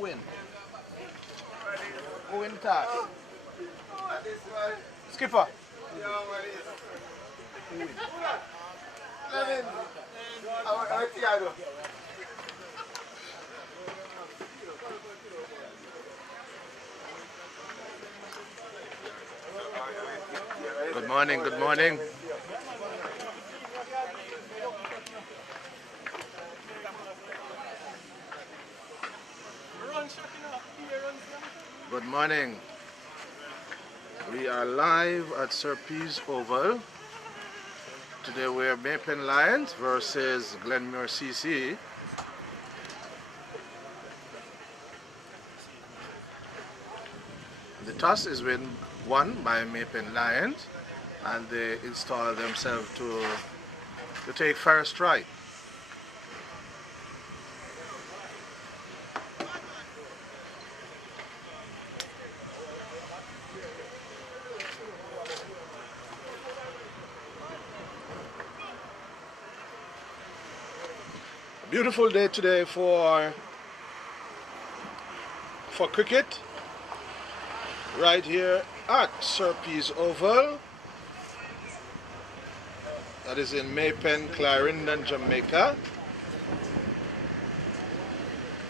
win? Who win toss? Skipper. Who win? Good morning, good morning. Good morning. We are live at Sir Pease Oval. Today we're Maple Lions versus Glenmuir CC. The toss is won by Maple Lions, and they install themselves to take first strike. Beautiful day today for cricket right here at Sir Pease Oval. That is in Maypen, Clarendon, Jamaica.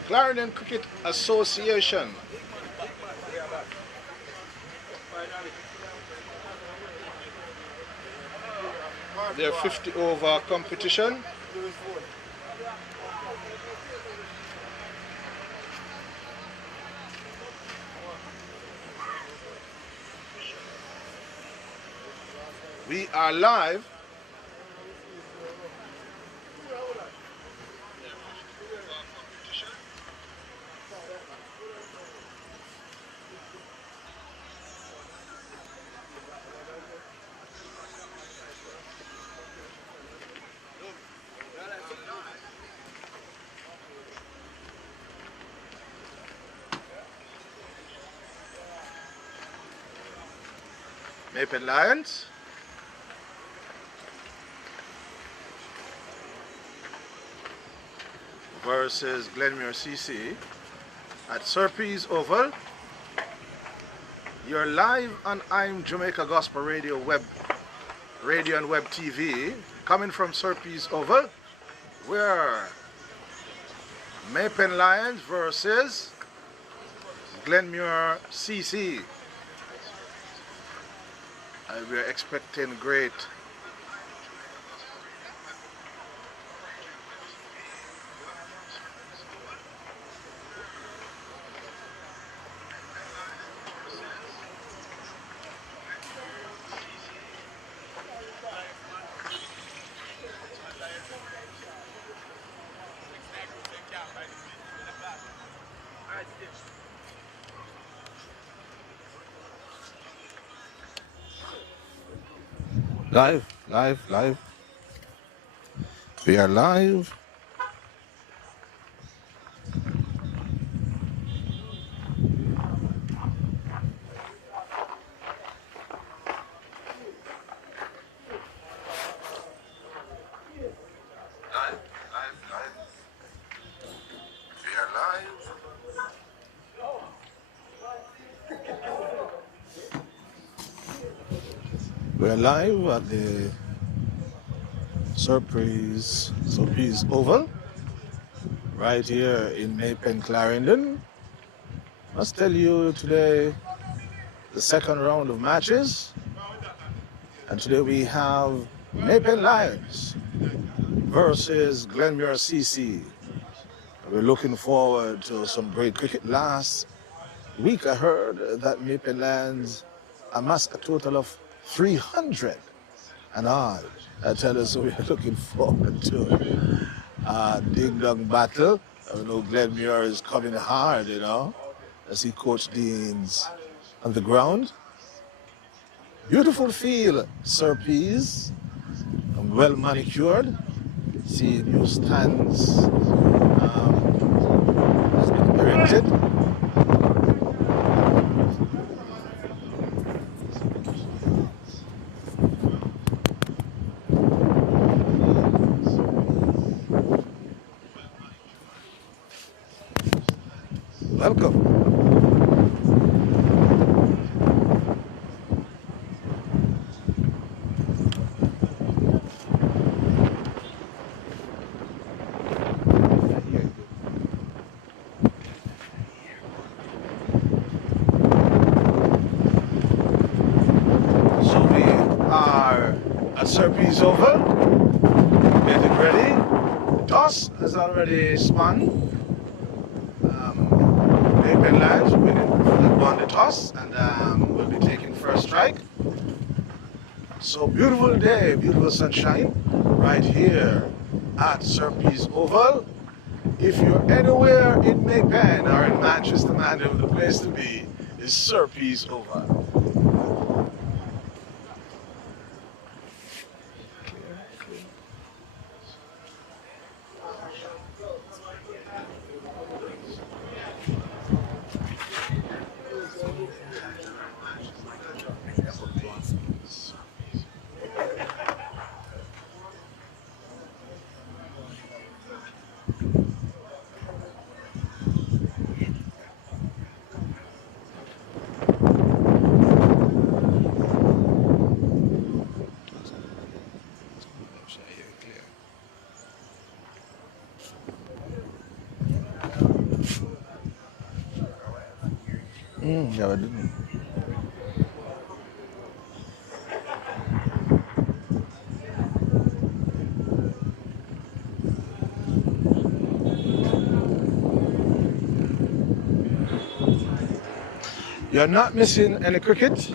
Clarendon Cricket Association. Their 50 over competition. We are live. Maple Lions versus Glenmuir CC at Sir Pease Oval. You're live on I'm Jamaica Gospel Radio and Web TV, coming from Sir Pease Oval. We're Maple Lions versus Glenmuir CC. We're expecting great live. We are live. We're live at the Sir Pease Oval, right here in Maypen, Clarendon. Must tell you today, the second round of matches, and today we have Maple Lions versus Glenmuir CC. We're looking forward to some great cricket. Last week I heard that Maple Lions amassed a total of 300 and odd. I tell us, so we are looking forward to a ding-dong battle. I know Glenmir is coming hard, you know. I see Coach Dean's on the ground. Beautiful field, Sir Pease, well manicured. See new stands has been erected. welcome. So we are at Surpies Oval, getting ready. The toss has already spun. Maypen Lions won the toss and will be taking first strike. So beautiful day, beautiful sunshine right here at Surpies Oval. If you're anywhere in Maypen or in Manchester, man, the place to be is Surpies Oval. Yeah, I didn't. You're not missing any cricket.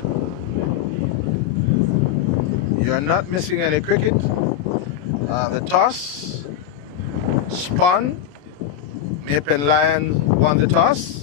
You're not missing any cricket. The toss spun. Maypen Lions won the toss.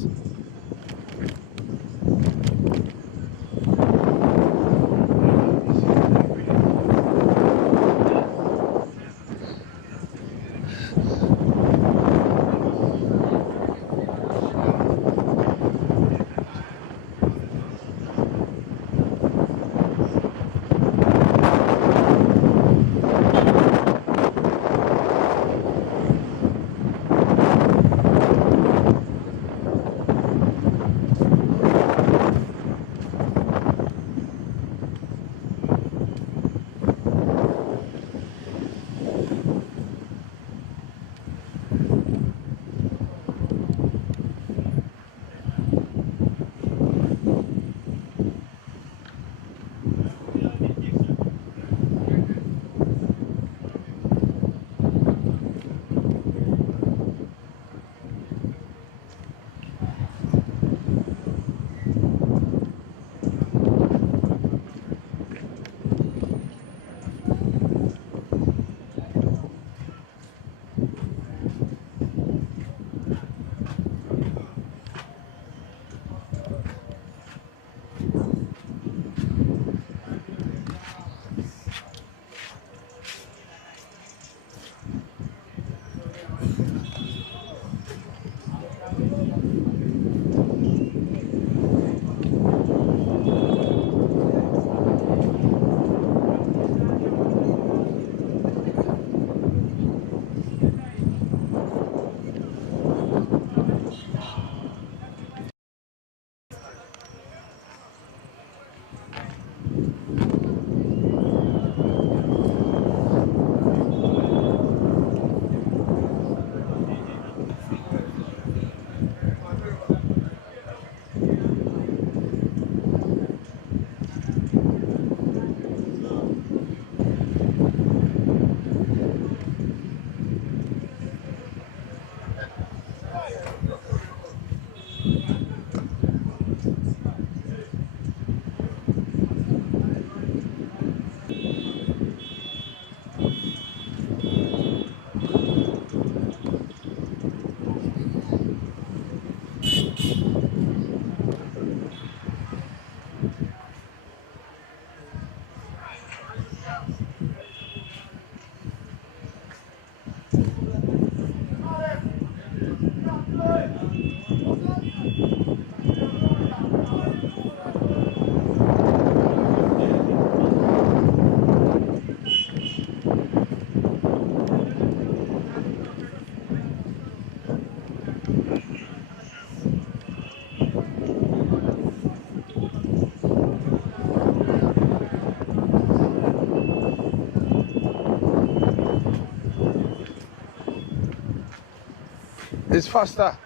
It's Foster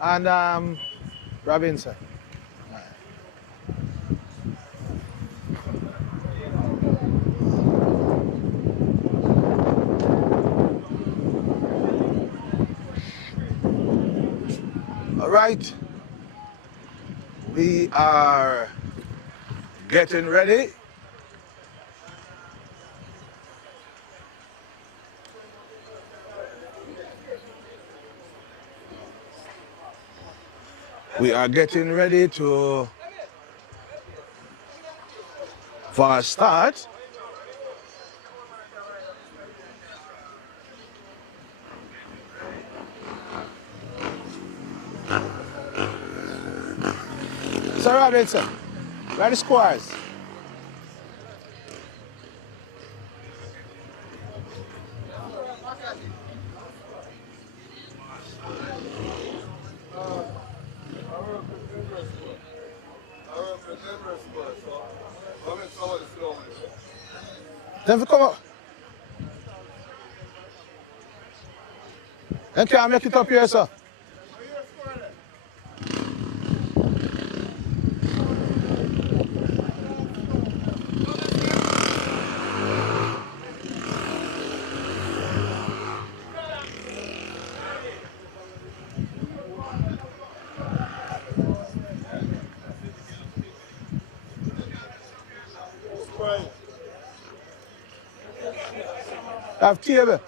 and Robinson. All right, we are getting ready. We are getting ready for a start. Sir Robinson, where are the squares? Then come up. Then can I make it up here, sir? Have table.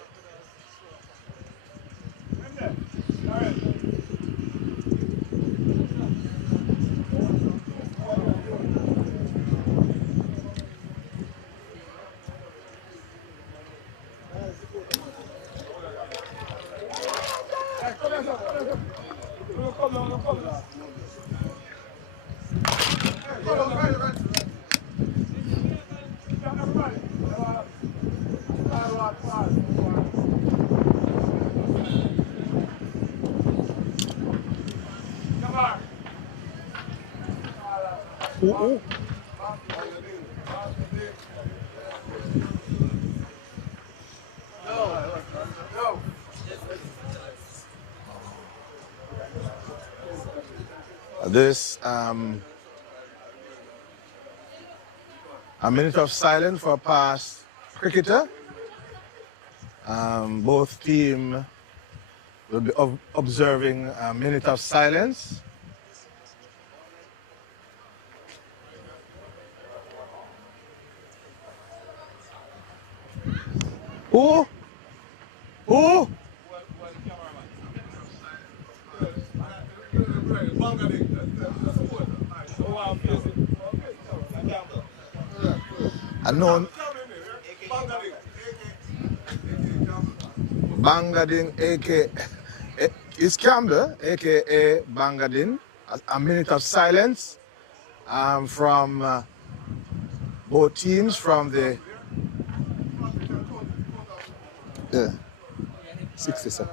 Ooh. This a minute of silence for past cricketer. Both teams will be observing a minute of silence. Who? Unknown. Bangading, aka is Campbell, aka Bangading. A minute of silence from both teams from the 60 seconds.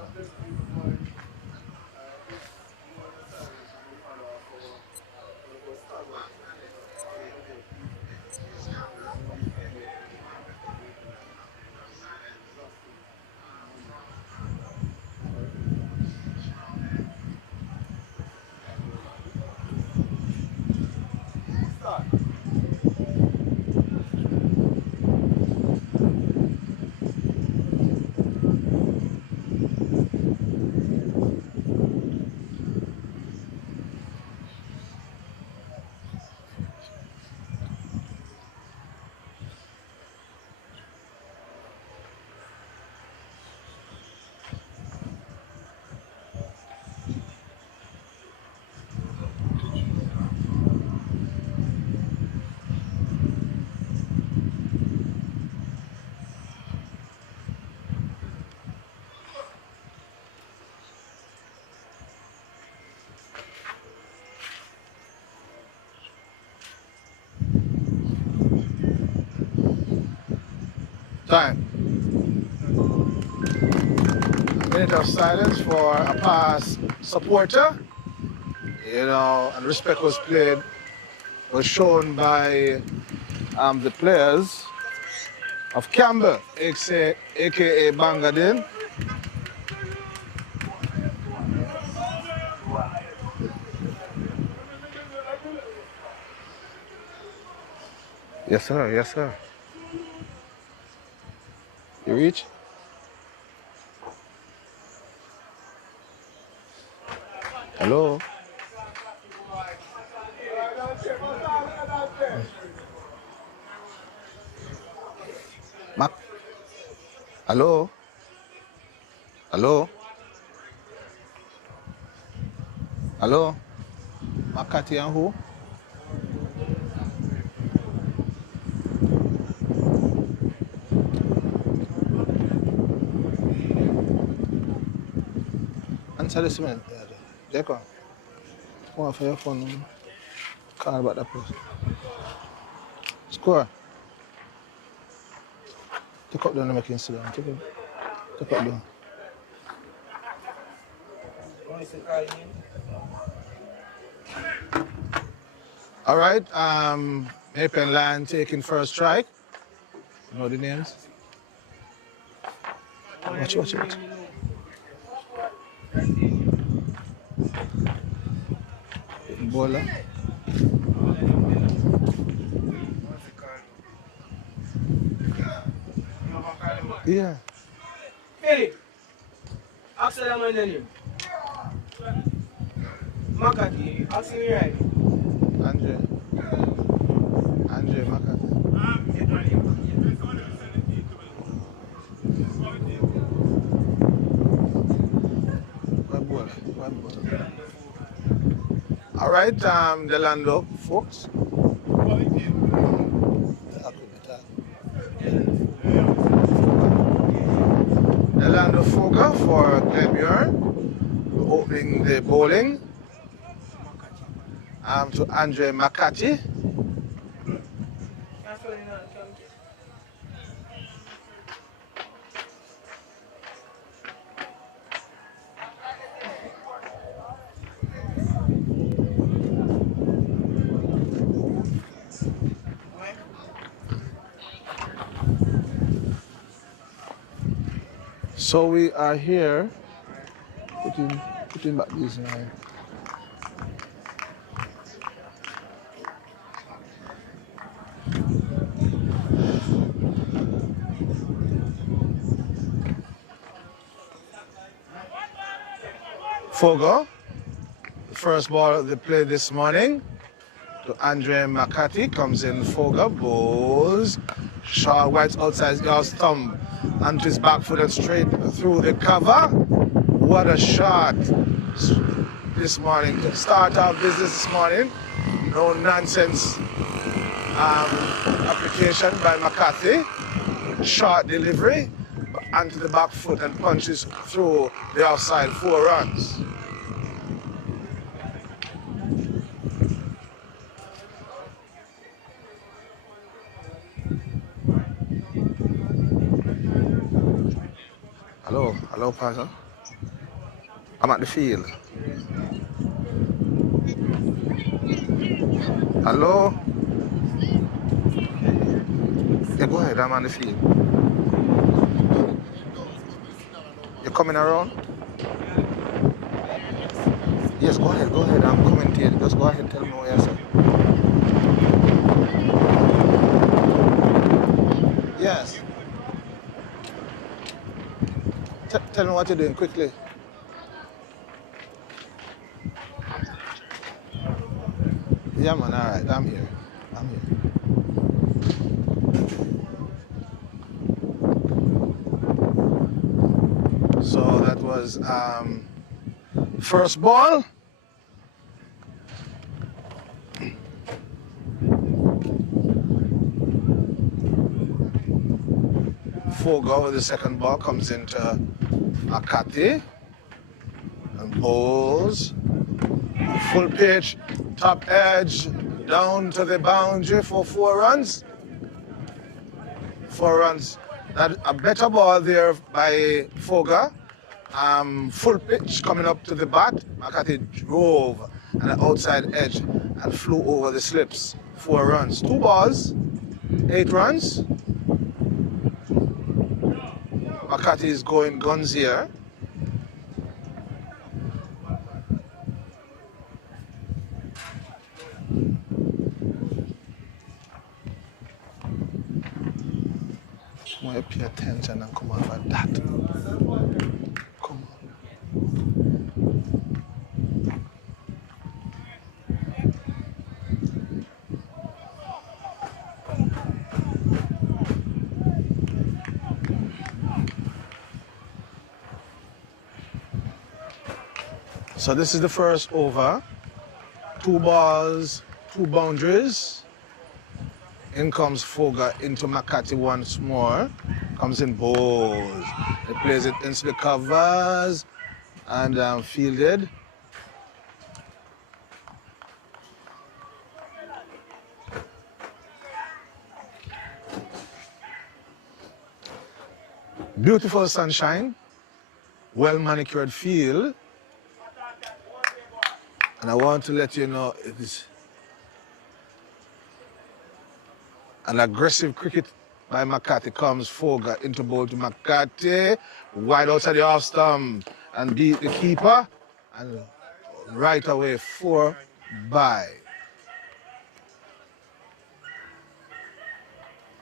Time. A minute of silence for a past supporter. You know, and respect was shown by the players of Campbell, aka Bangadin. Yes, sir. Yes, sir. You reach? Hello? Mac? Hello? Hello? Hello? Makati and who? Answer this man. Jacob. Come on for your phone. Call about that person. Score. Take up down and make him sit down. Take up down. All right. Maple Line taking first strike. You know the names? Watch it. Bowler. Yeah. Philip, ask the man the name. Makati, ask me right. Andre Makati. All right, Delando folks. Delando Foga for Glenmir, opening the bowling. To Andre Makati. So we are here putting back these nine. Fogo, the first ball of the play this morning to Andre Makati, comes in. Fogo bowls. Shaw White's outside your thumb onto his back foot and straight through the cover. What a shot this morning. To start our business this morning, no nonsense application by McCarthy. Short delivery onto the back foot and punches through the offside. 4 runs. Hello, partner. I'm at the field. Hello? Yeah, go ahead, I'm on the field. You're coming around? Yes, go ahead, I'm commentating. Just go ahead, tell me what you say. Yes. Tell me what you're doing quickly. Yeah, man, all right, I'm here. So that was first ball. Fogo with the second ball comes into Makati and bowls. Full pitch, top edge, down to the boundary for 4 runs. 4 runs. That a better ball there by Foga. Full pitch coming up to the bat. Makati drove on the outside edge and flew over the slips. 4 runs. 2 balls, 8 runs. Makati is going guns here. want you to pay attention and come off at that. Come on. So this is the first over. 2 balls, 2 boundaries. In comes Foga into Makati once more. Comes in balls. He plays it into the covers and fielded. Beautiful sunshine. Well manicured field. And I want to let you know it is an aggressive cricket by Makati. Comes Foga into ball to Makati. Wide outside the off stump and beat the keeper. And right away 4 by.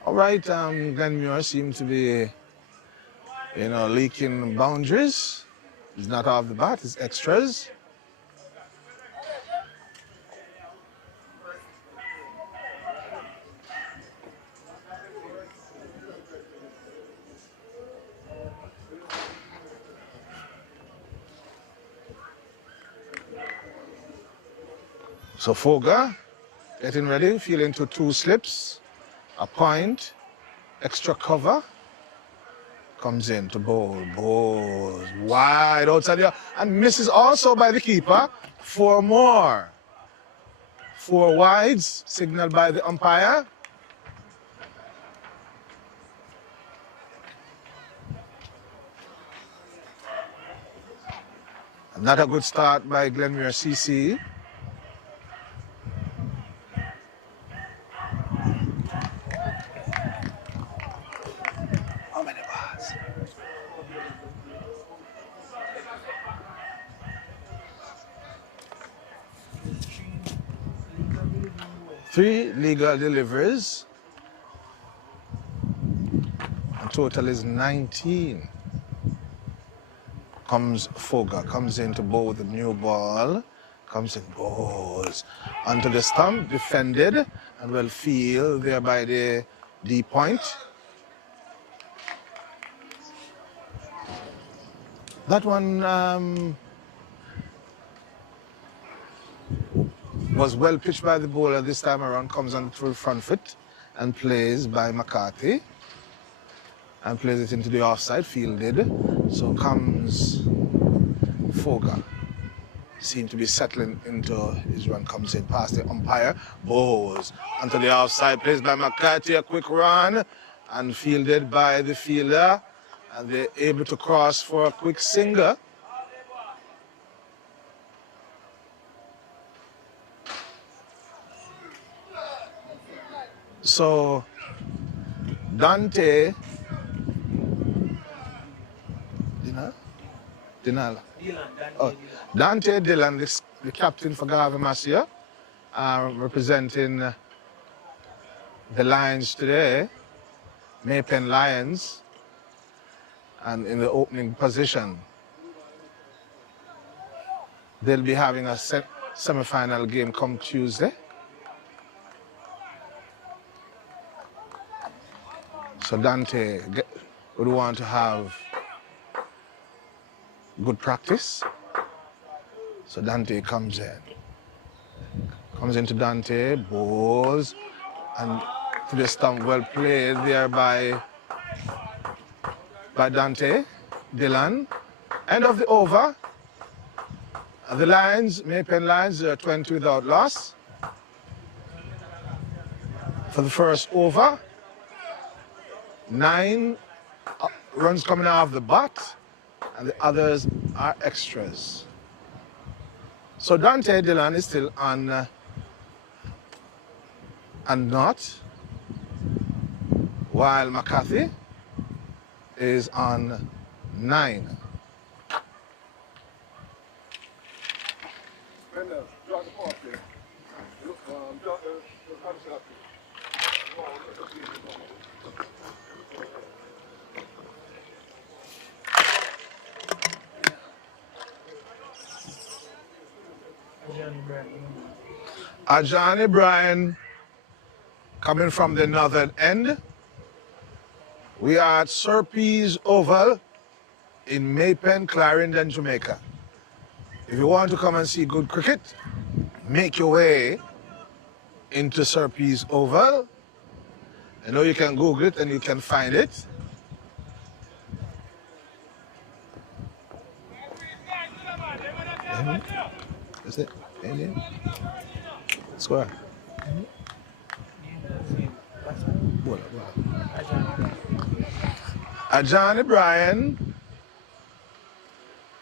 All right, Glenmir seems to be, leaking boundaries. It's not off the bat, it's extras. So Foga getting ready, feeling to 2 slips, a point, extra cover. Comes in to bowl, bowls, wide outside there, and misses also by the keeper. 4 more. 4 wides, signaled by the umpire. Not a good start by Glenmuir CC. How many balls? 3 legal deliveries. The total is 19. Comes Foga, comes in to bowl with the new ball. Comes in, bowls onto the stump, defended, and well field there by the D point. That one was well pitched by the bowler this time around. Comes on through the front foot and plays by McCarthy. And plays it into the offside, fielded. So comes Foga. Seemed to be settling into his run, comes in past the umpire, bowls onto the offside, plays by McCarthy, a quick run, and fielded by the fielder, and they're able to cross for a quick single. So Dante, Dante Dillon, the captain for Garvey Masia, representing the Lions today, Maypen Lions, and in the opening position. They'll be having a semi-final game come Tuesday. So Dante would want to have good practice. So Dante comes in. Comes into Dante, bowls, and to the stump, well played there by Dante Dillon. End of the over. The Lions, Maypen Lions, are 20 without loss. For the first over, 9 runs coming off the bat, and the others are extras. So Dante Dillon is still on and not, while McCarthy is on 9. Johnny Bryan coming from the northern end. We are at Surpees Oval in Maypen, Clarendon, Jamaica. If you want to come and see good cricket, make your way into Surpees Oval. I know you can Google it and you can find it. Is it? Square. Johnny Bryan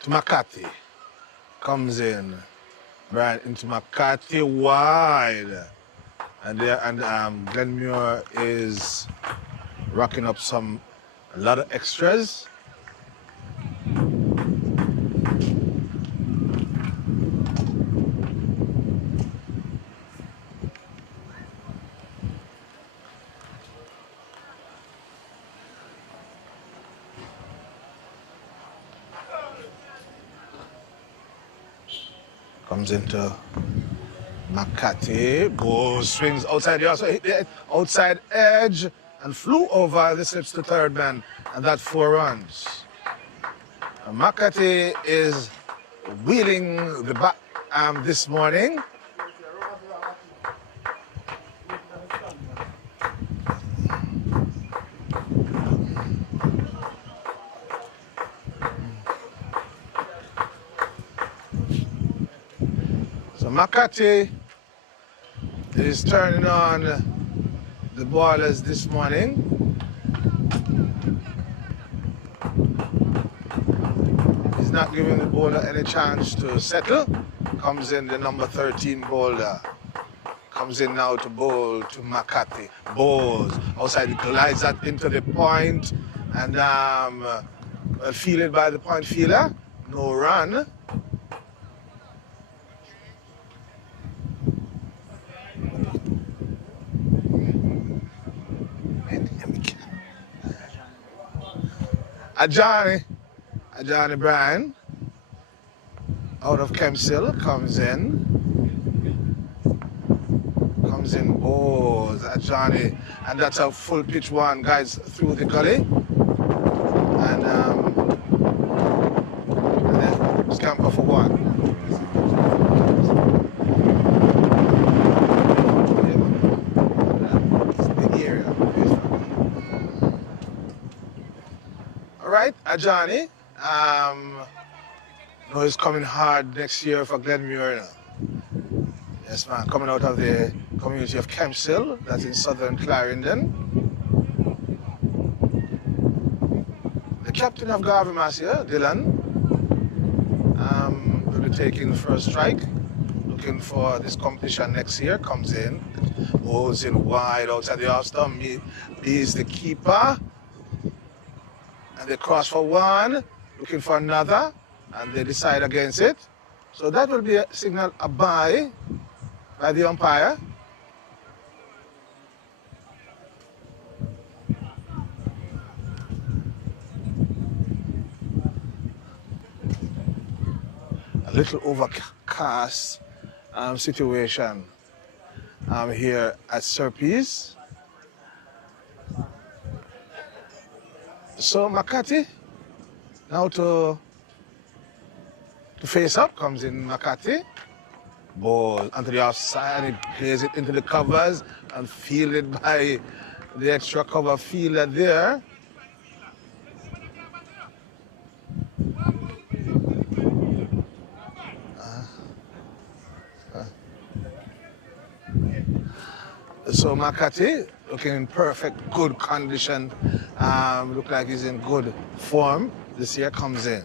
to McCarthy comes in. Bryan into McCarthy wide. And Glenmir is rocking up a lot of extras. Comes into McCarthy, goes, swings outside, he also hit the outside edge and flew over the slips to third man, and that's 4 runs. And McCarthy is wheeling the bat this morning. So McCarthy is turning on the ballers this morning. He's not giving the bowler any chance to settle. Comes in the number 13 bowler. Comes in now to bowl to McCarthy. Bowls outside, he glides that into the point and fielded by the point fielder. No run. Johnny Bryan out of Kempshill comes in, bowls at Johnny, and that's a full pitch one, guys, through the gully, and then scamper for 1. All right, Johnny. No, he's coming hard next year for Glenmir. Yes, man, coming out of the community of Kempshill, that's in southern Clarendon. The captain of Garvey Mass here, Dylan, will be taking the first strike, looking for this competition next year, comes in, holds in wide outside the off stump, he's the keeper. And they cross for 1, looking for another, and they decide against it. So that will be a signal a bye by the umpire. A little overcast situation here at Surpees. So McCarthy now to face up, comes in McCarthy. Ball onto the offside, he plays it into the covers and fielded by the extra cover fielder there. So McCarthy looking in perfect, good condition. Look like he's in good form. This year comes in.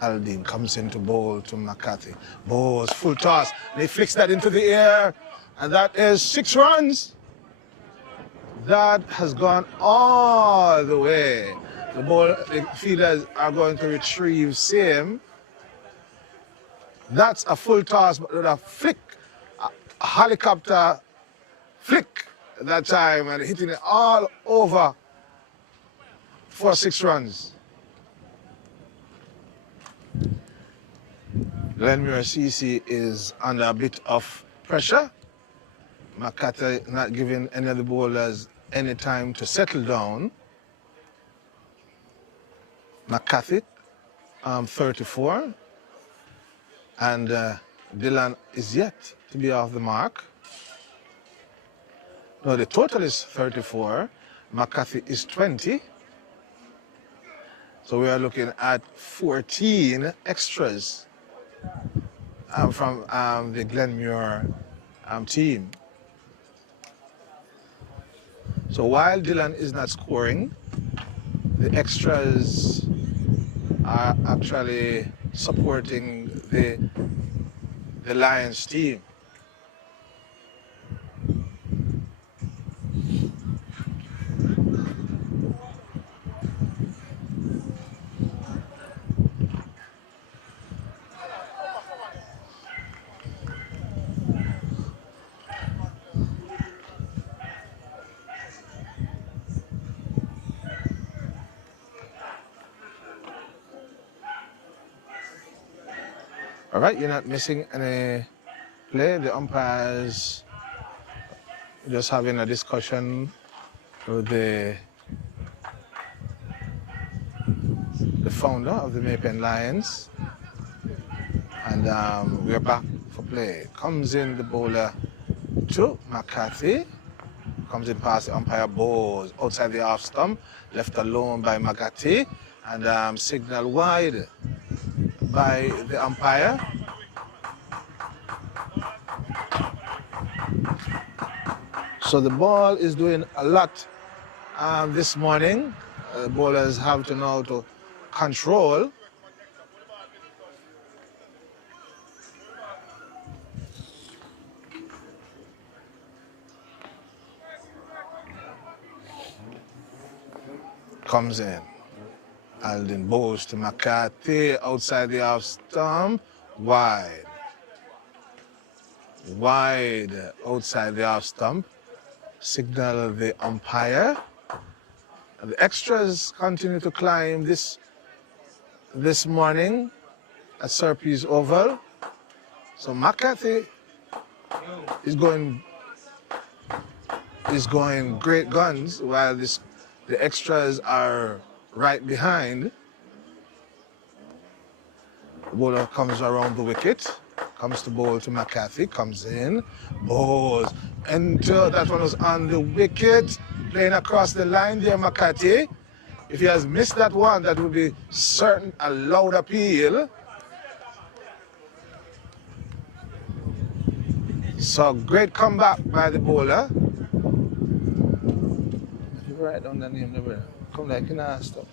Aldine comes in to bowl to McCarthy. Bowls, full toss. And he flicks that into the air. And that is 6 runs. That has gone all the way. The fielders are going to retrieve same. That's a full toss, but with a flick, a helicopter flick at that time, and hitting it all over for 6 runs. Glenmuir CC is under a bit of pressure. McCarthy not giving any of the bowlers any time to settle down. McCarthy, 34. And Dylan is yet to be off the mark. No, the total is 34. McCarthy is 20. So we are looking at 14 extras from the Glenmuir team. So while Dylan is not scoring, the extras are actually supporting the Lions team. All right, you're not missing any play. The umpires just having a discussion with the founder of the Maypen Lions. And we're back for play. Comes in the bowler to McCarthy. Comes in past the umpire, bowls outside the off stump, left alone by McCarthy. And signal wide by the umpire. So the ball is doing a lot this morning. Bowlers have to know to control. Comes in. Alden bowls to McCarthy outside the off stump. Wide. Wide outside the off stump. Signal the umpire. And the extras continue to climb this morning at Surpies Oval. So McCarthy is going great guns while the extras are right behind. The bowler comes around the wicket, comes to bowl to McCarthy, comes in, bowls. Enter, that one was on the wicket, playing across the line there, McCarthy. If he has missed that one, that would be certain a loud appeal. So great comeback by the bowler. If you write down the name, never come like in a stop.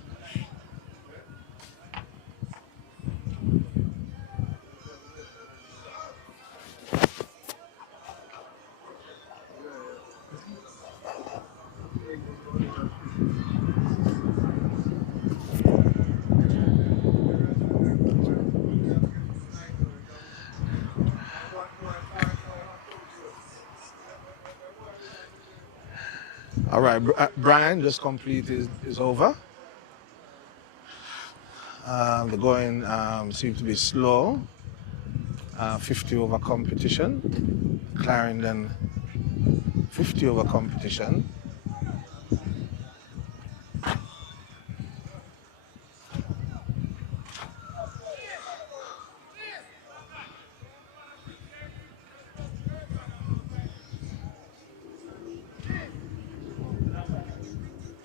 All right, Brian just completed his over. The going seems to be slow. 50 over competition. Clarendon 50 over competition.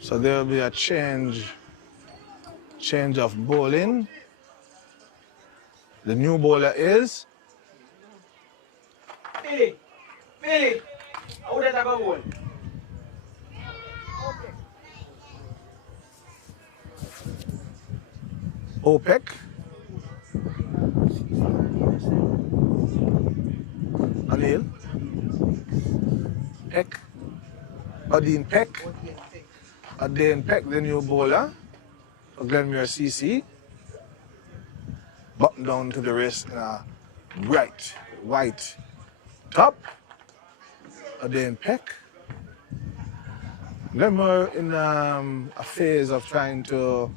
So there will be a change of bowling. The new bowler is Billy. How did that go? OPEC. Anil. Peck. Odin Peck. Odin Peck, the new bowler for Glenmuir CC. Button down to the wrist in a bright white top. Odin Peck. Glenmuir in a phase of trying to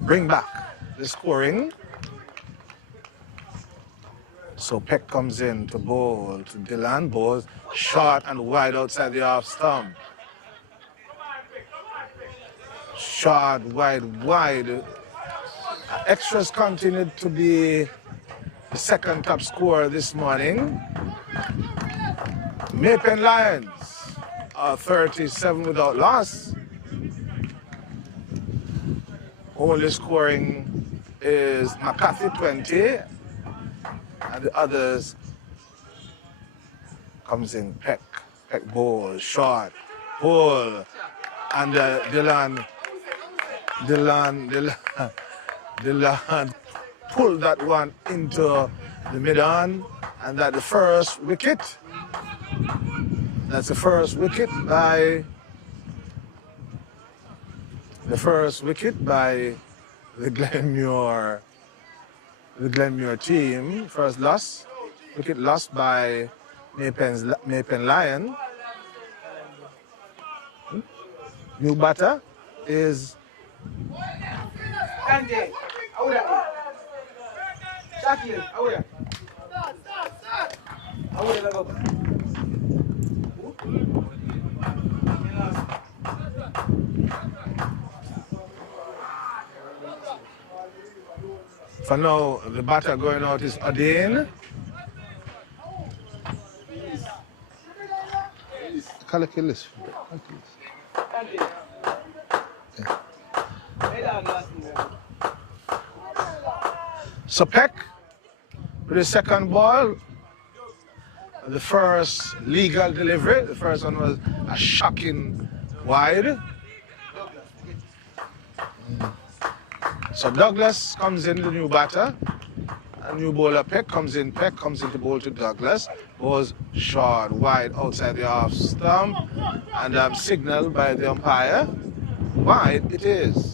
bring back the scoring. So Peck comes in to bowl to Dylan, bowls short and wide outside the off stump. Short, wide. Extras continued to be the second top scorer this morning. Maypen Lions are 37 without loss. Only scoring is McCarthy 20, and the others comes in Peck ball, short, pull, and Dylan pulled that one into the mid-on, and that's the first wicket. That's the first wicket by the Glenmir team. First loss, wicket lost by Maypen Lion. New batter is Kante, ahora. Shakil, ahora. Ahora la copa. for now. The batter going out is Adin. Kale kill this. Kante. So Peck with the second ball. The first legal delivery. The first one was a shocking wide. So Douglas comes in, the new batter. A new bowler Peck comes in. Peck comes in to bowl to Douglas. Bowls short, wide outside the off stump. And signaled by the umpire. Wide it is.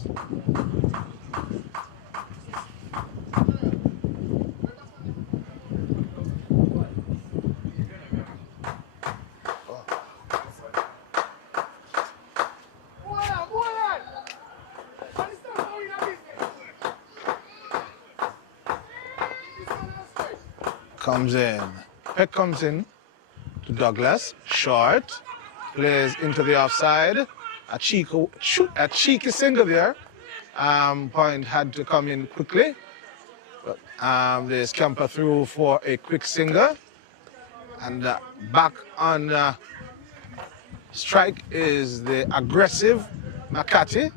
Comes in. Peck comes in to Douglas. Short. Plays into the offside. A cheeky single there. Point had to come in quickly. But they scamper through for a quick single. And back on strike is the aggressive McCarthy.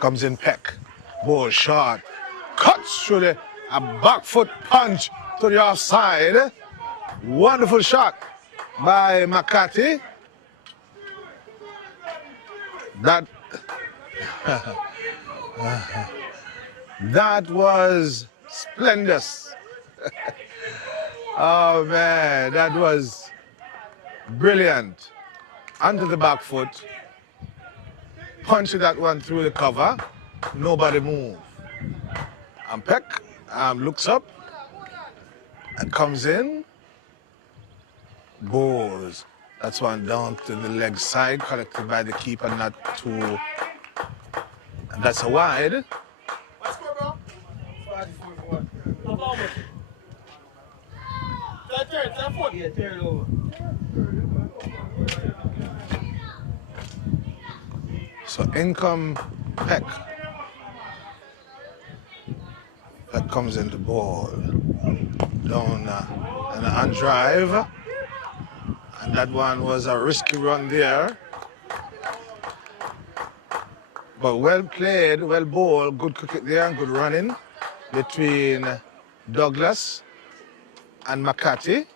Comes in Peck. Ball short. Cuts through a back foot punch to the offside. Wonderful shot by McCarthy. That was splendid. Oh man, that was brilliant. Onto the back foot. Punch that one through the cover. Nobody moved. And Peck looks up and comes in. Bowls. That's one down to the leg side, collected by the keeper, not too. And that's a wide. What's score, bro? 44 for what? Turn 40. Yeah, turn it over. So in come Peck. Peck comes into ball. Down and on drive. And that one was a risky run there. But well played, well bowled, good cricket there and good running between Douglas and McCarthy.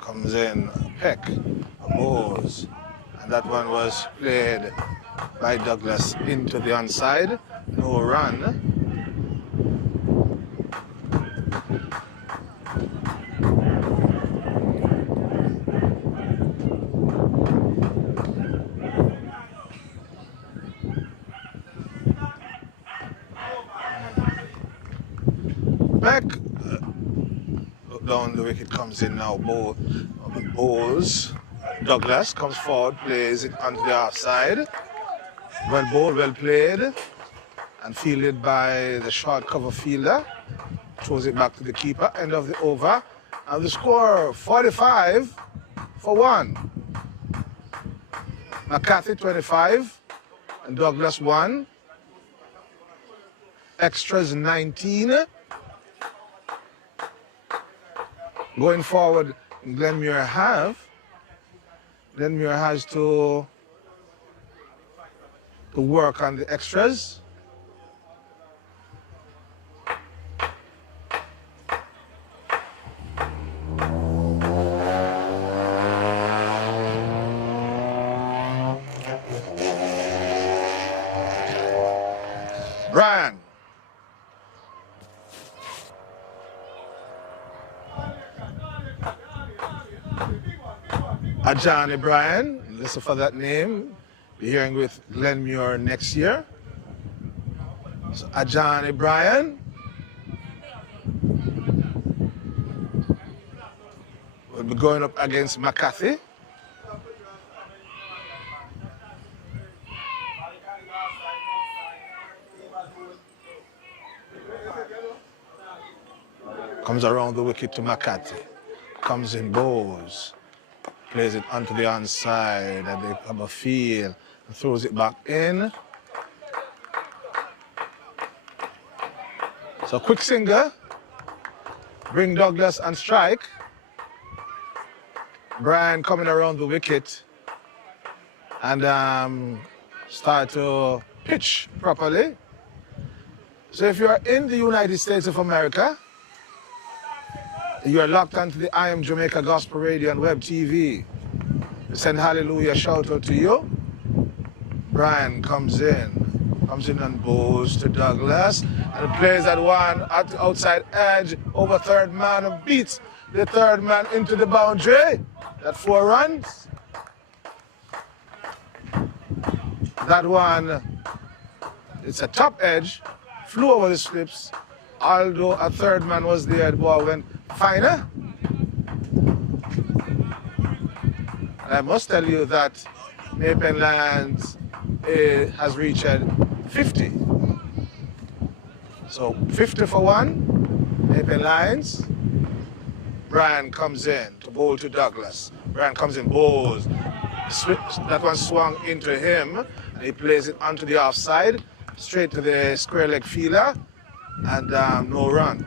Comes in Peck, bowls, and that one was played by Douglas into the onside. No run. down the wicket, comes in now. Bowles. Douglas comes forward, plays it onto the offside. Well bowled, well played, and fielded by the short cover fielder. Throws it back to the keeper. End of the over. And the score 45 for 1. McCarthy 25 and Douglas 1. Extras 19. Going forward, Glenmir has to work on the extras. Brian. Ajani Brian, listen for that name. Be hearing with Glenmuir next year. So Ajani Brian will be going up against McCarthy. Comes around the wicket to McCarthy. Comes in, bowls. Plays it onto the onside at the cover field. Throws it back in. So quick singer. Bring Douglas and strike. Brian coming around the wicket. And start to pitch properly. So if you're in the United States of America, you are locked onto the I Am Jamaica Gospel Radio and Web TV. We send hallelujah shout out to you. Brian comes in and bowls to Douglas and plays that one at the outside edge over third man and beats the third man into the boundary. That 4 runs. That one, it's a top edge, flew over the slips. Although a third man was there, the ball went finer. And I must tell you that Maypen Lions has reached 50. So 50 for 1, Maypen Lions. Brian comes in to bowl to Douglas. Brian comes in, bowls. That one swung into him. And he plays it onto the offside, straight to the square leg fielder. And no run.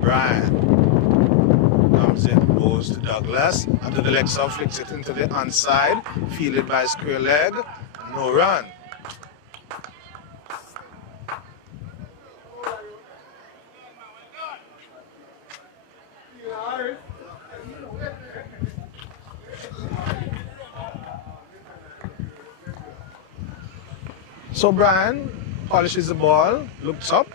Brian comes in, goes to Douglas, under the leg side, flicks it into the onside, fielded by square leg, no run. So Brian polishes the ball, looks up,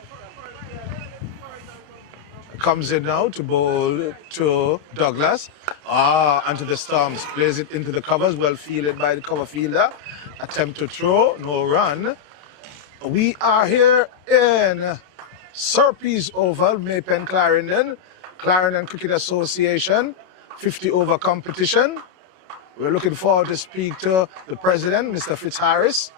comes in now to bowl to Douglas. Onto the stumps, plays it into the covers, well fielded by the cover fielder. Attempt to throw, no run. We are here in Surpees Oval, Maypen Clarendon, Clarendon Cricket Association, 50 over competition. We're looking forward to speak to the president, Mr. Fitzharris,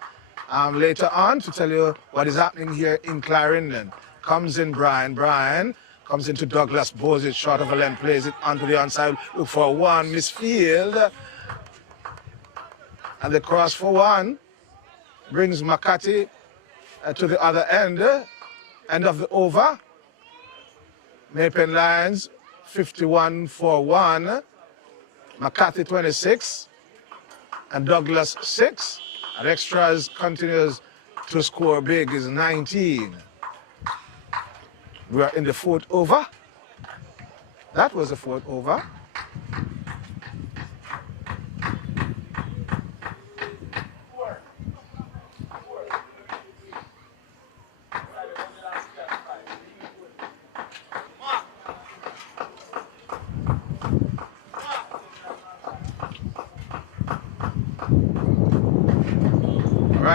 later on to tell you what is happening here in Clarendon. Comes in Brian. Brian comes into Douglas, bowls it short of a length, plays it onto the onside, look for 1, misfield. And the cross for 1 brings McCarthy to the other end. End of the over. Maypen Lions 51 for 1. McCarthy 26 and Douglas 6. And extras continues to score big is 19. We are in the 4th over. That was the 4th over.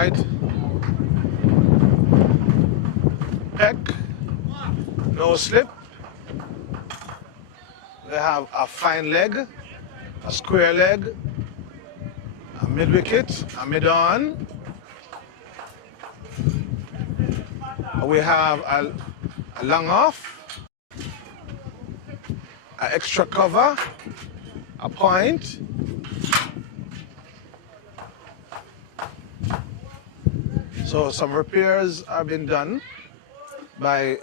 right. Peck, no slip. We have a fine leg, a square leg, a mid wicket, a mid on. We have a long off, an extra cover, a point. So some repairs are being done by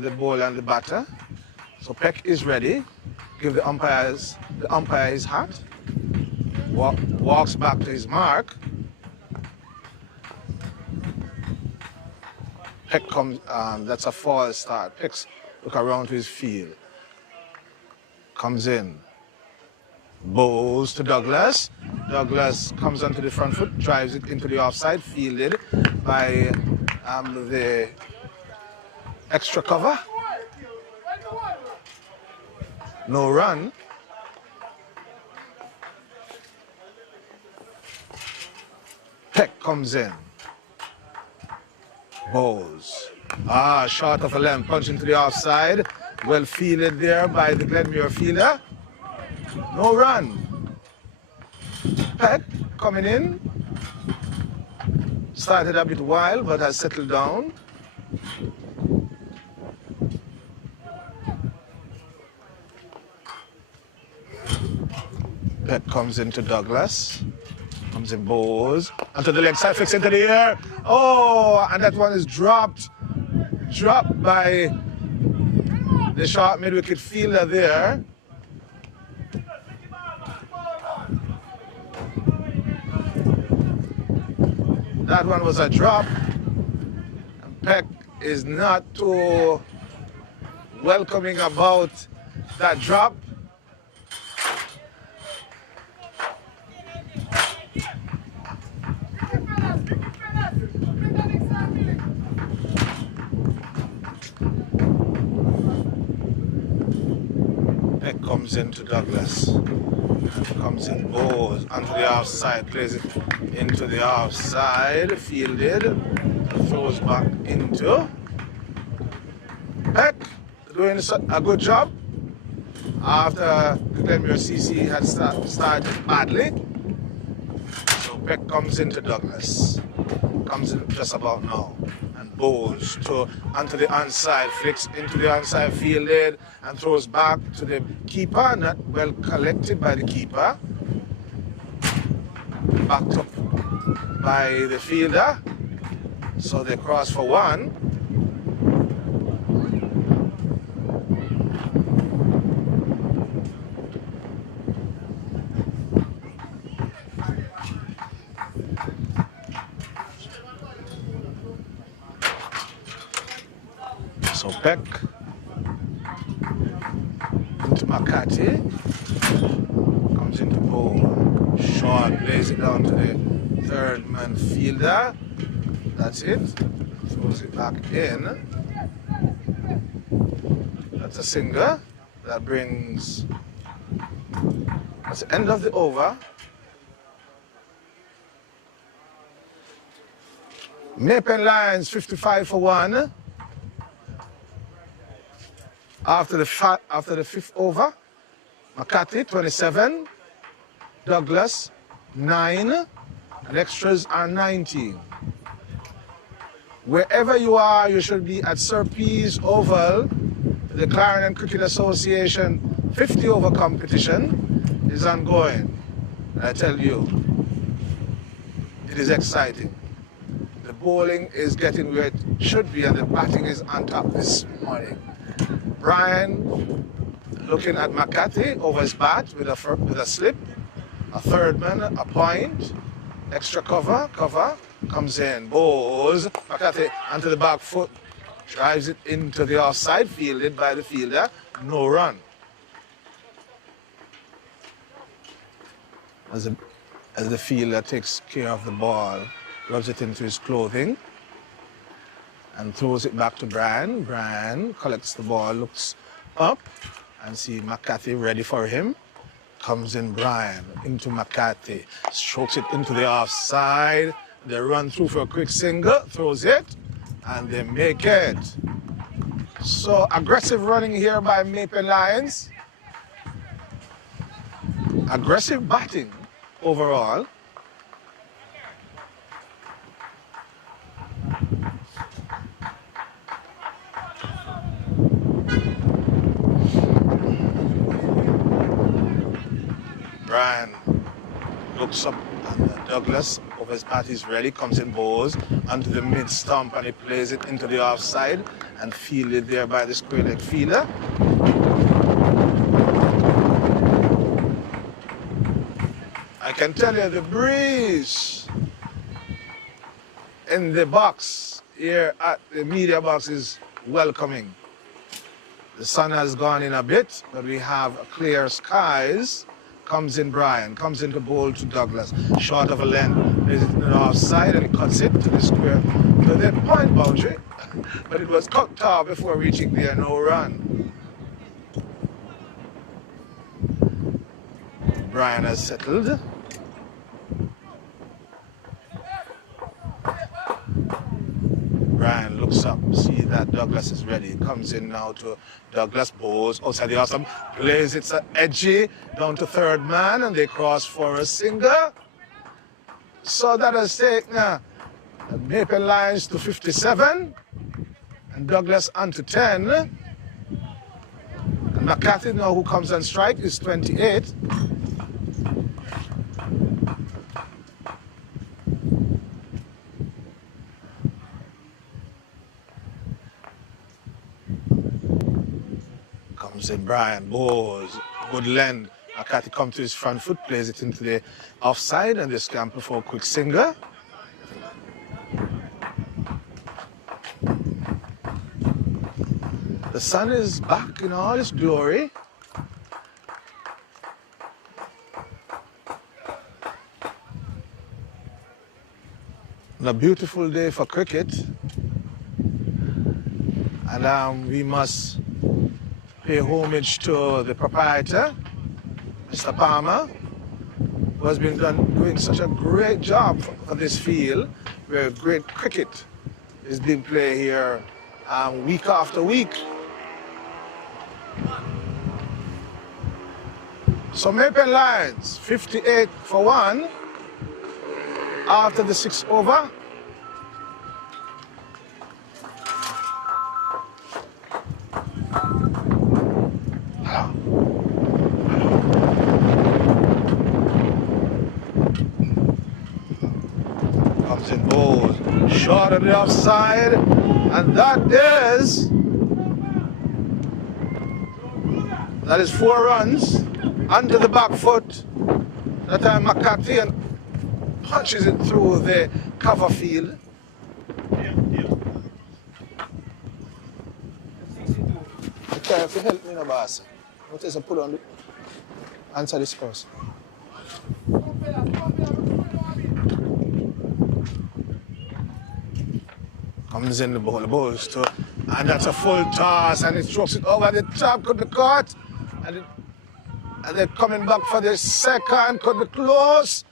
the bowler and the batter. So Peck is ready. Give the umpire his hat. Walks back to his mark. Peck comes, that's a false start. Peck's look around to his field. Comes in. Bowls to Douglas. Douglas comes onto the front foot, drives it into the offside, fielded by the extra cover. No run. Peck comes in. Bowls. Short of a length, punch into the offside. Well fielded there by the Glenmir fielder. No run. Peck coming in. Started a bit wild, but has settled down. Peck comes into Douglas. Comes in, bowls. Onto the leg side, flicks into the air. Oh, and that one is dropped. Dropped by the short mid-wicket fielder there. That one was a drop. And Peck is not too welcoming about that drop. Peck comes into Douglas. Comes in, bowls onto the offside, plays it into the offside, fielded, throws back into. Peck doing a good job after Glenmuir CC had started badly. So Peck comes into Douglas, comes in just about now, and bowls onto the onside, flicks into the onside, fielded, and throws back to the keeper, not well collected by the keeper. Backed up by the fielder, so they cross for one. So Peck into McCarthy, comes into bowl. Short, lays it down to the third man fielder. That's it. Throws it back in. That's a single. That brings. That's the end of the over. Maypen Lions 55 for 1. After the fifth over, McCarthy 27. Douglas, 9, and extras are 19. Wherever you are, you should be at Sir P's Oval. The Clarendon Cricket Association 50 over competition is ongoing. I tell you, it is exciting. The bowling is getting where it should be, and the batting is on top this morning. Brian looking at McCarthy over his bat with a slip. A third man, a point, extra cover, comes in, bowls, McCarthy onto the back foot, drives it into the offside, fielded by the fielder, no run. As the fielder takes care of the ball, rubs it into his clothing, and throws it back to Brian. Brian collects the ball, looks up, and see McCarthy ready for him. Comes in Brian into McCarthy, strokes it into the offside. They run through for a quick single, throws it, and they make it. So aggressive running here by Maple Lions. Aggressive batting overall. Brian looks up and Douglas over his bat is ready, comes in balls onto the mid stump and he plays it into the offside and fielded there by the square leg fielder. I can tell you the breeze in the box here at the media box is welcoming. The sun has gone in a bit, but we have clear skies. Comes in Brian, comes into bowl to Douglas, short of a length, plays it in the offside and he cuts it to the square, to the point boundary, but it was cut off before reaching there, no run. Brian has settled. Brian looks up, see that Douglas is ready. Comes in now to Douglas, bowls outside the awesome, plays it edgy down to third man, and they cross for a single. So that has taken Maple Lions to 57, and Douglas on to 10. And McCarthy now, who comes on strike, is 28. Comes in Brian, balls, good length. McCarthy comes to his front foot, plays it into the offside, and they scamper for a quick single. The sun is back in all its glory. And a beautiful day for cricket. And we must pay homage to the proprietor, Mr. Palmer, who has been doing such a great job for this field, where great cricket is being played here week after week. So Maple Lions, 58 for 1 after the 6th over. Comes in balls, short of the offside, and that is 4 runs under the back foot. That time McCarthy and punches it through the cover field. Okay, if you help me now, boss. What is a put on the answer this first? Comes in the balls too, and that's a full toss, and it strokes it over the top, could be caught, and they're coming back for the second, could be close.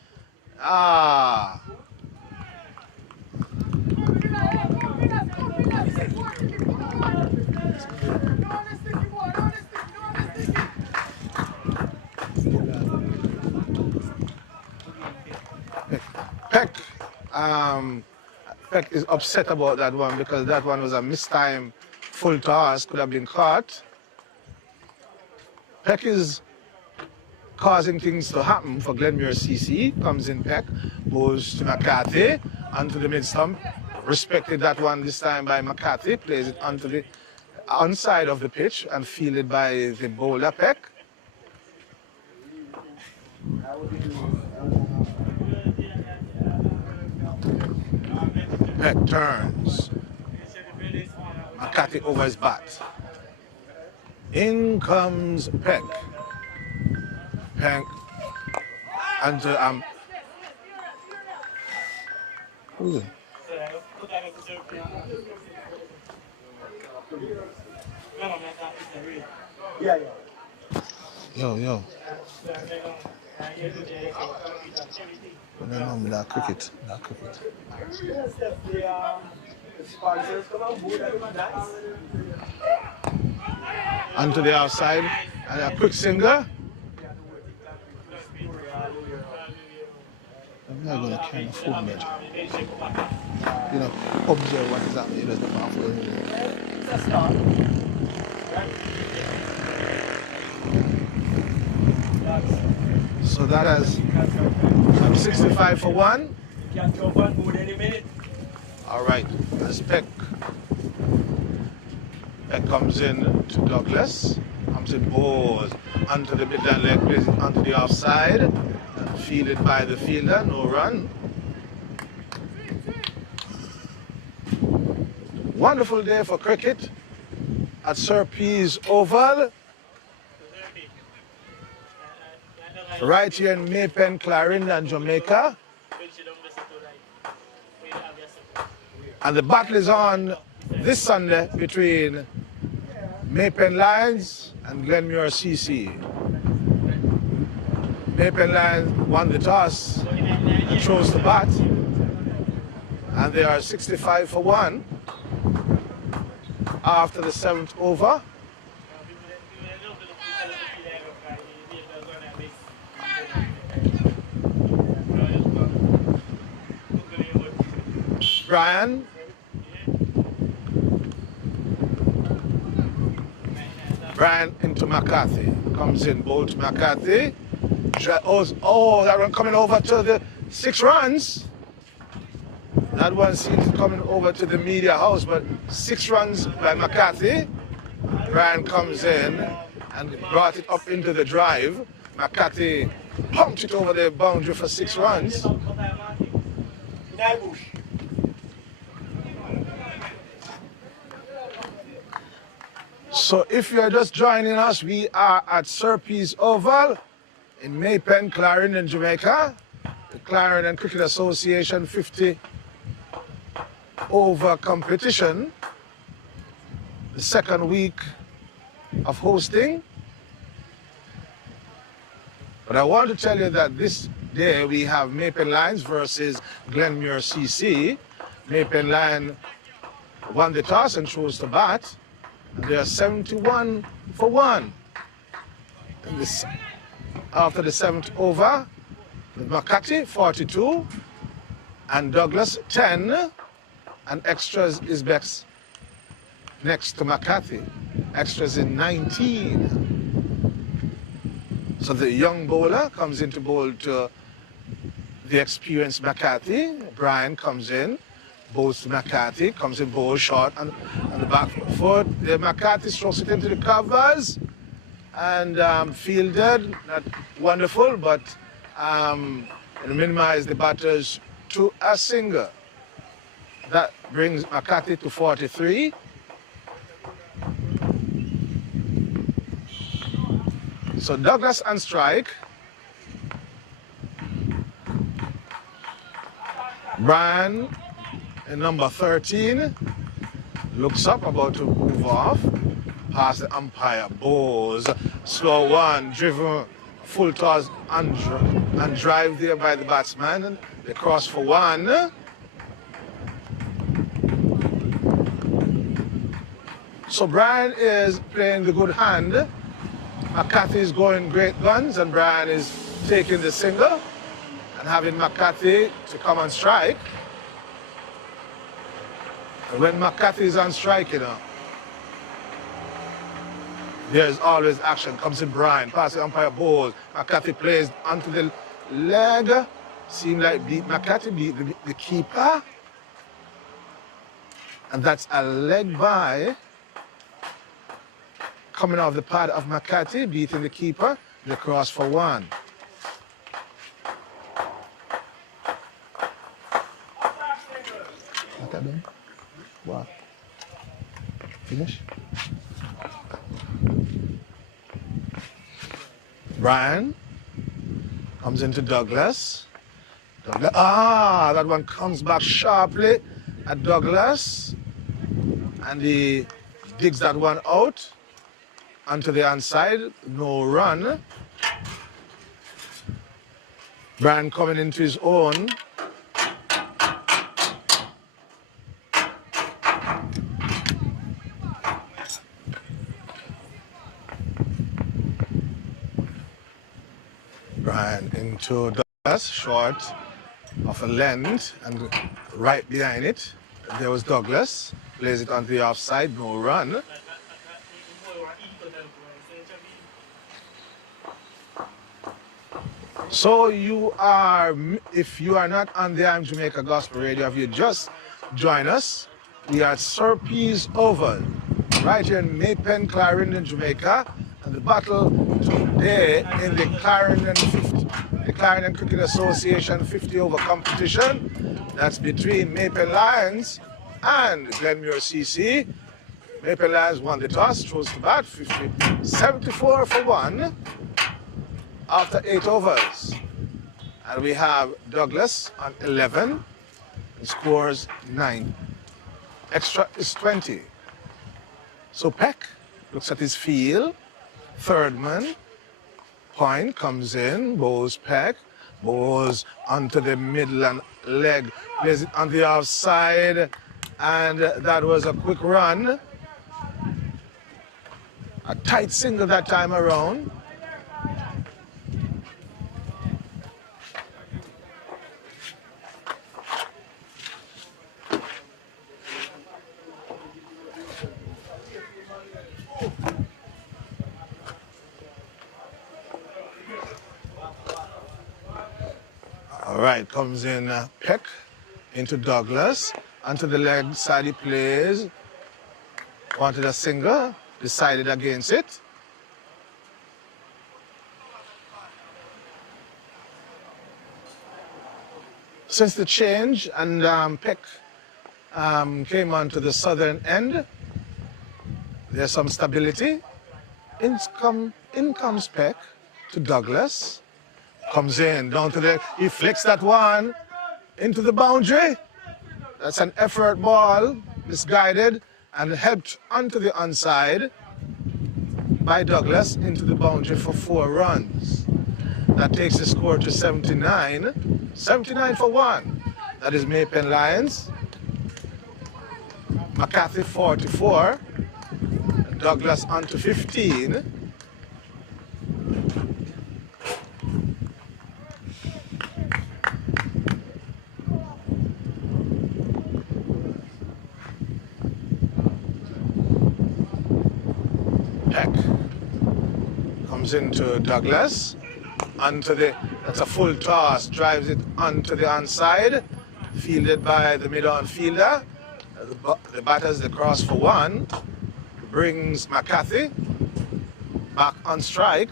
Peck is upset about that one because that one was a mistime full toss, could have been caught. Peck is causing things to happen for Glenmuir CC. Comes in Peck, goes to McCarthy, onto the mid stump. Respected that one this time by McCarthy, plays it onto the onside of the pitch and fielded by the bowler Peck. Peck turns. McCarthy over his bat. In comes Peck. Peck. And who's it? Yo. No, not cricket. Not cricket. Onto the outside. And a quick single. I'm not going to carry the phone measure. You know, observe what is happening. It doesn't matter. So that has 65 for 1. Can jump on board any minute. All right. As Peck comes in to Douglas. Comes in balls onto the midland leg, plays it onto the offside. Fielded by the fielder, no run. Wonderful day for cricket at Sir P's Oval. Right here in Maypen, Clarendon, Jamaica. And the battle is on this Sunday between Maypen Lions and Glenmuir CC. Maypen Lions won the toss and chose the bat. And they are 65 for 1 after the 7th over. Brian. Brian into McCarthy. Comes in, ball to McCarthy. Oh, that one coming over to the 6 runs. That one seems coming over to the media house, but 6 runs by McCarthy. Brian comes in and brought it up into the drive. McCarthy pumped it over the boundary for 6 runs. So if you're just joining us, we are at Sir P's Oval in Maypen, Clarendon, Jamaica. The Clarendon Cricket Association 50 over competition. The 2nd week of hosting. But I want to tell you that this day we have Maypen Lions versus Glenmuir CC. Maypen Lion won the toss and chose the bat. And they are 71 for 1. After the 7th over, with McCarthy 42 and Douglas 10, and extras is next to McCarthy. Extras in 19. So the young bowler comes in to bowl to the experienced McCarthy. Brian comes in, bowls to McCarthy, comes in, bowl short on the back foot. The McCarthy strokes it into the covers and fielded. Not wonderful, but minimize the batters to a single. That brings McCarthy to 43. So Douglas on strike. Brian in number 13 looks up, about to move off. Past the umpire, bowls, slow one, driven full toss and drive there by the batsman. They cross for 1. So Brian is playing the good hand. McCarthy is going great guns, and Brian is taking the single and having McCarthy to come on strike. And when McCarthy is on strike, you know, there's always action. Comes in Brian, past the umpire, balls. McCarthy plays onto the leg. Seemed like McCarthy beat the keeper. And that's a leg by coming off the pad of McCarthy, beating the keeper. They cross for 1. Okay, then. Wow. Finish. Brian comes into Douglas. That one comes back sharply at Douglas. And he digs that one out onto the onside. No run. Brian coming into his own. Brian into Douglas, short of a length, and right behind it, there was Douglas. Plays it on the offside, no run. So you are, if you are not on the I'm Jamaica Gospel Radio, if you just join us, we are at Sir P's Oval, right here in Maypen, Clarendon, Jamaica. And the battle today in the Clarendon Cricket Association 50 over competition. That's between Maypen Lions and Glenmuir CC. Maypen Lions won the toss, chose to bat 74 for 1 after 8 overs. And we have Douglas on 11 and scores 9. Extra is 20. So Peck looks at his field. Third man, point comes in, bowls Peck, bowls onto the middle and leg, plays it on the offside, and that was a quick run. A tight single that time around. All right, comes in Peck into Douglas. Onto the leg side he plays. Wanted a single, decided against it. Since the change and Peck came onto the southern end, there's some stability. In comes Peck to Douglas. Comes in, down to the, he flicks that one into the boundary. That's an effort ball, misguided, and helped onto the onside by Douglas into the boundary for 4 runs. That takes the score to 79. 79 for 1. That is Maypen Lions. McCarthy 44. Douglas on to 15. Peck comes into Douglas, onto the, that's a full toss, drives it onto the onside, fielded by the mid-on fielder. The batters, the cross for 1, brings McCarthy back on strike.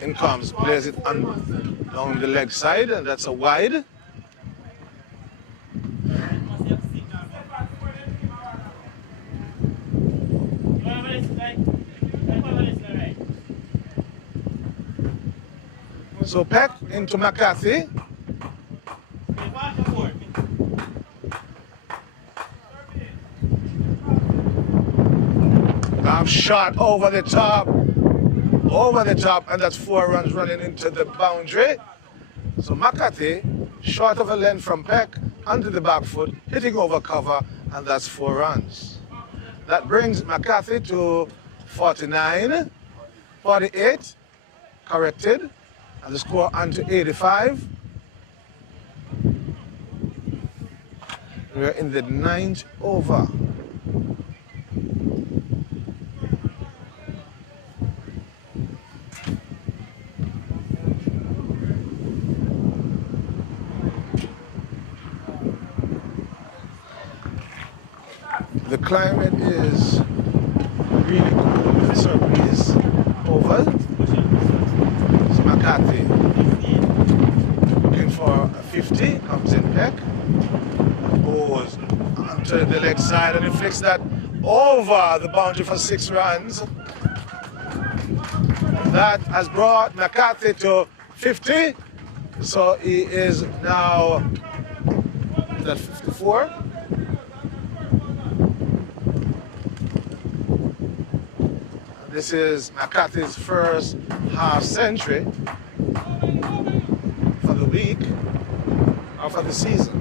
In comes, plays it on down the leg side, and that's a wide. So Peck into McCarthy. Shot over the top, and that's 4 runs running into the boundary. So McCarthy, short of a length from Peck, onto the back foot, hitting over cover, and that's 4 runs. That brings McCarthy to 49, 48, corrected, and the score onto 85. We're in the 9th over. The climate is really cool. The surface oval. It's McCarthy looking for a 50. Comes in Peck. Goes onto the leg side and he flicks that over the boundary for 6 runs. That has brought McCarthy to 50. So he is now at 54. This is McCarthy's first half century for the week or for the season.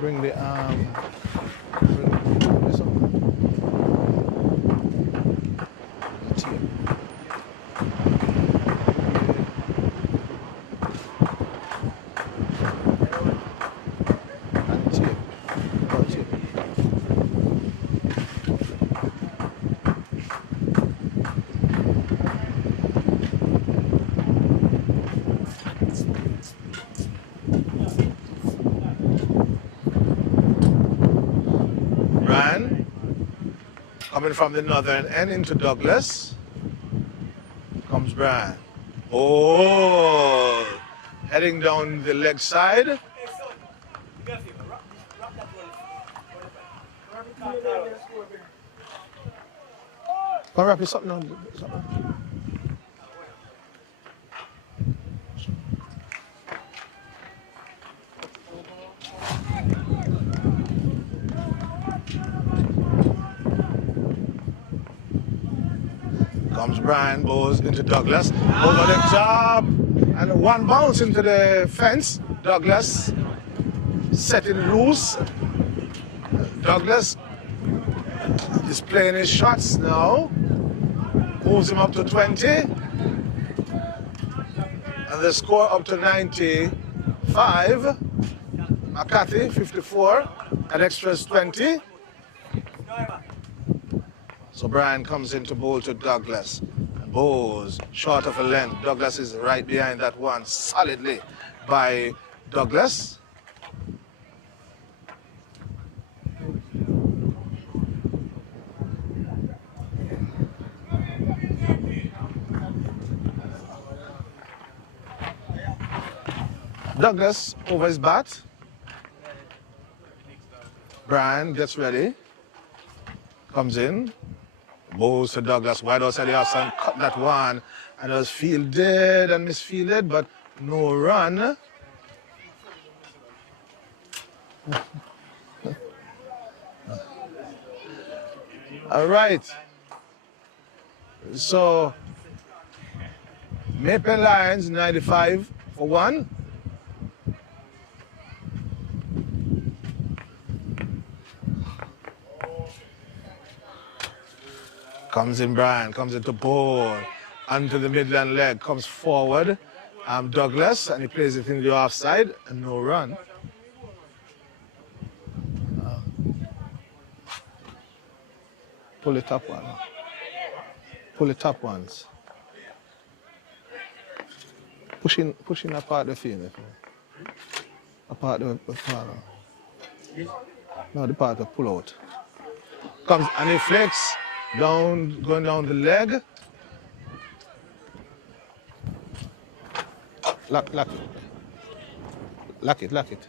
Bring the bring this up. The tape. And tape. Oh, tape. Brian coming from the northern end into Douglas. Comes Brian. Oh, heading down the leg side. Come wrap it something on. Comes Brian, goes into Douglas, over the top, and one bounce into the fence. Douglas setting loose. Douglas is playing his shots now, moves him up to 20, and the score up to 95. McCarthy 54, and extras 20. So Brian comes in to bowl to Douglas. And bowls short of a length. Douglas is right behind that one solidly by Douglas. Douglas over his bat. Brian gets ready. Comes in. Bowls to Douglas, wide outside the offside, cut that one, and it was fielded and misfielded, but no run. All right. So, Maple Lions 95 for 1. Comes in Brian, comes into bowl, onto the midland leg, comes forward. Douglas, and he plays it in the offside, and no run. Pull the top one. Pull the top ones. Pushing apart the field. Apart the part. No, the part of pull out. Comes and he flicks. Down, going down the leg. Lock it. Lock it.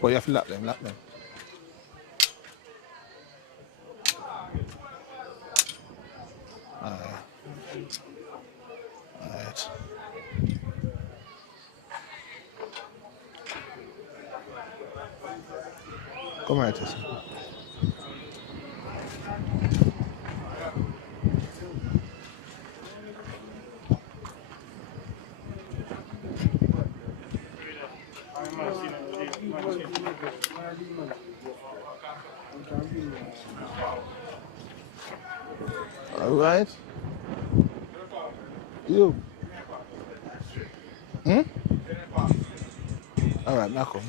But you have to lock them. Alright. Come right here. All right. You. All right, Marco.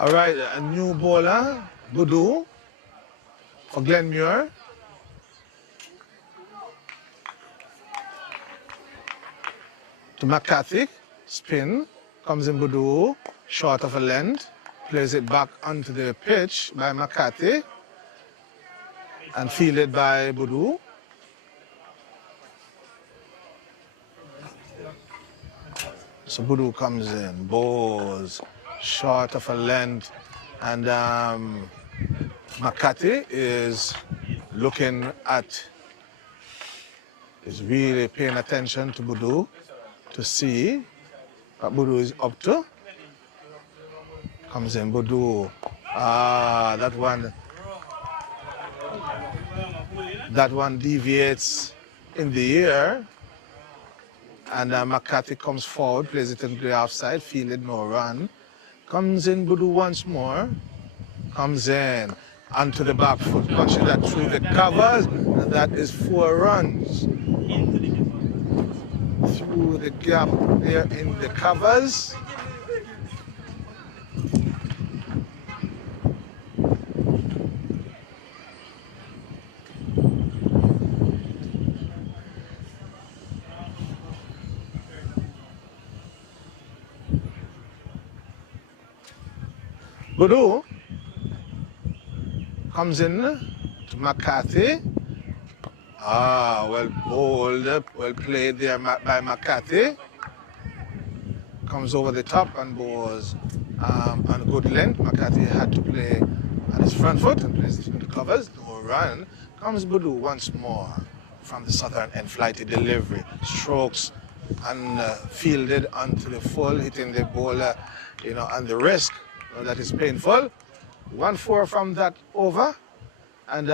All right, a new bowler, Budu, for Glenmuir. To McCarthy, spin, comes in Boudou, short of a length, plays it back onto the pitch by McCarthy and fielded by Boudou. So Boudou comes in, bowls, short of a length, and McCarthy is looking at, is really paying attention to Boudou to see what Boudou is up to. Comes in Boudou. That one deviates in the air. And McCarthy comes forward, plays it into the offside, fielded, no run. Comes in Boudou once more. Comes in onto the back foot, punching that through the covers. And that is 4 runs. Through the gap there in the covers. Boudou comes in to McCarthy. Well bowled, well played there by McCarthy. Comes over the top and bowls on a good length. McCarthy had to play on his front foot and plays it into covers. No run. Comes Boudou once more from the southern end, flighty delivery. Strokes and fielded onto the full, hitting the bowler, on the wrist. That is painful. 1-4 from that over. And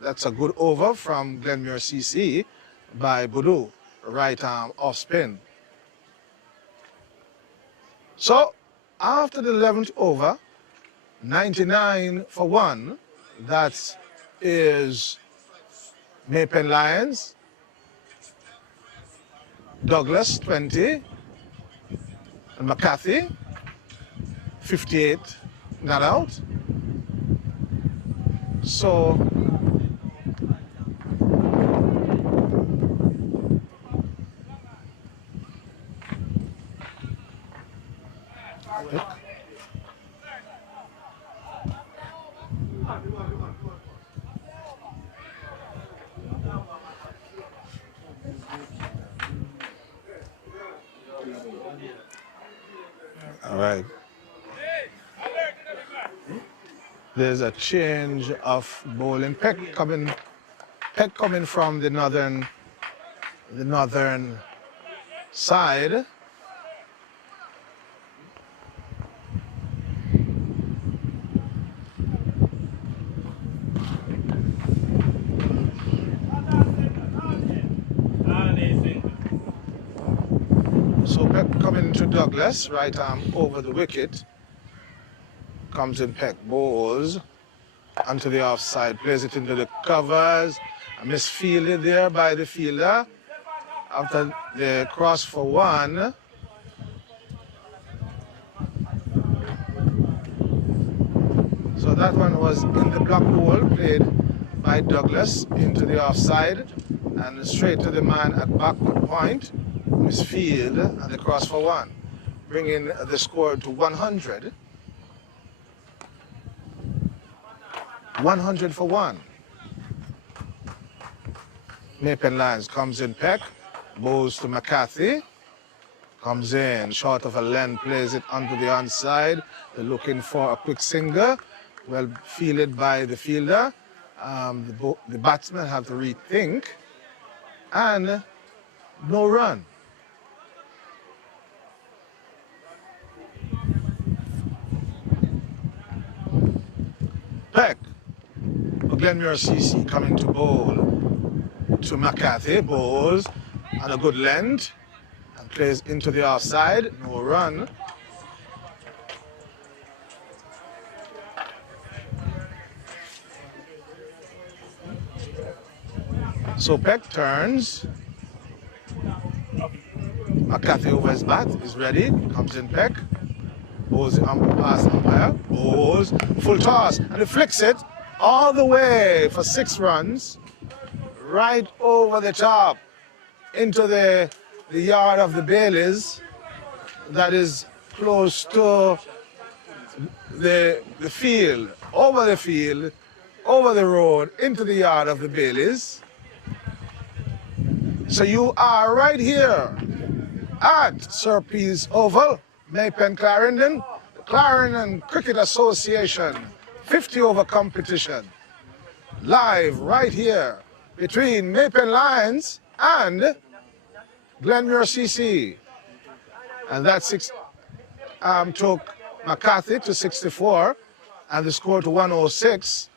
that's a good over from Glenmuir CC by Boudou, right arm off spin. So after the 11th over, 99 for 1, that is Maypen Lions, Douglas 20, and McCarthy 58 not out. So all right. There's a change of bowling. Peck coming from the northern side. So Peck coming to Douglas, right arm over the wicket. Comes in Peck, bowls onto the offside, plays it into the covers. Misfielded there by the fielder after the cross for 1. So that one was in the black hole, played by Douglas into the offside and straight to the man at backward point. Misfield and the cross for 1, bringing the score to 100. 100 for 1. Maypen Lions comes in Peck, bowls to McCarthy, comes in short of a length, plays it onto the onside. They're looking for a quick single, well fielded by the fielder. The batsmen have to rethink, and no run. Peck, Glenmuir CC coming to bowl to McCarthy, bowls on a good length and plays into the offside, no run. So Peck turns, McCarthy over his bat, is ready, comes in Peck, bowls the past umpire, bowls, full toss, and he flicks it all the way for 6 runs, right over the top into the yard of the Baileys, that is close to the field, over the road, into the yard of the Baileys. So you are right here at Sir Pease Oval, Maypen Clarendon, the Clarendon Cricket Association 50 over competition, live right here between Maypen Lions and Glenmuir CC. And that took McCarthy to 64 and the score to 106.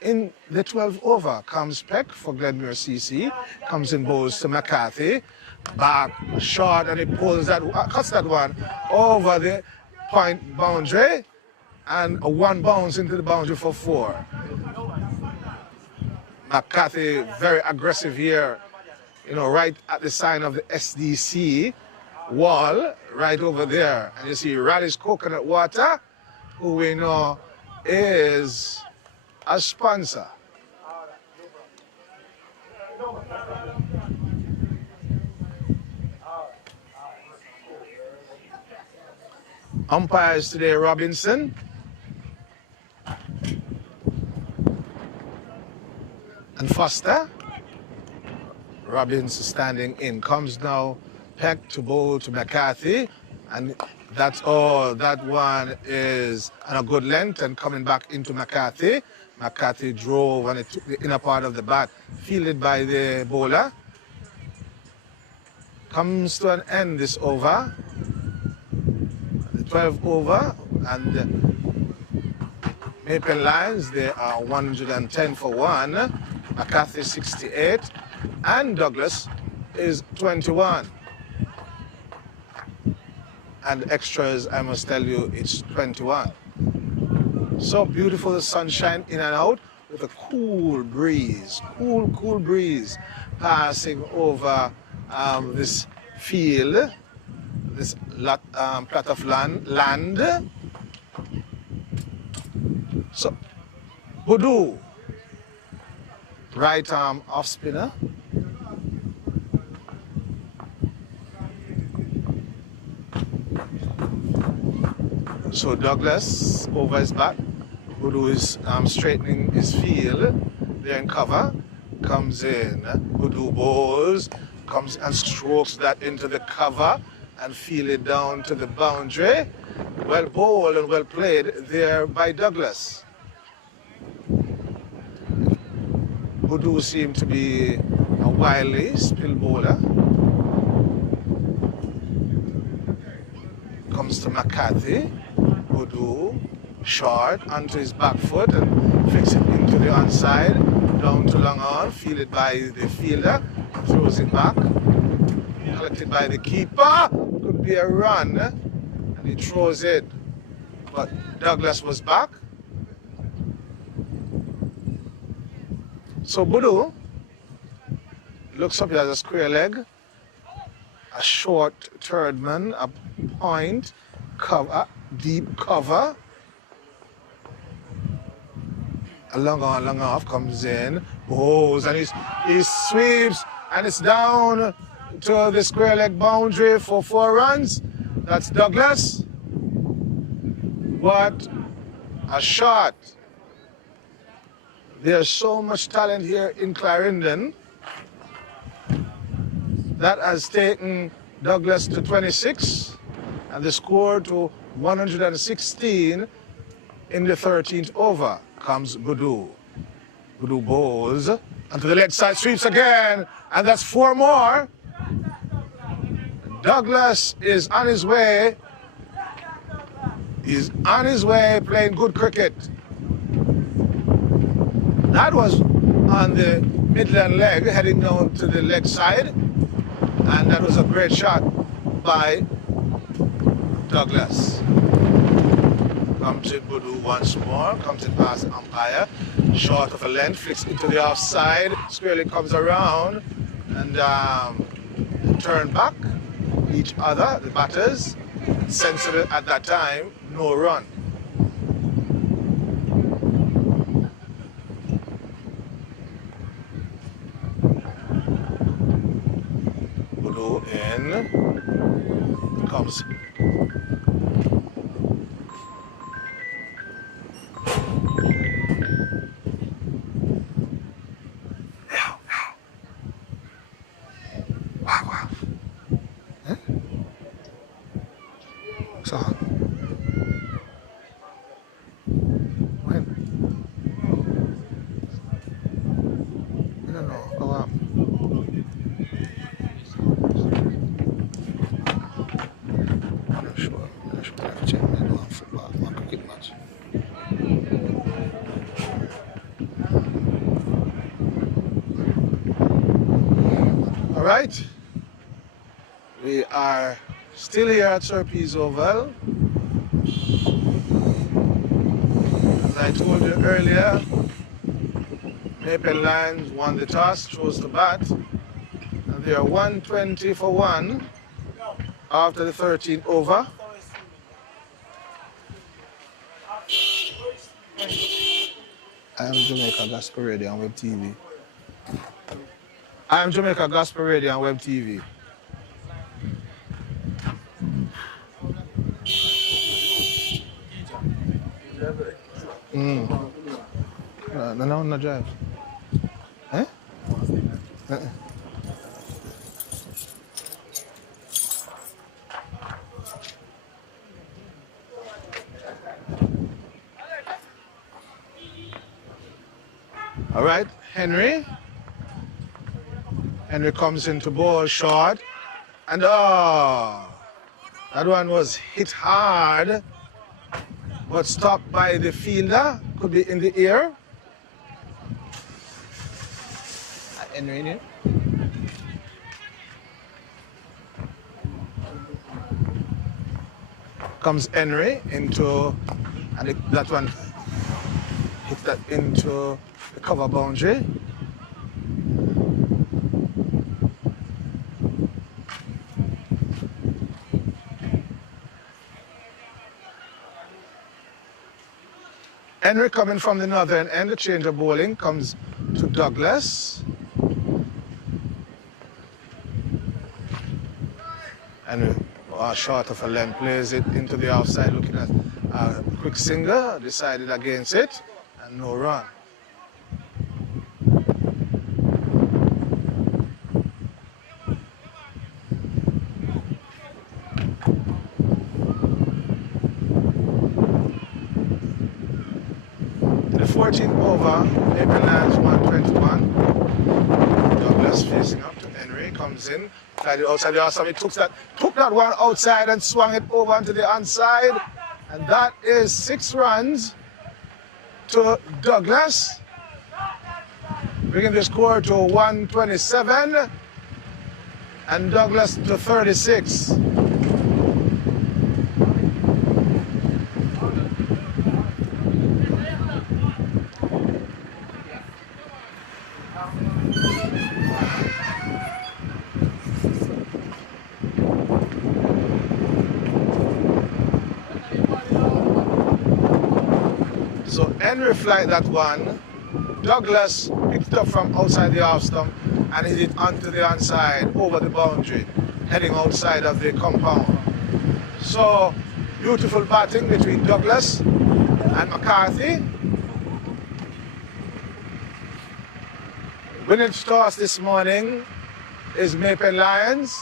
In the 12th over comes Peck for Glenmuir CC, comes in bowls to McCarthy, back short, and he pulls that, cuts that one over the point boundary, and a 1 bounce into the boundary for 4. McCarthy very aggressive here, right at the sign of the SDC wall, right over there. And you see Rally's Coconut Water, who we know is a sponsor. Umpires today, Robinson. And Foster. Robbins standing in. Comes now Peck to bowl to McCarthy. And that's all. That one is on a good length and coming back into McCarthy. McCarthy drove and it took the inner part of the bat, fielded by the bowler. Comes to an end this over. The 12th over, and Maypen Lions, they are 110 for 1. McCarthy 68, and Douglas is 21. And extras, I must tell you, it's 21. So beautiful, the sunshine in and out with a cool breeze, cool breeze passing over this field, this plot of land. So, Boudou, right arm off spinner. So Douglas over his back. Boudou is straightening his field. They're in cover. Comes in. Boudou bowls. Comes and strokes that into the cover and feel it down to the boundary. Well bowled and well played there by Douglas. Boudou seemed to be a wily spill bowler. Comes to McCarthy. Boudou short onto his back foot and flicks it into the onside, down to long on, fielded by the fielder, throws it back, collected by the keeper. Could be a run, and he throws it, but Douglas was back. So Boudou looks up, he has a square leg, a short third man, a point, cover, deep cover. A long on, long off, comes in, bowls, and he sweeps, and it's down to the square leg boundary for 4 runs. That's Douglas. What a shot. There's so much talent here in Clarendon. That has taken Douglas to 26 and the score to 116 in the 13th over. Comes Boudou. Boudou bowls and to the leg side, sweeps again, and that's 4 more. Douglas is on his way. He's on his way playing good cricket. That was on the midland leg, heading down to the leg side, and that was a great shot by Douglas. Comes in Boudou once more, comes in past the umpire, short of a length, flicks into the offside, squarely comes around and turn back each other, the batters. Sensible at that time, no run. In comes so when I don't know. I'm not sure. I'm not sure. I have to check. I know I'm football. I'm a cricket match. All right. We are still here at Sir P's Oval. As I told you earlier, Maple Lions won the toss, chose the bat, and they are 120 for 1 after the 13th over. I am Jamaica Gospel Radio and Web TV. I am Jamaica Gospel Radio and Web TV. No drive. Eh? All right, Henry comes into ball short, and that one was hit hard, but stopped by the fielder. Could be in the air. Henry in here. Comes Henry into, and that one hit that into the cover boundary. Henry coming from the northern end, the change of bowling comes to Douglas. Henry, short of a length, plays it into the outside, looking at a quick single, decided against it, and no run. The 14th over, Maple Lions 121. Douglas facing up to Henry, comes in, tried it outside the outside. He took that one outside and swung it over onto the onside. And that is 6 runs to Douglas, bringing the score to 127 and Douglas to 36. So Henry flight that one. Douglas picked it up from outside the half stump and hit it onto the onside over the boundary, heading outside of the compound. So beautiful batting between Douglas and McCarthy. Winning toss this morning is Maple Lions.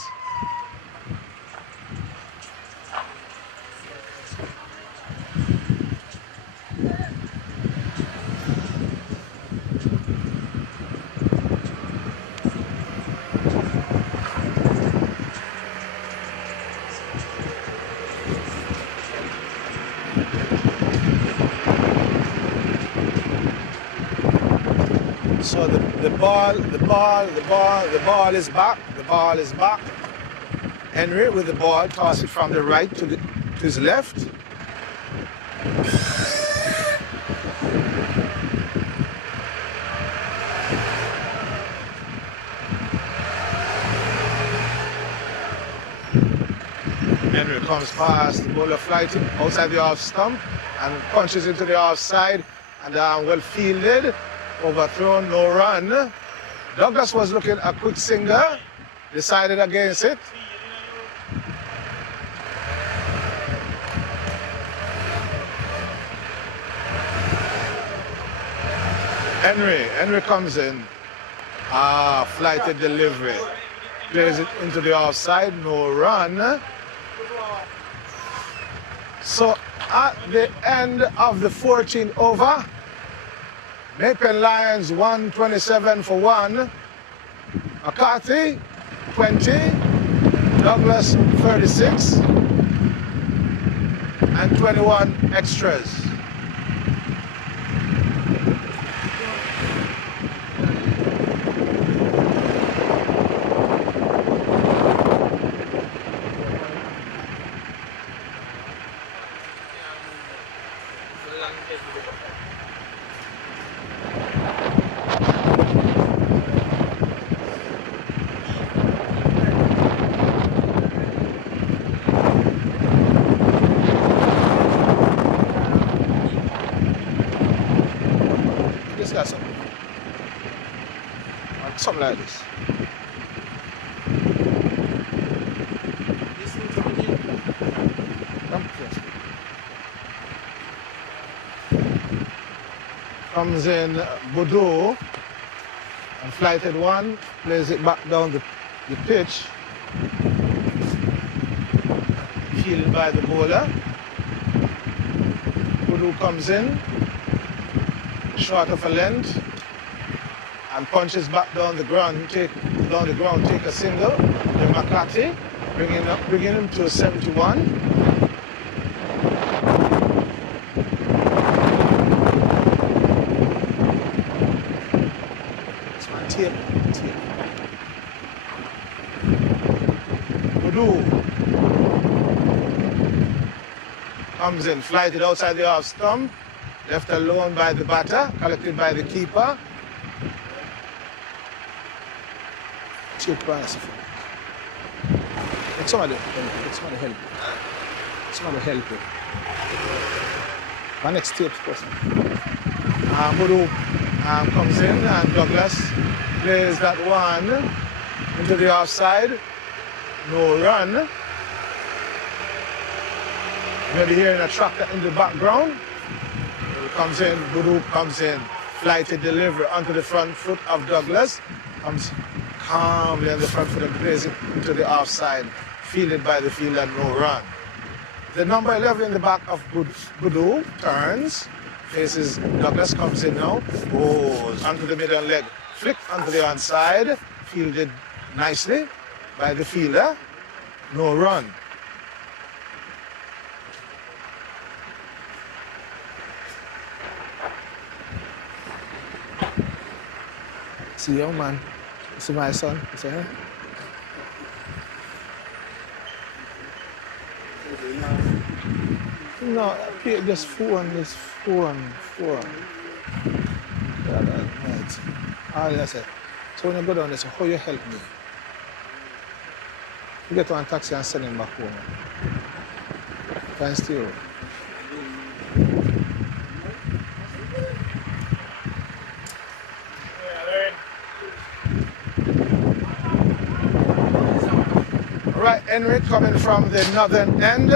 So the ball is back. The ball is back. Henry with the ball, toss it from the right to his left. Henry comes past the bowler flighting outside the off stump and punches into the offside, and well fielded. Overthrown, no run. Douglas was looking a quick single, decided against it. Henry comes in. Flighted delivery. Plays it into the offside, no run. So at the end of the 14th over, Maypen Lions 127 for 1. McCarthy 20, Douglas 36, and 21 extras. Something like this. Comes in Boudou and flighted one, plays it back down the pitch. Fielded by the bowler. Boudou comes in, short of a length, and punches back down the ground, take a single. Then McCarthy, bringing him to 71. It's my tape. Boudou comes in, flighted outside the off stump, left alone by the batter, collected by the keeper. Price. It's somebody help. Somebody help you. My next tape person. Boudou comes in and Douglas plays that one into the offside. No run. Maybe hearing a tractor in the background. Boudou comes in, flighted delivery onto the front foot of Douglas. Comes calmly on the front foot and plays it into the offside, fielded by the fielder, no run. The number 11 in the back of Boudou turns, faces Douglas, comes in now, goes onto the middle leg, flick onto the onside, fielded nicely by the fielder, no run. See, young man. See my son? You say, huh? No, just phone. Yeah, right. All I said. So when you go down there, so how you help me? You get on a taxi and send him back home. Thanks to you. Right, Henry coming from the northern end.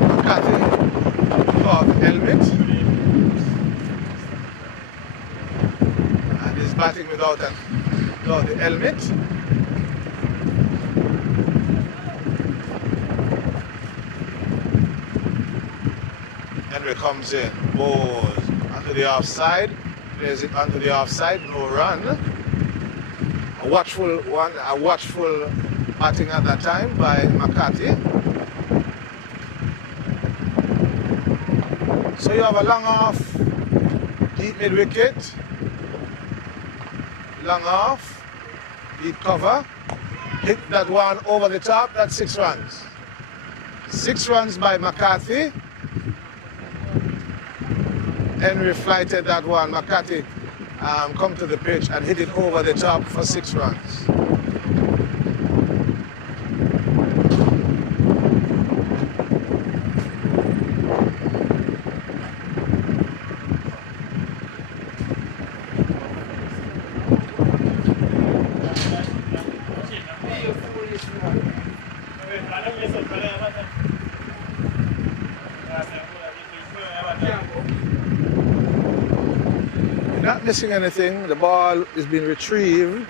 McCarthy off helmet. And he's batting without the helmet. Comes in, balls onto the offside, plays it onto the offside, no run. A watchful batting at that time by McCarthy. So you have a long off, deep mid wicket, long off, deep cover, hit that one over the top, that's 6 runs. 6 runs by McCarthy. Henry flighted that one. McCarthy come to the pitch and hit it over the top for 6 runs. You're not missing anything. The ball is being retrieved.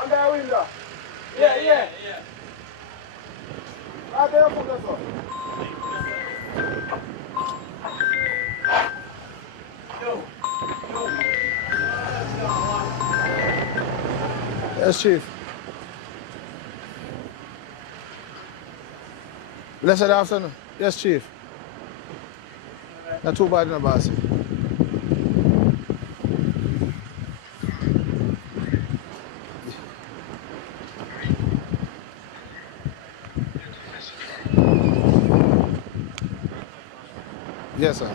Under the window. Yeah. Right there, put this up. Yes, Chief. Blessed afternoon. Yes, Chief. Not too bad in the boss. Yes, sir.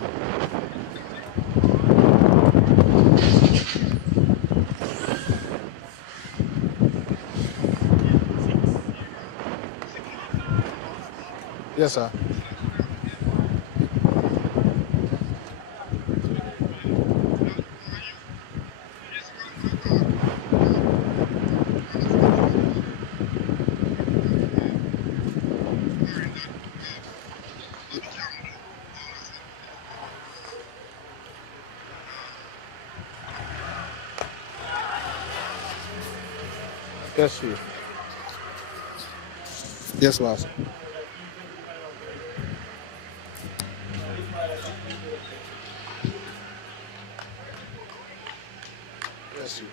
Yes, sir. Yes, Chief. Yes, boss. Yes, Chief.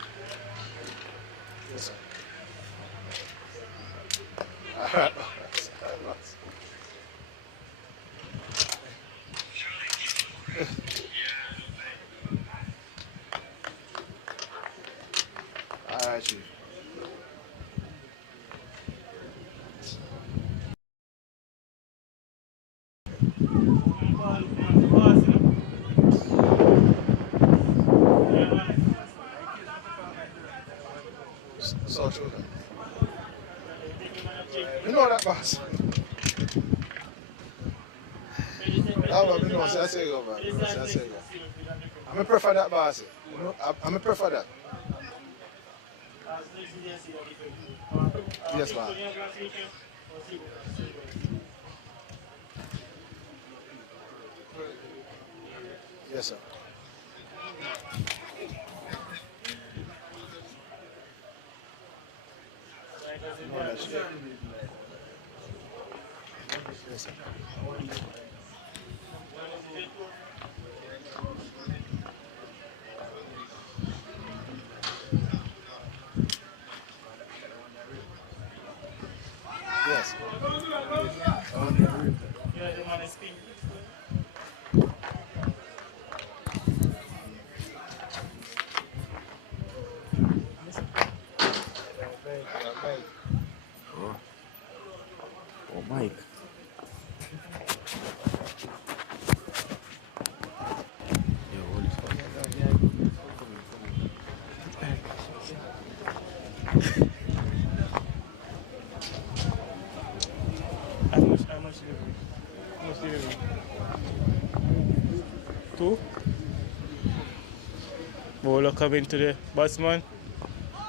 Yes, sir. All right, boss. All right, Chief. So true. You know that, boss. That one, you know, I say go, man. I say go. I prefer that, boss. You know, I prefer that. Yes, boss. Yes, sir. No, that's it. Yes, sir. Yes. Oh, Mike. How much delivery? Two? Bowler coming to the batsman.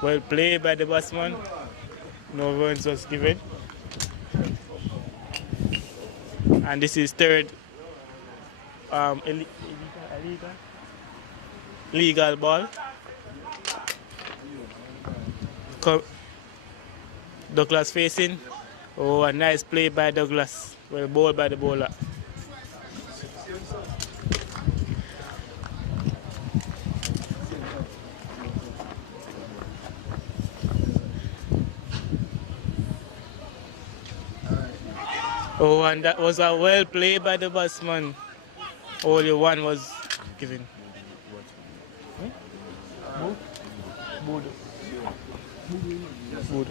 Well played by the batsman. No runs was given. And this is third legal ball. Douglas facing. Oh, a nice play by Douglas. Well bowled by the bowler. Oh, and that was a well play by the batsman. Only one was given. Good.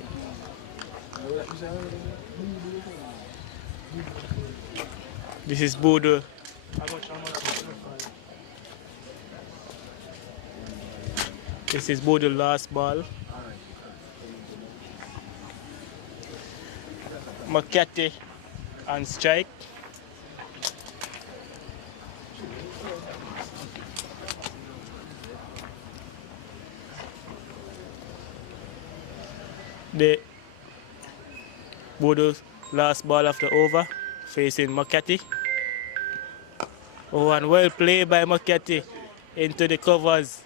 This is Bodo. This is Bodo last ball. Makate on strike. The Bodo's last ball of the over, facing McCarthy. Oh, and well played by McCarthy into the covers.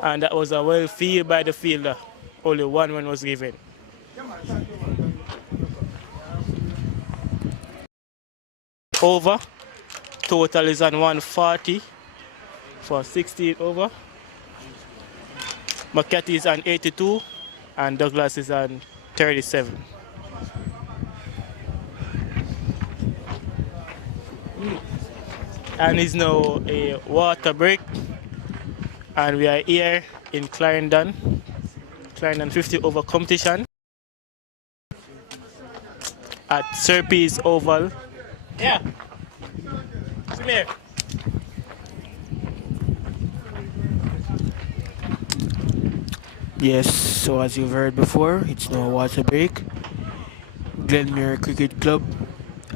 And that was a well field by the fielder. Only one run was given. Over. Total is on 140 for 16 over. McCarthy is on 82 and Douglas is on 37. And it's now a water break. And we are here in Clarendon 50 over competition at Serpes Oval. Yeah. Come here. Yes, so as you've heard before, it's now a water break. Glenmir Cricket Club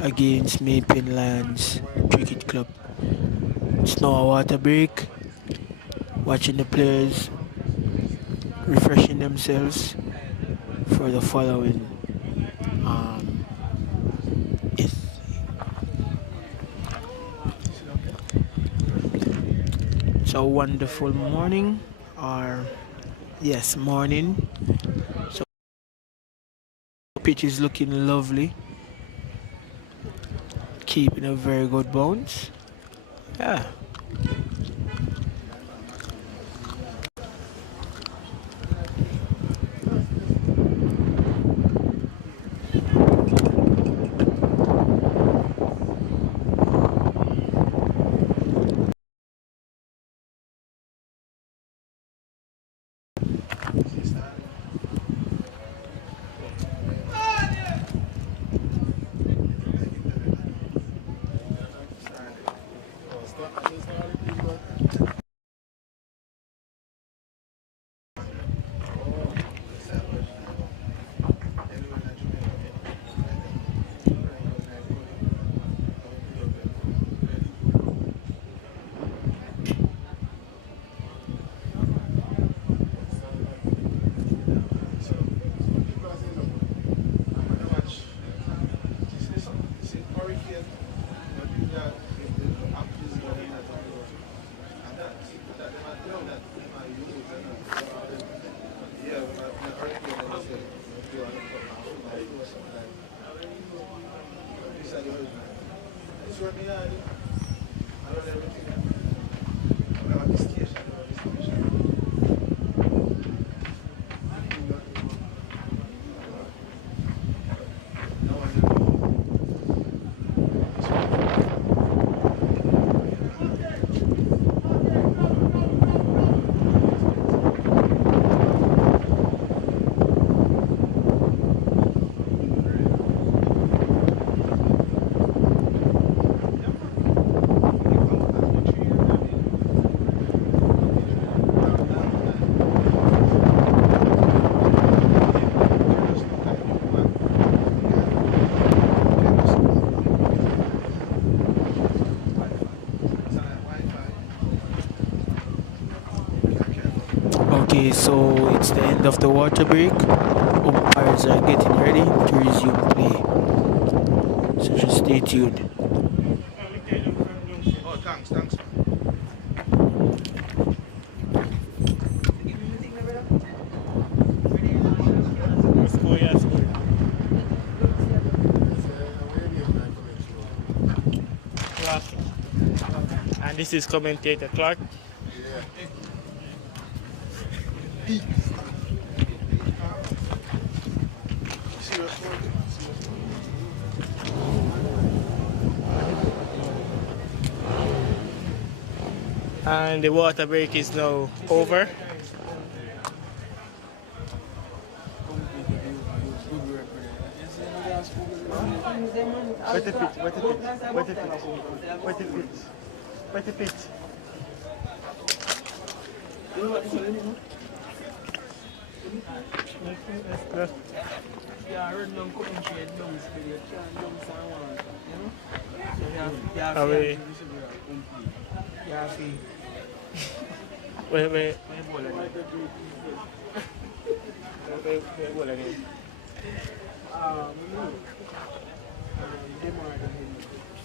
against Mapen Lands Cricket Club. It's now a water break. Watching the players refreshing themselves for the following. Yes. It's a wonderful morning, or yes, morning. So pitch is looking lovely, keeping a very good bounce. Yeah. Okay, so it's the end of the water break. Umpires are getting ready to resume play. So just stay tuned. Oh, thanks. And this is commentator Clark. And the water break is now over. Wet the pitch. Yeah, I heard them couldn't trade those video. Away. Yeah, see. Wait.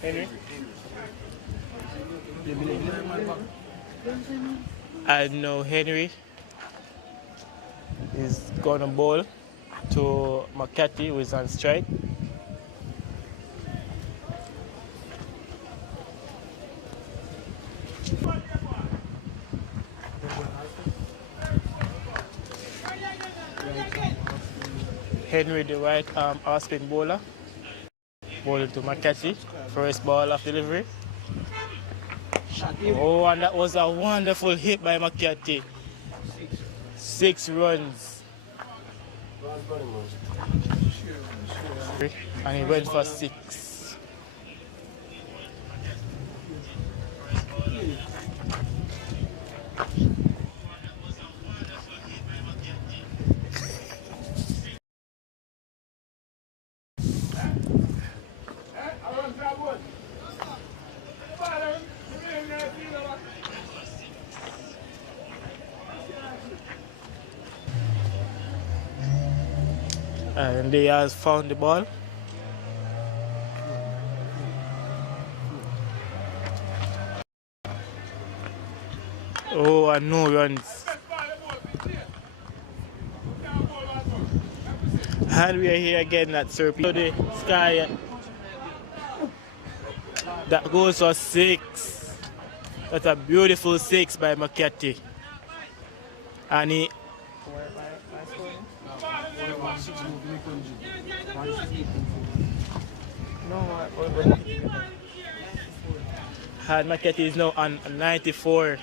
Henry? And now Henry is gonna bowl to McCarthy, who is on strike. Henry, the right arm spin bowler, bowling to McCarthy. First ball of delivery. Oh, and that was a wonderful hit by McCarthy. 6 runs. And he went for 6. And they has found the ball. Oh, and no runs. And we are here again at Serpy. The sky. That goes for 6. That's a beautiful 6 by McCarthy. And he. And McCarthy is now on 94.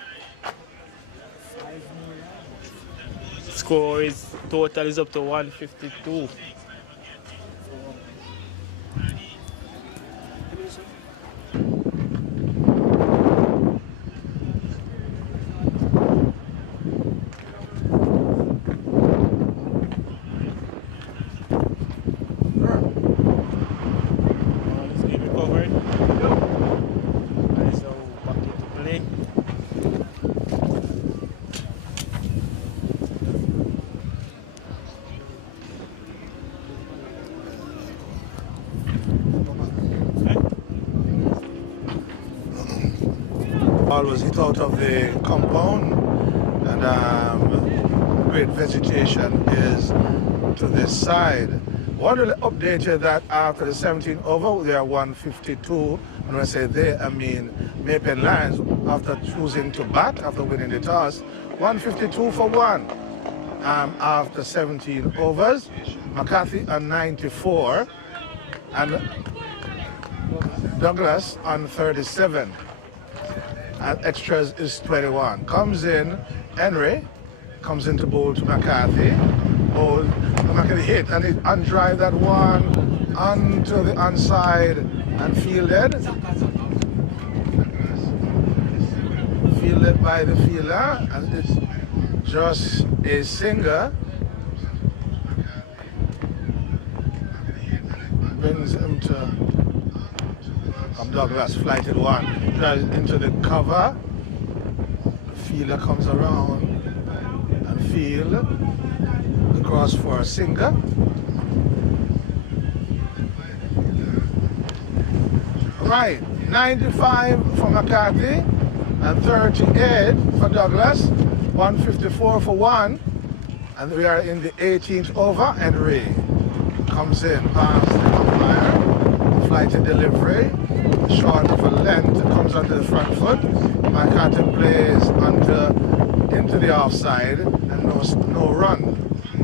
Score is total is up to 152. Ball was hit out of the compound, and great vegetation is to this side. Wanted to update you that after the 17th over, they are 152. And when I say they, I mean May Pen Lions, after choosing to bat, after winning the toss, 152 for 1. After 17 overs, McCarthy on 94, and Douglas on 37. And extras is 21. Comes in Henry, comes into bowl to McCarthy. Bowl, McCarthy hit and it undrive that one onto the onside and fielded. Fielded by the fielder, and it's just a singer. Brings him to Douglas, flighted one, drives into the cover. The fielder comes around and field across for a single. Right, 95 for McCarthy and 38 for Douglas, 154 for 1, and we are in the 18th over. Henry comes in past the umpire, flighted delivery. Short of a length, comes onto the front foot. McCarthy plays into the offside and no run.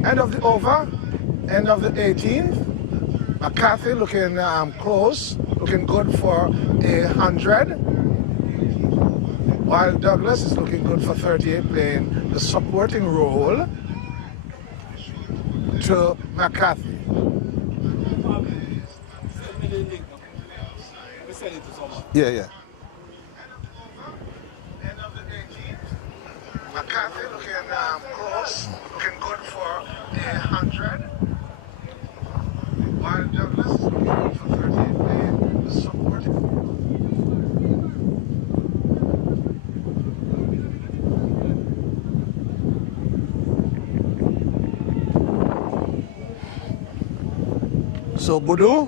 End of the over, end of the 18th. McCarthy looking close, looking good for 100. While Douglas is looking good for 38, playing the supporting role to McCarthy. Yeah. End of the 18th. McCarthy looking close, looking good for 100. While Douglas is looking good for 38, playing the support. So Budu.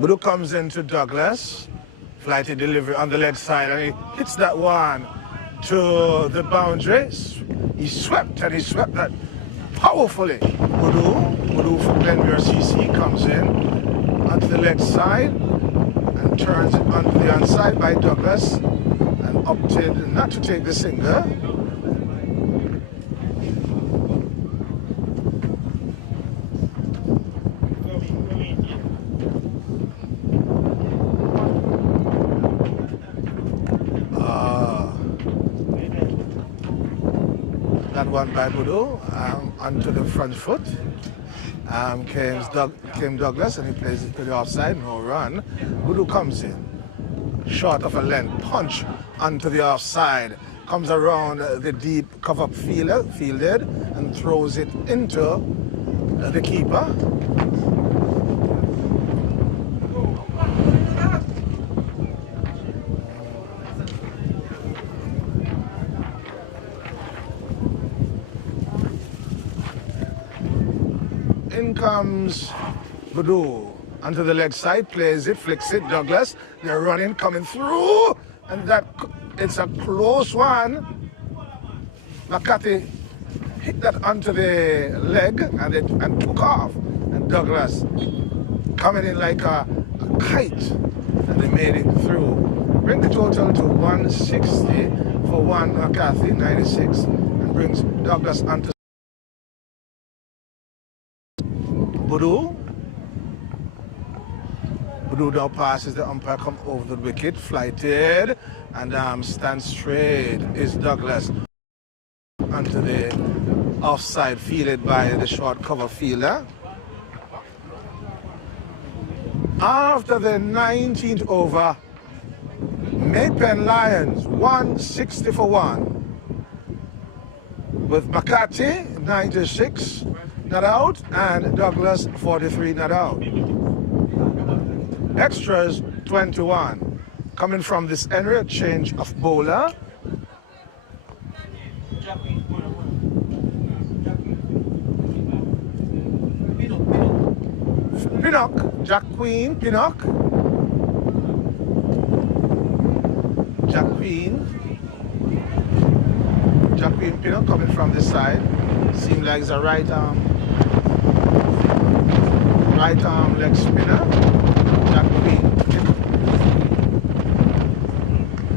Budu comes into Douglas. Flighty delivery on the leg side, and he hits that one to the boundary. He swept, and he swept that powerfully. Budu from Glenmuir CC comes in onto the leg side and turns it onto the onside by Douglas and opted not to take the single. That one by Budu onto the front foot. Came Douglas, and he plays it to the offside, no run. Budu comes in, short of a length, punch onto the offside, comes around the deep cover fielded, and throws it into the keeper. In comes Budu onto the leg side, plays it, flicks it, Douglas. They're running, coming through, and it's a close one. McCarthy hit that onto the leg and took off. And Douglas coming in like a kite, and they made it through. Bring the total to 160 for one McCarthy, 96, and brings Douglas onto Budu now passes the umpire, come over the wicket, flighted, and stands straight is Douglas onto the offside, fielded by the short cover fielder. After the 19th over, Maypen Lions 160 for 1. With McCarthy 96 not out and Douglas 43 not out. Extras 21. Coming from this area, change of bowler. Pinnock, Jack Queen Pinnock coming from this side. Seems like it's a right arm leg spinner. Jack Queen.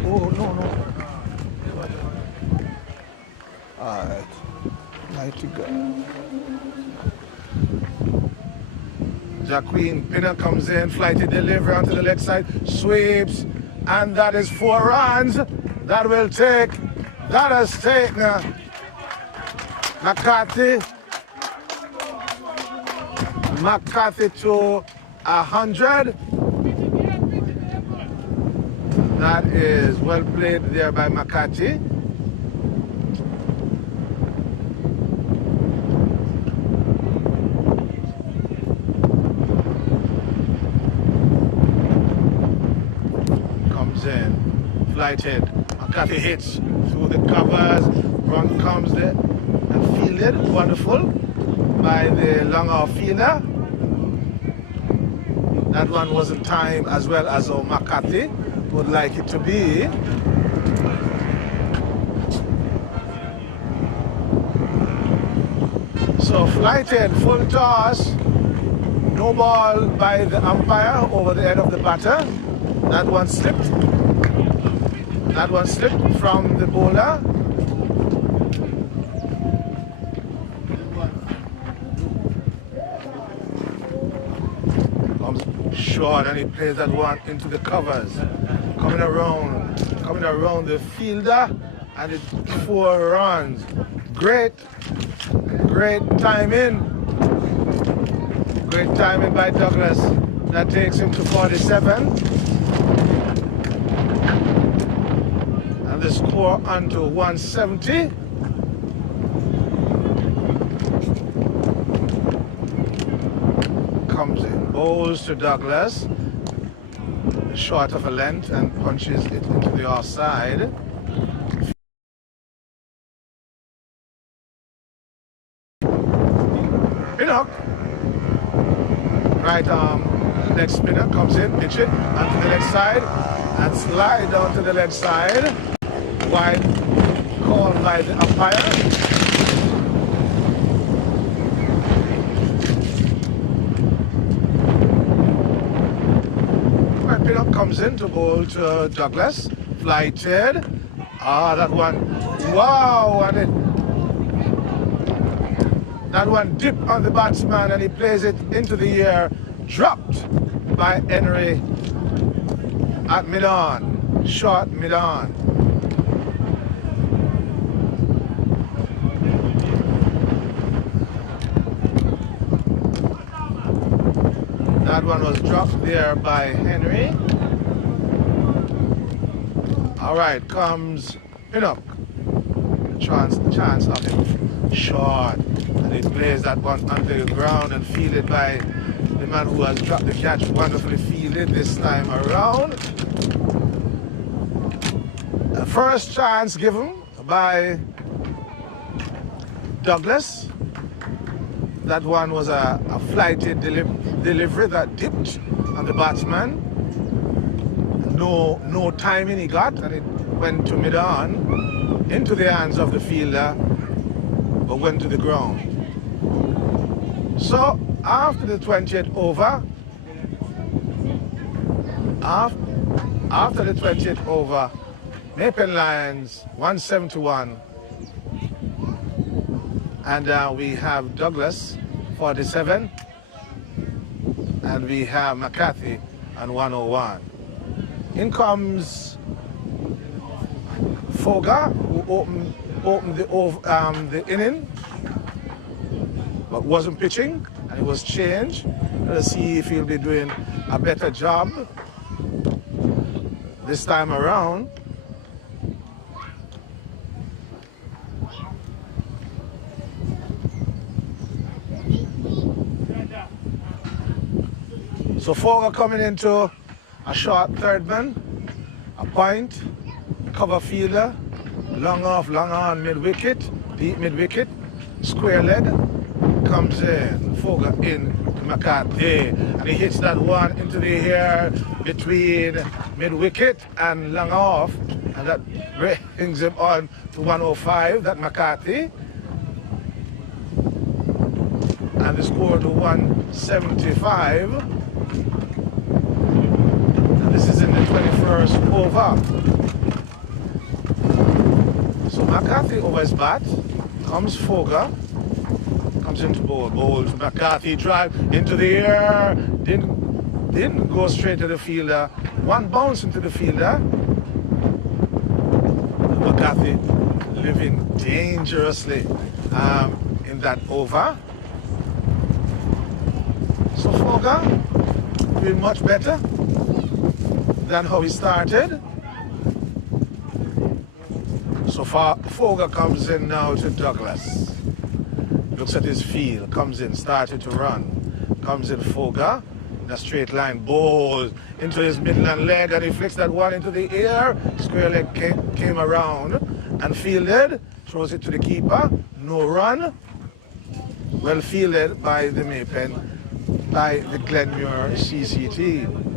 Oh no. Alright. Mighty God. Jack Queen Pinner comes in, flighty delivery onto the leg side, sweeps, and that is 4 runs. That has taken McCarthy to 100. That is well played there by McCarthy. Comes in, flighted. McCarthy hits through the covers. Run comes there and fielded. Wonderful by the long off fielder. That one wasn't timed as well as McCarthy would like it to be. So flighted, full toss, no ball by the umpire over the head of the batter. That one slipped from the bowler. Short, and he plays that one into the covers, coming around the fielder, and it's 4 runs. Great timing by Douglas. That takes him to 47, and the score onto 170. Comes in, bowls to Douglas. short of a length and punches it into the offside. Pinnock, right arm leg spinner comes in, pitch it onto the leg side and slide down to the leg side. Wide call by the umpire. Pinnock comes in to bowl to Douglas. Flighted. That one. Wow! And that one dipped on the batsman and he plays it into the air. Dropped by Henry at mid-on. Short mid-on. That one was dropped there by Henry. All right, comes Pinnock. Chance of him short. And he plays that one onto the ground and fielded by the man who has dropped the catch. Wonderfully fielded this time around. The first chance given by Douglas. That one was a flighted delivery that dipped on the batsman. No timing he got, and it went to mid-on, into the hands of the fielder, but went to the ground. So after the 20th over, after the 20th over, Maypen Lions 171. And we have Douglas 47, and we have McCarthy on 101. In comes Foga, who opened the inning, but wasn't pitching, and it was changed. Let's see if he'll be doing a better job this time around. So Foga coming into a short third man, a point, cover fielder, long off, long on mid-wicket, deep mid-wicket, square leg, comes in, Foga in to McCarthy, and he hits that one into the air between mid-wicket and long off, and that brings him on to 105, that McCarthy, and the score to 175. This is in the 21st over. So McCarthy over his bat, comes Foga, comes into bowl to McCarthy, drive into the air, didn't go straight to the fielder, one bounce into the fielder. McCarthy living dangerously in that over. So Foga doing much better than how he started. So far, Foga comes in now to Douglas. Looks at his field, comes in, started to run. Comes in Foga, in a straight line, bowls into his midland leg, and he flicks that one into the air. Square leg came around and fielded, throws it to the keeper, no run. Well fielded by the Maypen, by the Glenmuir CC team.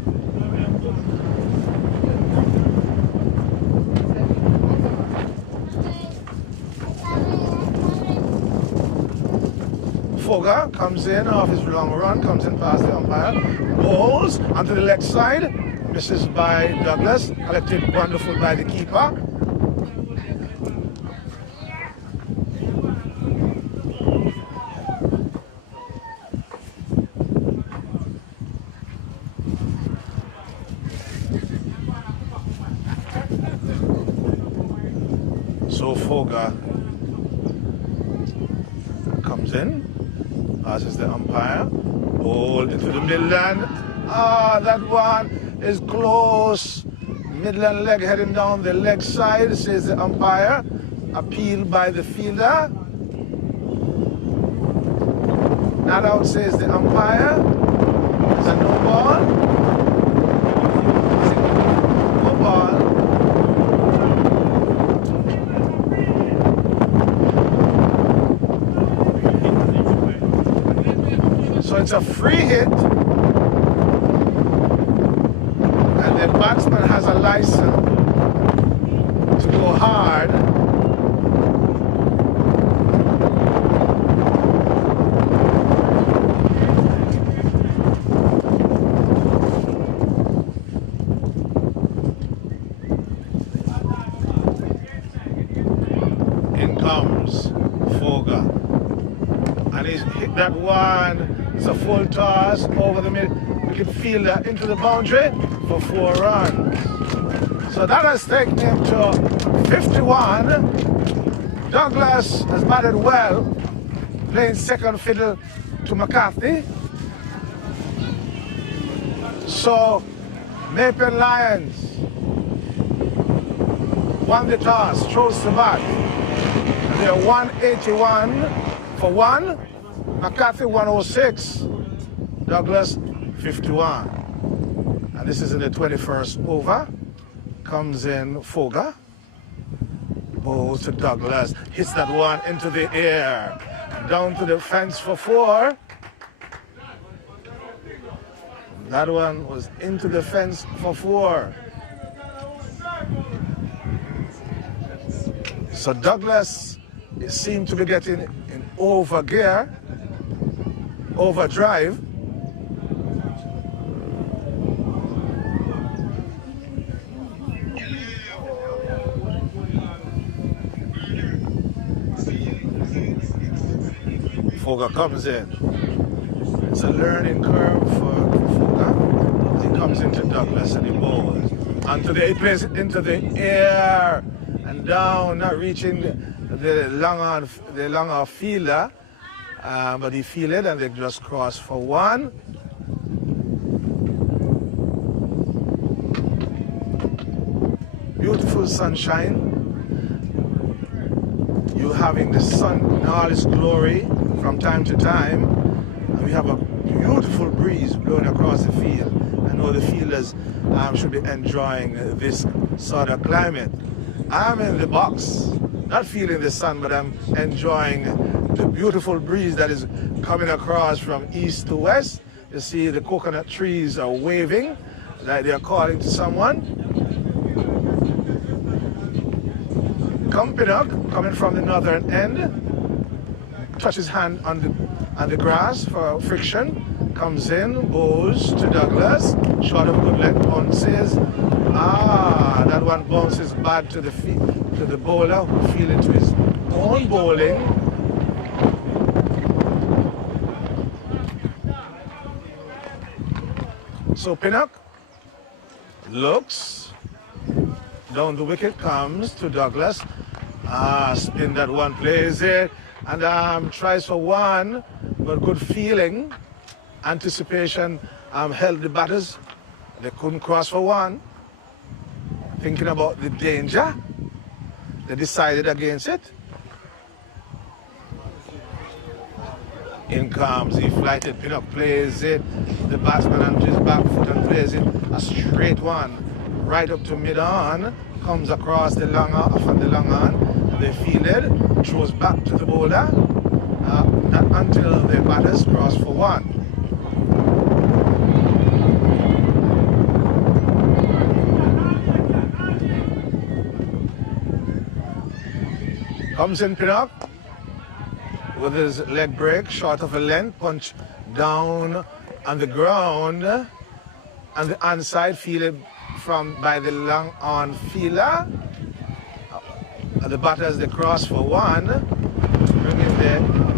Foga comes in off his long run, comes in past the umpire, bowls onto the left side, misses by Douglas, collected wonderful by the keeper. So Foga comes in, passes the umpire, ball into the midland. That one is close. Midland leg heading down the leg side, says the umpire. Appeal by the fielder. Not out, says the umpire. It's a no ball. it's a free hit. And the batsman has a license to go hard. In comes Foga. And he's hit that one. It's a full toss over the midfielder into the boundary for 4 runs. So that has taken him to 51. Douglas has batted well, playing second fiddle to McCarthy. So Maple Lions won the toss, throws the bat. They're 181 for 1. McCarthy 106. Douglas 51. And this is in the 21st over. Comes in Foga. Bowls to Douglas. Hits that one into the air. Down to the fence for 4. That one was into the fence for 4. So Douglas seemed to be getting in over gear, overdrive. Foga comes in. It's a learning curve for Foga. He comes into Douglas and he bowls. He plays it into the air and down, not reaching the long off fielder, but he fielded and they just crossed for 1. Beautiful sunshine. You having the sun in all its glory from time to time, and we have a beautiful breeze blowing across the field. I know the fielders should be enjoying this sort of climate. I'm in the box, not feeling the sun, but I'm enjoying the beautiful breeze that is coming across from east to west. You see the coconut trees are waving like they're calling to someone. Pinnock coming from the northern end, touches hand on the grass for friction, comes in, bowls to Douglas, short of good length, bounces. That one bounces back to the bowler who feel into his own bowling. So Pinnock looks down the wicket, comes to Douglas. Spin that one, plays it, and tries for 1, but good feeling. Anticipation held the batters. They couldn't cross for 1. Thinking about the danger, they decided against it. In comes, he flighted, Pinnock plays it. The batsman on his back foot and plays it. A straight one, right up to mid-on. Comes across the long off and the long on. They fielded, throws back to the bowler. Not until the batters cross for 1. Comes in Pinnock with his leg break, short of a length, punch down on the ground, and the onside fielded by the long on fielder. The batters they cross for 1, bringing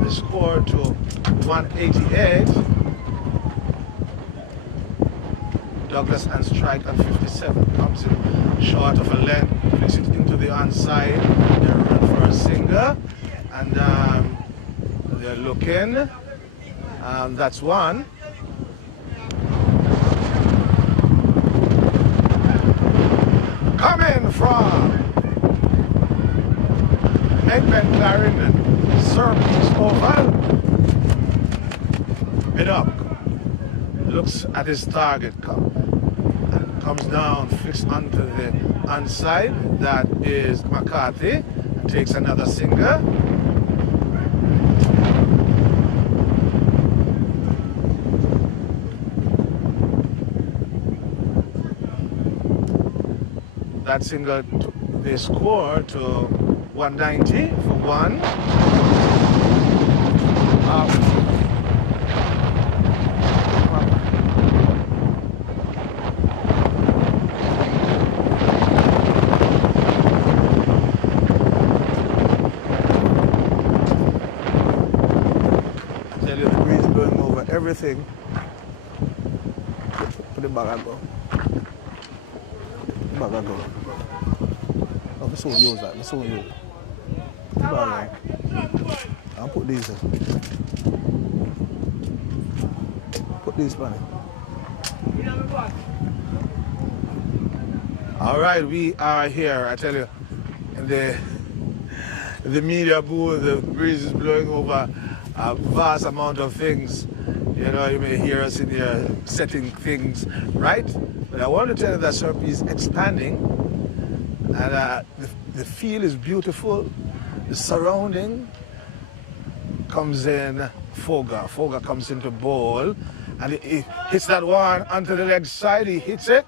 the score to 188. Douglas and strike on 57, comes in short of a length, flicks it into the onside. They run for a single, and they're looking. That's 1. Coming from Clarendon, circles over. Pinnock looks at his target, comes down, flicks onto the onside. That is McCarthy. Takes another single. That single, they score to 190 for one. I tell you, the breeze blowing over everything. Put it back and go. Back and go. Oh, this will use that. This will use. Put it back on. I'll put these in. Put these on it. All right, we are here. I tell you, in the media booth, the breeze is blowing over a vast amount of things. You know, you may hear us in here setting things right. But I want to tell you that Serp is expanding, and the field is beautiful. The surrounding comes in Foga. Foga comes into bowl, and he hits that one onto the leg side. He hits it.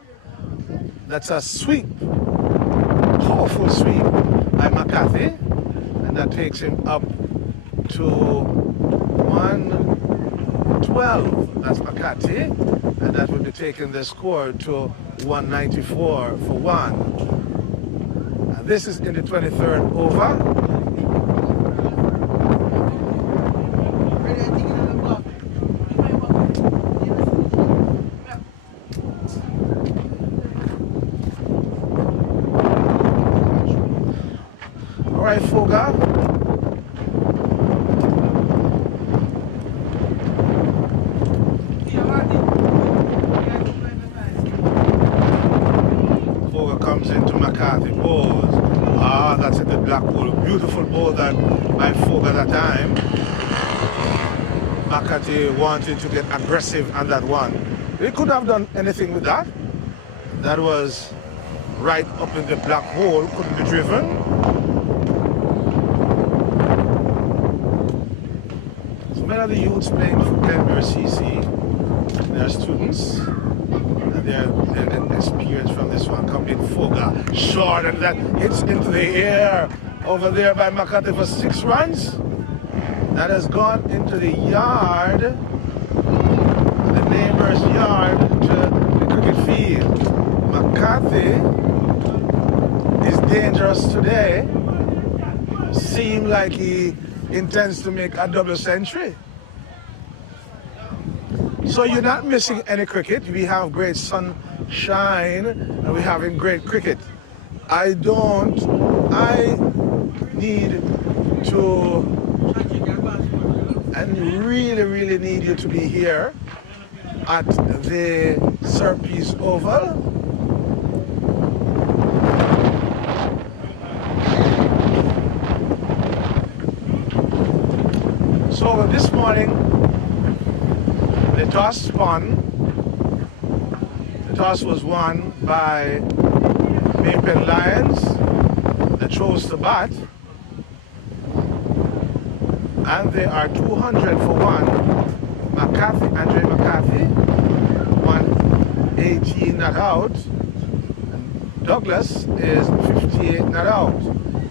That's a sweep, powerful sweep by McCarthy, and that takes him up to 112. That's McCarthy, and that will be taking the score to 194 for one. And this is in the 23rd over. All right, Foga. Foga comes into McCarthy balls. Ah, that's at the black ball. Beautiful ball that by Foga that time. McCarthy wanted to get aggressive on that one. He couldn't have done anything with that. That was right up in the black hole, couldn't be driven. So many of the youths playing for Glenmuir CC, they're students, and they're getting experience from this one. Coming in Foga, short, and that hits into the air over there by McCarthy for 6 runs. That has gone into the yard, the neighbor's yard, to the cricket field. McCarthy is dangerous today. Seems like he intends to make a double century. So you're not missing any cricket. We have great sunshine and we're having great cricket. I need to, and really need you to be here at the Serpis Oval. So this morning, the toss spun. The toss was won by Maple Lions. The chose to bat. And they are 200 for one. Andre McCarthy, 118 not out. And Douglas is 58 not out.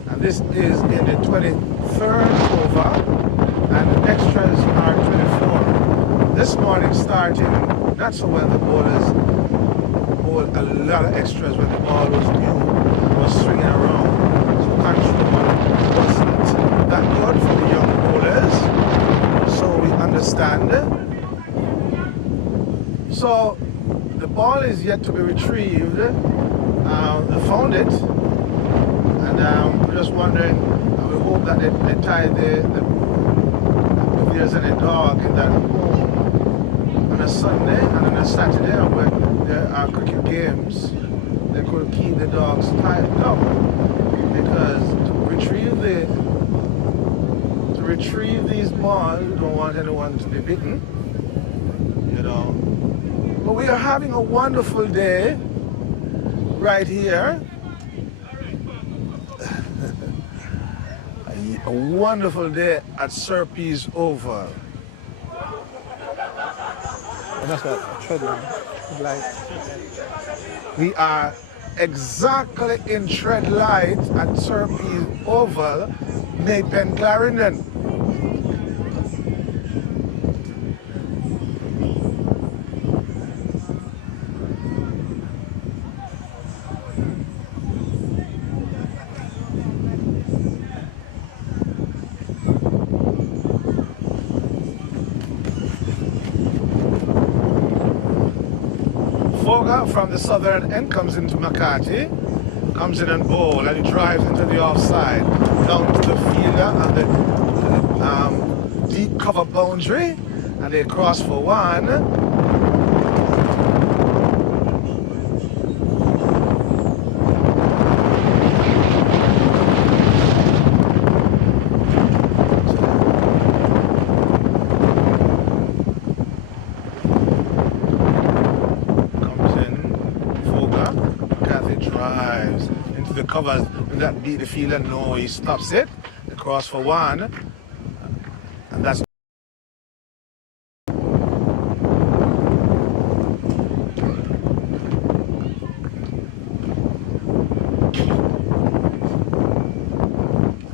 And this is in the 23rd over. And the extras are 24. This morning starting, not so when the bowlers bowled a lot of extras when the ball was new, was swinging around. So control wasn't that good for the young bowlers. So we understand. So the ball is yet to be retrieved. They found it. And we're just wondering, we hope that they tie if there's any dog in that home on a Sunday and on a Saturday when there are cricket games, they could keep the dogs tied up, because to retrieve these balls, we don't want anyone to be bitten, you know. But we are having a wonderful day right here. A wonderful day at Serpis Oval. And that's what I tried to like. We are exactly in tread light at Sir Pease Oval, Maypen Clarendon. Foga from the southern end comes into McCarthy, comes in and bowl, and he drives into the offside, down to the fielder and the deep cover boundary, and they cross for one. The covers, will that beat the fielder? No, he stops it. The cross for one, and that's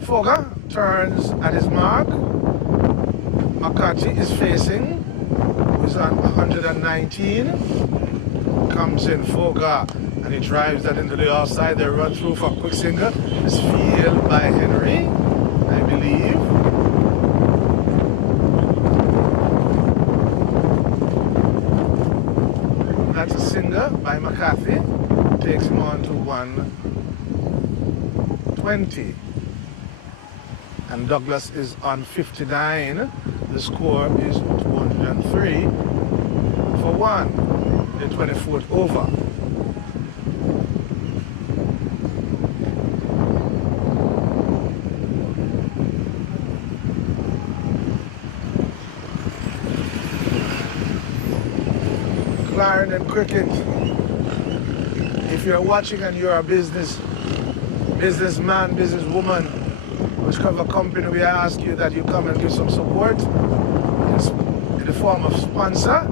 Foga turns at his mark. McCarthy is facing, who's on 119. Comes in Foga, and he drives that into the outside. They run through for a quick single. It's fielded by Henry, I believe. That's a single by McCarthy. Takes him on to 120. And Douglas is on 59. The score is 203 for one. The 24th over. Clarendon cricket. If you're watching and you're a businessman, businesswoman, whichever company, we ask you that you come and give some support in the form of sponsor.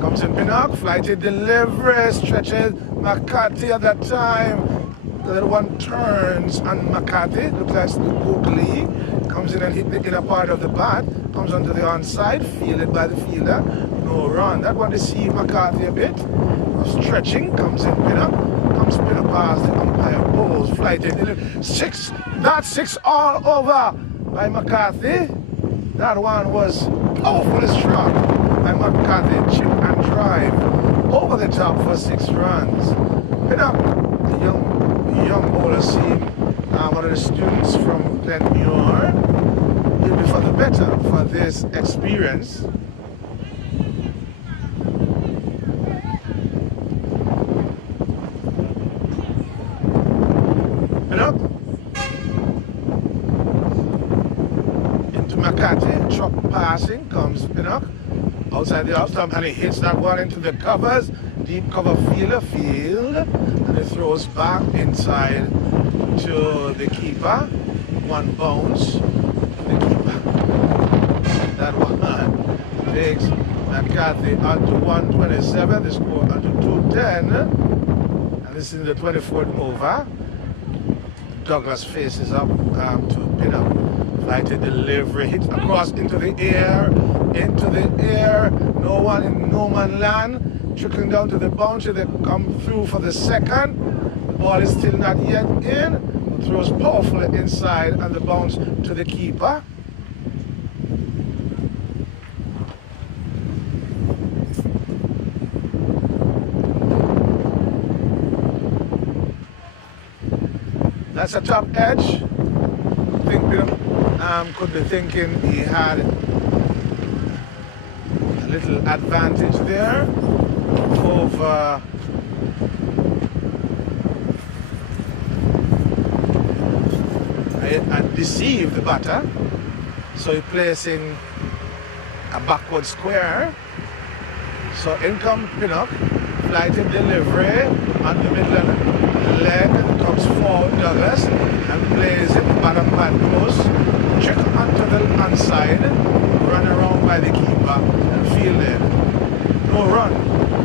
Comes in Pinnock, flighted delivery, stretches McCarthy at that time. The little one turns on McCarthy, looks like the googly, comes in and hit the inner part of the bat, comes onto the onside, fielded by the fielder, no run. That one deceived McCarthy a bit. Stretching, comes in Pinnock, comes Pinnock past the umpire, bowls, flighted delivery. Six, that's six all over by McCarthy. That one was powerful struck by McCarthy, chip and drive over the top for 6 runs. Pinnock, the young bowler, seemed one of the students from Glenmuir. He'll be for the better for this experience. Pinnock into McCarthy, truck passing, comes Pinnock. Outside the off stump, and he hits that one into the covers. Deep cover field, and he throws back inside to the keeper. One bounce. The keeper. That one takes McCarthy on to 127. The score on to 210. And this is the 24th over. Douglas faces up to Pinnock. Flighted delivery, hit across into the air. No one in no man land. Trickling down to the boundary. They come through for the second. The ball is still not yet in. Throws powerfully inside and the bounce to the keeper. That's a top edge. Could be thinking he had a little advantage there over and deceived the batter. So he's placing a backward square. So in comes Pinnock, flighted delivery on the middle leg, comes forward Douglas and plays it bottom pad close, check onto the onside, run around by the keeper and fielded. No run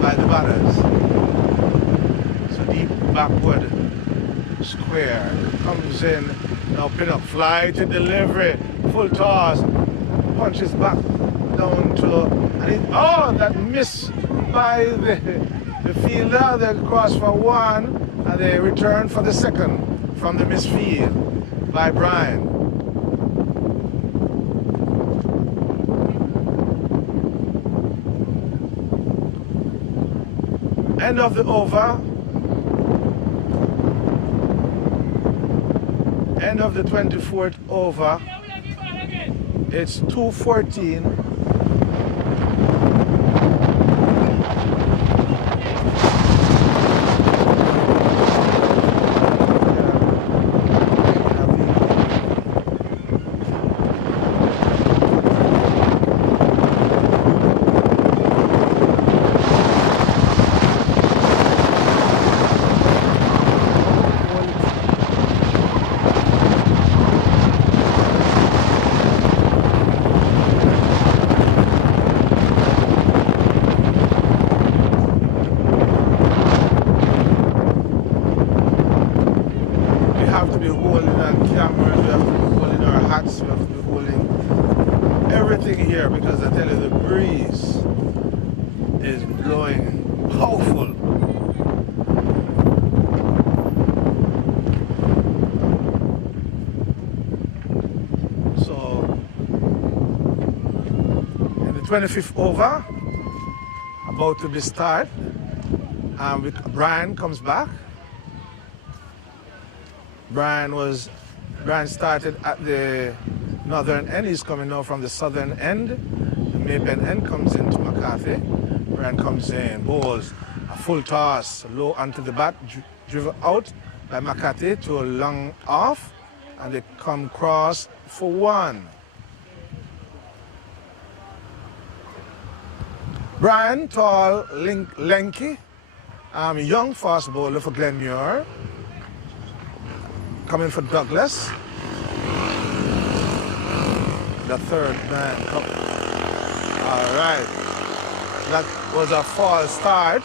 by the batters. comes in. Now pin up, fly to delivery, full toss, punches back down to, and it, oh, that miss by the fielder. They cross for one, and they return for the second from the misfield by Brian. End of the over. End of the 24th over. It's 2:14. Because I tell you, the breeze is blowing powerful. So, in the 25th over, about to be start, Brian comes back. Brian started at the northern end. He's coming now from the southern end. The Maypen end comes into McCarthy. Brian comes in, bowls a full toss, low onto the bat, driven out by McCarthy to a long off, and they come cross for one. Brian, tall, lanky, young fast bowler for Glenmir. Coming for Douglas. The third man. All right. That was a false start.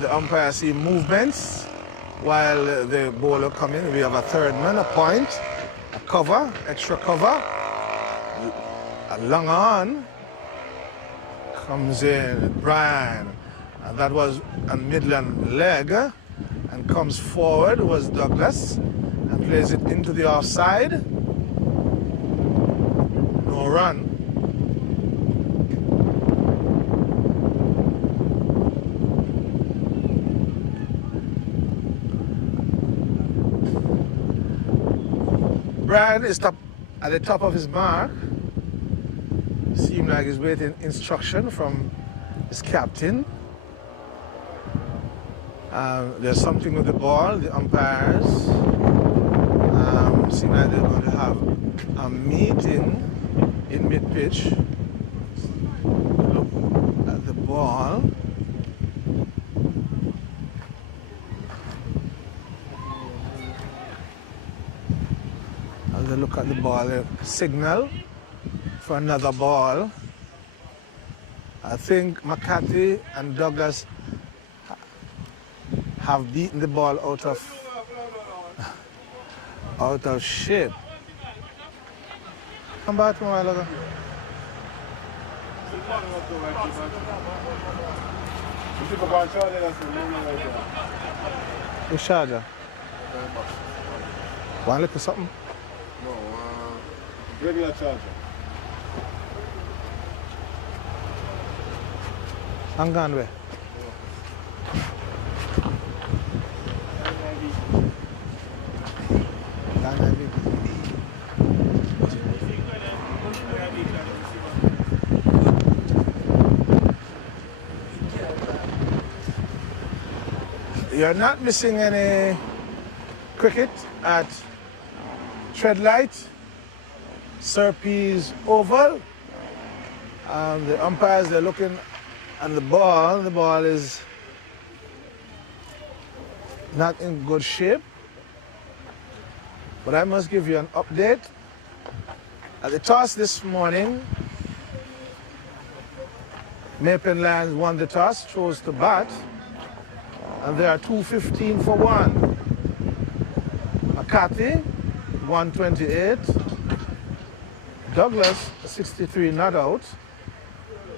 The umpire see movements while the bowler come in. We have a third man, a point, a cover, extra cover. A long on comes in Brian. And that was a Midland leg. And comes forward was Douglas and plays it into the offside. No run. Brian is at the top of his mark. Seems like he's waiting instruction from his captain. There's something with the ball. The umpires seem like they're going to have a meeting in mid-pitch. Look at the ball. As they look at the ball, they signal for another ball. I think McCarthy and Douglas have beaten the ball out of shape. Come back to my logo. Which charger? Want to look at something? No, regular charger. Hang on, where? You're not missing any cricket at Treadlight, Sir P's Oval. The umpires, they're looking at the ball. The ball is not in good shape. But I must give you an update. At the toss this morning, Maypen Lions won the toss, chose to bat, and they are 2-15 for 1. McCarthy, 128. Douglas, 63 not out.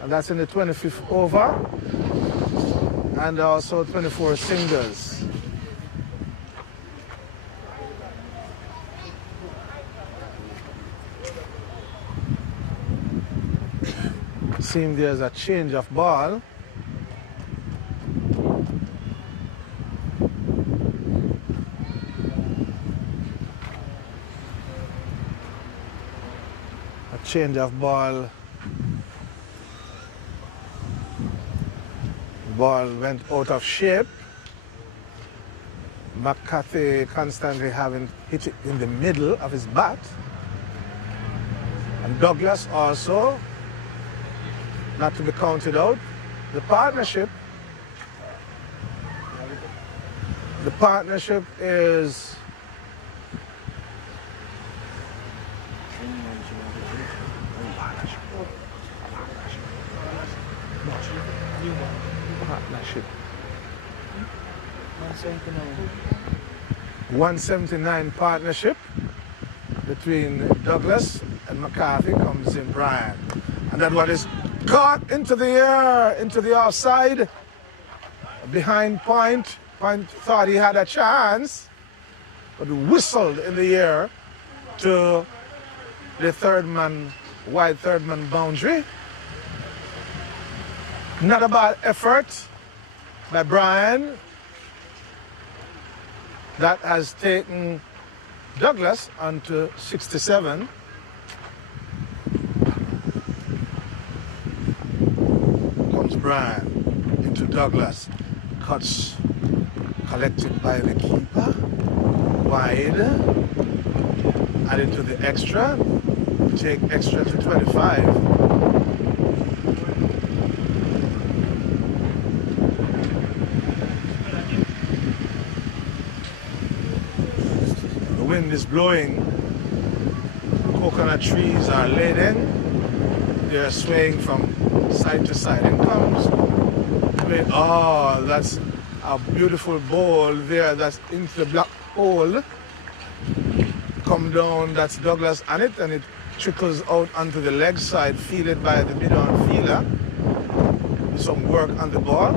And that's in the 25th over. And also 24 singles. Seems there's a change of ball. A change of ball. Ball went out of shape. McCarthy constantly having hit it in the middle of his bat. And Douglas also, not to be counted out. The partnership is partnership. 179 partnership between Douglas and McCarthy comes in Brian. And that one is caught into the air, into the offside, behind Point. Point thought he had a chance, but whistled in the air to the wide third man boundary. Not a bad effort by Brian. That has taken Douglas onto 67. Comes Brian into Douglas. Cuts collected by the keeper. Wide. Added to the extra. Take extra to 25. Wind is blowing. Coconut trees are laden. They're swaying from side to side. And comes. Oh, that's a beautiful ball there. That's into the black hole. Come down. That's Douglas on it, and it trickles out onto the leg side, fielded by the mid-on fielder. Some work on the ball.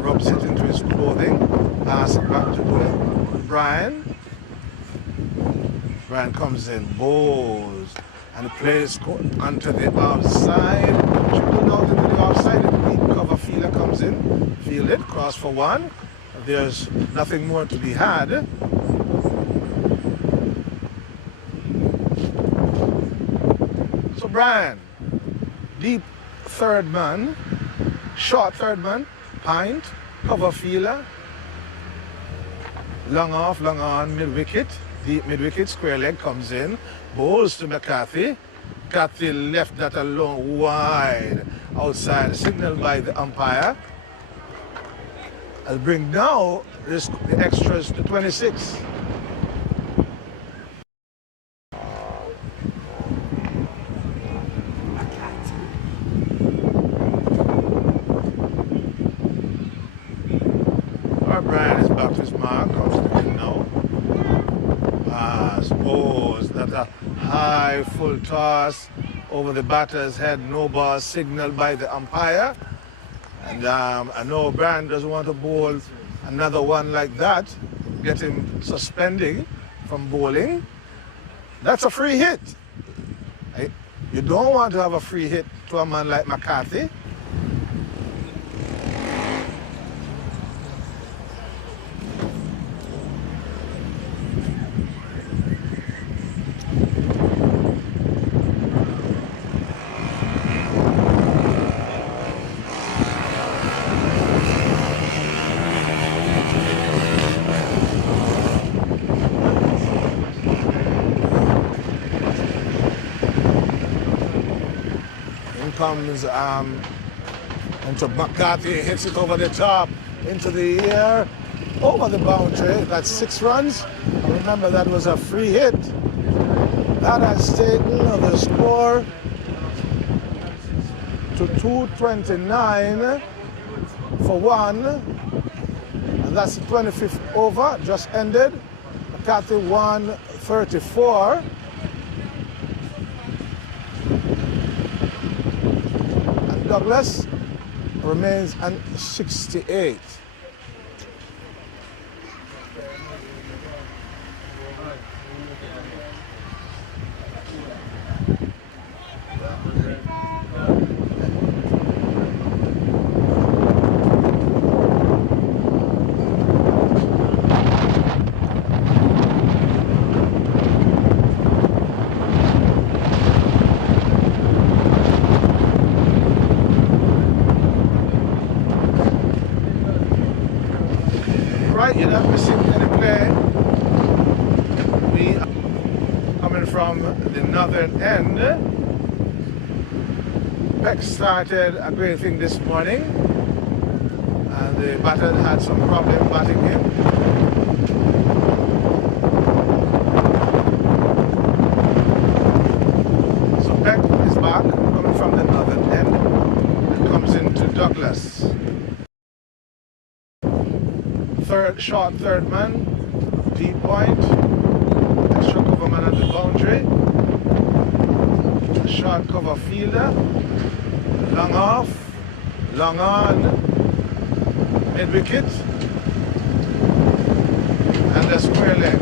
Rubs it into his clothing. Pass it back to Brian. Brian comes in, bowls, and the plays onto the outside, trickle out into the outside, the cover fielder comes in, fielded, cross for one. There's nothing more to be had. So Brian, deep third man, short third man, Pint, cover fielder, long off, long on, mid-wicket. Deep mid-wicket, square leg comes in, bowls to McCarthy. McCarthy left that alone wide outside, signaled by the umpire. I'll bring now the extras to 26. Brian is back to his mark, comes to him now. Suppose that a high full toss over the batter's head, no ball, signaled by the umpire. And I know Brian doesn't want to bowl another one like that, get him suspending from bowling. That's a free hit. You don't want to have a free hit to a man like McCarthy. Comes into McCarthy, hits it over the top, into the air, over the boundary. That's 6 runs. Remember, that was a free hit. That has taken the score to 229 for 1. And that's the 25th over, just ended. McCarthy 134. And Douglas remains at 68. Right, you're not missing any play. We are coming from the northern end. Peck started a great thing this morning, and the batter had some problem batting him. So Peck is back, coming from the northern end, and comes into Douglas. Short third man, deep point, extra cover man at the boundary, short cover fielder, long off, long on, mid wicket, and the square leg.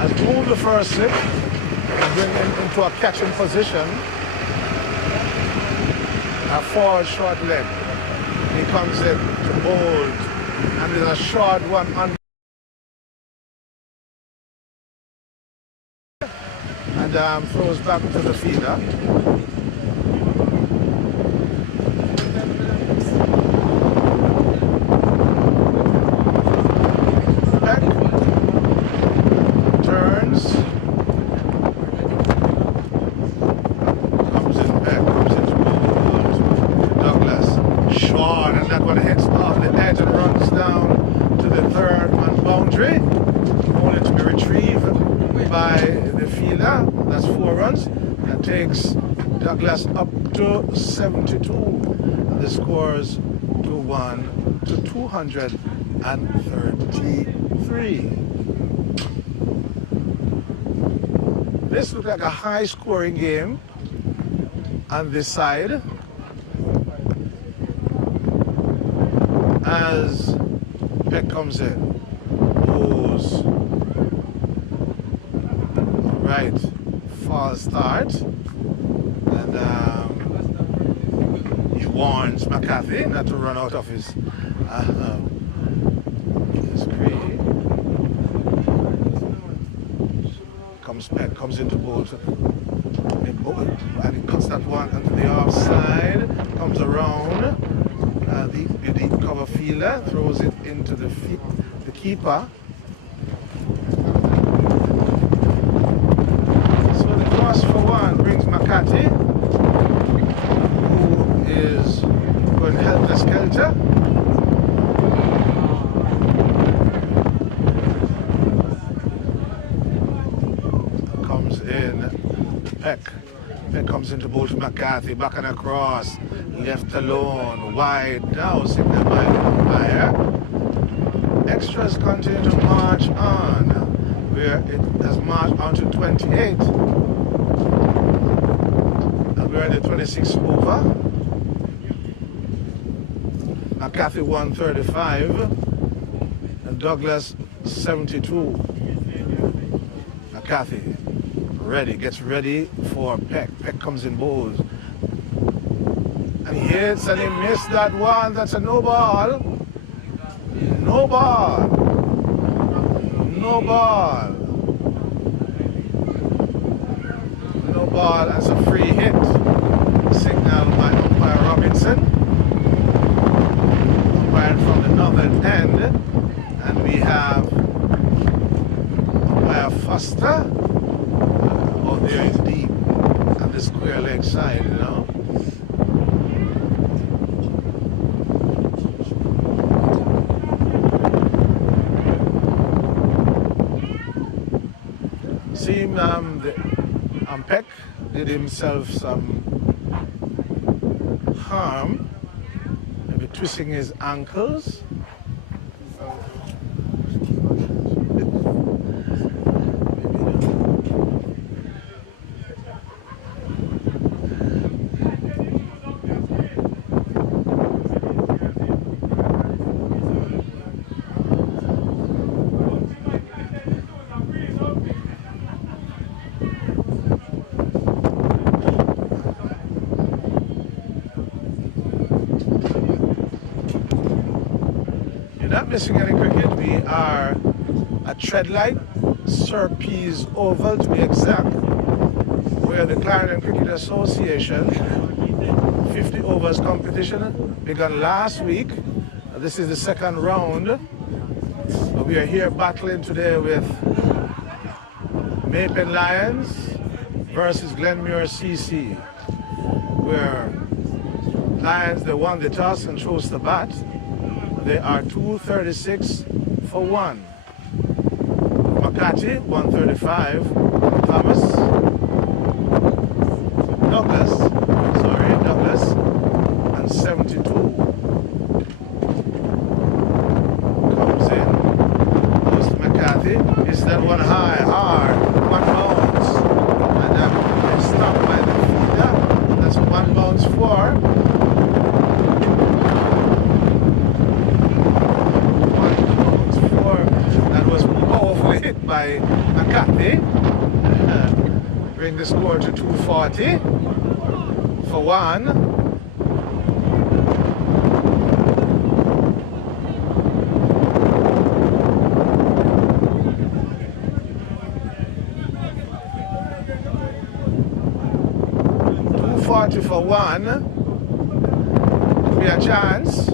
Has moved the first slip and bring him into a catching position, a forward short leg. He comes in to bold. And there's a short one on, and throws back to the fielder. Peck turns, comes in back, comes into bold. Douglas short, and that one hits off the edge and runs down to the third man boundary, only to be retrieved by the fielder. That's 4 runs. That takes Douglas up to 72. And the scores to 1 to 233. This looks like a high scoring game on this side, as Peck comes in, goes right, false start, and he warns McCarthy not to run out of his screen. Peck comes into bolt, and he cuts that one onto the offside, comes around. The deep cover fielder throws it into the keeper. So the cross for one brings McCarthy, who is going helter-skelter. Comes in Peck. Peck comes into both McCarthy, back and across. Left alone, wide now, signal by the umpire. Extras continue to march on, where it has marched on to 28. And we're at the 26 over. McCarthy 135, and Douglas 72. McCarthy gets ready for Peck. Peck comes in bold. And he hits and he missed that one. That's a no ball. No ball. No ball. No ball. That's a free hit. Signal by umpire Robinson. Umpire from the northern end. And we have umpire Foster. Oh, there is deep. On the square leg side, you know. Seemed Peck did himself some harm, maybe twisting his ankles. missing any cricket. We are at Treadlight, Sir P's Oval to be exact, where the Clarendon Cricket Association 50 overs competition began last week. This is the second round. We are here battling today with Maypen Lions versus Glenmuir CC, where Lions, they won the toss and chose the bat. They are 236 for 1. Makati, 135. Thomas. Douglas, and 72. Comes in. Goes to McCarthy. Hits that one high, hard. One bounce. And that is stopped by the fielder. That's one bounce for. That was powerfully hit by McCarthy. Bring the score to 240 for 1. For 1, could be a chance.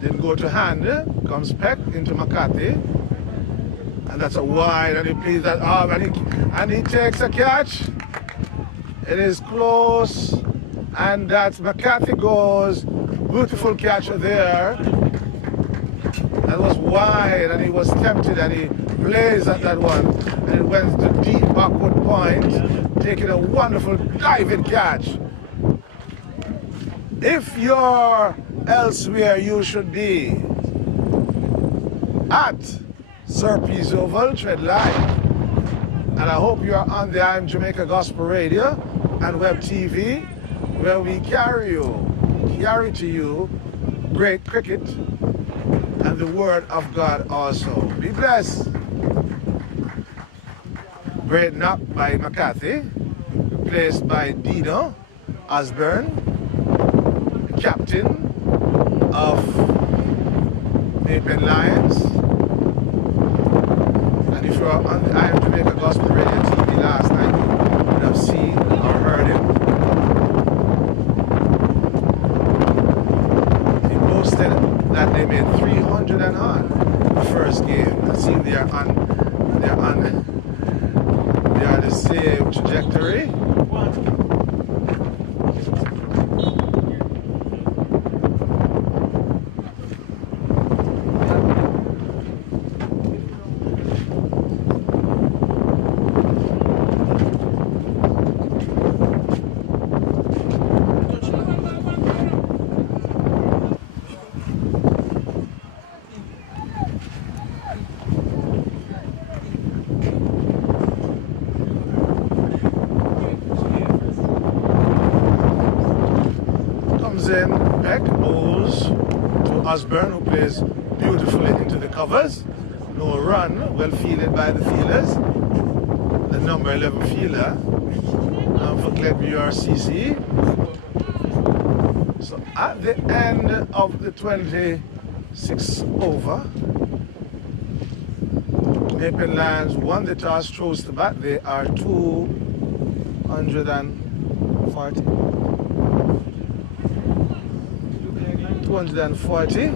Didn't go to hand. Comes Peck into McCarthy, and that's a wide. And he plays that arm, and he takes a catch. It is close, and that's McCarthy goes. Beautiful catch there. That was wide, and he was tempted, and he plays at that one, and it went to deep backward point, taking a wonderful diving catch. If you're elsewhere, you should be at Sir P's Oval, Treadlight, and I hope you're on the I'm Jamaica Gospel Radio and Web TV, where we carry to you great cricket and the Word of God also. Be blessed. Great knock by McCarthy, replaced by Dino Osborne, captain of Maypen Lions. And if you were on the I Am Jamaica Gospel Radio TV last night, you would have seen or heard him. He boasted that they made 300 and on the first game. Let's see if they are on the same trajectory. In Beck bowls to Osborne, who plays beautifully into the covers. No run, well fielded by the fielders. The number 11 fielder for Glenmuir CC. So at the end of the 26th over, Maypen Lions won the toss, chose the bat. They are 240. 240.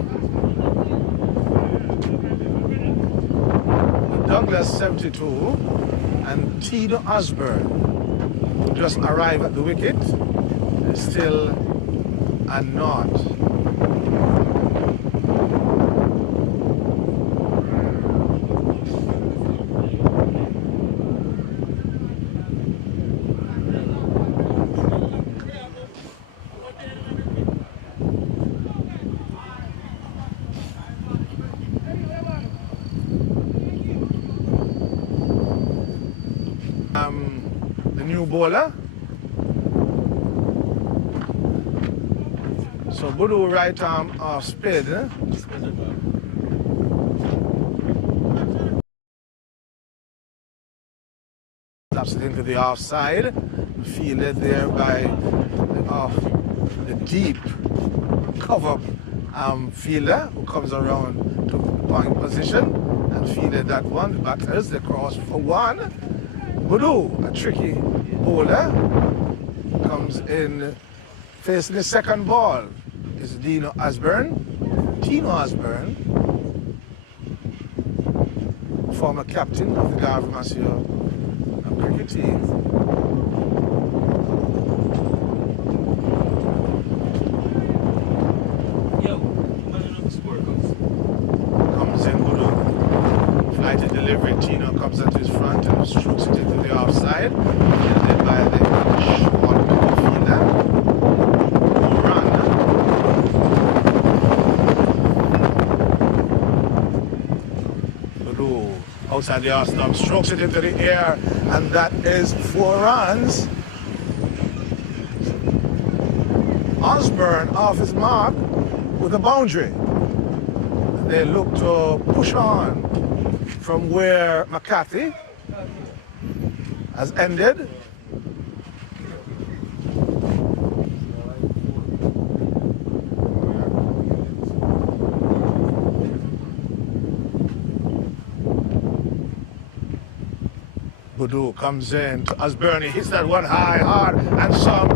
Douglas 72 and Tino Osborne just arrived at the wicket. Still a knot. The new bowler. So Budu right arm off spin. Slaps it into the offside. Fielded there by the deep cover fielder who comes around to point position and fielded that one. The batters, they cross for one. Budu, a tricky bowler, comes in facing the second ball. Is Tino Osborne, former captain of the Garvey Masio cricket team. Comes in, Budu. Flighted delivery. Tino comes at his front and strokes it into the offside. Fielded by the short fielder. Run. Budu outside the off stump, strokes it into the air, and that is 4 runs. Osborne off his mark with a boundary. They look to push on from where McCarthy has ended. Budu comes in to Osborne. He hits that one high, hard, and some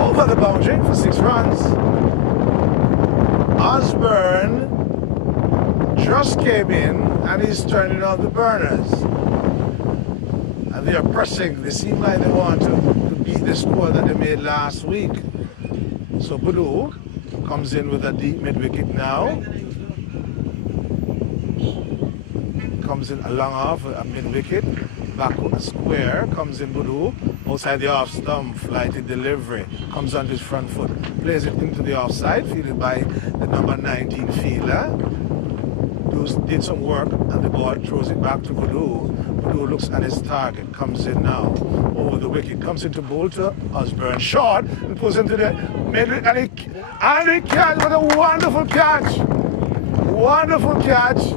over the boundary for 6 runs. Osborne just came in and he's turning on the burners. And they are pressing. They seem like they want to beat the score that they made last week. So Budu comes in with a deep mid-wicket now. Comes in along off a mid-wicket. Back a square. Comes in Budu. Outside the off stump. Flighted delivery. Comes on his front foot. Plays it into the offside. Fielded by the number 19 fielder. Did some work and the ball throws it back to Budu. Budu looks at his target. Comes in now. Over the wicket. Comes into bowl to Osborne. Short. And pulls into the mid-wicket. And he catch. What a wonderful catch. Wonderful catch.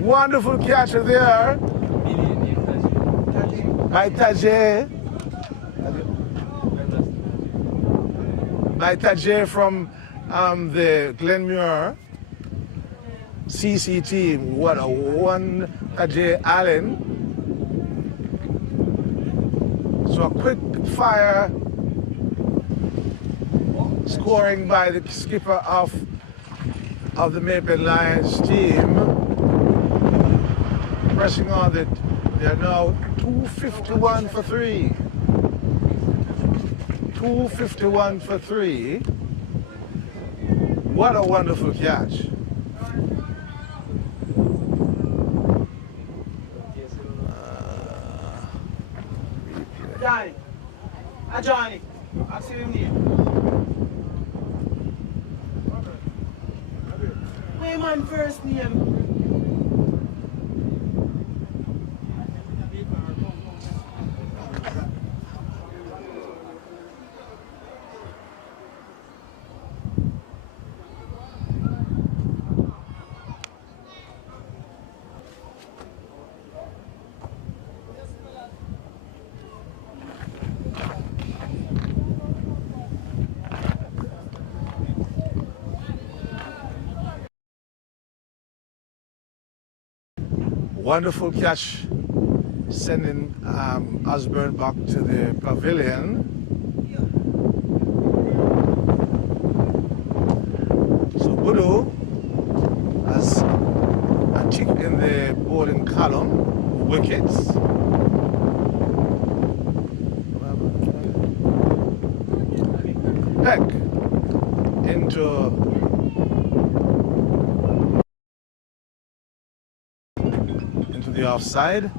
Wonderful catch there by Tajay from the Glenmuir CC team. What a one, Tajay Allen. So a quick fire scoring by the skipper of the Maple Lions team. Pressing on it. They are now 251 for 3. 251 for 3. What a wonderful catch. Johnny, I see him here. My man first name. Wonderful catch, sending Osborne back to the pavilion. So Budu has a tick in the bowling column, wickets. Peck into the offside.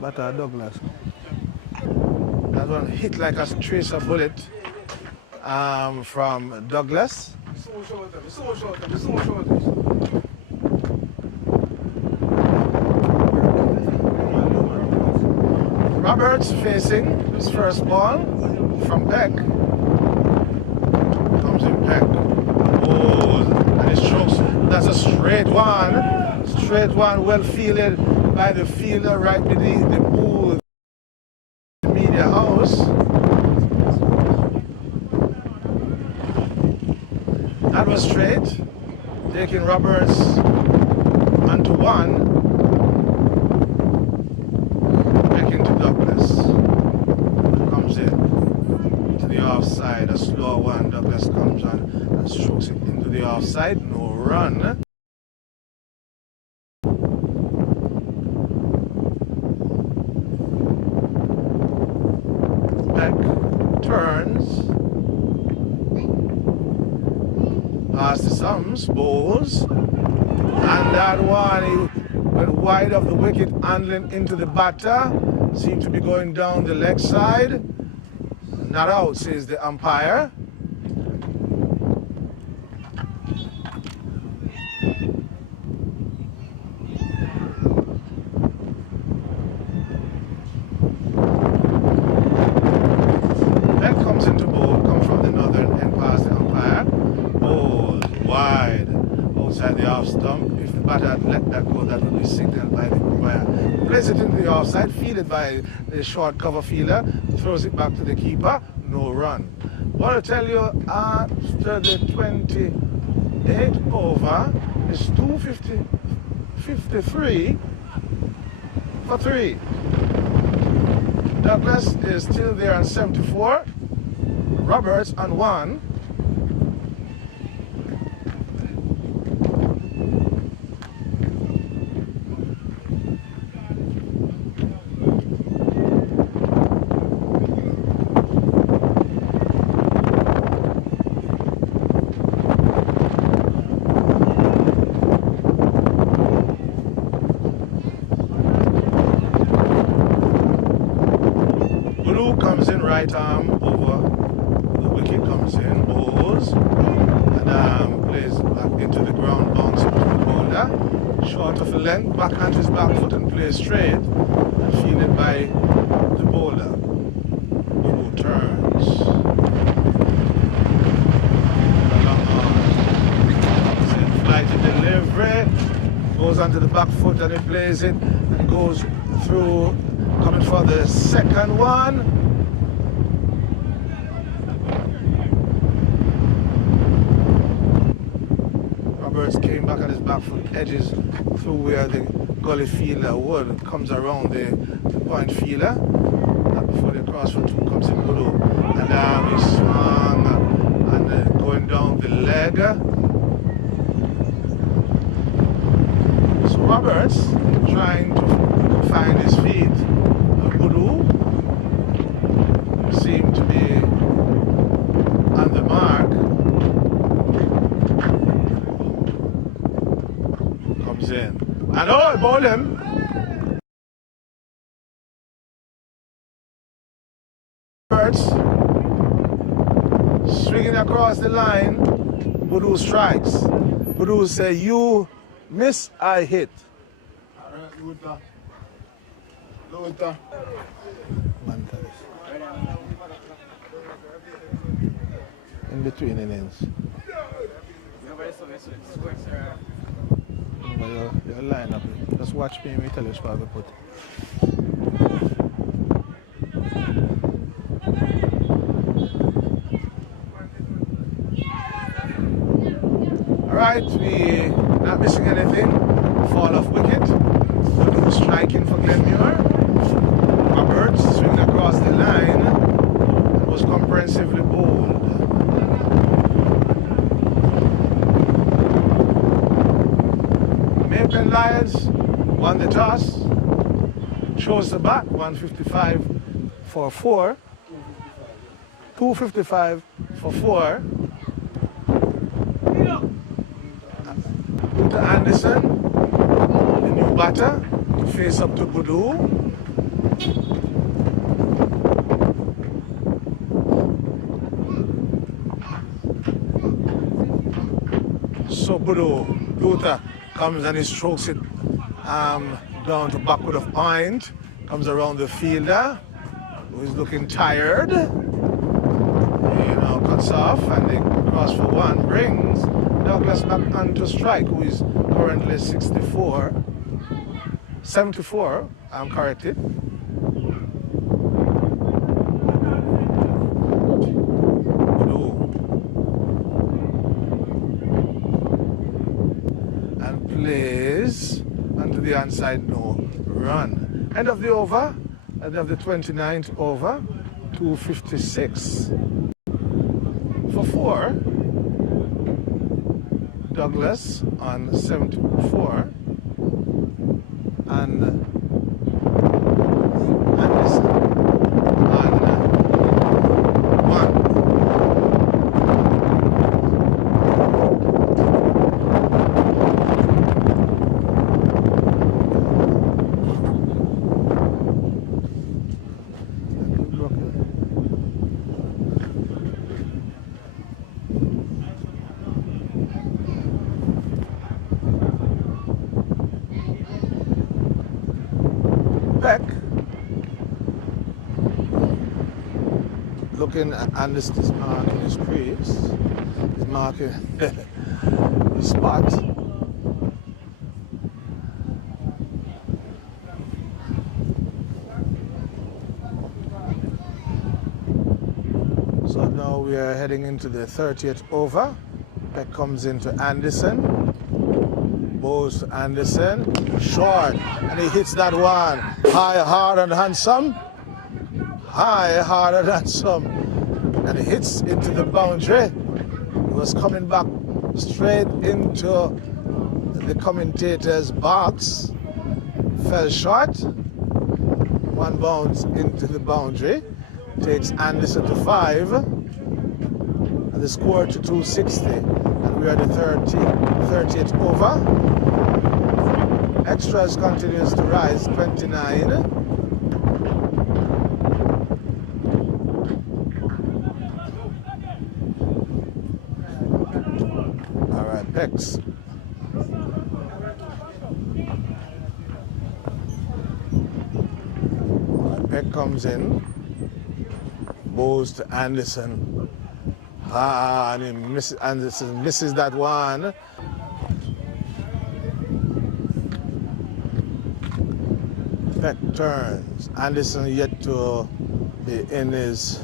But Douglas. That one hit like a tracer bullet from Douglas. Roberts facing his first ball from Peck. Comes in Peck. Oh, and it strokes. That's a straight one. Straight one, well fielded by the fielder right beneath the booth media house. That was straight, taking Roberts onto one, back into Douglas. Comes in to the offside, a slow one. Douglas comes on and strokes it into the offside. No run. Back turns. Past the sums, bowls, and that one he went wide of the wicket, handling into the batter. Seemed to be going down the leg side. Not out, says the umpire. That comes into bowl, comes from the northern end past the umpire. Bowls wide outside the off stump. If the batter had let that go, that would be signaled by the umpire. Plays it into the offside, fielded by the short cover fielder, throws it back to the keeper. No run. Want to tell you, after the 28th over, it's 53 for 3. Douglas is still there on 74. Roberts on 1. Right arm over the wicket, comes in, bowls, and plays back into the ground, bounce into the bowler. Short of the length, backhand his back foot and plays straight, and fielded by the bowler, who turns. Flighty delivery, goes onto the back foot and he plays it, and goes through, coming for the second one. Came back on his back foot, edges through where the gully fielder would, comes around the point fielder. Not before the cross for 2 comes in below. And he swung and going down the leg. So Roberts trying to find his feet. Budu seemed to be on the mark. In. And oh, ball him. Birds swinging across the line. Budu strikes. Budu say, "You miss, I hit." In between innings. Your line up. Just watch me and we tell you what we put. Alright, we not missing anything. Fall off wicket. Budu striking for Glenmir. Roberts swinging across the line and was comprehensively bowled. Maypen Lions won the toss, chose the bat, 155 for 4, 255 for 4. Peter Anderson, the new batter, face up to Budu. So Budu comes and he strokes it down to backward of point, comes around the fielder, who is looking tired, cuts off, and they cross for 1, brings Douglas back onto strike, who is currently 74, I'm corrected. And plays onto the onside, no run. End of the over, end of the 29th over, 256. For 4, Douglas on 74, and Anderson on 1. Peck looking at Anderson's marking his crease. He's marking his spot. So now we are heading into the 30th over. Peck comes into Anderson. Bows to Anderson, short, and he hits that one. High, hard, and handsome. High, hard, and handsome. And he hits into the boundary. He was coming back straight into the commentator's box. Fell short. One bounce into the boundary. Takes Anderson to 5. And the score to 260. And we are the 30th over. Extras continues to rise, 29. All right, Pex. Peck comes in, bows to Anderson. And he misses, Anderson misses that one. Peck turns. Anderson yet to be in his.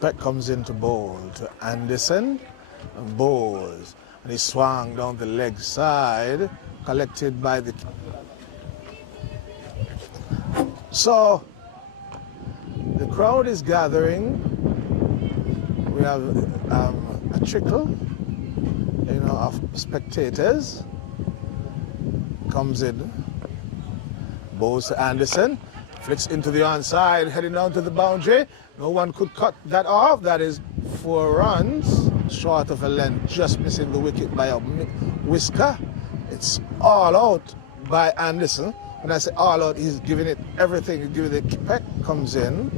Peck comes into bowl to Anderson and bowls. And he swung down the leg side, collected by the. So the crowd is gathering. We have a trickle, of spectators. Comes in, bows to Anderson, flicks into the onside, heading down to the boundary. No one could cut that off. That is 4 runs, short of a length, just missing the wicket by a whisker. It's all out by Anderson. When I say all out, he's giving it everything. He's giving it. Peck comes in,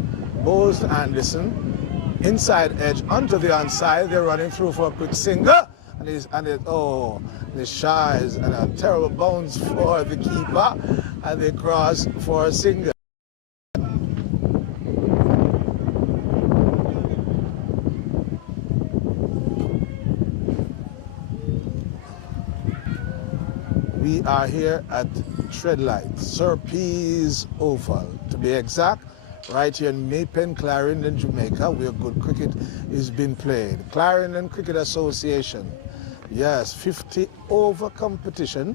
bows to Anderson, inside edge onto the onside. They're running through for a quick single. The shies and a terrible bounce for the keeper, and they cross for a single. We are here at Treadlight, Sir P's Oval, to be exact, right here in Maypen, Clarendon, Jamaica, where good cricket is being played. Clarendon Cricket Association. Yes, 50 over competition.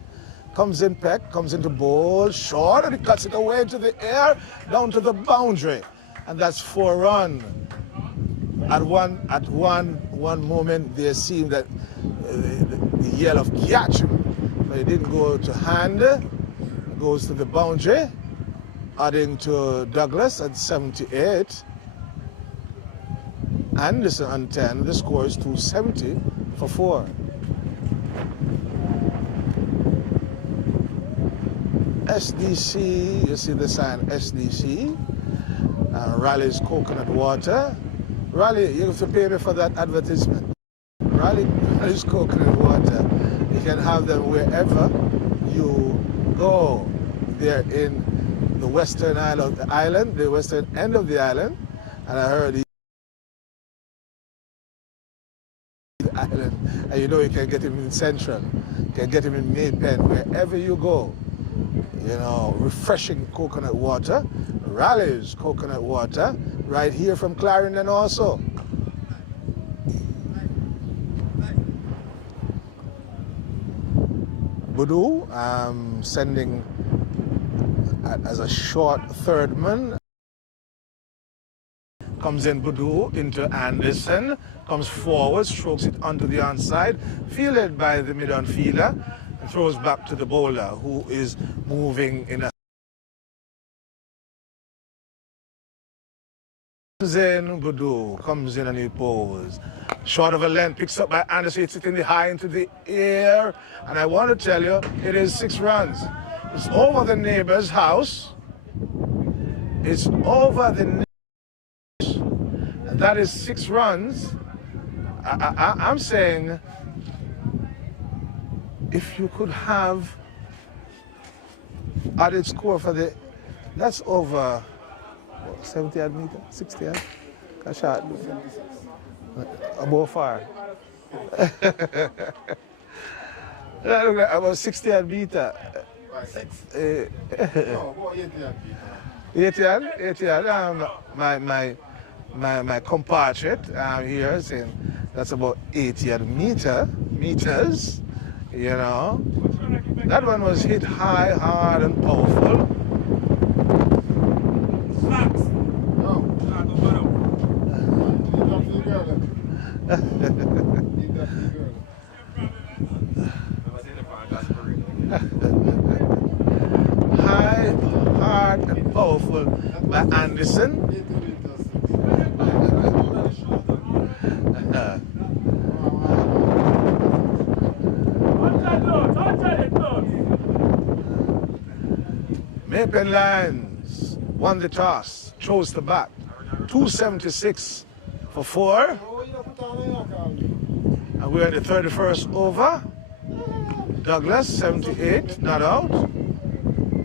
Comes in Peck, comes into bowl, short, and he cuts it away into the air, down to the boundary. And that's 4 runs. At one moment, there seemed that the yell of catch him. But it didn't go to hand. It goes to the boundary, adding to Douglas at 78. Anderson on 10. The score is 270 for 4. SDC, you see the sign SDC, Raleigh's coconut water. Raleigh, you have to pay me for that advertisement. Raleigh's coconut water. You can have them wherever you go. They're in the western island, the western end of the island, and I heard Island. And you know you can get him in Central, you can get him in Maypen, wherever you go. You know, refreshing coconut water, Raleigh's coconut water, right here from Clarendon also. Budu sending as a short third man. Comes in Budu into Anderson, comes forward, strokes it onto the onside, fielded by the mid-on fielder, and throws back to the bowler, who is moving in a Budu comes in and he pulls. Short of a length, picks up by Anderson, hits it in the high into the air. And I want to tell you, it is 6 runs. It's over the neighbor's house. It's over the neighbor's. And that is 6 runs. I'm saying, if you could have added score for the, that's over 70 odd meter, 60 odd. A shot. About far. That look like about 60 odd meter. 80 odd. 80 odd. My compatriot here is saying that's about 80 odd meters. You know. That one was hit high, hard, and powerful. High, hard, and powerful by Anderson. Maypen Lions won the toss, chose the bat. 276 for 4. And we're in the 31st over. Douglas 78 not out.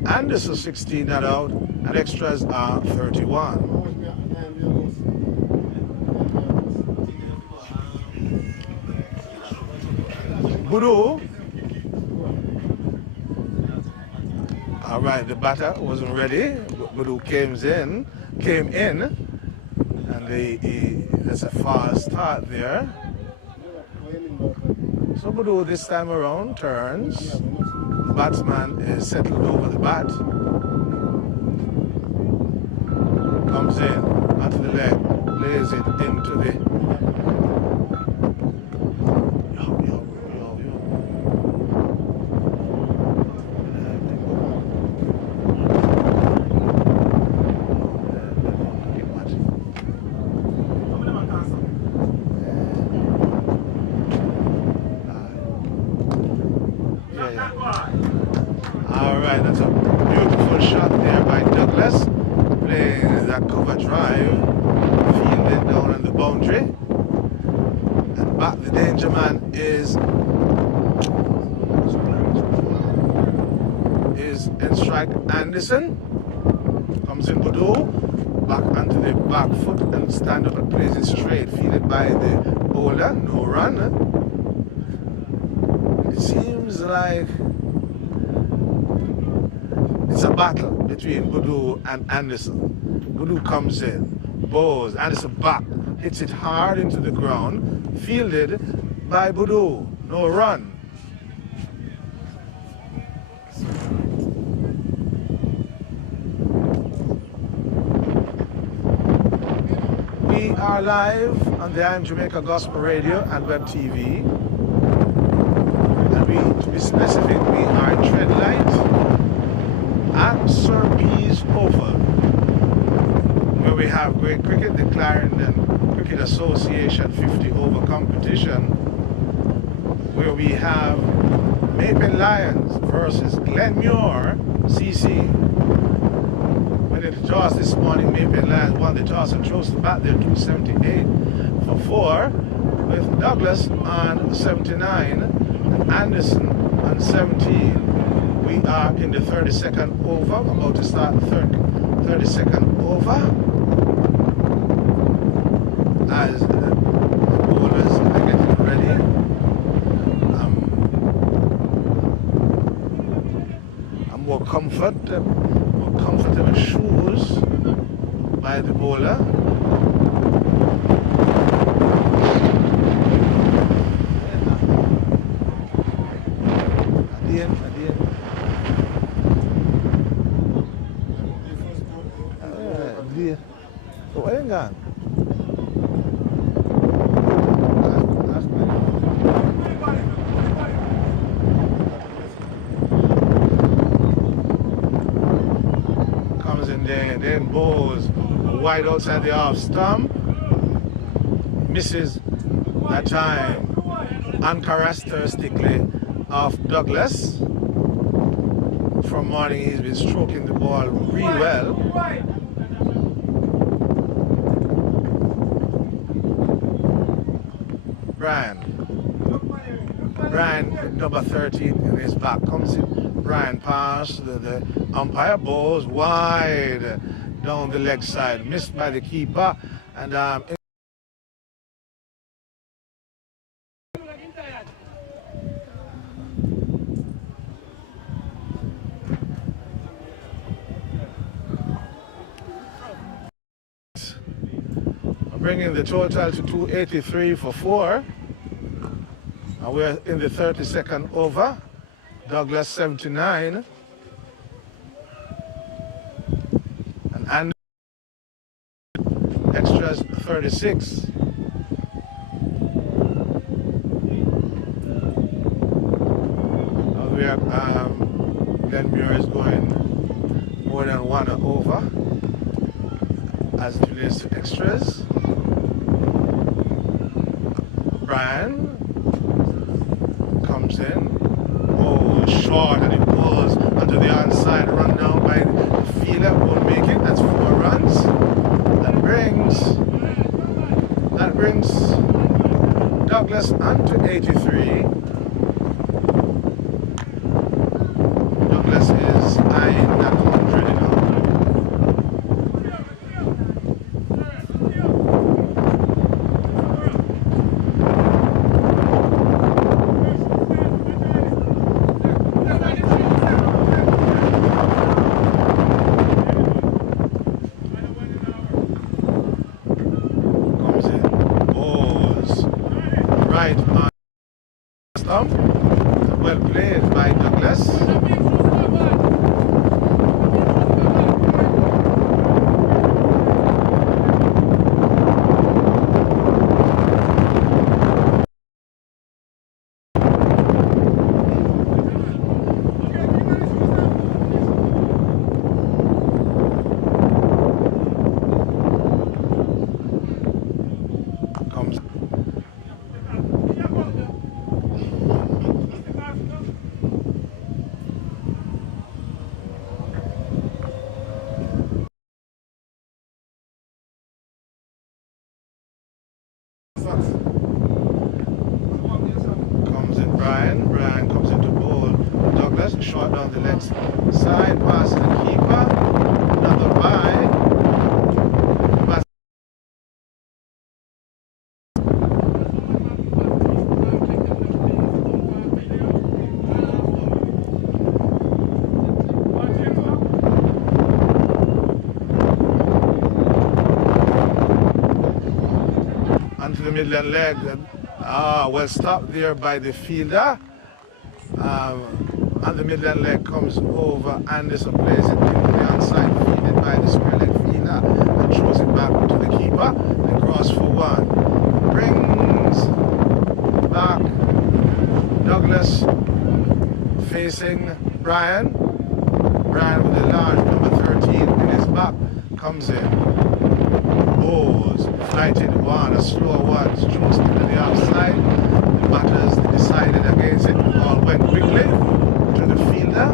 Anderson 16 not out. And extras are 31. Budu. All right, the batter wasn't ready. Budu came in, and that's a fast start there. So Budu this time around turns. The batsman is settled over the bat. Comes in onto the leg, lays it into the. All right, that's a beautiful shot there by Douglas, playing that cover drive, fielded down on the boundary. And back the danger man is in strike Anderson. Comes in Budu, back onto the back foot and stand up and plays it straight, fielded by the bowler, no run. It seems like it's a battle between Budu and Anderson. Budu comes in, bows, Anderson back, hits it hard into the ground, fielded by Budu, no run. We are live on the I Am Jamaica Gospel Radio and Web TV. And to be specific, we are in Treadlight at Sir P's Oval, where we have great cricket, the Clarendon Cricket Association 50 over competition, where we have Maypen Lions versus Glenmuir CC. When it toss this morning, Maypen Lions won the toss and chose to bat there 278 for 4, with Douglas on 79 and Anderson on 17. We are in the 32nd over, about to start the 32nd over, as the bowlers are getting ready. more comfortable shoes by the bowler. Again. So where you gone? Comes in there and then bowls wide outside the off stump. Misses that time uncharacteristically off Douglas. From morning he's been stroking the ball really well. Brian, number 13 in his back, comes in. Brian pass, the umpire bowls wide down the leg side, missed by the keeper, and bringing the total to 283 for 4. And we're in the 32nd over. Douglas 79. And extras 36. We are Glenmir is going more than 1 over as it relates to extras. Brian comes in. Oh, short, and it pulls onto the onside, run down by the fielder, won't make it. That's 4 runs. That brings Douglas onto 83. Douglas is eyeing that 100 now. Well played by Douglas. Comes in Brian. Brian comes into bowl. Douglas, short down the left side, pass to the keeper. Another by. Onto the Midland leg. Well stopped there by the fielder. And the Midland leg comes over. Anderson plays it into the onside, fielded by the square leg fielder, and throws it back to the keeper. And cross for 1. Brings back Douglas facing Brian. Brian with a large number 13 in his back comes in. Bowls, flighted 1, a slow 1, strokes into the outside. The batters decided against it. The ball went quickly to the fielder.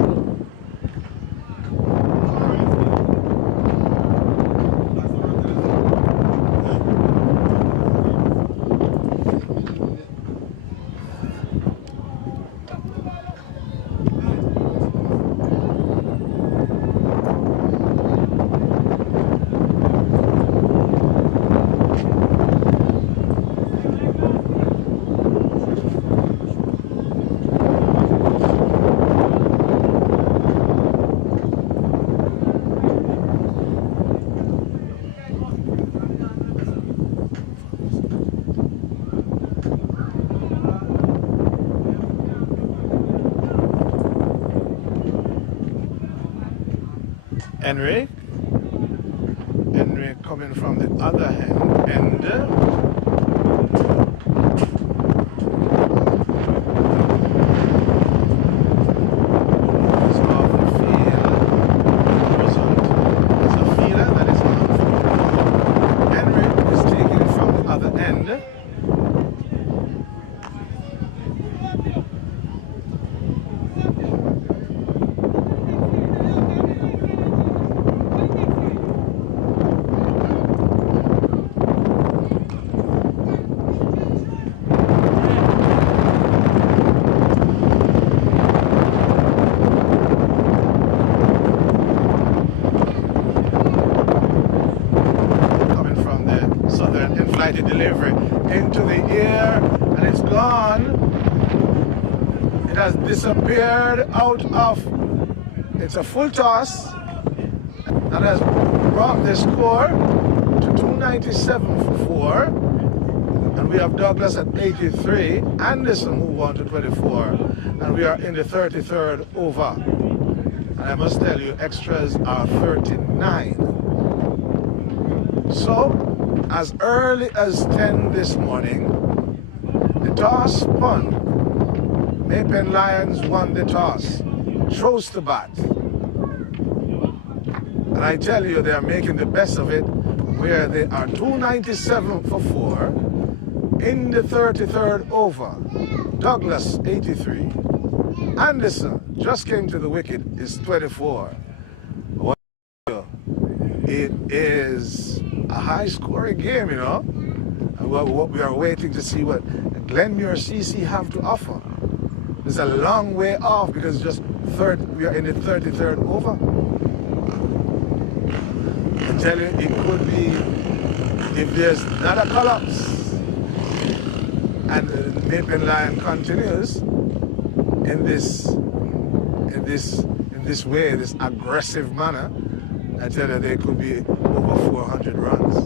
Henry. Henry coming from the other end. Is off the field. Result is a fielder that is on for Henry is taking it from the other end. Delivery into the air, and it's gone. It has disappeared out of. It's a full toss that has brought the score to 297 for 4, and we have Douglas at 83. Anderson move on to 24, and we are in the 33rd over. And I must tell you, extras are 39. So, as early as 10 this morning, the toss spun. Maypen Lions won the toss, chose to bat. And I tell you, they are making the best of it, where they are 297 for 4 in the 33rd over. Douglas, 83. Anderson just came to the wicket, is 24. It is a high-scoring game, you know. And what we are waiting to see what Glenmuir CC have to offer. It's a long way off because we are in the 33rd over. I tell you, it could be, if there's not a collapse and Maypen Lion continues in this way, this aggressive manner, I tell you, they could be over 400 runs.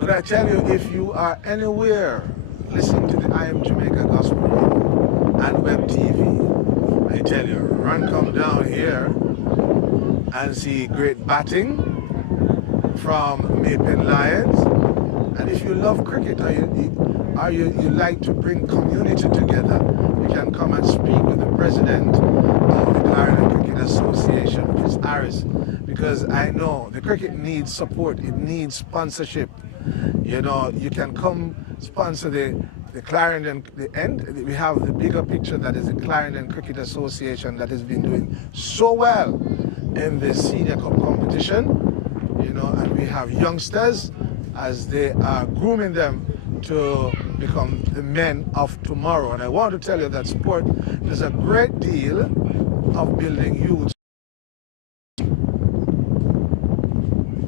But I tell you, if you are anywhere listening to the I Am Jamaica Gospel Radio and web TV, I tell you, run come down here and see great batting from Maypen Lions. And if you love cricket or you like to bring community together, you can come and speak with the president of the Clarendon Cricket Association, which is Harris, because I know the cricket needs support, it needs sponsorship. You know, you can come sponsor the Clarendon, we have the bigger picture that is the Clarendon Cricket Association that has been doing so well in the Senior Cup competition, you know, and we have youngsters as they are grooming them to become the men of tomorrow. And I want to tell you that sport is a great deal of building youth.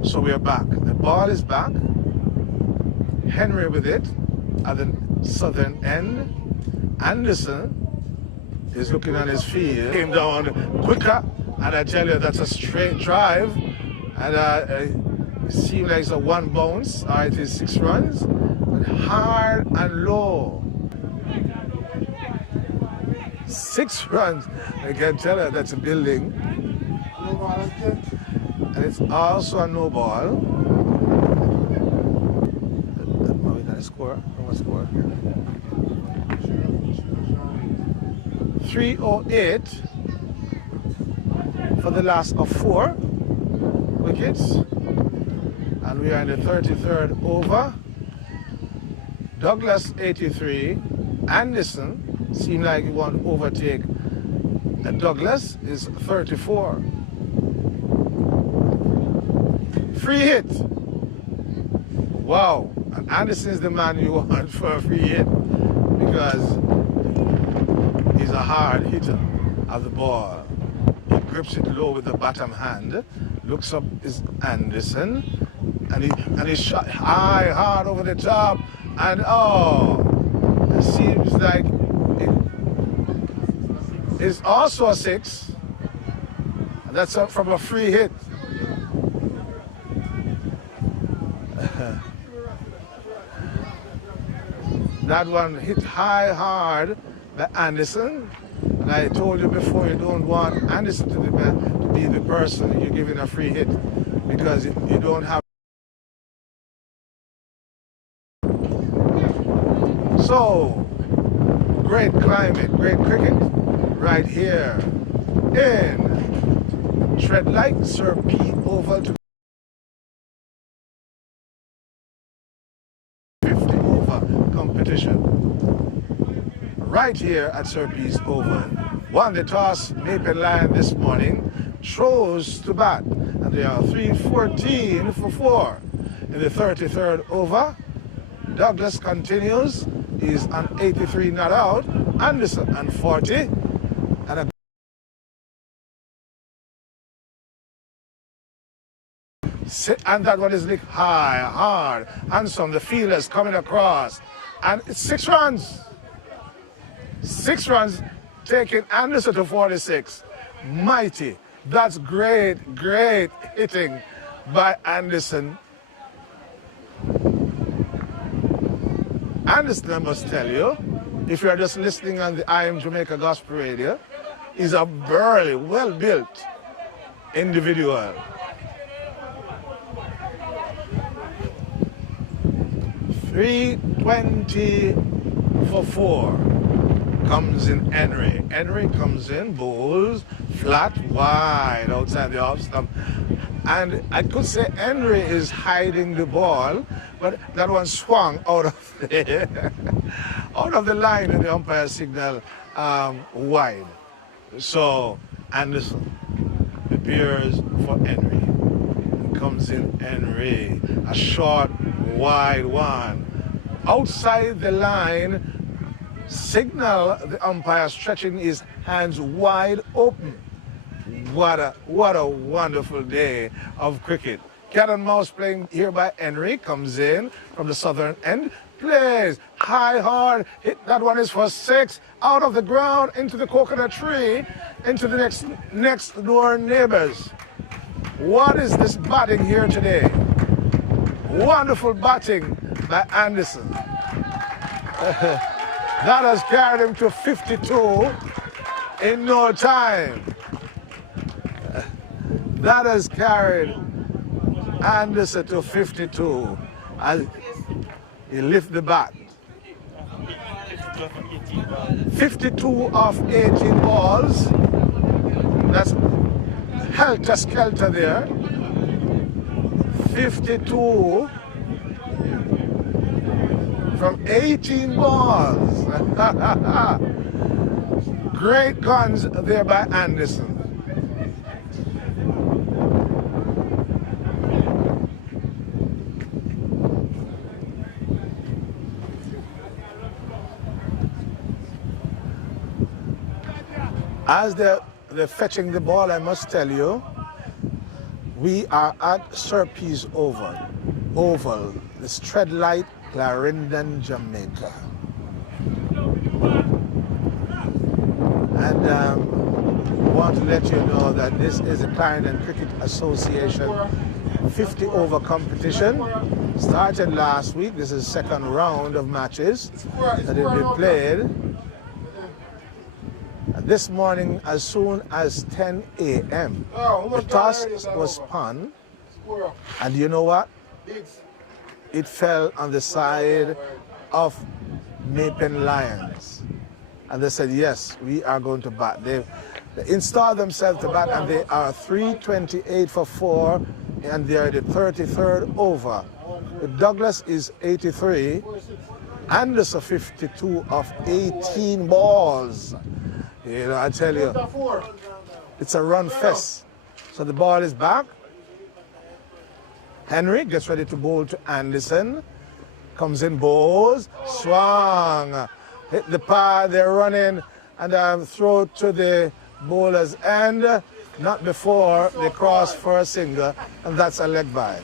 So we are back. The ball is back. Henry with it at the southern end. Anderson is looking on his field. Came down quicker, and I tell you, that's a straight drive. And it seems like it's a one bounce. It is 6 runs. But hard and low. 6 runs. I can tell you that's a building. And it's also a no ball. We got a score. What score? 308 for the last of 4 wickets. And we are in the 33rd over. Douglas 83. Anderson seemed like he want to overtake. And Douglas is 34. Free hit. Wow. And Anderson is the man you want for a free hit because he's a hard hitter of the ball. He grips it low with the bottom hand, looks up is Anderson, and he shot high, hard over the top, and it seems like it's also a 6. And that's up from a free hit. That one hit high, hard by Anderson. And I told you before, you don't want Anderson to be the person you're giving a free hit because you don't have. So, great climate, great cricket right here in Treadlight Sir P. Oval to 50 over competition. Right here at Sir P's Oval. Won the toss, Maple Lion this morning, chose to bat. And they are 3-14 for 4 in the 33rd over. Douglas continues. He's on 83 not out. Anderson on 40. And that one is licked high, hard. Handsome, the fielders coming across. And it's 6 runs. 6 runs taking Anderson to 46. Mighty. That's great, great hitting by Anderson. Anderson, I must tell you, if you are just listening on the I Am Jamaica Gospel Radio, is a burly, well-built individual. 320 for 4 comes in Henry. Henry comes in, bowls, flat, wide outside the off stump. And I could say Henry is hiding the ball, but that one swung out of the line in the umpire signal wide. So Anderson appears for Henry. And comes in Henry. A short, wide one. Outside the line, signal the umpire stretching his hands wide open. What a wonderful day of cricket. Cat and mouse playing here by Henry, comes in from the southern end, plays high, hard, hit. That one is for 6, out of the ground, into the coconut tree, into the next door neighbors. What is this batting here today? Wonderful batting by Anderson. That has carried him to 52 in no time. That has carried Anderson to 52 as he lifts the bat. 52 of 18 balls. That's helter-skelter there. 52 from 18 balls. Great guns there by Anderson. As they're fetching the ball, I must tell you, we are at Sir P's Oval, the Treadlight, Clarendon, Jamaica. And I want to let you know that this is the Clarendon Cricket Association 50 over competition. Started last week. This is the second round of matches that will be played. This morning, as soon as 10 a.m., the toss was spun, and you know what? It fell on the side of Maple Lions. And they said, yes, we are going to bat. They installed themselves to bat, and they are 328 for 4, and they are the 33rd over. The Douglas is 83, Anderson 52 of 18 balls. You know, I tell you, it's a run fest. So the ball is back. Henry gets ready to bowl to Anderson. Comes in, bowls, swung, hit the pad, they're running, and throw to the bowler's end. Not before they cross for a single, and that's a leg by.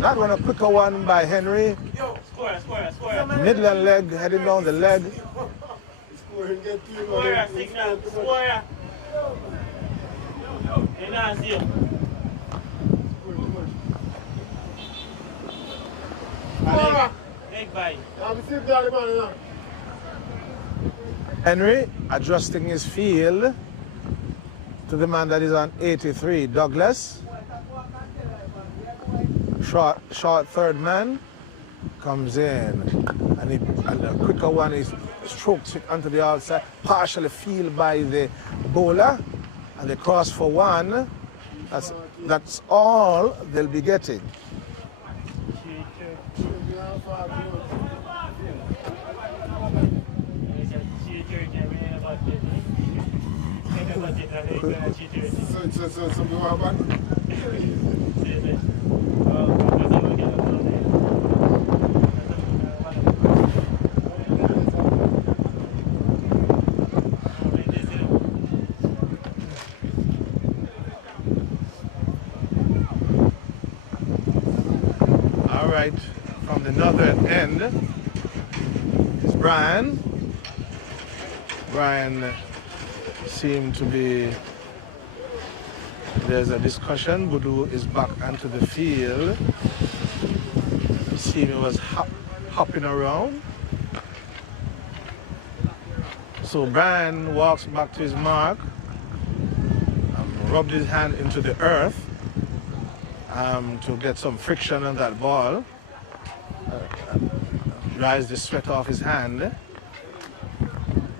That one, a quicker one by Henry. Midland leg, heading down the leg. Henry adjusting his field to the man that is on 83, Douglas. Short third man comes in, and the quicker one is strokes it onto the outside, partially fielded by the bowler, and they cross for one. That's all they'll be getting. So we want back? All right, from the northern end is Brian. Brian seemed to be, there's a discussion. Budu is back onto the field. You see he was hopping around. So Brian walks back to his mark, rubbed his hand into the earth to get some friction on that ball, dries the sweat off his hand.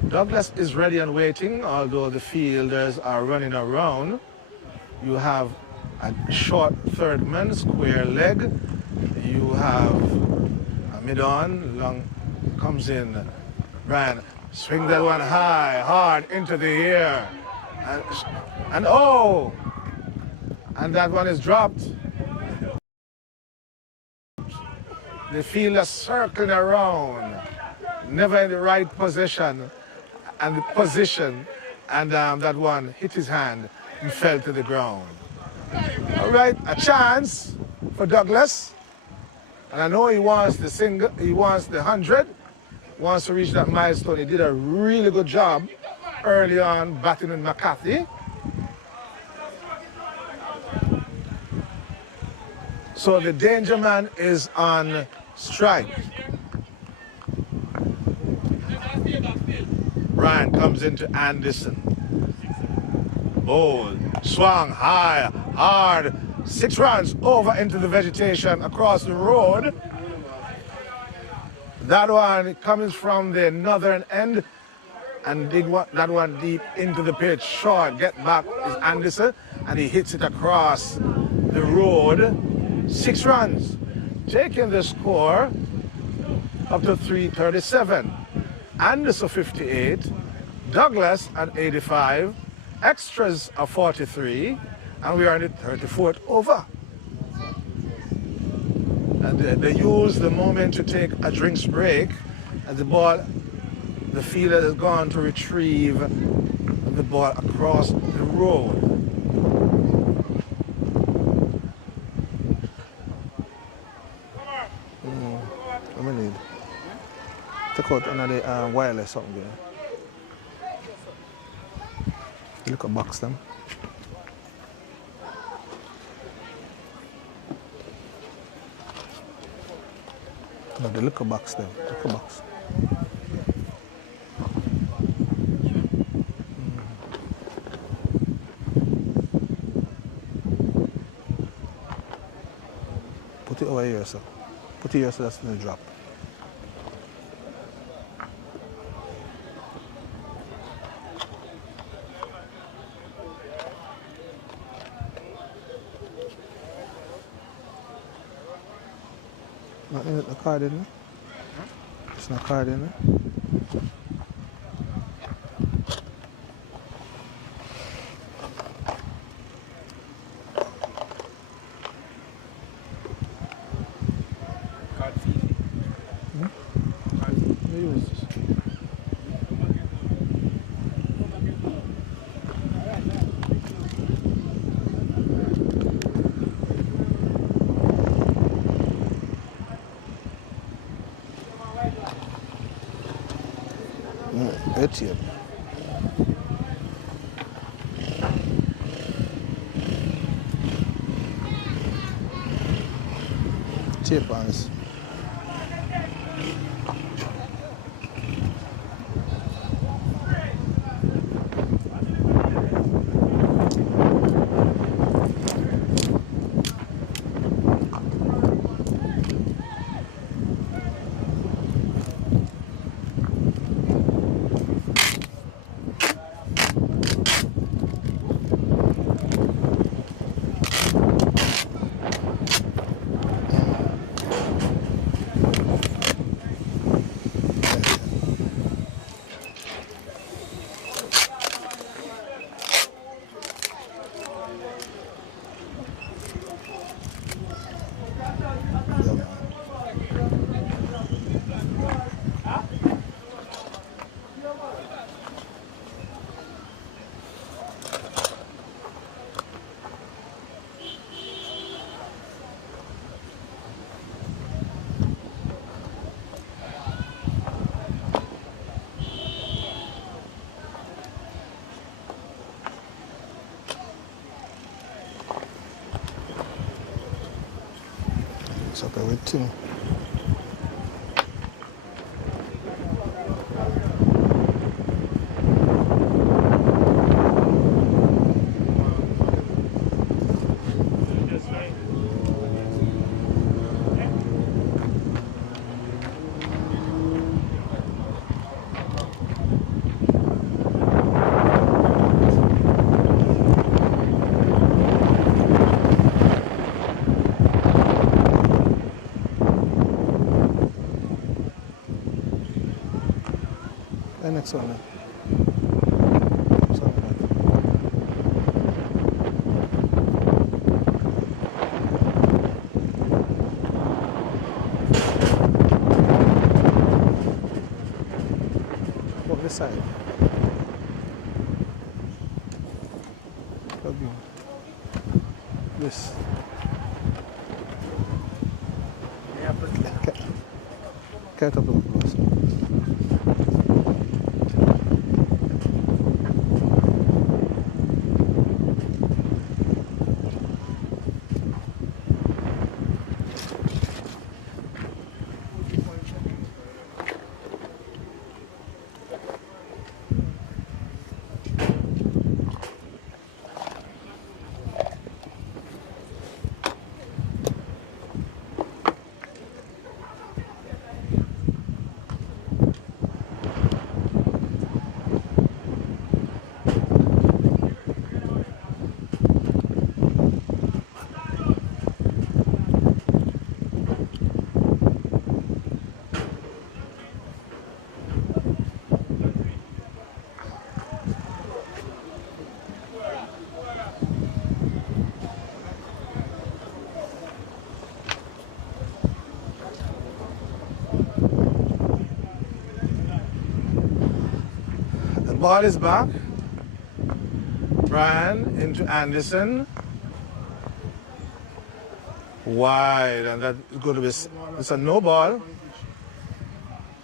Douglas is ready and waiting, although the fielders are running around. You have a short third man, square leg. You have a mid-on, long comes in. Brian, swing that one high, hard into the air. And oh! And that one is dropped. The fielder circling around, never in the right position. And that one hit his hand and fell to the ground. All right, a chance for Douglas. And I know he wants the 100, wants to reach that milestone. He did a really good job early on batting with McCarthy. So the danger man is on strike. Brian comes into Anderson. Bold, swung high, hard. 6 runs over into the vegetation across the road. That one comes from the northern end and dig that one deep into the pitch. Short, get back is Anderson, and he hits it across the road. 6 runs, taking the score up to 337. Anderson 58, Douglas at 85, extras are 43, and we are in the 34th over. And they use the moment to take a drinks break, and the fielder has gone to retrieve the ball across the road. What do I need? Take out another wireless something there. Look at box them. No, the liquor box them. Liquor box. Put it over here, sir. Put it here so that's going to drop. Not in the card in there? It's not card in there? Card fee. Let me use this. ATM. Tape on this. mix up everything. The next one. What this side? Plug in. This. Can't up the close. Ball is back. Brian into Anderson. Wide, and that is going to be, it's a no ball.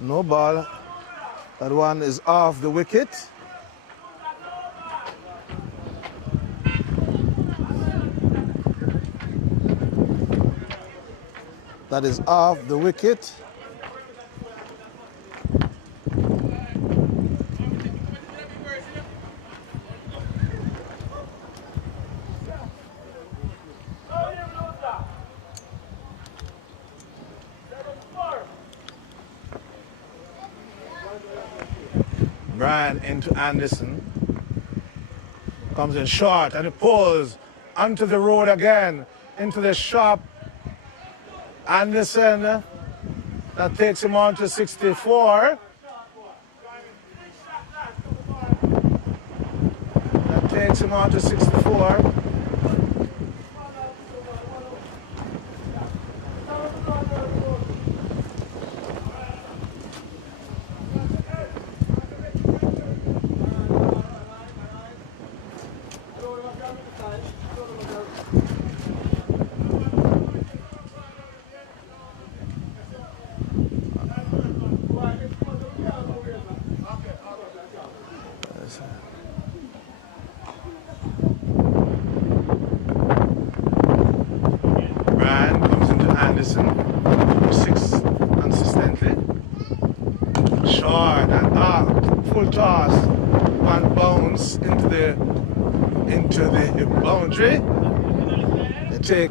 No ball. That one is off the wicket. That is off the wicket. Brian into Anderson. Comes in short and it pulls onto the road again, into the shop. Anderson, that takes him on to 64. That takes him on to 64. Full toss, one bounce into the boundary. They take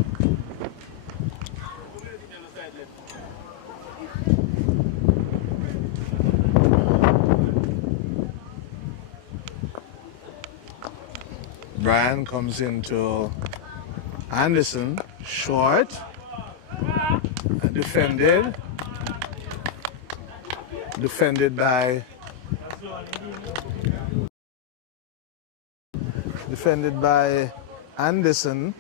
Brian comes into Anderson, short, and defended by Anderson.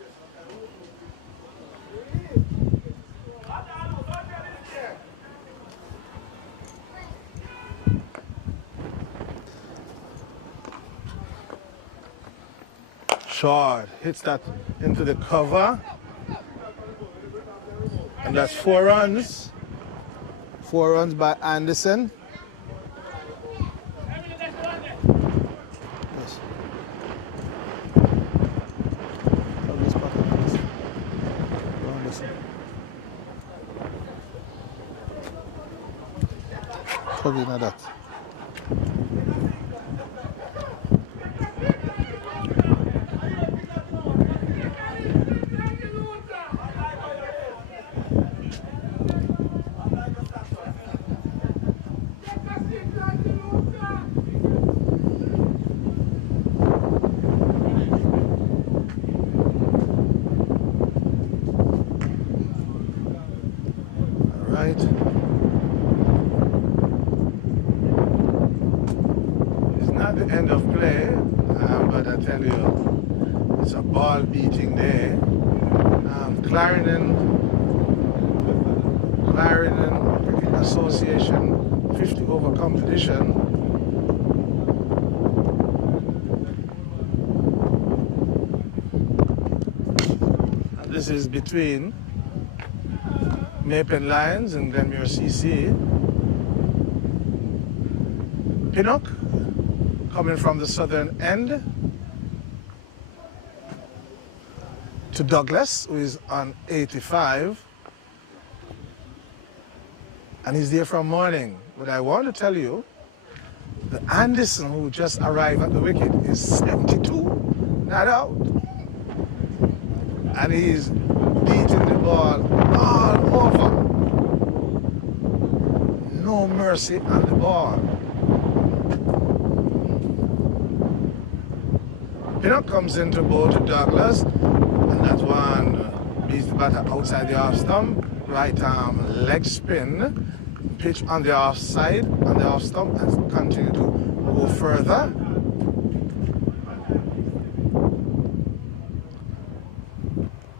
Short, hits that into the cover. And that's 4 runs. 4 runs by Anderson. plug in that. Right. It's not the end of play, but I tell you, it's a ball beating day. Clarendon Cricket Association 50 over competition. And this is between Mapen Lions and Glenmuir CC. Pinnock coming from the southern end to Douglas, who is on 85. And he's there from morning. But I want to tell you, the Anderson, who just arrived at the wicket, is 72, not out. And he's beating the ball all over. No mercy on the ball. Pinnock comes into bowl to Douglas, and that one beats the batter outside the off stump, right arm leg spin, pitch on the off side, on the off stump, and continue to go further.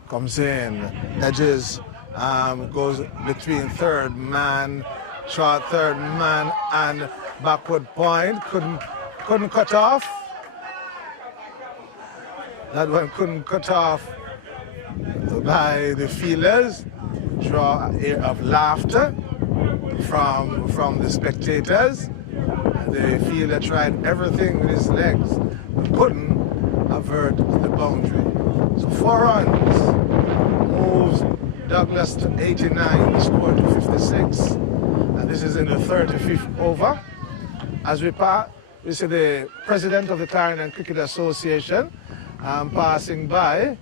Comes in, edges, goes between third man, short third man, and backward point. Couldn't cut off. That one couldn't cut off by the fielders. Draw an air of laughter from the spectators. The fielder tried everything with his legs, but couldn't avert the boundary. So 4 runs moves Douglas to 89, the score to 56. And this is in the 35th over. As we pass, we see the president of the Clarendon Cricket Association passing by.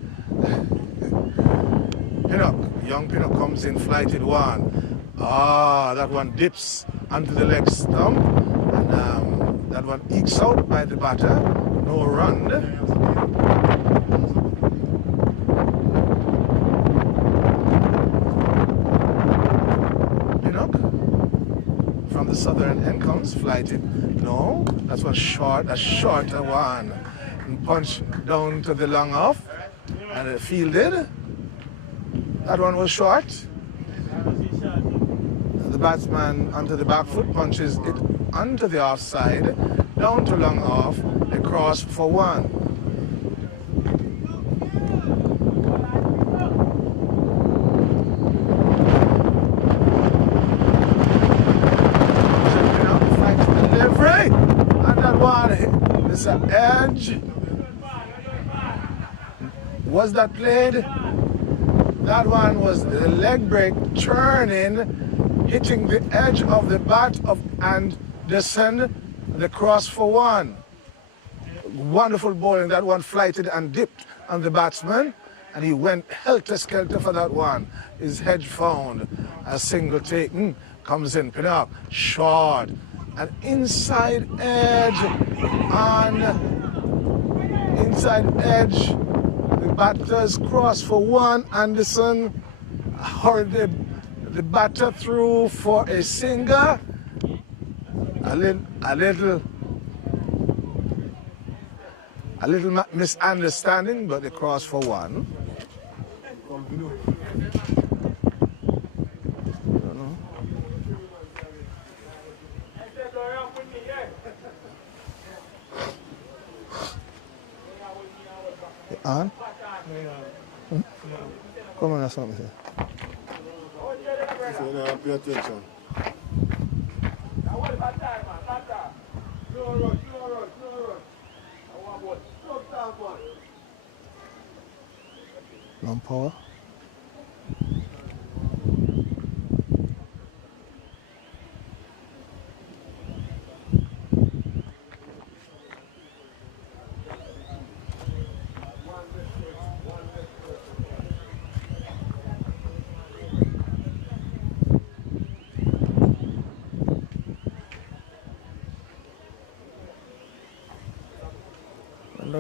Pinnock, young Pinnock comes in, flighted one. That one dips onto the leg stump. And that one ekes out by the batter. No run. Pinnock from the southern end comes, flighted. No, that's one short, a shorter one. And punch down to the long off. And fielded. That one was short. The batsman onto the back foot punches it onto the offside, down to long off, across for 1. Fight delivery, and that one is an edge. Was that played? That one was the leg break turning, hitting the edge of the bat and descend the cross for 1. Wonderful bowling. That one flighted and dipped on the batsman, and he went helter-skelter for that one. His head found. A single taken, comes in, Pinnock, short, and inside edge the batters cross for 1. Anderson hurried the batter through for a single. A little misunderstanding, but they cross for 1. On? Come on, that's something. So you have to pay attention. Long power.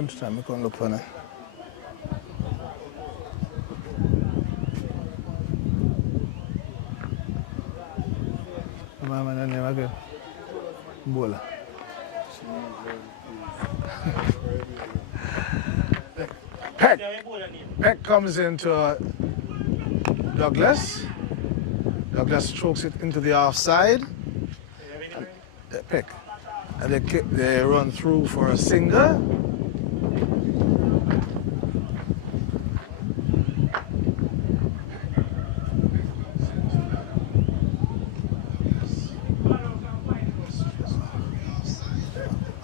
lunchtime, I can look for it. My man name again. Bola. Peck. Peck comes into Douglas. Douglas strokes it into the offside. Peck. And they run through for a single.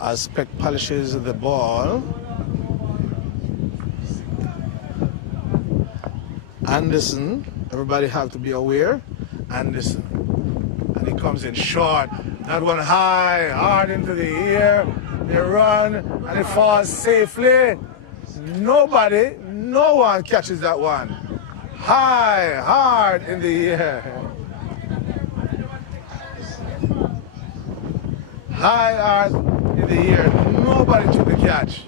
As Peck polishes the ball, Anderson, everybody have to be aware, Anderson, and he comes in short, that one high, hard into the air, they run, and it falls safely. Nobody, no one catches that one. High, hard in the air. High, hard in the air. Nobody took the catch.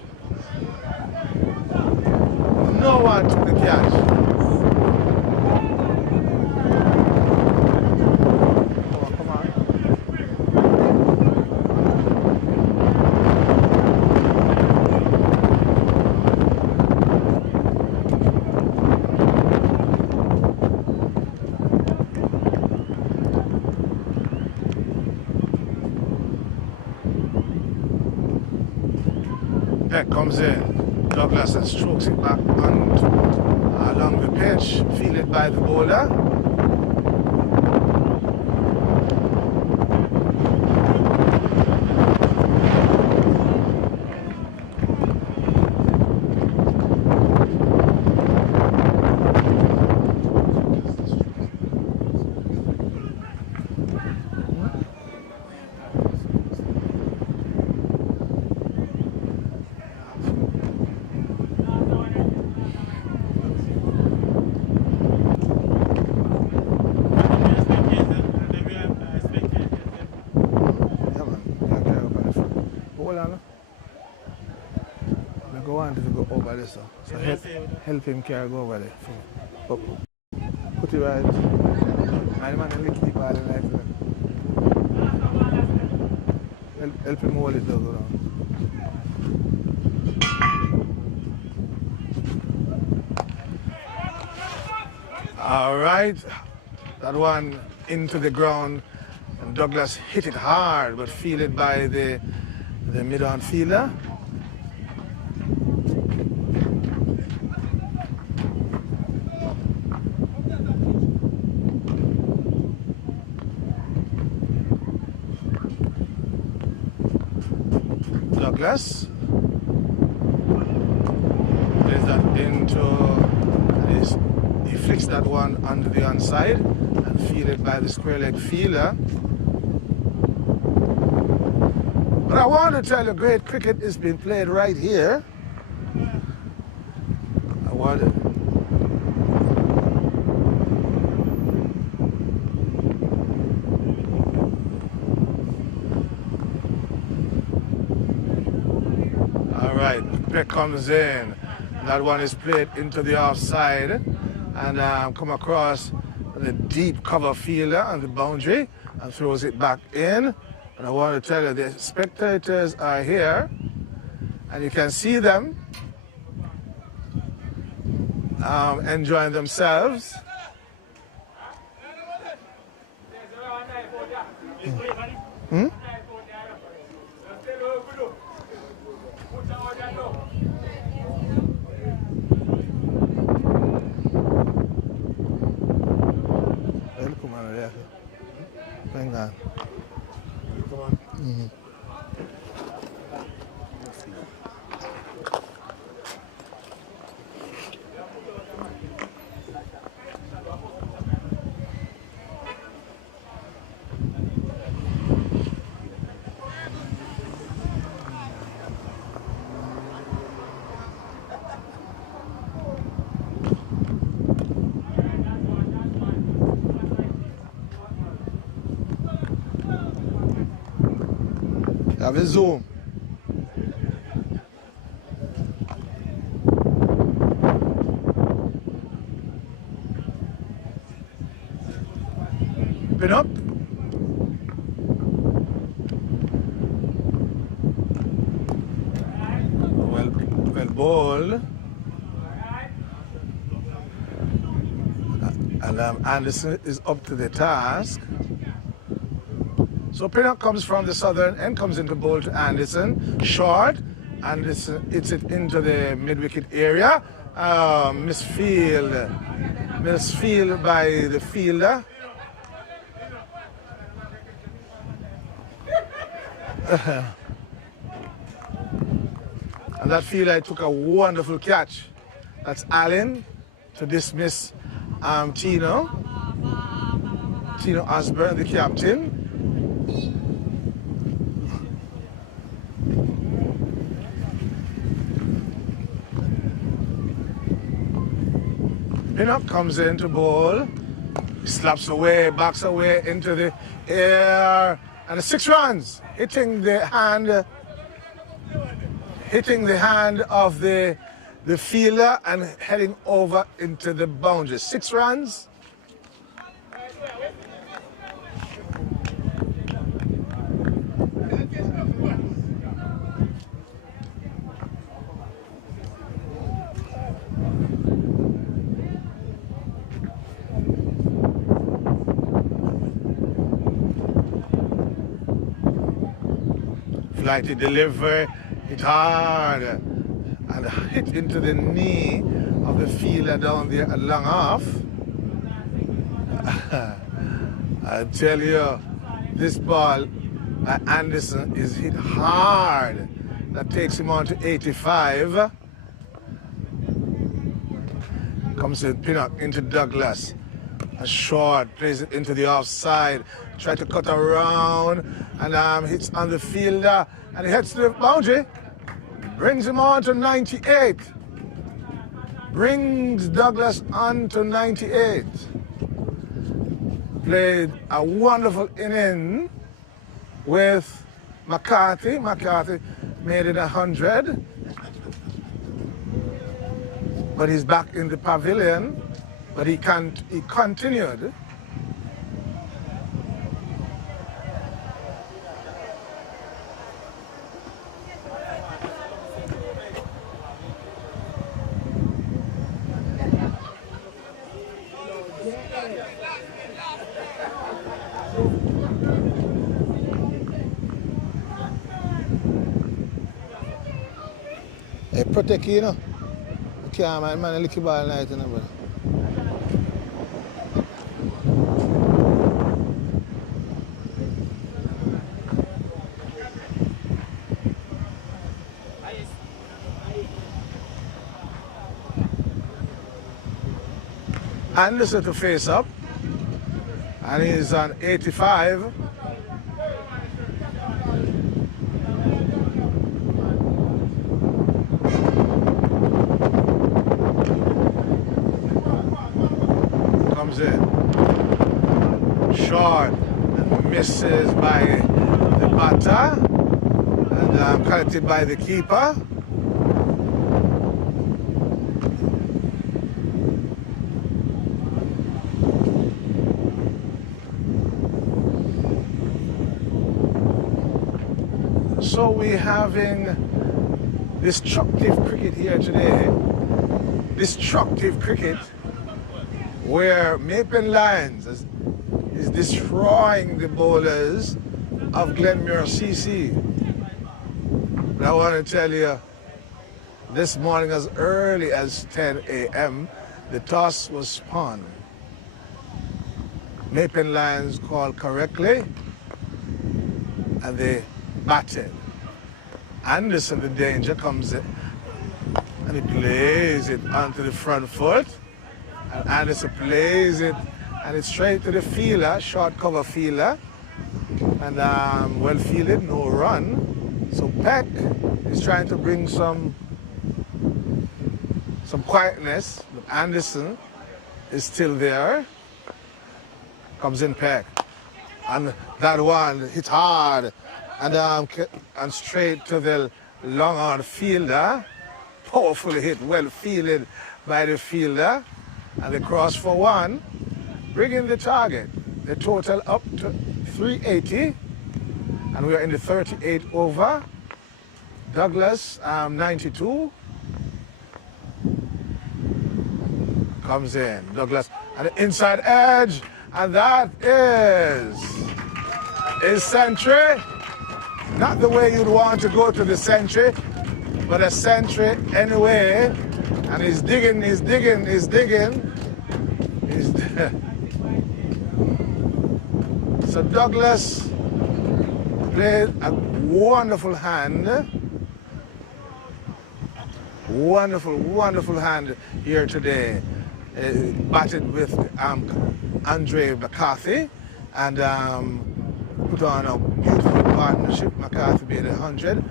No one took the catch. Come on. Peck comes in. Douglas and strokes it back along the pitch, fielded by the bowler. So help him carry go over there. Put it right. My man will keep all the life. Help him hold it down. All right. That one into the ground. And Douglas hit it hard, but fielded by the mid-on fielder. Douglas plays that into, he flicks that one onto the onside and fielded by the square leg fielder. But I want to tell you, great cricket is being played right here. I want to. Peck comes in. That one is played into the offside and come across the deep cover fielder on the boundary and throws it back in. And I want to tell you, the spectators are here and you can see them enjoying themselves. Hmm? Hang on. Come on. Mm-hmm. Have a zoom. Popping up. Well ball. And Anderson is up to the task. So Pinnock comes from the southern end, comes into bowl to Anderson. Short. Anderson hits it into the mid-wicket area. Misfield by the fielder. And that fielder took a wonderful catch. That's Allen to dismiss Tino Osborne, the captain. Pinnock comes into bowl, slaps away, backs away into the air, and the 6 runs, hitting the hand of the fielder and heading over into the boundary. 6 runs. Flighty delivery, hit hard, and hit into the knee of the fielder down there at long off. I tell you, this ball by Anderson is hit hard. That takes him on to 85. Comes in Pinnock into Douglas. A short, plays it into the offside. Try to cut around and hits on the fielder and he heads to the boundary. Brings him on to 98. Brings Douglas on to 98. Played a wonderful inning with McCarthy. McCarthy made it 100. But he's back in the pavilion. But he continued. Hey, protect you, know. Okay, man, I lick your ball night, you know, brother. Anderson to face up, and he's on 85. Comes in, short, and misses by the batter, and collected by the keeper. So we're having destructive cricket here today. Destructive cricket where Maple Lions is destroying the bowlers of Glenmuir CC. But I want to tell you, this morning as early as 10 a.m., the toss was spun. Maple Lions called correctly, and they batted. Anderson, the danger, comes in and he plays it onto the front foot, and Anderson plays it and it's straight to the fielder, short cover fielder, and well fielded, no run. So Peck is trying to bring some quietness, but Anderson is still there. Comes in Peck, and that one hit hard. And straight to the long-on fielder. Powerful hit, well fielded by the fielder. And they cross for one, bringing the target. The total up to 380, and we are in the 38 over. Douglas 92 comes in. Douglas and the inside edge, and that is century. Not the way you'd want to go to the century, but a century anyway. And he's digging. So Douglas played a wonderful hand. Wonderful hand here today. Batted with Andre McCarthy and put on a beautiful partnership. McCarthy made 100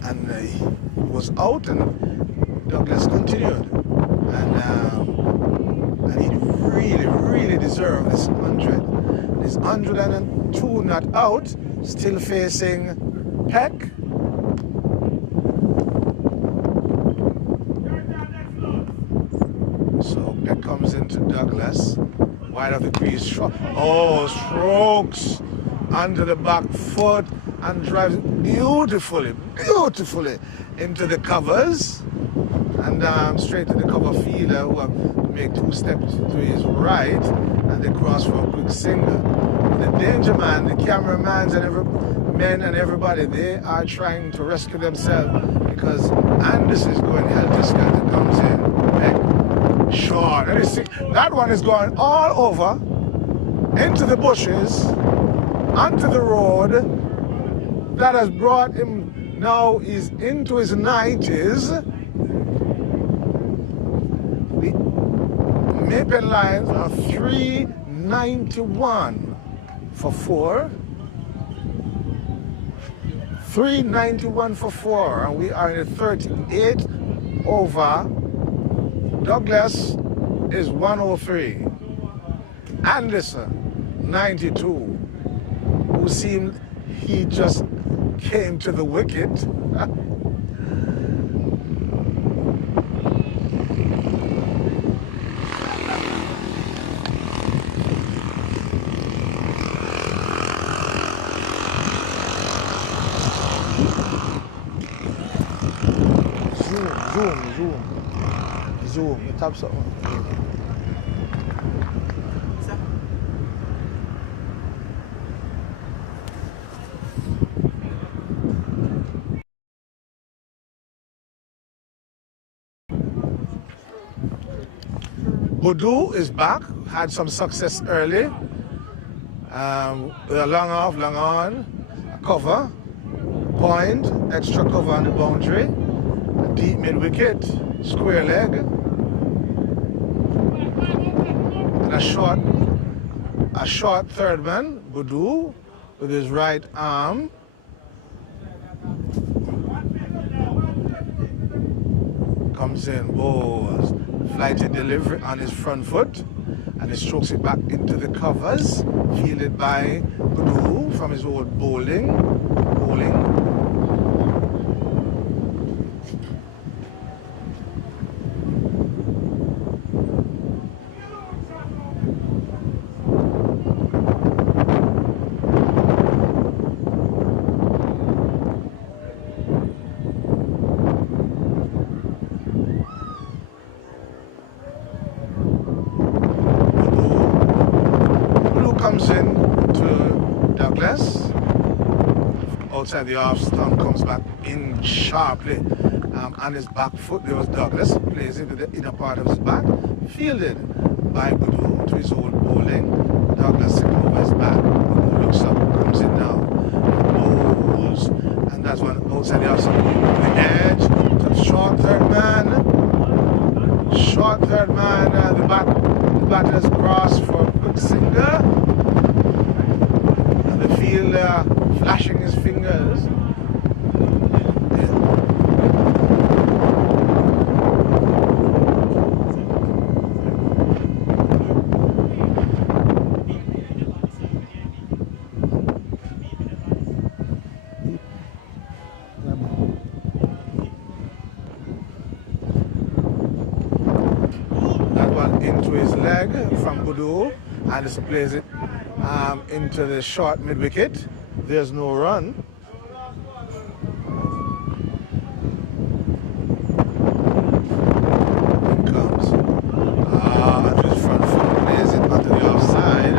and he was out, and Douglas continued. And he really deserved this 100. This 102 not out, still facing Peck. So Peck comes into Douglas, wide of the crease. Strokes under the back foot and drives beautifully into the covers, and straight to the cover fielder, who have to make 2 steps to his right, and they cross for a quick single. The danger man, the cameramans and everybody, they are trying to rescue themselves because Anderson is going helter-skelter, comes in. Short. That one is going all over into the bushes, onto the road. That has brought him, now he's into his 90s. The Maple Lions are 391 for 4. 391 for 4, and we are in the 38 over. Douglas is 103. Anderson, 92, who seemed he just came to the wicket. Zoom, the top something. Boudou is back, had some success early. With a long off, long on, a cover, point, extra cover on the boundary, a deep mid wicket, square leg, and a short third man, Boudou, with his right arm. Comes in, bowls, flighted delivery on his front foot, and he strokes it back into the covers, fielded by Boudou from his old bowling. Comes in to Douglas. Outside the off stump, comes back in sharply on his back foot. There was Douglas, plays into the inner part of his back, fielded by Boudou to his old bowling. Douglas sitting over his back. Boudou looks up, comes in now, bowls, and that's one outside the off stump. The edge, some short third man. The batter's cross for a quick single. The fielder flashing his fingers. That one into his leg from Boudou, Anderson plays it into the short mid wicket. There's no run. In comes onto his front foot, plays it onto the offside.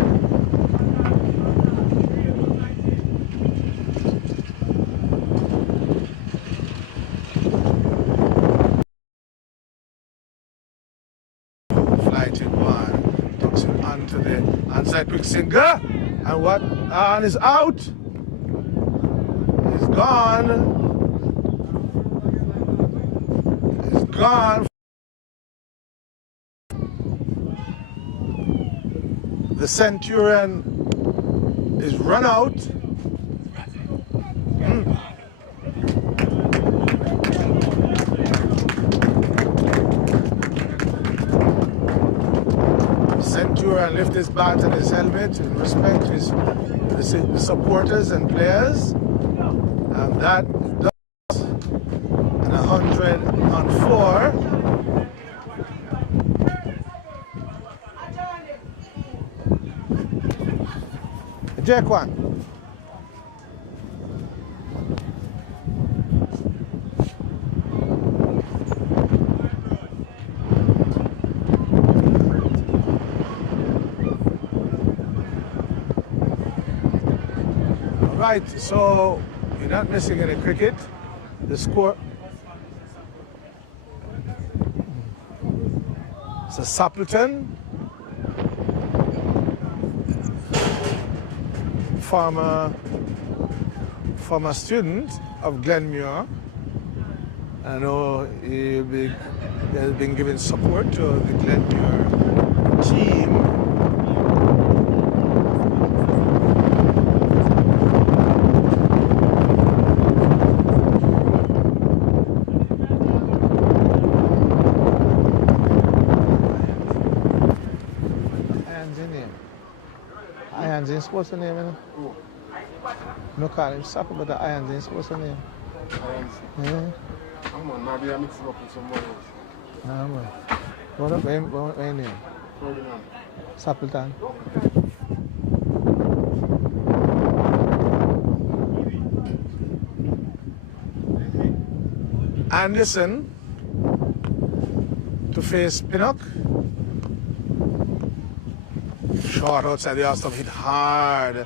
Flighted one, tucks it onto the onside quick sinker, and what? And is out. He's gone. He's gone. The Centurion is run out. Centurion lift his bat and his helmet in respect to the supporters and players, and that does an 104. Jaquan. Right, so you're not missing any cricket. The score. So Suppleton, former student of Glenmir. I know he has been giving support to the Glenmir team. Irons ain't supposed to name him. No call him Sapper, but the Irons ain't supposed to name. Irons? Yeah. Come on, maybe I mix him up with somebody else. Nah, man. What your name? Ferdinand. Suppleton. Anderson to face Pinnock. Short outside the off stump, hit hard.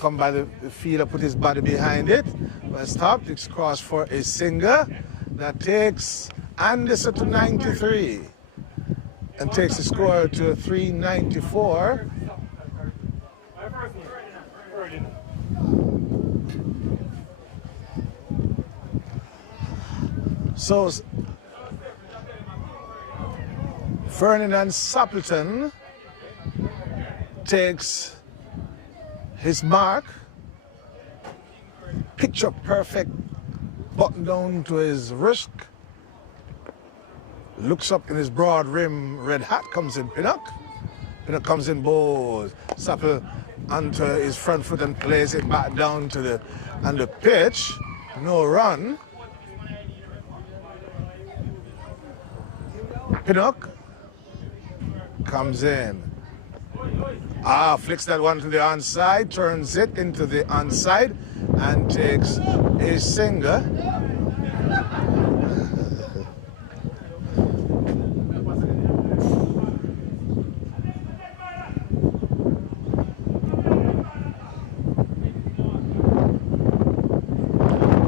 Come by the fielder, put his body behind it. But stopped, it's crossed for a singer. That takes Anderson to 93 and takes the score to 394. So Ferdinand Suppleton takes his mark, picture perfect button down to his wrist, looks up in his broad rim red hat, comes in Pinnock. Pinnock comes in bold, Supple onto his front foot and plays it back down to the pitch. No run. Pinnock comes in. Flicks that one to the onside, turns it into the onside, and takes a singer.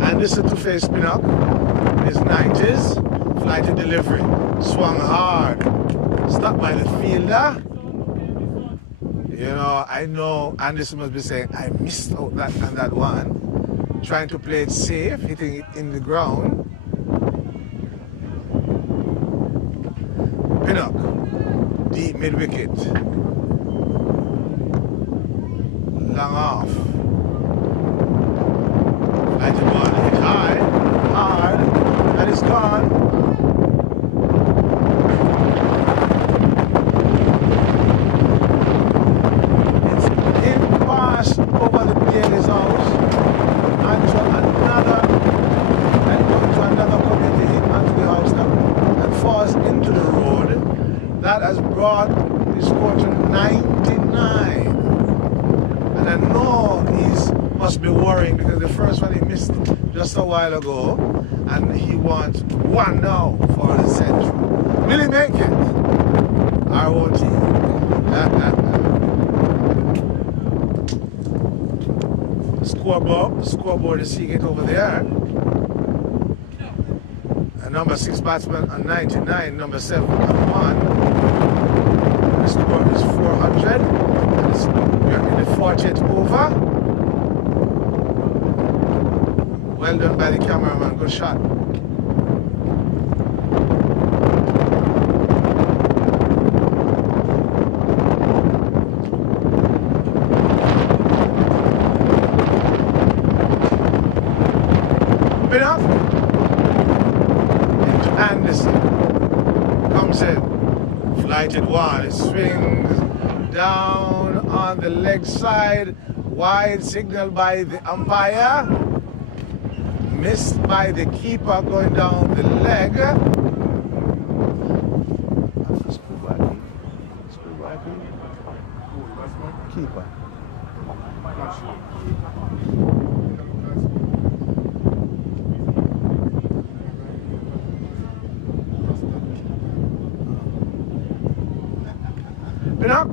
And this is to face Pinnock in his 90s, flighted delivery, swung hard, stopped by the fielder. You know, I know Anderson must be saying, I missed out that one. Trying to play it safe, hitting it in the ground. Pinnock, deep mid-wicket. Long off. Lighted ball, hit high, hard, and it's gone. Over the PLA's house and to another community hit onto the house now and falls into the road. That has brought the score to 99. And I know he must be worrying because the first one he missed just a while ago, and he wants one now for the century. Will he make it? ROT. Scoreboard is seeing it over there. Number 6 batsman on 99, number 7 on 1. The score is 400. We're in the 40th over. Well done by the cameraman, good shot. Moving up. Anderson comes in, flighted one, it swings down on the leg side, wide signal by the umpire, missed by the keeper going down the leg. Keeper. Pinnock.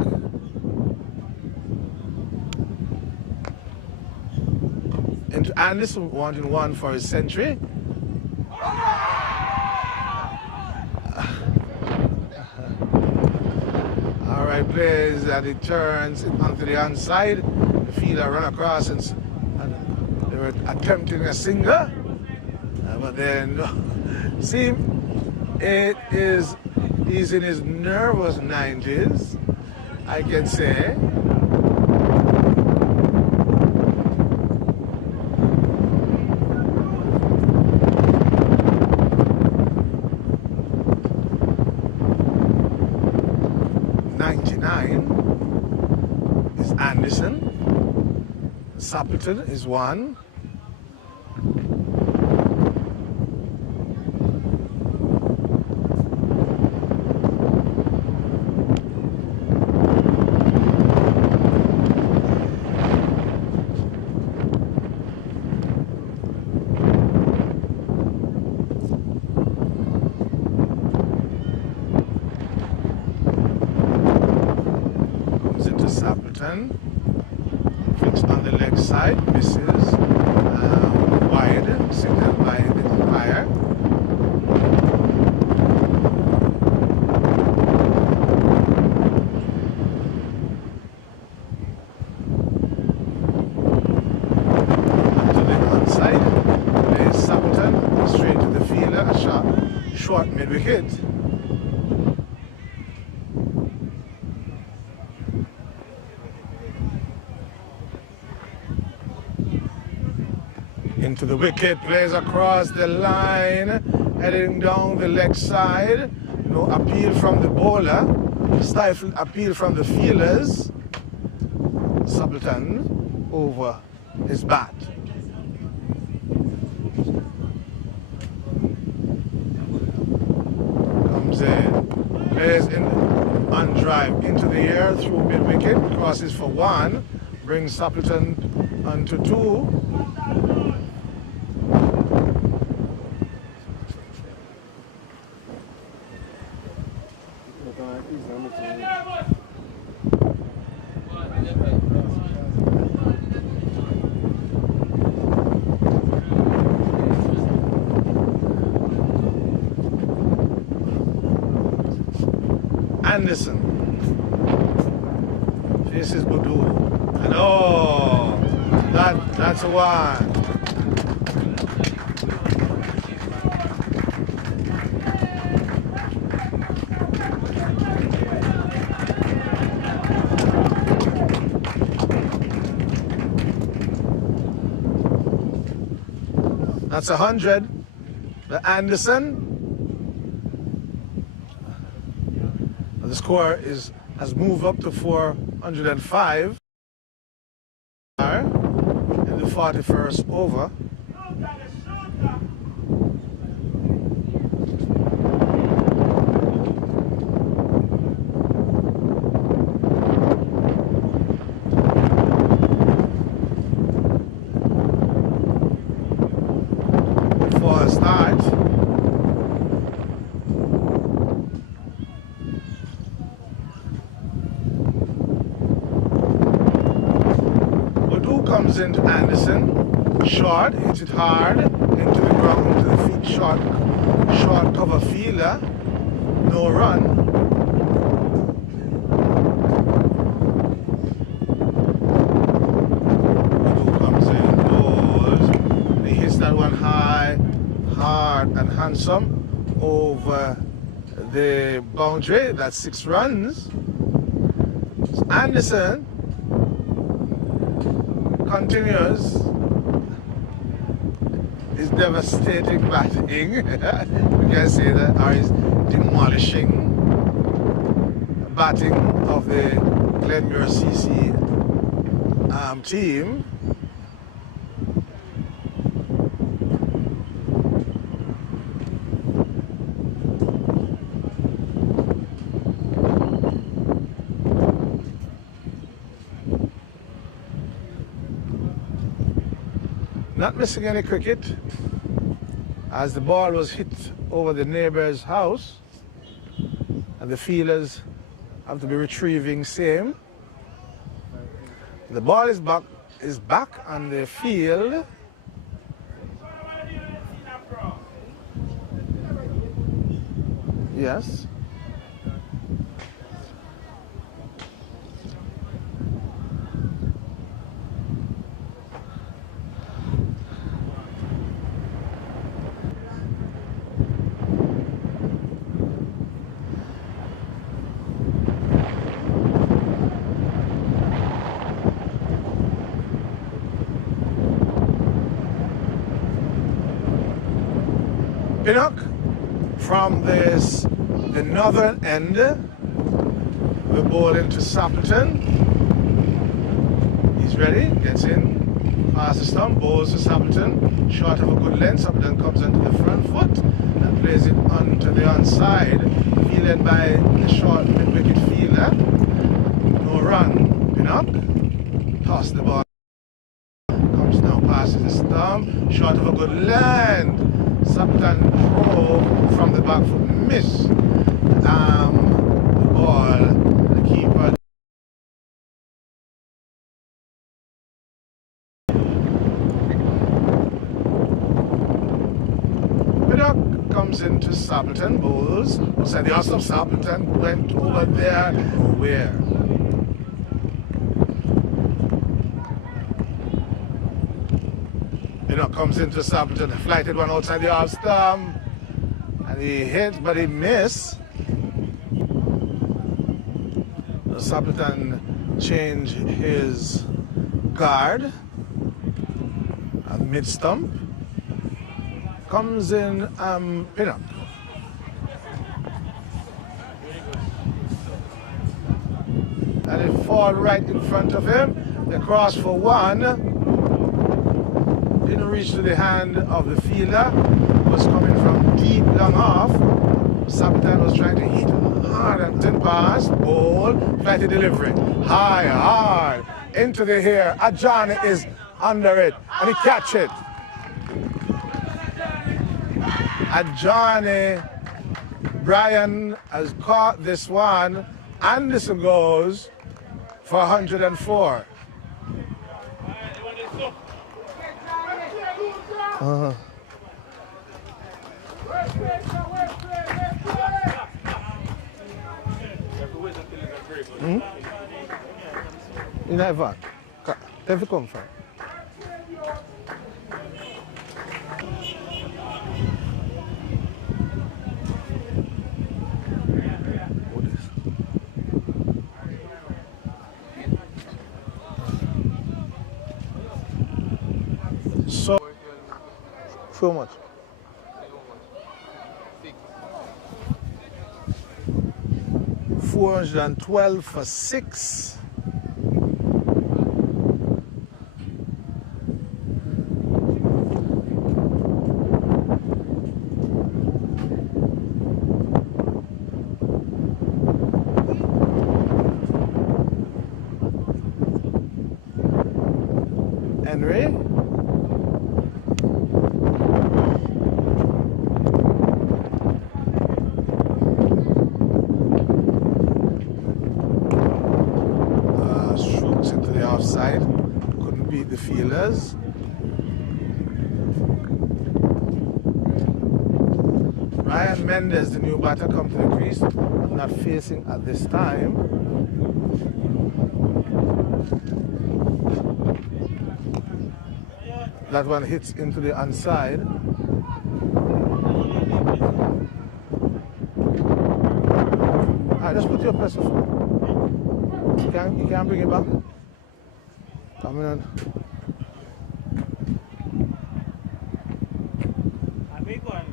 Into Anderson, wanting one for his century. All right, plays and it turns onto the onside. The fielder run across and they were attempting a single, but then see, he's in his nervous 90s. I can say. Is Anderson. Sappleton is 1. Fixed on the leg side, misses wide, signaled by the umpire. To the onside, there's Sappleton straight to the fielder, a short mid-wicket. Into the wicket, plays across the line, heading down the leg side. No appeal from the bowler, stifled appeal from the fielders. Sappleton over his bat. Comes in, plays in on drive into the air through mid wicket, crosses for 1, brings Sappleton onto 2. Anderson faces Boudou, and oh, that's a 1. That's 100. The Anderson. The score has moved up to 405 in the 41st over. comes into Anderson, short, hits it hard, into the ground, into the feet, short cover fielder, no run. Who comes in, goes, and he hits that one high, hard and handsome over the boundary. That's 6 runs. So Anderson continues his devastating batting, we can say that, or his demolishing batting of the Glenmuir CC team. Not missing any cricket, as the ball was hit over the neighbor's house, and the fielders have to be retrieving same. The ball is back on the field. Yes. Pinnock from the northern end, the ball into Sappleton. He's ready, gets in, past the stump, bowls to Sappleton, short of a good length. Sappleton comes into the front foot and plays it onto the onside, fielded by the short mid-wicket fielder. No run, Pinnock, toss the ball, comes now past the stump, short of a good length. Sappleton drove from the back foot, missed the ball, the keeper. Pinnock comes into Sappleton, bowls. Outside the arse of Sappleton, went over there, nowhere. Pinnock comes into Sappleton, flighted one outside the off stump, and he hit, but he missed. Sappleton changed his guard at mid stump. Comes in Pinnock. And it fall right in front of him. They cross for one. Didn't reach to the hand of the fielder, was coming from deep long off. Sappleton was trying to hit hard and 10 pass, ball, flighty delivery, high, hard, into the hair. Ajani is under it, and he catch it. Ajani, Brian has caught this one. Anderson goes for 104. You never. Never come from. So, so much. 412 for 6. Henry. Strokes into the offside. Couldn't beat the fielders. Ryan Mendes, the new batter, come to the crease, not facing at this time. That one hits into the onside. Alright, just put your pressure phone. You can't bring it back. Coming on. A big one.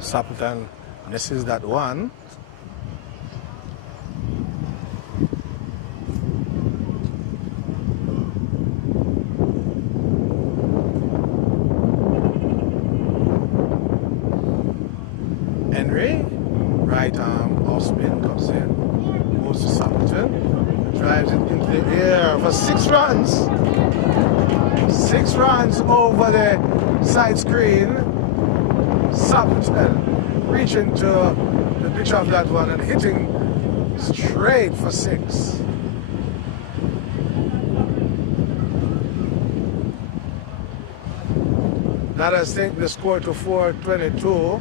Sapperton misses that one. Henry, right arm off spin, comes in, moves to Sapperton, drives it into the air for 6 runs. 6 runs over the side screen. Sapperton reaching to the pitch of that one and hitting straight for 6. That has taken the score to 422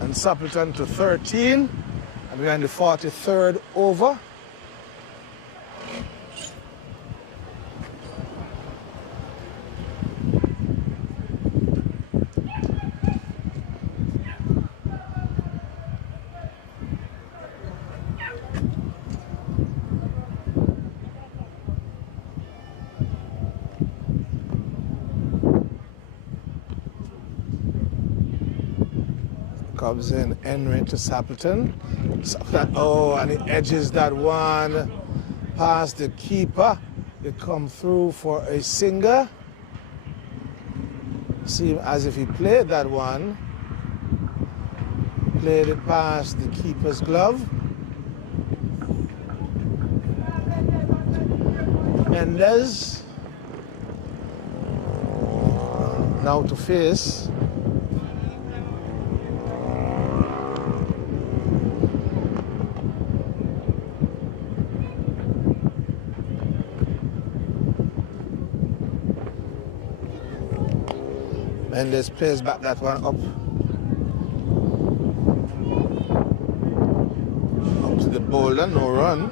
and Sapperton to 13, and we're in the 43rd over. Comes in Henry to Sapperton. Oh, and he edges that one past the keeper. They come through for a single. Seems as if he played that one. Played it past the keeper's glove. Mendes now to face. Mendes plays back that one up to the bowler, no run.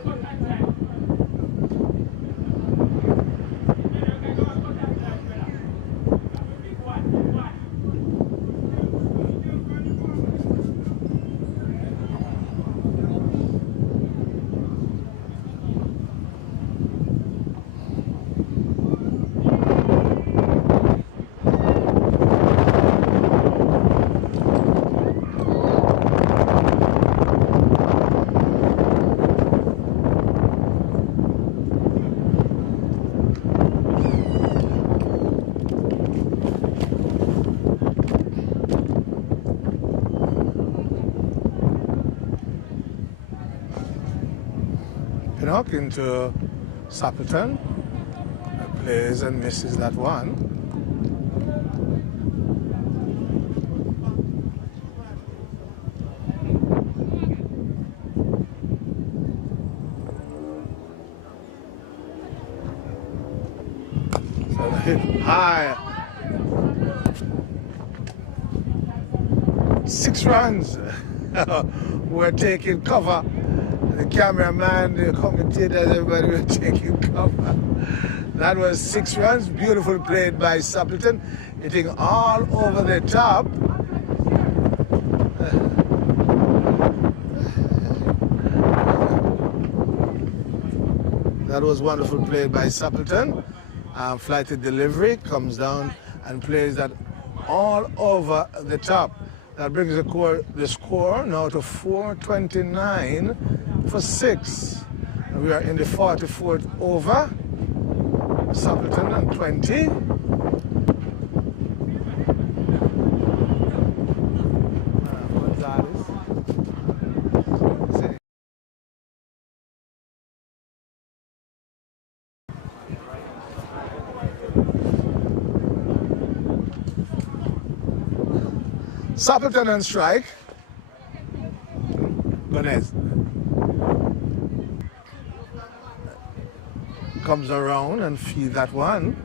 Pinnock into Sapperton, plays and misses that one. So the hit high. 6 runs. We're taking cover. The cameraman, the commentators, everybody were taking cover. That was 6 runs, beautiful played by Sapperton, hitting all over the top. That was wonderful played by Sapperton. Flighted delivery, comes down and plays that all over the top. That brings the score now to 429 for 6. We are in the 44th over. Sapperton and 20. Gonzalez. Sappleton on strike. Gomez comes around and feeds that one.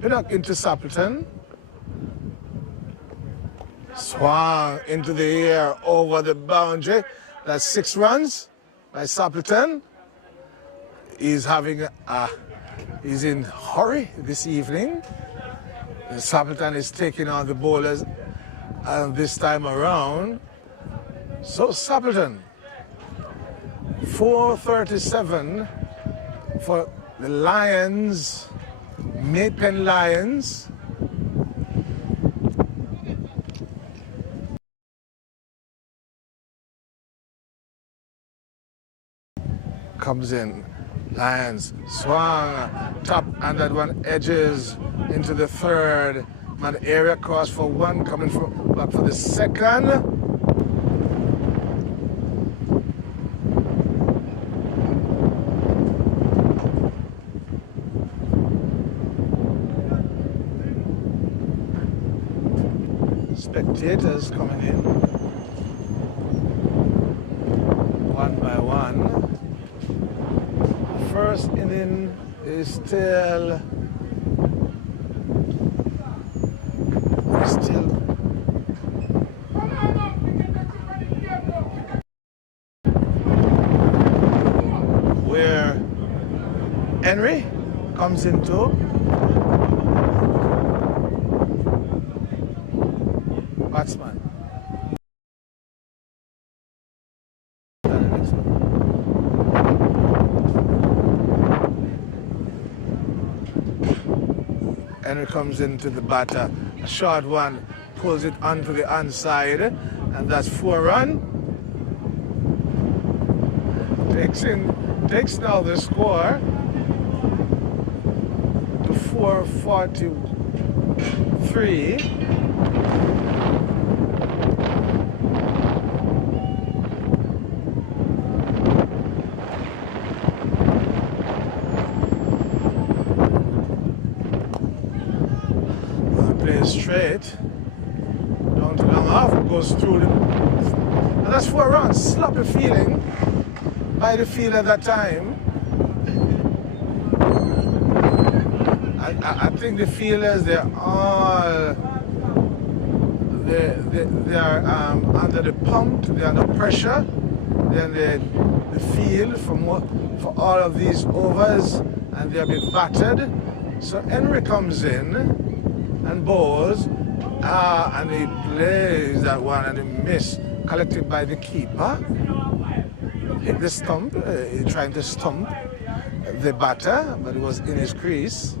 Pinnock into Sappleton. Swung into the air over the boundary. That's 6 runs by Sappleton. He's in hurry this evening. Sappleton is taking on the bowlers this time around. So Sappleton, 437 for the Lions, Maypen Lions. Comes in, Lions swung, top, and that one edges into the third. Man area cross for one, coming back for the second. Spectators coming in, one by one. First inning is still where Henry comes into batsman. Henry comes into the batter. A short one, pulls it onto the onside, and that's 4 runs. Takes now the score to 443. Straight down to long off, goes through the, and that's 4 runs. Sloppy feeling by the field at that time. I think the fielders, they're all they are under the pump, they're under pressure. Then the field for all of these overs, and they're being battered. So Henry comes in and bowls, and he plays that one, and he missed, collected by the keeper. Hit the stump, trying to stump the batter, but it was in his crease.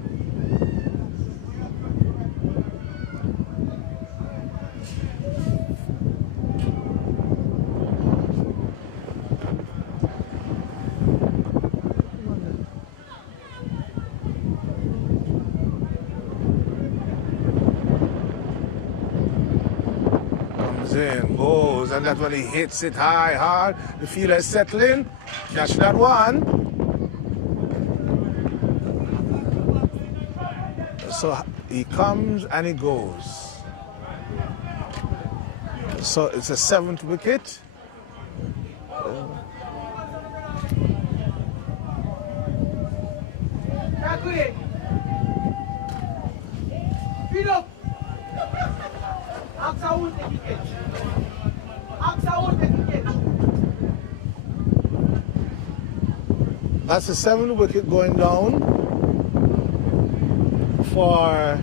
In, goes, and that one he hits it high, hard. The fielder is settling. Catch that one. So he comes and he goes. So it's a 7th wicket. That's the 7th wicket going down for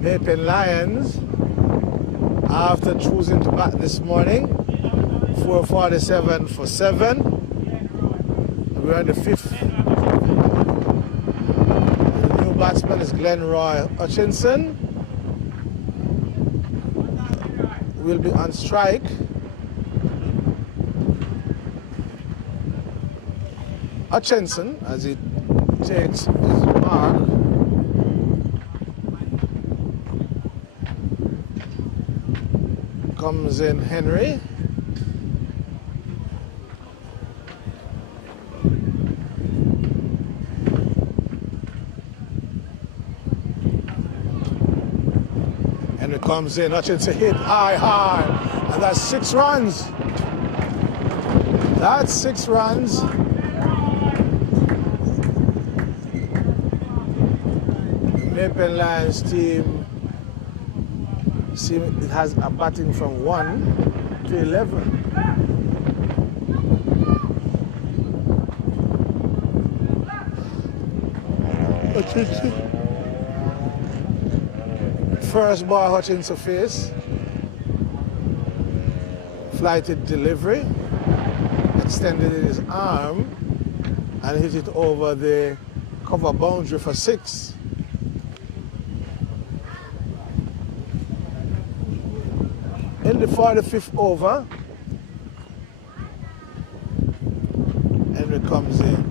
Maypen Lions after choosing to bat this morning. 447 for 7. We're on the 5th. The new batsman is Glenroy Hutchinson. Will be on strike. Hutchinson, as he takes his mark, comes in Henry. Henry comes in, Hutchinson hit high, and that's 6 runs. That's 6 runs. The Maple Lions team, it has a batting from 1 to 11. First ball Hutchinson face. Flighted delivery. Extended his arm and hit it over the cover boundary for 6. In the 45th over, Henry comes in.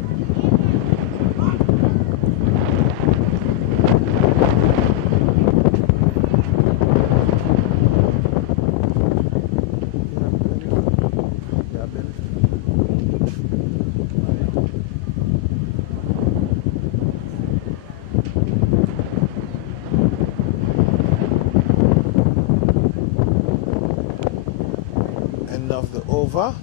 Of the over.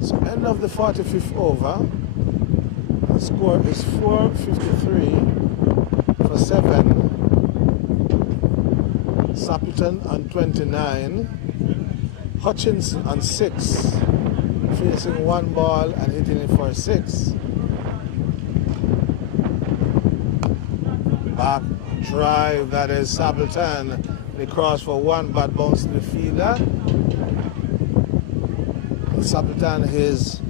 So end of the 45th over. The score is 453 for 7. Sappleton on 29. Hutchinson on 6. Facing 1 ball and hitting it for 6. Back drive, that is Sappleton. They cross for 1, but bounce to the fielder. Sappleton is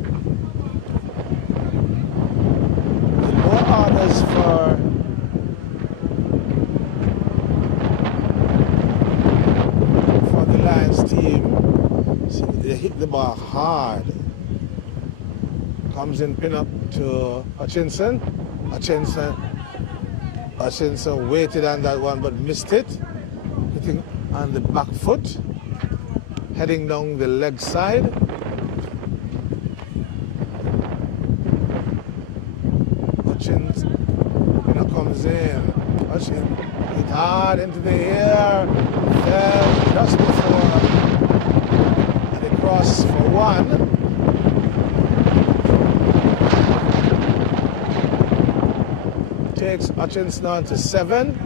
the more orders for the Lions team. See, they hit the ball hard. Comes in pin up to Hutchinson. Hutchinson waited on that one but missed it. Hitting on the back foot. Heading down the leg side. Hutchinson comes in. Hutchinson hit hard into the air. Then just before. And they cross for 1. Takes Hutchinson on to 7.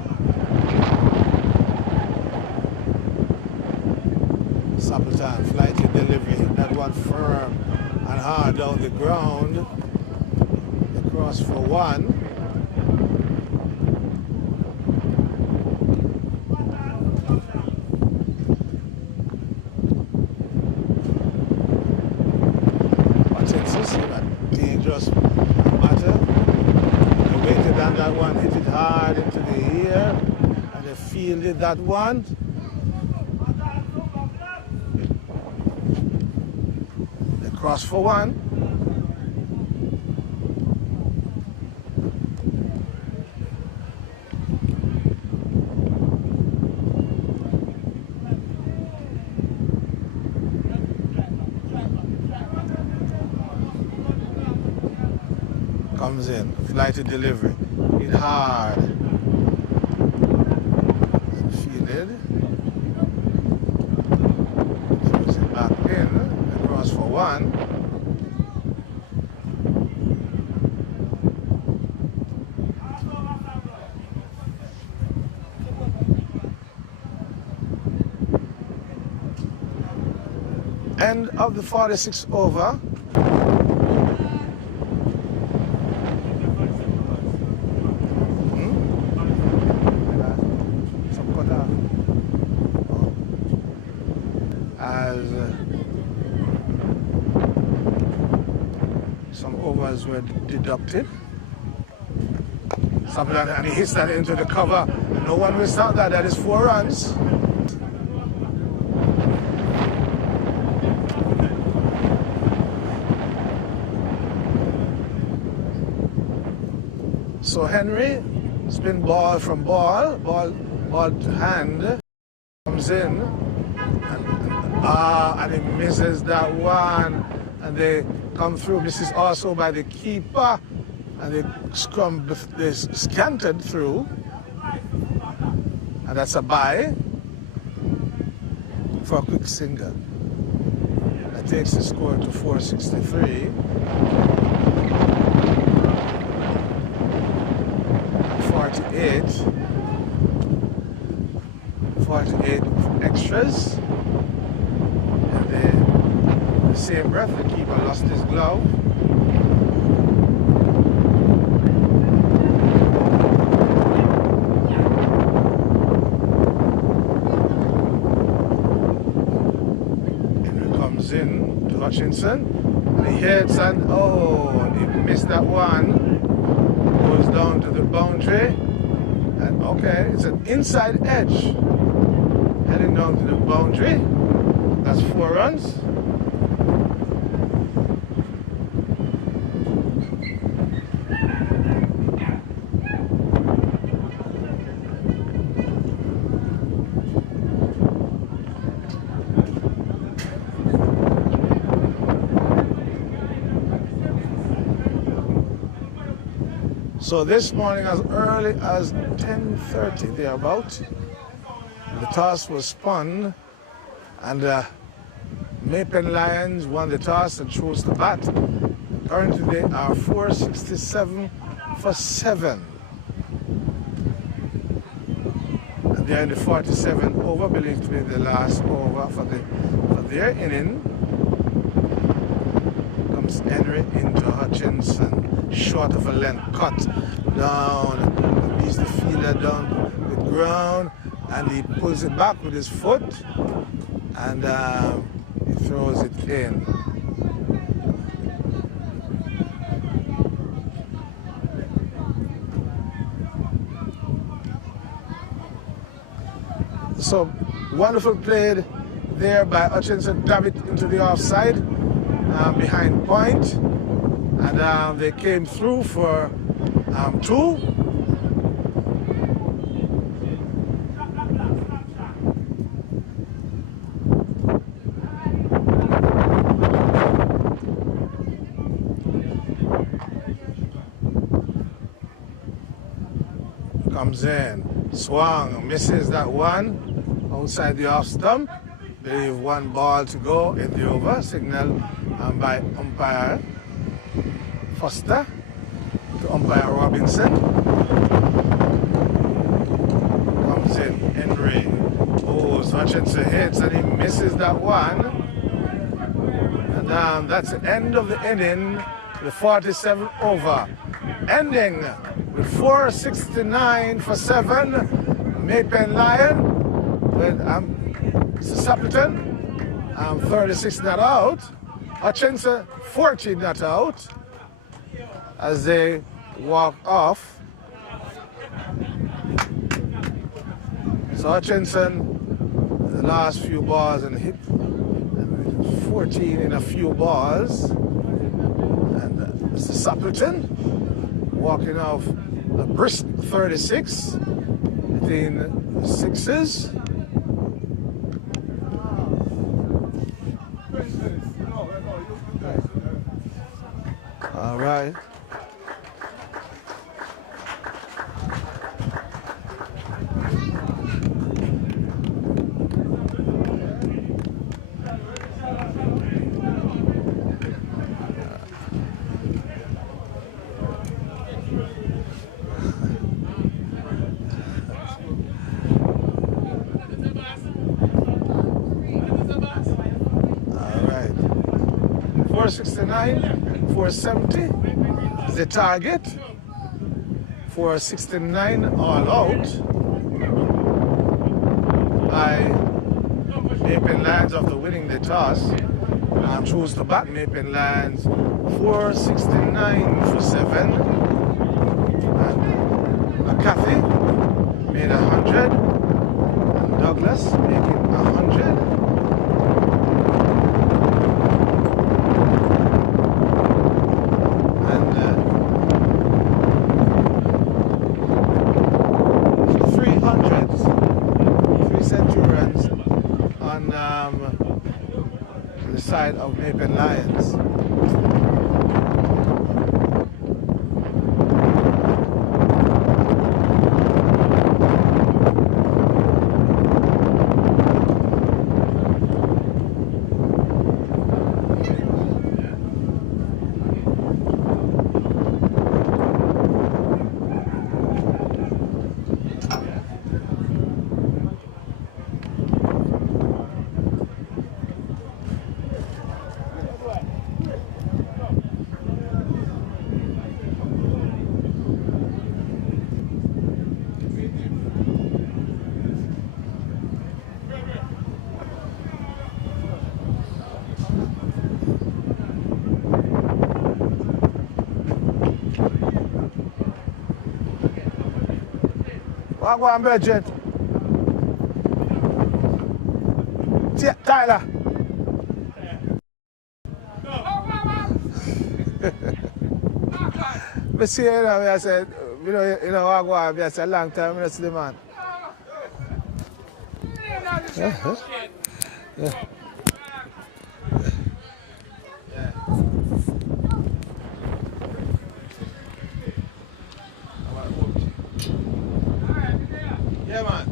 Sappleton, flighty delivery, hit that one firm and hard down the ground. They cross for 1. Hutchinson, see that dangerous matter. Waited on that one, hit it hard into the air, and they fielded that one. They cross for 1. Comes in, flighted delivery, hit hard, and fielded. Throws it back in, across for 1. End of the 46th over. As some overs were deducted. And he hits that into the cover. No one will stop that. That is 4 runs. So Henry, spin ball from ball to hand, comes in, and he misses that one, and they come through. This is also by the keeper, and they scanted through, and that's a bye for a quick single. That takes the score to 463. 48 extras, and the same breath the keeper lost his glove. Henry comes in to Hutchinson, and he hits, and he missed that one. Goes down to the boundary, and okay, it's an inside edge. Heading down to the boundary. That's 4 runs. So this morning, as early as 10:30 thereabout, the toss was spun, and Maypen Lions won the toss and chose to bat. Currently they are 467 for 7. And they are in the 47th over, believed to be the last over for their inning. Comes Henry into Hutchinson, short of a length, cut down, beats the fielder down the ground, and he pulls it back with his foot, and he throws it in. So wonderful played there by Hutchinson, dab it into the offside behind point, and they came through for 2. Comes in, swung, misses that one outside the off stump. Believe 1 ball to go in the over. Signal by umpire Foster to umpire Robinson. Comes in, Henry. Hutchinson hits, and he misses that one. And that's the end of the inning, the 47th over. Ending with 469 for 7. Maypen Lion with Suppleton, 36 not out. Hutchinson 14 not out as they walk off. So Hutchinson, the last few balls and hit 14 in a few balls. And Mr. Suppleton walking off a brisk 36, hitting 6s. All right. All right. 469, 470 is the target. 469 all out by Maypen Lions after winning the toss. Chose to bat Maypen Lions 469 for 7. And McCarthy made 100. And Douglas making 100. on the side of Mapen Lions. Go on, Bridget. Tyler. I see you know, I said, you know, I go on, I said, a long time, I don't see the man. Yeah. Yeah, man.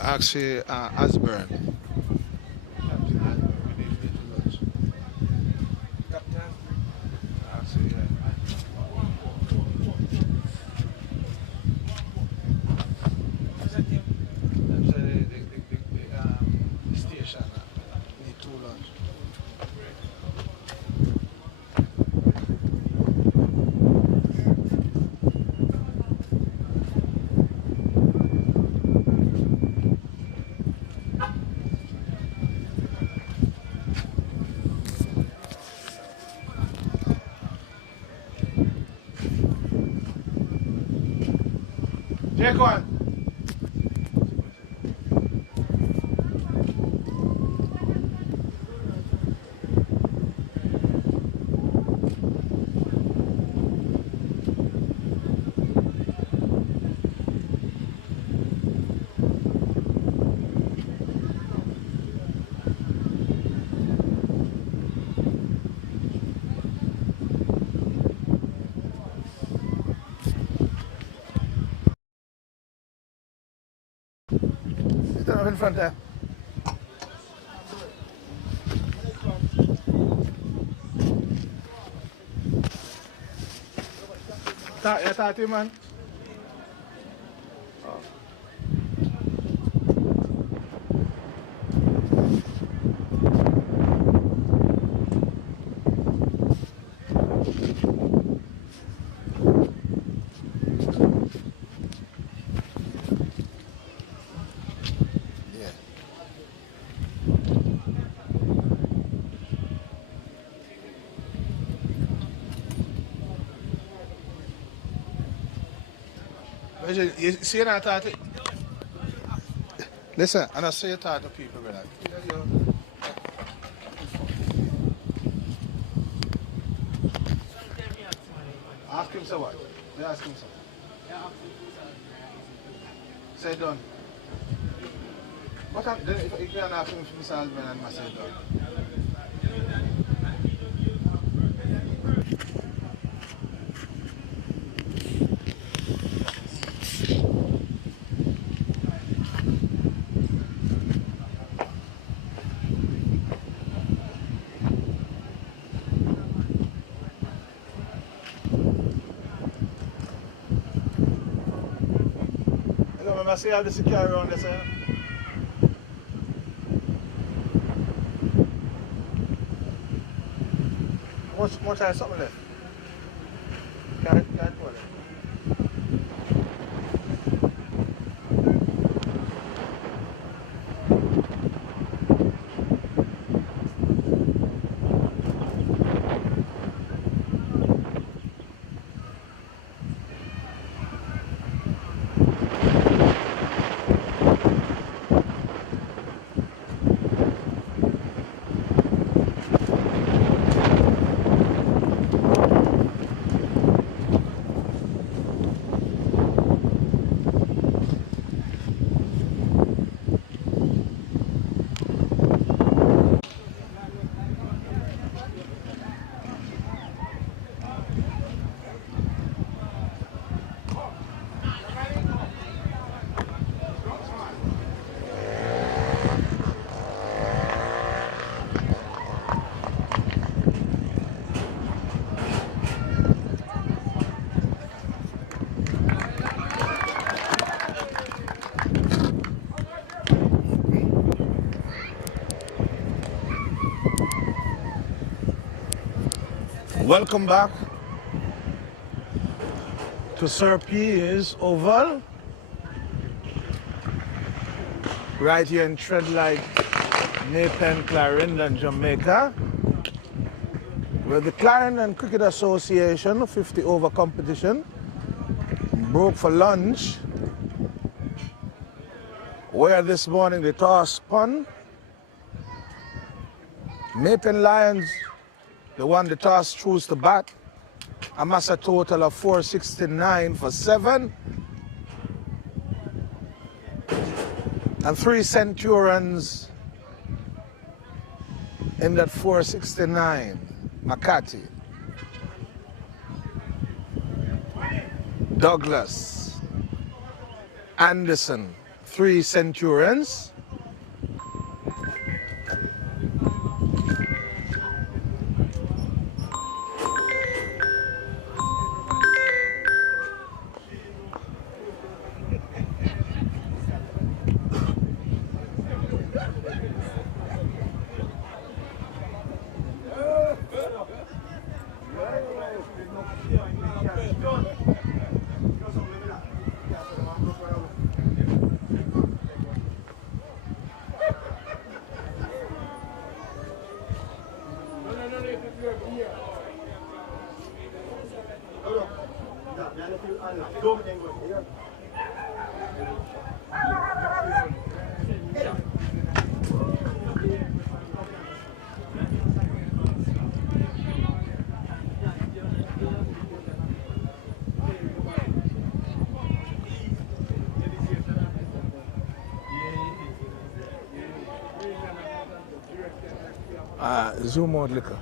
Actually, Asburn. Captain Asburn, we need to get to lunch. Captain Asburn? Actually, yeah. Them say the station need 2 lunch. Take one. Stand up in front there. Talk to you, man. You see, I talk to. Listen, and I say you talk to people, brother. Ask him so what? You ask him so. Say done. What if you can ask him for Mr. Alban and I say done? I see all the security around there, sir. Much time something left? Can't go there. Welcome back to Sir Piers Oval, right here in Treadlight, Maypen, Clarendon, Jamaica, where the Clarendon Cricket Association 50 over competition broke for lunch, where this morning the toss spun. Maypen Lions, they won the toss, chose to bat, amass a total of 469 for 7. And 3 Centurions in that 469. McCarthy, Douglas, Anderson, 3 Centurions. Zoom out liquor.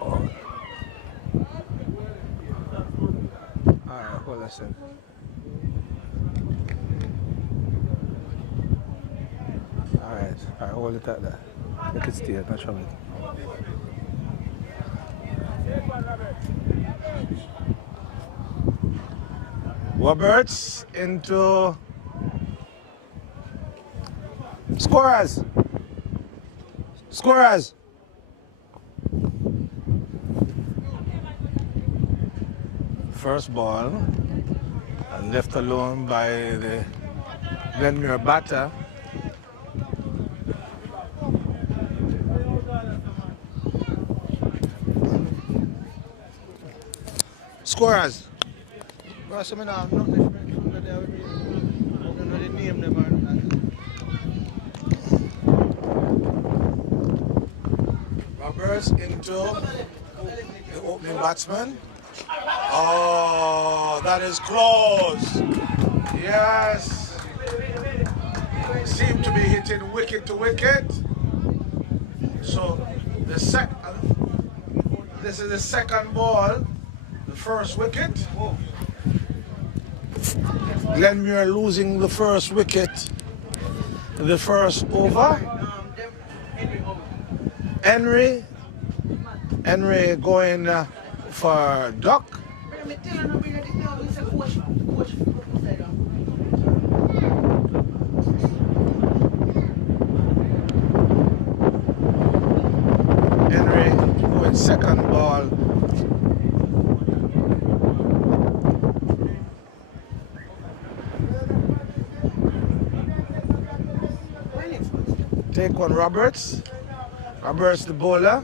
Oh. Alright, hold on a second. Alright, hold it at that. Make it stay, not trouble. Roberts into scorers. First ball, and left alone by the Glenmir batter. Scorers. Roberts into the opening batsman. Oh, that is close. Yes. Seemed to be hitting wicket to wicket. So this is the second ball, the first wicket. Glenmir losing the first wicket, the first over. Henry going for duck. Henry going second ball. Take one Roberts. Roberts the bowler.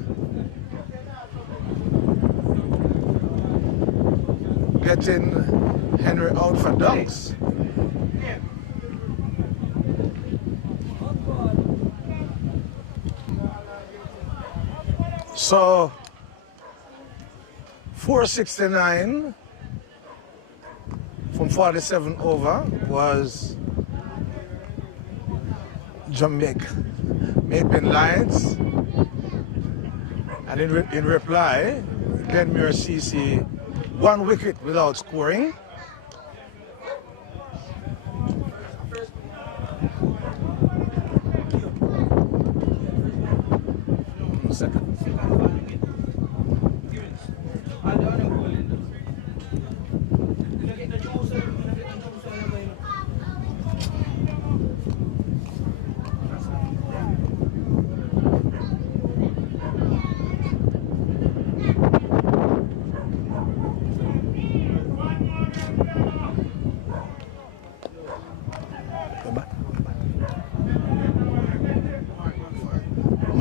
Getting Henry out for ducks. So 469 from 47 over was Jamaica Maypen Lions, and in reply, Glenmuir CC 1 wicket without scoring.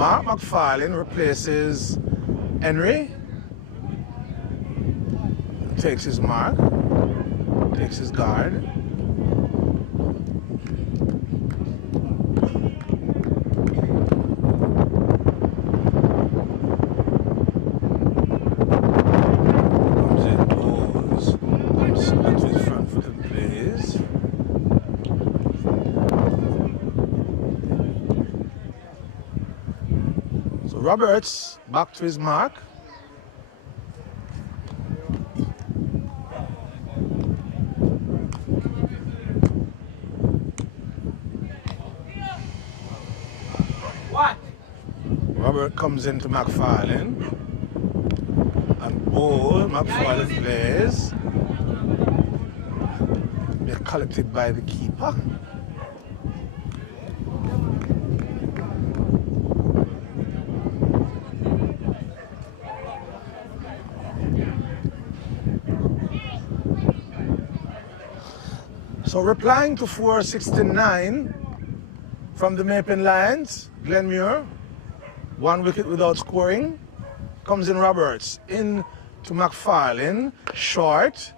Mark McFarlane replaces Henry. Takes his mark. Takes his guard. Comes in, goes. Comes to his front foot and plays. So Roberts back to his mark. Robert comes into McFarlane and ball. McFarlane plays. They're collected by the keeper. So replying to 469 from the Mapen Lions, Glenmuir. 1 wicket without scoring. Comes in Roberts. In to McFarlane. Short.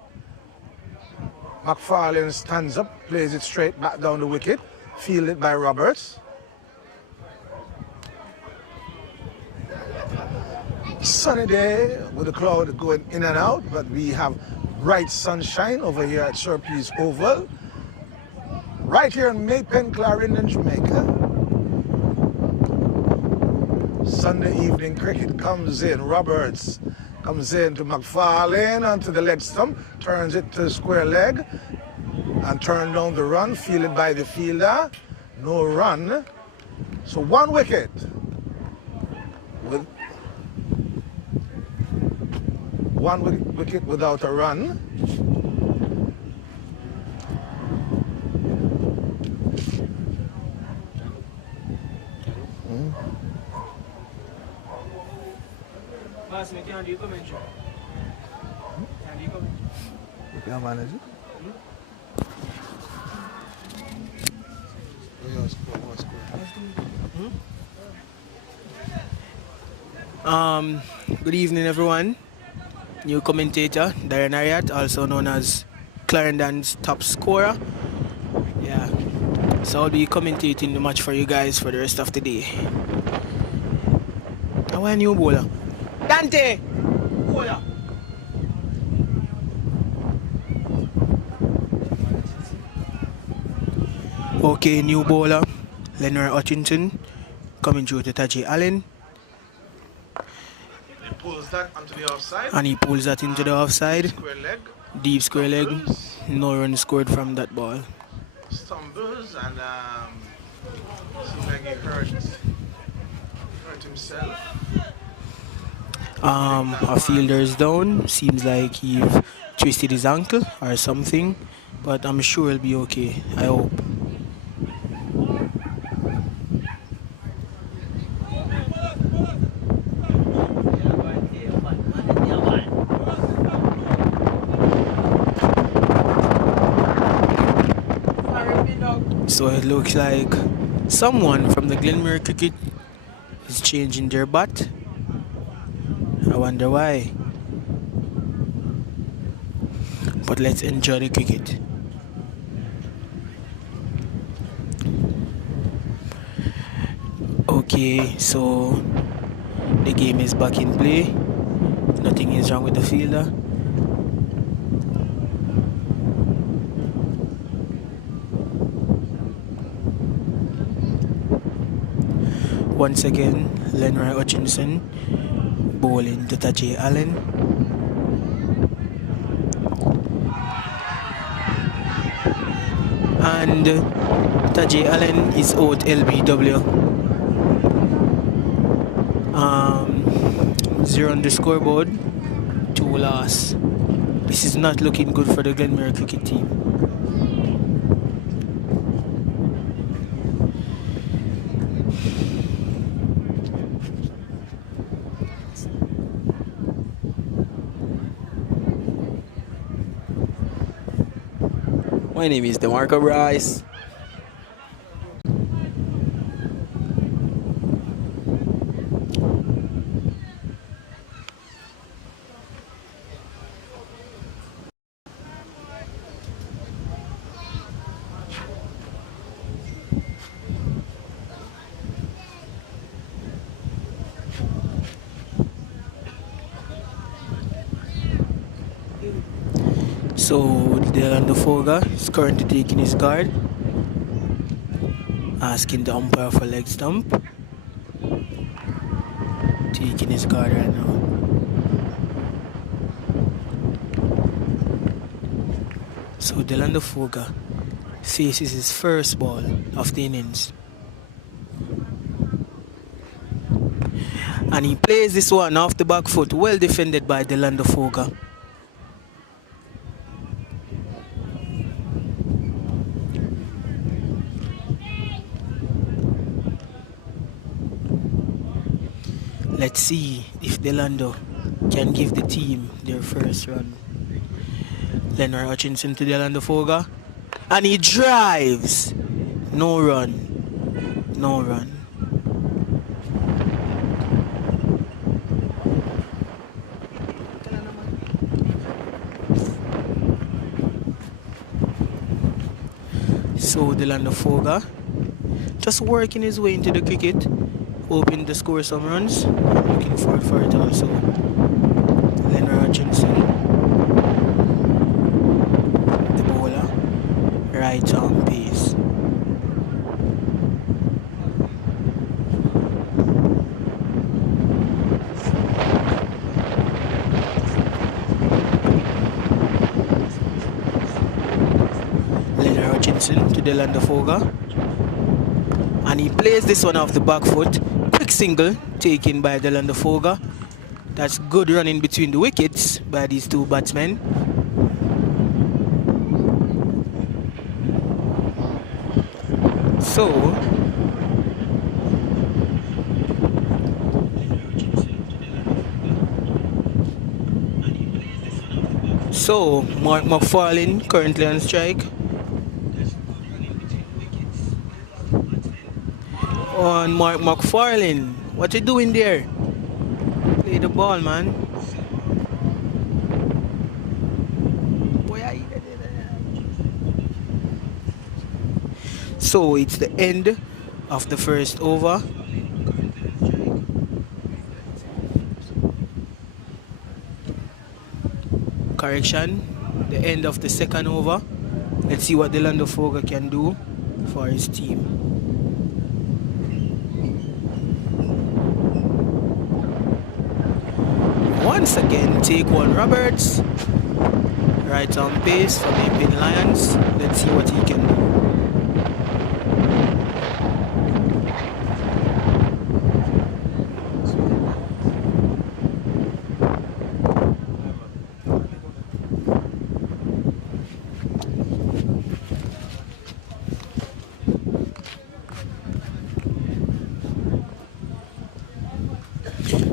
McFarlane stands up. Plays it straight back down the wicket. Fielded by Roberts. Sunny day with the cloud going in and out. But we have bright sunshine over here at Surpees Oval. Right here in Mapen, Clarendon, Jamaica. Sunday evening cricket comes in. Roberts comes in to McFarlane onto the leg stump, turns it to the square leg and turn down the run, fielded by the fielder. No run. So 1 wicket with 1 wicket without a run. Me can't do commentary. Can't do commentary. You can manage it. Good evening, everyone. New commentator, Darren Ariat, also known as Clarendon's top scorer. Yeah, so I'll be commentating the match for you guys for the rest of the day. Now, why new bowler? Dante! Bowler! Okay, new bowler, Glenmir Hutchinson, coming through to Taji Allen. He pulls that onto the offside. And he pulls that into the offside. Square leg. Deep square leg. No run scored from that ball. Stumbles and seems like he hurt himself. A fielder is down. Seems like he twisted his ankle or something. But I'm sure he'll be okay. I hope. So it looks like someone from the Glenmir cricket is changing their bat. I wonder why. But let's enjoy the cricket. Okay, so the game is back in play. Nothing is wrong with the fielder. Once again, Glenmir Hutchinson bowling to Taji Allen. And Taji Allen is out LBW. 0 on the scoreboard, 2 loss. This is not looking good for the Glenmir cricket team. My name is DeMarco Bryce. So Dylan Foga is currently taking his guard, asking the umpire for leg stump. Taking his guard right now. So Dylan Foga faces his first ball of the innings. And he plays this one off the back foot, well defended by Dylan Foga. Let's see if Delando can give the team their first run. Glenmir Hutchinson to Delando Foga. And he drives. No run. No run. So Delando Foga just working his way into the cricket, hoping to score some runs. Looking forward for it also. Glenmir Hutchinson, the bowler, right arm pace. Glenmir Hutchinson to Delando Foga. And he plays this one off the back foot. Quick single taken by Delando Foga. That's good running between the wickets by these two batsmen. So Mark McFarlane currently on strike. On Mark McFarlane, what you doing there? Play the ball, man. So it's the end of the first over. Correction, the end of the second over. Let's see what Delando Foga can do for his team. Once again, take one Roberts. Right on pace for the Pin Lions. Let's see what he can do.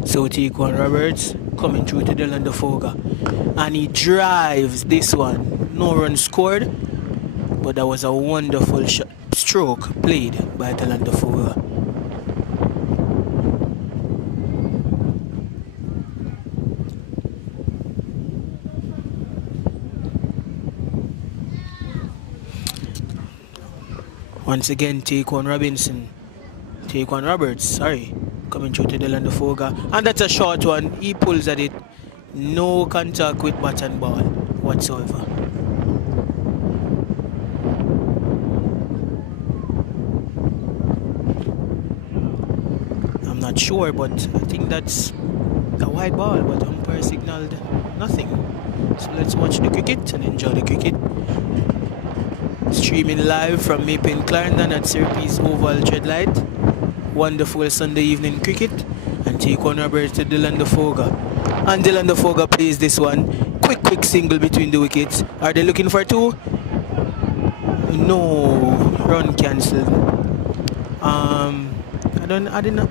So Taquan Roberts coming through to Delando Foga, and he drives this one. No run scored, but that was a wonderful stroke played by Delando Foga. Once again, Taquan Roberts, sorry, coming through to Delando Foga, and that's a short one. He pulls at it. No contact with bat and ball whatsoever. I'm not sure, but I think that's a wide ball, but umpire signaled nothing. So let's watch the cricket and enjoy the cricket. Streaming live from Maypen Clarendon at Syrpes Oval Treadlight. Wonderful Sunday evening cricket. And Taquan Roberts to Delando Foga. And Delando Foga plays this one. Quick single between the wickets. Are they looking for two? No. Run cancelled. I didn't know.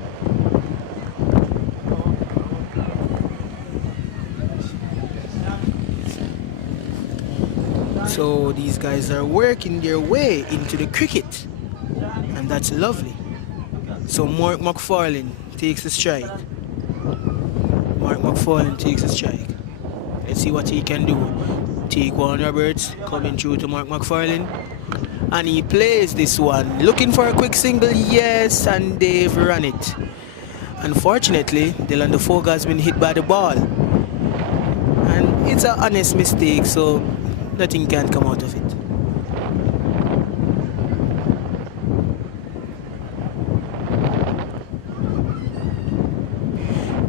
So these guys are working their way into the cricket, and that's lovely. So Mark McFarlane takes a strike. Let's see what he can do. Taquan Roberts coming through to Mark McFarlane, and he plays this one, looking for a quick single. Yes, and they've run it. Unfortunately, Delando Foga has been hit by the ball, and it's an honest mistake, so Nothing can come out of it.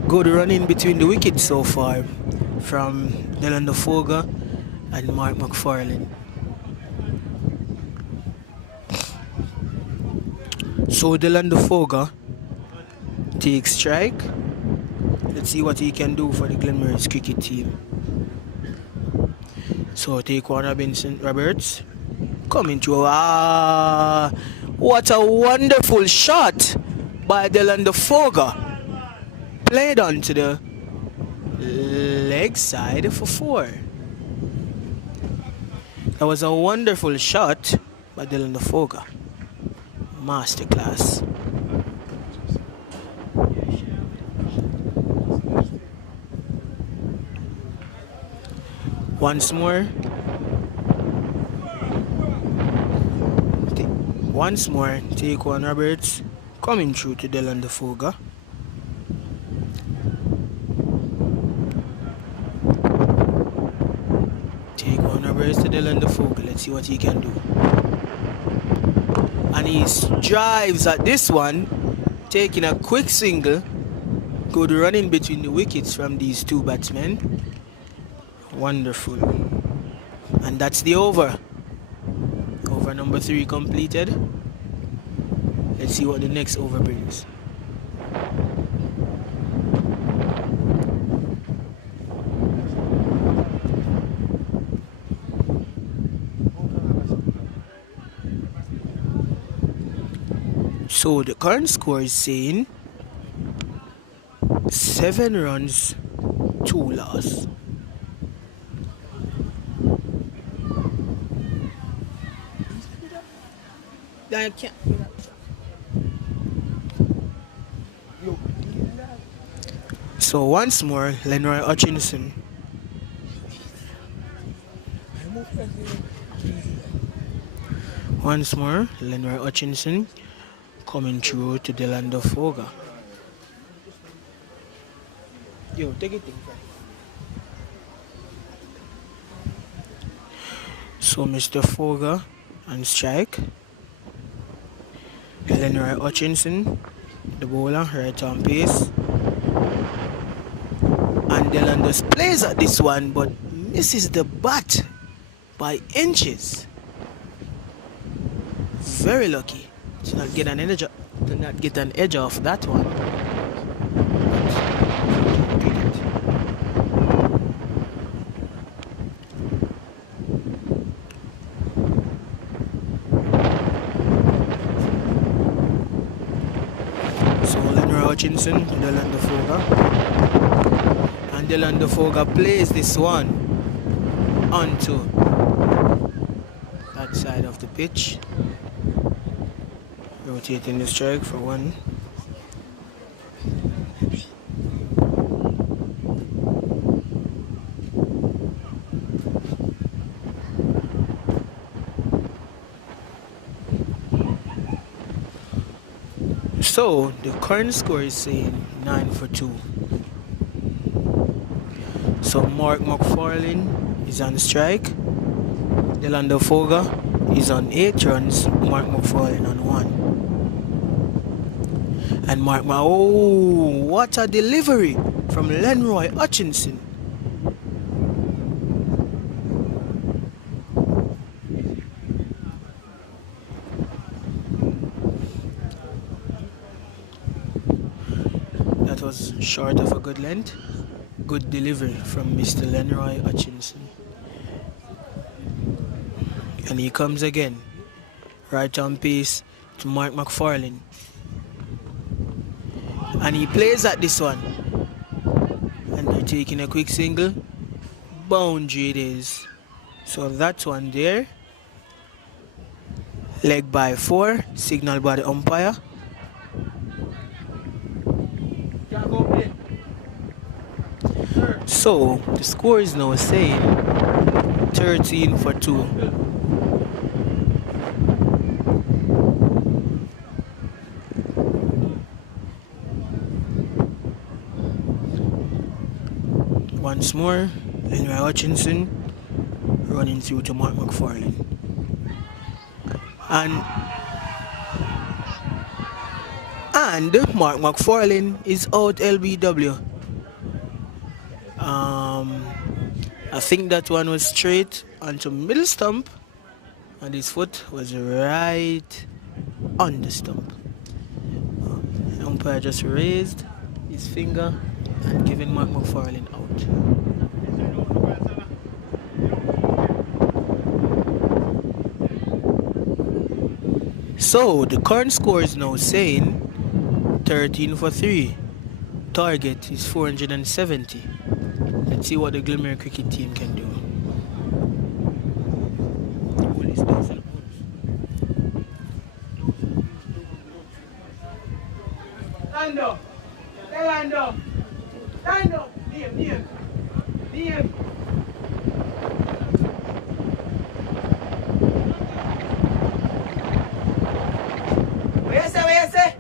Good running between the wickets so far from Dylan Foga and Mark McFarlane. So Dylan Foga takes strike. Let's see what he can do for the Glenmuir's cricket team. So take one Roberts coming through. What a wonderful shot by Dylan Foga. Played onto the leg side for 4. That was a wonderful shot by Dylan Foga. Masterclass. Once more. Take one Roberts coming through to Dylan Foga. Take one Roberts to Dylan Foga. Let's see what he can do. And he drives at this one, taking a quick single. Good running between the wickets from these two batsmen. Wonderful. And that's the over. Over number 3 completed. Let's see what the next over brings. So the current score is saying 7 runs, 2 loss. I can't. So once more, Lenroy Hutchinson. Once more, Glenmir Hutchinson coming through to Dylan Foga. Yo, take it in. So Mr. Foga on strike. Glenmir Hutchinson, the bowler, right on pace. And Dylan just plays at this one but misses the bat by inches. Very lucky to not get an edge off that one. So Glenmir Hutchinson, Dylan Foga. And Dylan Foga plays this one onto that side of the pitch. Rotating the strike for 1. So the current score is saying 9 for 2. So Mark McFarlane is on strike. Dylan Foga is on 8 runs. Mark McFarlane on 1. And what a delivery from Lenroy Hutchinson. That was short of a good length. Good delivery from Mr. Lenroy Hutchinson. And he comes again. Right on pace to Mark McFarlane. And he plays at this one. And they're taking a quick single. Boundary it is. So that one there. Leg by 4. Signal by the umpire. So the score is now saying 13 for 2. Once more, Glenmir Hutchinson running through to Mark McFarlane. And Mark McFarlane is out LBW. I think that one was straight onto middle stump, and his foot was right on the stump. The umpire just raised his finger and giving Mark McFarlane out. So the current score is now saying 13 for 3. Target is 470. Let's see what the Glenmir cricket team can do. Stand up! Stand up! Stand up! Name! Where you say?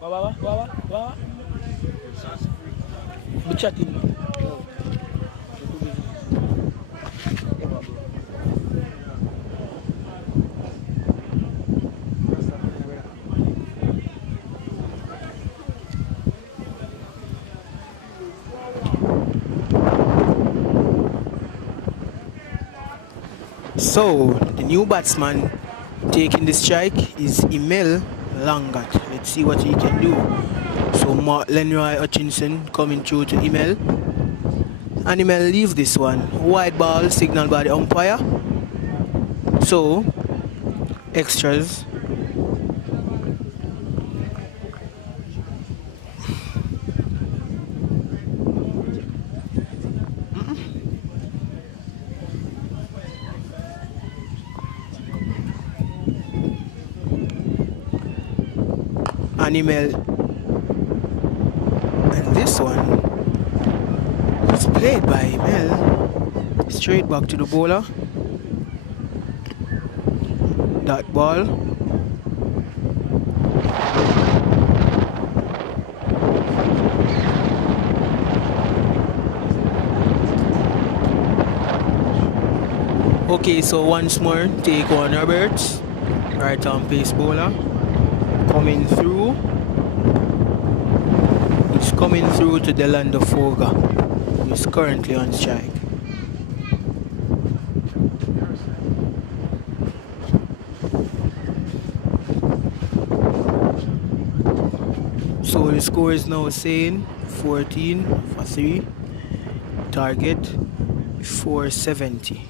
Baba. Be chatting. So the new batsman taking the strike is Emil Langat. Let's see what he can do. So Lenroy Hutchinson coming through to Emil. And Emil leave this one. Wide ball signaled by the umpire. So extras. Animal, and this one is played by Emil straight back to the bowler. That ball okay, so once more take on Roberts, right arm pace bowler. Coming through, he's coming through to Delando Foga, who is currently on strike. So the score is now saying 14 for 3, target 470.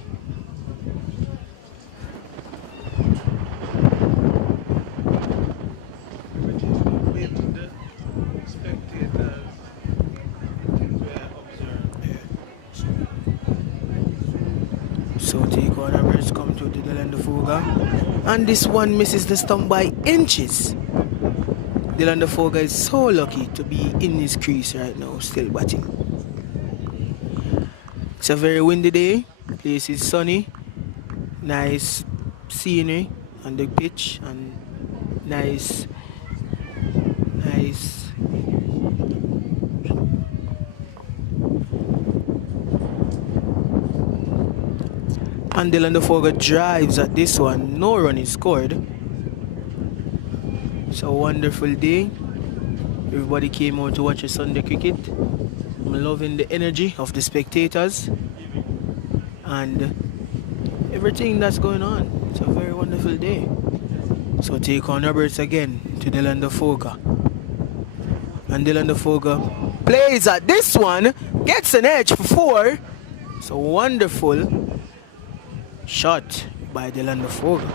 So take on Roberts, come to the Delando Foga, and this one misses the stump by inches. Delando Foga is so lucky to be in his crease right now, still batting. It's a very windy day, place is sunny, nice scenery on the pitch, and nice. And Delando Foga drives at this one, no run is scored. It's a wonderful day. Everybody came out to watch a Sunday cricket. I'm loving the energy of the spectators and everything that's going on. It's a very wonderful day. So take on Roberts again to Delando Foga. And Delando Foga plays at this one, gets an edge for 4. It's a wonderful shot by Delando Foga.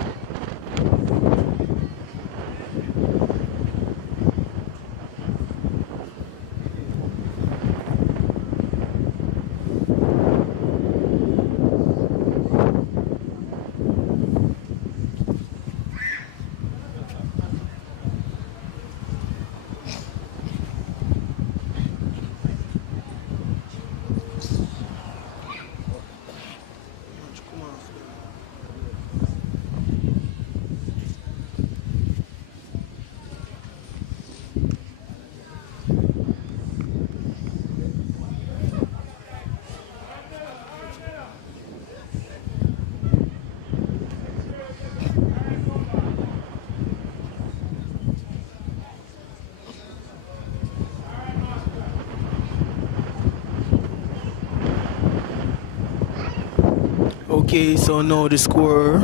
Okay, so now the score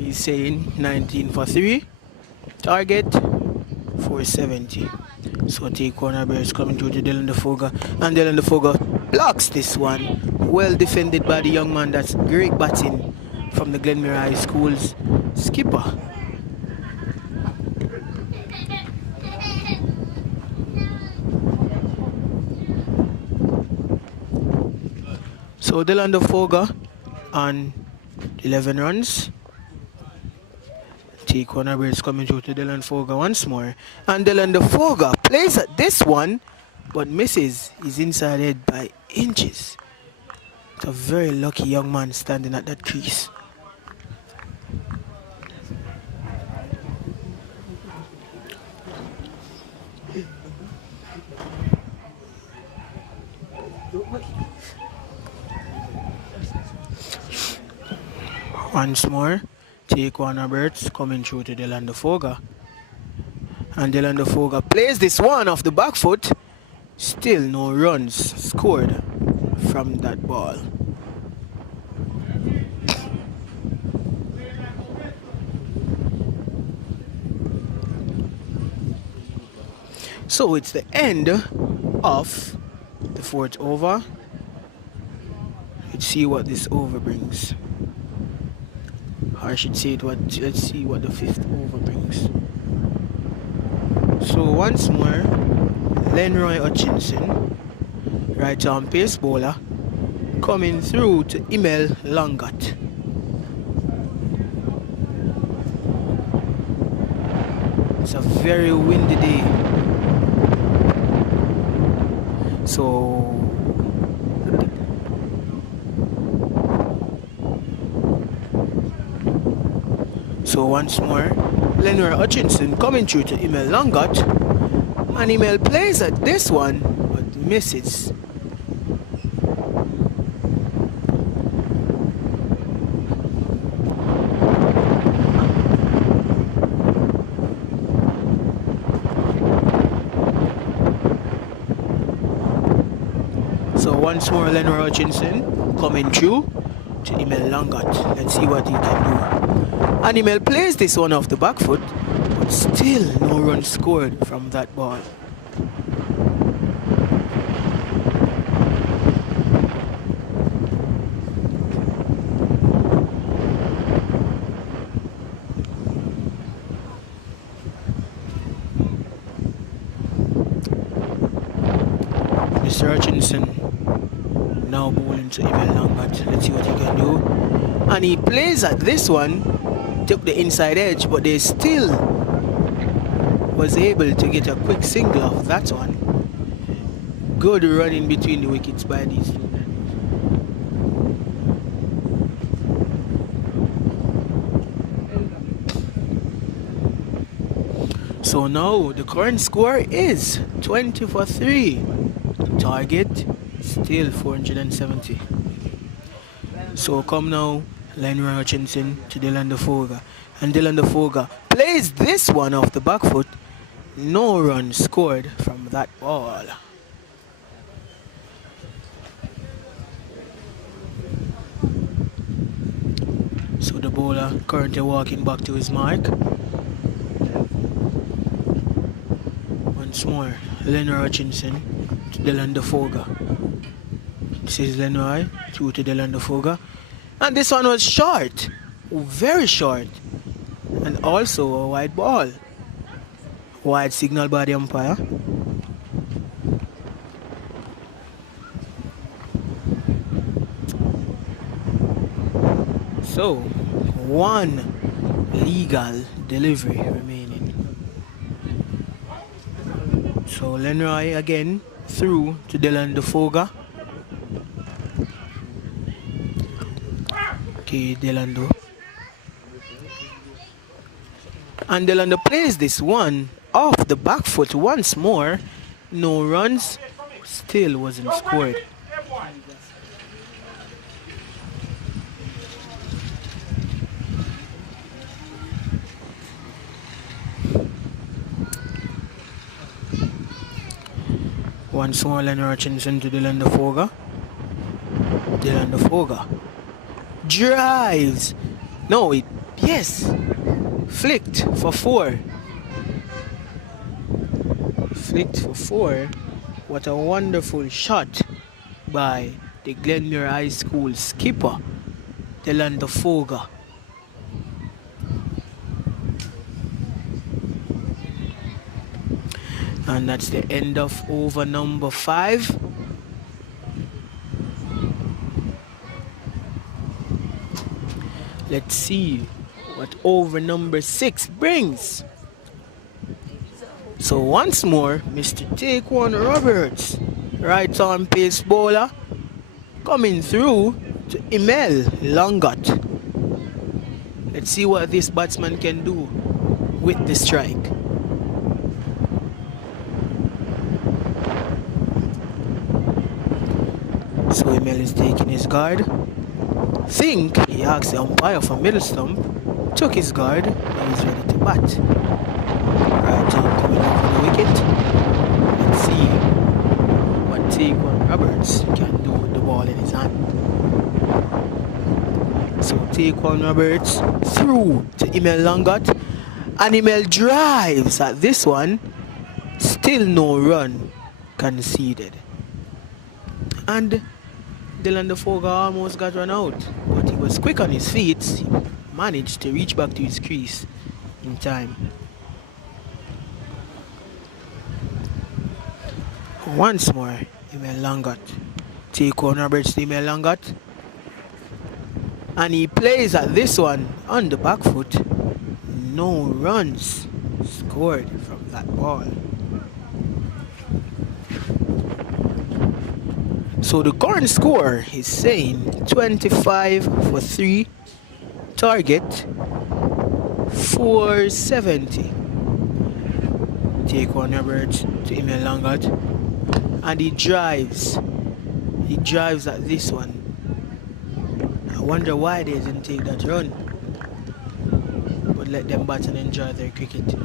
is saying 19 for 3. Target 470. So take corner bears coming through to Dylan DeFoga. And Dylan DeFoga blocks this one. Well defended by the young man. That's great batting from the Glenmir High School's skipper. So Dylan DeFoga on 11 runs. T corner bears coming through to Dylan Foga once more. And Dylan DeFoga plays at this one, but misses. He's inside head by inches. It's a very lucky young man standing at that crease. Once more, take one Roberts coming through to Dylan DeFoga. And Dylan DeFoga plays this one off the back foot. Still no runs scored from that ball. So it's the end of the fourth over. Let's see what this over brings. Or I should say let's see what the fifth over brings. So once more, Lenroy Hutchinson, right arm pace bowler, coming through to Emil Longat. It's a very windy day. So once more, Lenroy Hutchinson coming through to Emil Longat. And Emil plays at this one, but misses. So once more, Lenroy Hutchinson coming through to Emil Longat. Let's see what he can do. And Emil plays this one off the back foot, but still no run scored from that ball. Mr. Hutchinson now bowling to Emil Longat. Let's see what he can do. And he plays at this one, took the inside edge, but they still was able to get a quick single off that one. Good run in between the wickets by these two. So now the current score is 20 for 3. Target still 470. So come now, Lenroy Hutchinson to Dylan DeFoga. And Dylan DeFoga plays this one off the back foot. No run scored from that ball. So the bowler currently walking back to his mark. Once more, Lenroy Hutchinson to Dylan DeFoga. This is Lenroy through to Dylan DeFoga. And this one was short, very short, and also a wide ball. Wide signal by the umpire. So, one legal delivery remaining. So Lenroy again through to Dylan DeFoga. Okay, Delando. And Delando plays this one off the back foot once more. No runs, still wasn't scored. Once more, Lenroy Hutchinson to Dylan DeFoga. Dylan DeFoga drives. No, yes, flicked for 4. Flicked for 4. What a wonderful shot by the Glenmir High School skipper, Delanda Foga. And that's the end of over number 5. Let's see what over number 6 brings. So once more, Mr. Taekwon Roberts, right arm pace bowler, coming through to Emil Longot. Let's see what this batsman can do with the strike. So Emil is taking his guard. Think he asked the umpire for middle stump, took his guard, and he's ready to bat. Right arm coming over the wicket. Let's see what Taekwon Roberts can do with the ball in his hand. So Taekwon Roberts through to Emil Longot, and Emil drives at this one. Still no run conceded. And Delanda Foga almost got run out, but he was quick on his feet. He managed to reach back to his crease in time. Once more, Emil Longot. Taekwon Roberts to Emil Longot. And he plays at this one on the back foot. No runs scored from that ball. So the current score is saying 25 for 3, target 470. Taekwon Roberts to Emil Longot, and he drives at this one. I wonder why they didn't take that run, but let them bat and enjoy their cricket.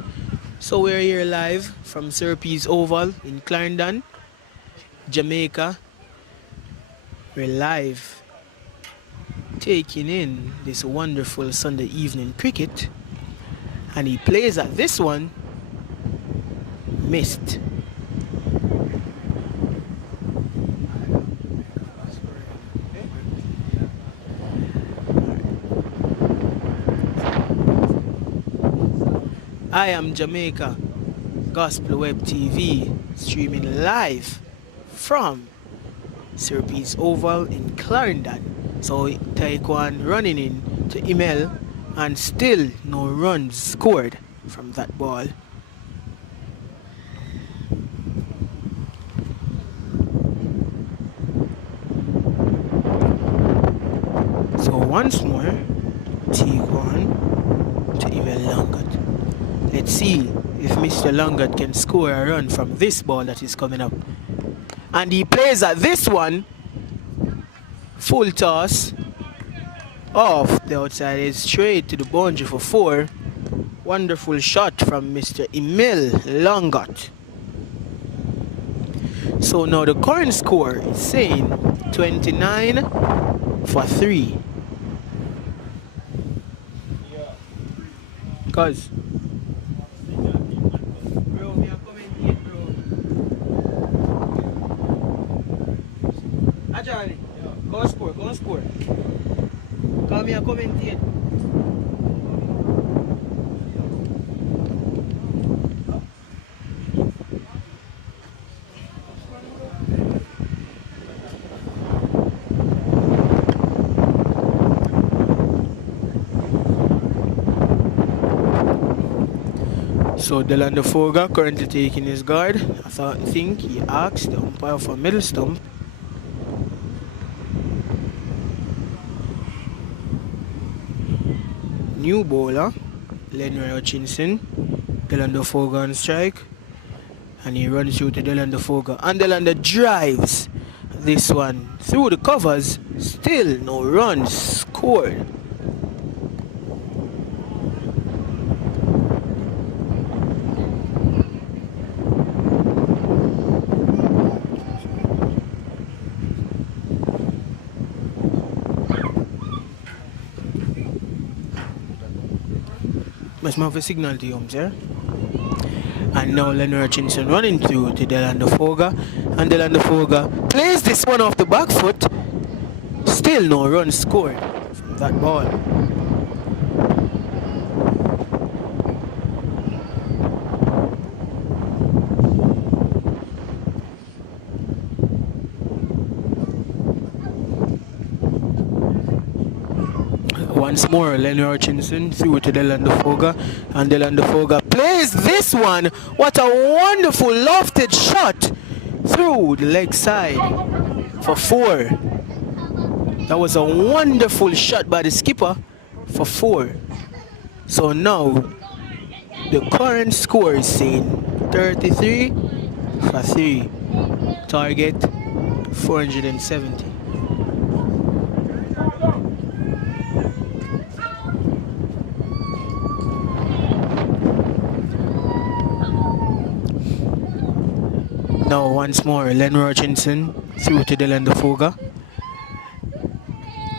So we're here live from Syrupy's Oval in Clarendon, Jamaica. We're live taking in this wonderful Sunday evening cricket, and he plays at this one, missed. I am Jamaica Gospel Web TV, streaming live from Syrupy's Oval in Clarendon. So Taekwon running in to Emil, and still no runs scored from that ball. So once more, Taekwon to Emil Longot. Let's see if Mr. Longot can score a run from this ball that is coming up. And he plays at this one, full toss, off the outside edge straight to the boundary for 4. Wonderful shot from Mr. Emil Longot. So now the current score is saying 29 for 3. Cause Charlie, go score. Come here, commentate. So Delanda Foga currently taking his guard. I think he asked the umpire for middle stump. New bowler, Glenmuir Hutchinson. Delanda Foga on strike, and he runs through to Delanda Foga, and Delanda drives this one through the covers. Still no runs scored. Must have a signal to him, sir. And now Lenny Hutchinson running through to Delando Foga. And Delando Foga plays this one off the back foot. Still no run scored from that ball. Once more, Lenny Hutchinson through to Delando Foga, and Delando Foga plays this one. What a wonderful lofted shot through the leg side for 4. That was a wonderful shot by the skipper for 4. So now the current score is saying 33 for 3. Target 470. Now once more, Len Hutchinson through to Delando Foga.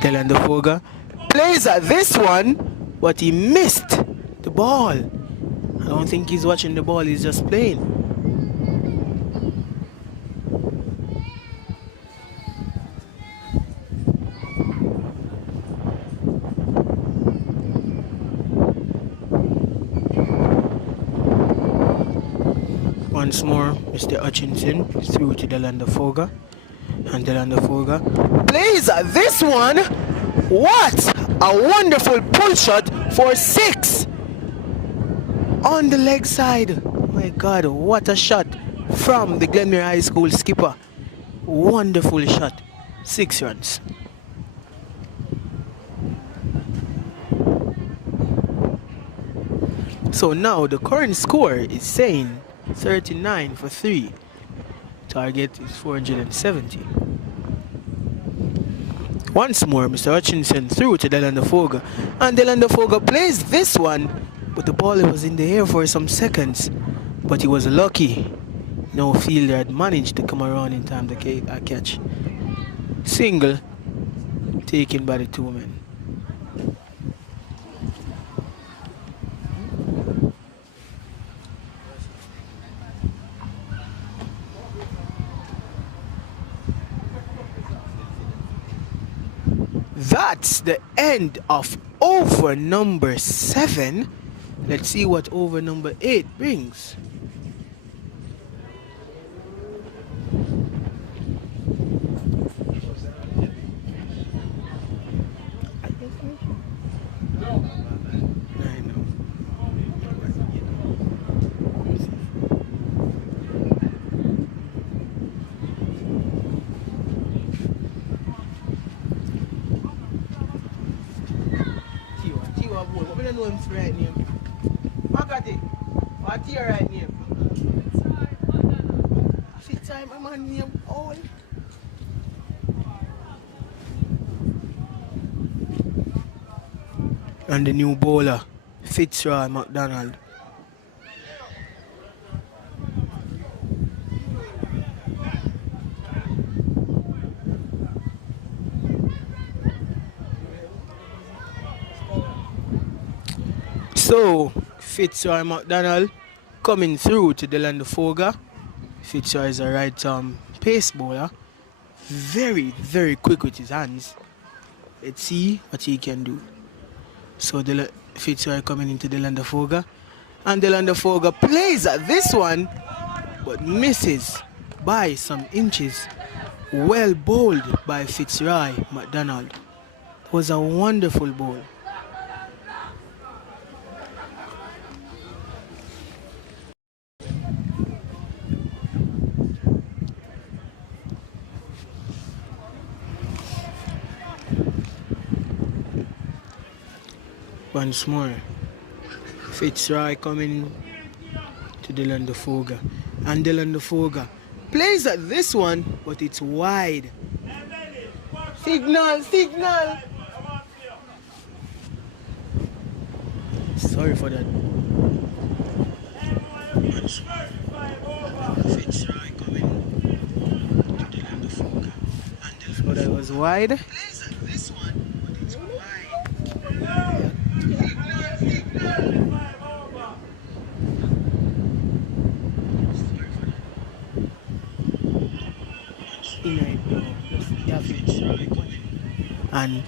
Delando Foga plays at this one, but he missed the ball. I don't think he's watching the ball, he's just playing. Once more, Mr. Hutchinson through to Delando Foga. And Delando Foga plays at this one. What a wonderful pull shot for 6 on the leg side. My God, what a shot from the Glenmir High School skipper. Wonderful shot. 6 runs. So now the current score is saying 39 for 3. Target is 470. Once more, Mr. Hutchinson through to Delando Foga. And Delando Foga plays this one, but the ball was in the air for some seconds. But he was lucky. No fielder had managed to come around in time to catch. Single taken by the 2 men. That's the end of over number 7. Let's see what over number 8 brings. I don't know his right name. Makati, what's your right name? Fitzroy, my man name. Oh. And the new bowler, Fitzroy McDonald. So, Fitzroy McDonald coming through to Delando Foga. Fitzroy is a right pace bowler. Very, very quick with his hands. Let's see what he can do. So, Fitzroy coming into Delando Foga. And Delando Foga plays at this one, but misses by some inches. Well bowled by Fitzroy McDonald. It was a wonderful bowl. Once more, Fitzroy coming to Delando Foga. And Delando Foga plays at this one, but it's wide. Signal, signal! Sorry for that. Once more, Fitzroy coming to Delando Foga. So that was wide. Plays at this one, but it's wide. And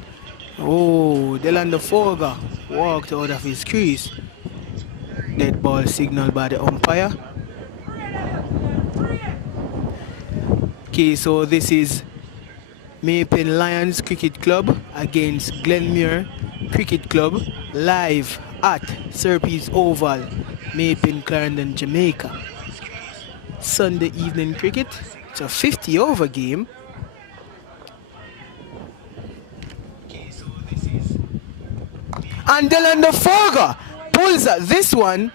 oh, Delanda Foga walked out of his crease. Dead ball signaled by the umpire. Okay, so this is Maypen Lions Cricket Club against Glenmir Cricket Club live at Serpes Oval, Maypen, Clarendon, Jamaica. Sunday evening cricket. It's a 50 over game. And Delanda Foga pulls this one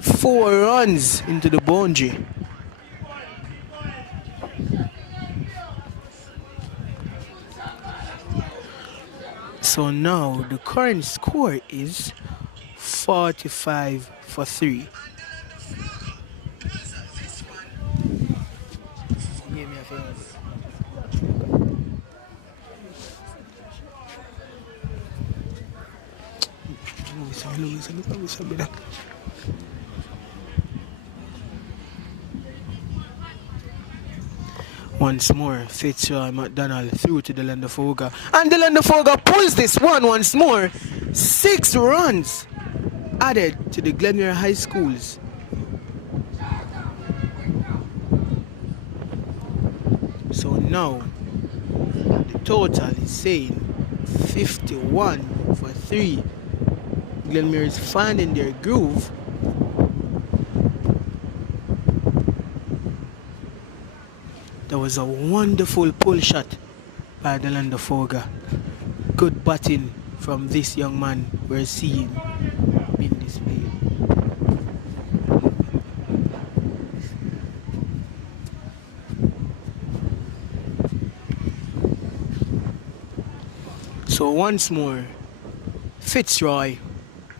4 runs into the boundary. So now the current score is 45 for 3. Once more, Fitzroy McDonald through to Delanda Foga. And Delanda Foga pulls this one once more. 6 runs added to the Glenmir High Schools. So now, the total is saying 51 for 3. Glenmir is finding their groove. That was a wonderful pull shot by Delanda Foga. Good batting from this young man we're seeing being displayed. So once more, Fitzroy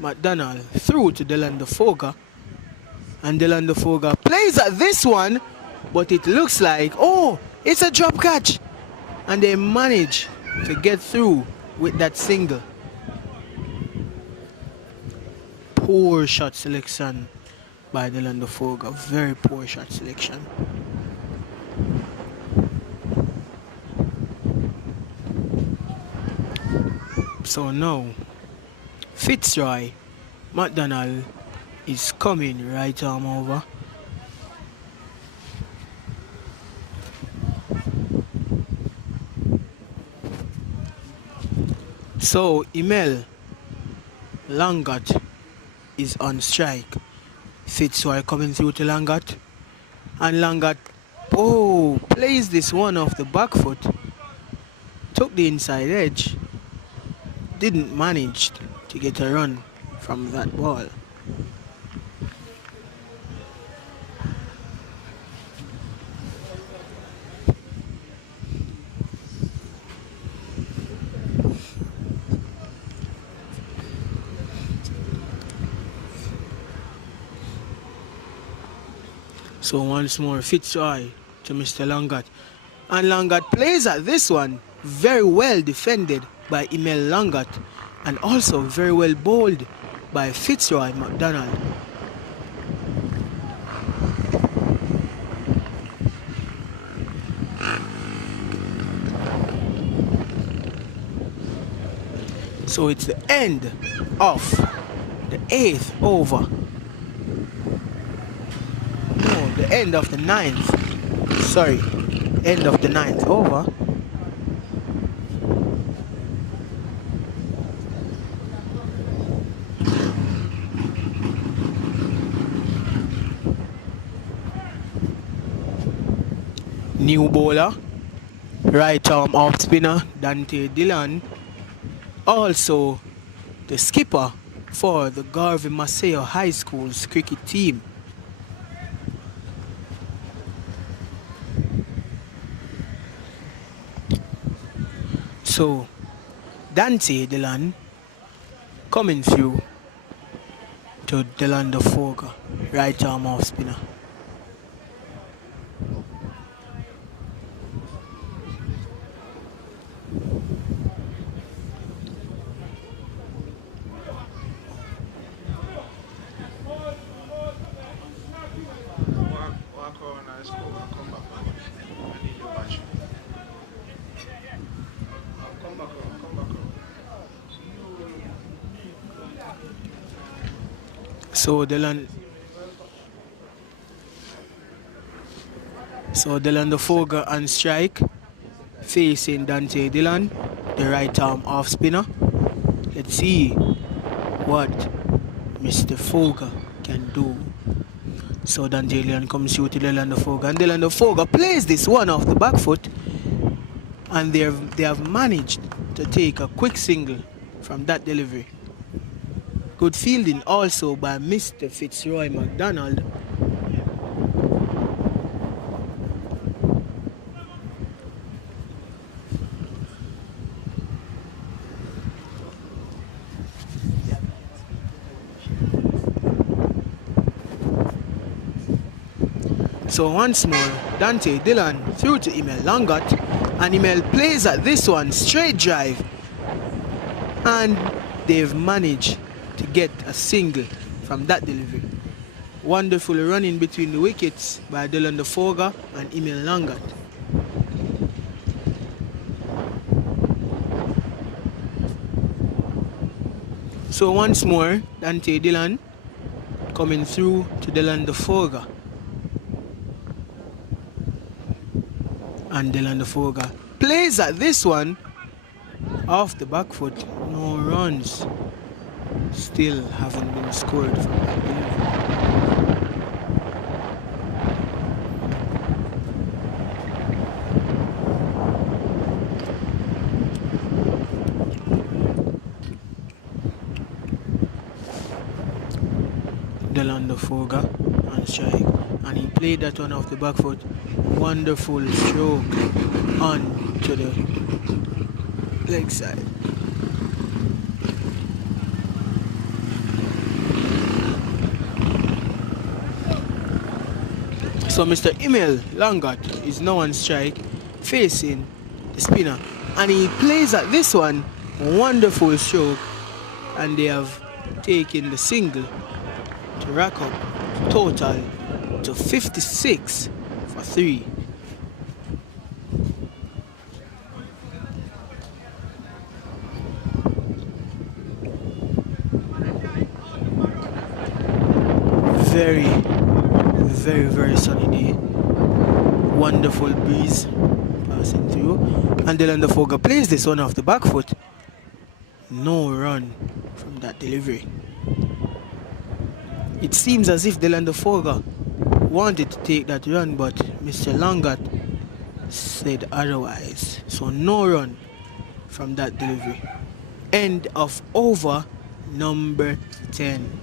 McDonald through to Delanda Foga. And Delanda Foga plays at this one, but it looks like, oh, it's a drop catch. And they manage to get through with that single. Poor shot selection by Delanda Foga. Very poor shot selection. So now, Fitzroy McDonald is coming right arm over. So Emil Langat is on strike. Fitzroy coming through to Langat. And Langat, oh, plays this one off the back foot. Took the inside edge. Didn't manage to get a run from that ball. So once more, Fitzroy to Mr. Langat. And Langat plays at this one. Very well defended by Emil Langat. And also very well bowled by Fitzroy McDonald. So it's the end of the 8th over. No, the end of the 9th. Sorry, end of the 9th over. New bowler, right arm off spinner Dante Dillon. Also the skipper for the Garvey Maceo High School's cricket team. So Dante Dillon coming through to Delanda Foga, right arm off spinner. So Dylan the Foga on strike, facing Dante Dillon, the right arm off spinner. Let's see what Mr. Foga can do. So Dante Dillon comes through to Dylan the Foga, and Dylan the Foga plays this one off the back foot, and they have managed to take a quick single from that delivery. Good fielding also by Mr. Fitzroy McDonald. So once more, Dante Dillon through to Emil Longot, and Emil plays at this one, straight drive, and they've managed to get a single from that delivery. Wonderful running between the wickets by Dylan the Foga and Emil Longot. So once more, Dante Dillon coming through to Dylan the Foga. And Dylan the Foga plays at this one off the back foot. No runs still haven't been scored from that delivery. Dylan the Foga on strike, and he played that one off the back foot. Wonderful stroke on to the leg side. So Mr. Emil Longot is now on strike, facing the spinner, and he plays at this one. Wonderful stroke, and they have taken the single to rack up total to 56 for 3. Very sunny day. Wonderful breeze passing through, and Dylan the Foga plays this one off the back foot. No run from that delivery. It seems as if Dylan the Foga wanted to take that run, but Mr. Longot said otherwise. So no run from that delivery. End of over number 10.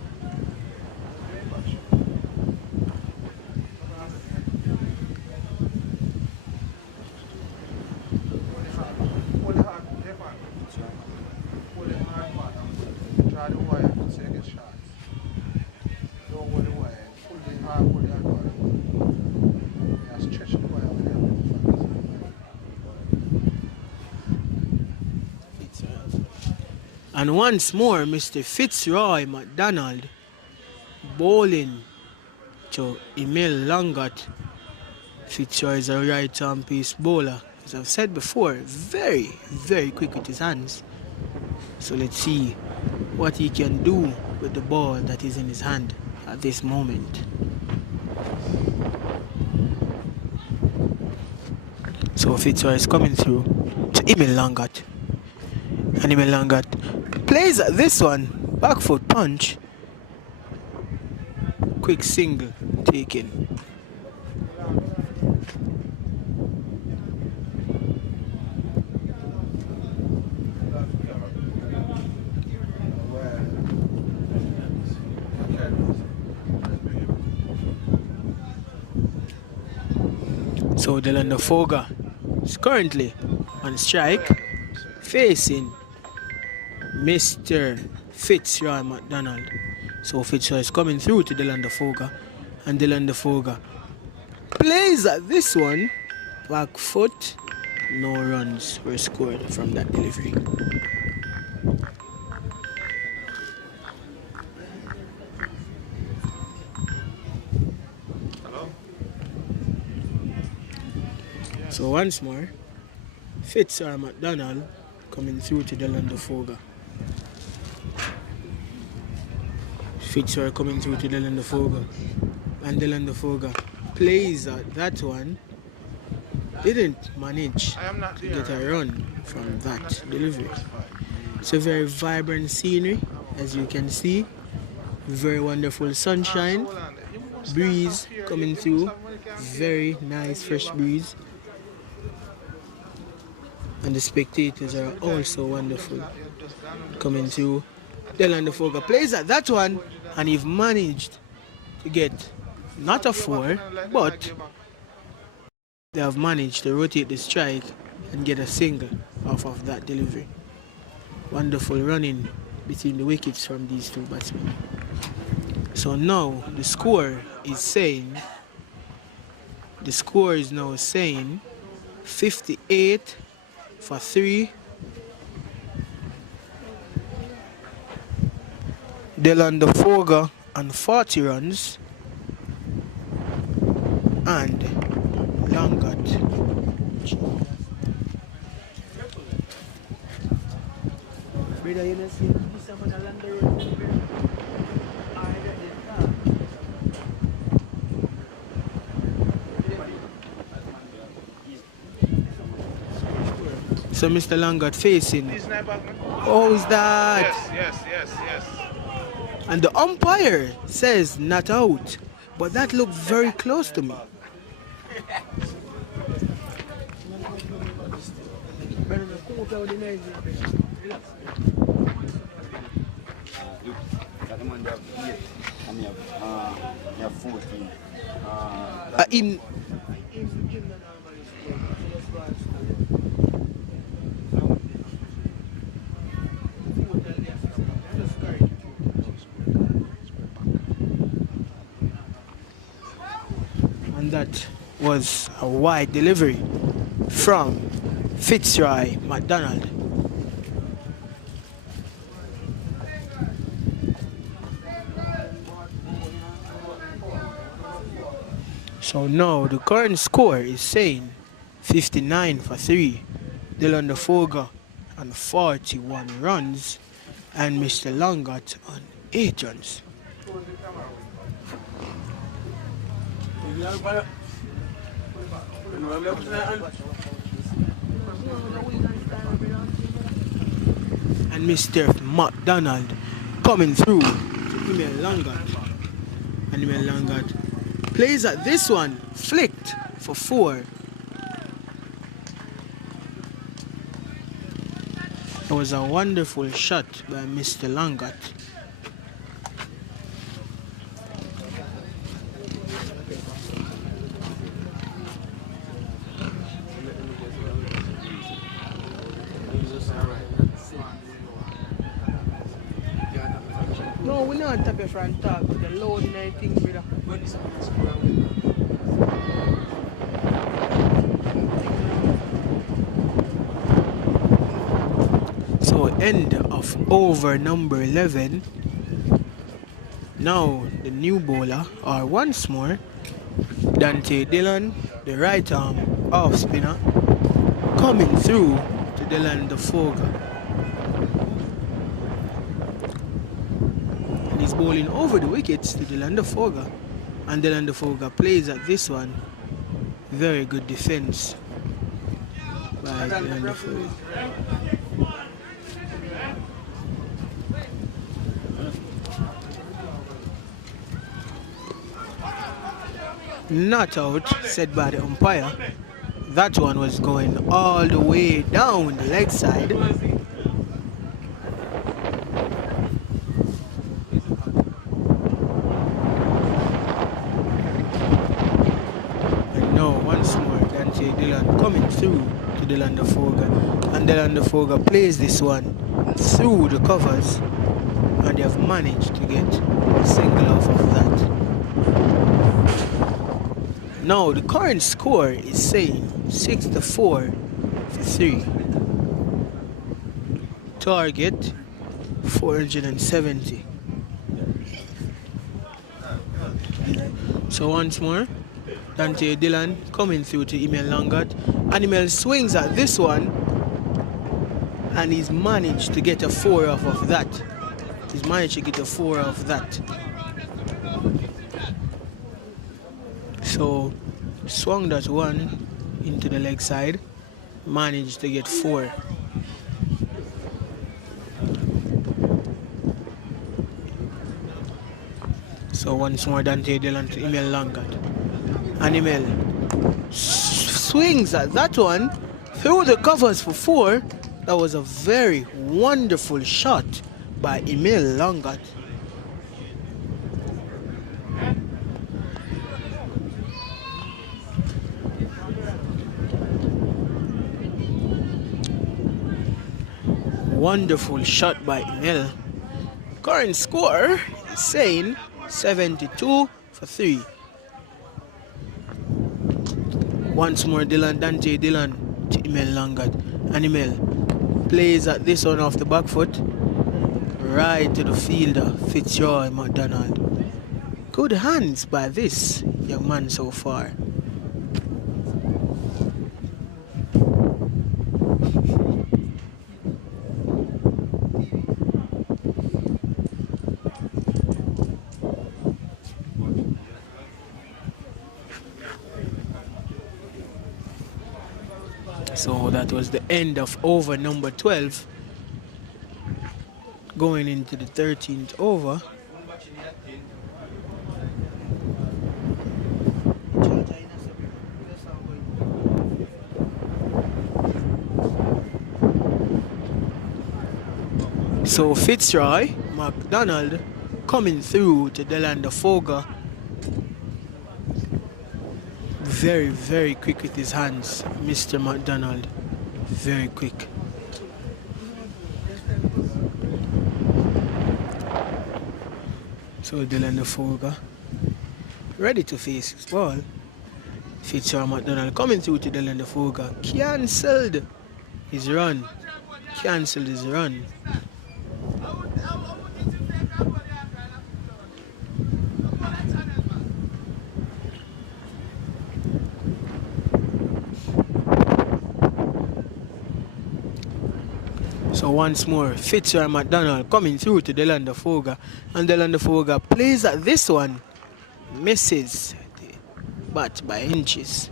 And once more, Mr. Fitzroy McDonald bowling to Emil Longot. Fitzroy is a right-arm pace bowler. As I've said before, very quick with his hands. So let's see what he can do with the ball that is in his hand at this moment. So Fitzroy is coming through to Emil Longot. And Emil Longot plays at this one, back foot punch. Quick single taken. So Dylan the Foga is currently on strike, facing Mr. Fitzroy McDonald. So Fitzroy is coming through to Dylan the Foga, and Dylan the Foga plays at this one, back foot. No runs were scored from that delivery. So once more, Fitzroy McDonald coming through to Dylan the Foga. Fitzroy coming through to Dylan Defoga. And Dylan Defoga plays that one. Didn't manage to get a run from that delivery. It's a very vibrant scenery, as you can see. Very wonderful sunshine. Breeze coming through. Very nice fresh breeze. And the spectators are also wonderful coming through. Dylan Defoga plays at that one, and he's managed to get not a 4, but they have managed to rotate the strike and get a single off of that delivery. Wonderful running between the wickets from these two batsmen. So now the score is now saying 58 for 3. Dylan Defoga and 40 runs, and Langat so Mr. Langat facing. Oh, is that? Yes. And the umpire says not out, but that looked very close to me. In and that was a wide delivery from Fitzroy McDonald. So now the current score is saying 59 for 3. Dylan Defoga on 41 runs and Mr. Langat on 8 runs. And Mr. McDonald coming through to Emil Langat. And Emil Langat plays at this one, flicked for 4. It was a wonderful shot by Mr. Langat. No, we're not tap your front talk with the load and everything, brother. So end of over number 11. Now the new bowler are once more Dante Dillon, the right arm off spinner, coming through to Dylan Defoga. And he's bowling over the wickets to Dylan Defoga. And Dylan Defoga plays at this one. Very good defense by Dylan Defoga. Not out, said by the umpire. That one was going all the way down the leg side. And now once more Dante Dillon coming through to Dylan Defoga. And Dylan Defoga plays this one through the covers, and they have managed to get a single off of that. Now the current score is saying 64 for 3. Target 470. So once more, Dante Dillon coming through to Emil Langat. And Emil swings at this one, and he's managed to get a 4 off of that. He's managed to get a 4 of that. So swung that one into the leg side, managed to get 4. So once more Dante Dillon to Emil Langat. And Emil swings at that one through the covers for 4. That was a very wonderful shot by Emil Langat. Wonderful shot by Emil. Current score is saying 72 for 3. Once more Dante Dillon to Emil Langat. And Emil plays at this one off the back foot. Right to the fielder, Fitzroy McDonald. Good hands by this young man so far. So that was the end of over number 12. Going into the 13th over. So Fitzroy McDonald coming through to Delanda Foga. Very, very quick with his hands, Mr. McDonald. Very quick. So Delanda Foga ready to face his ball. Fitzroy McDonald coming through to Delanda Foga. Cancelled his run. Cancelled his run. So once more, Fitzroy McDonald coming through to Delanda Foga, and Delanda Foga plays at this one, misses the bat by inches.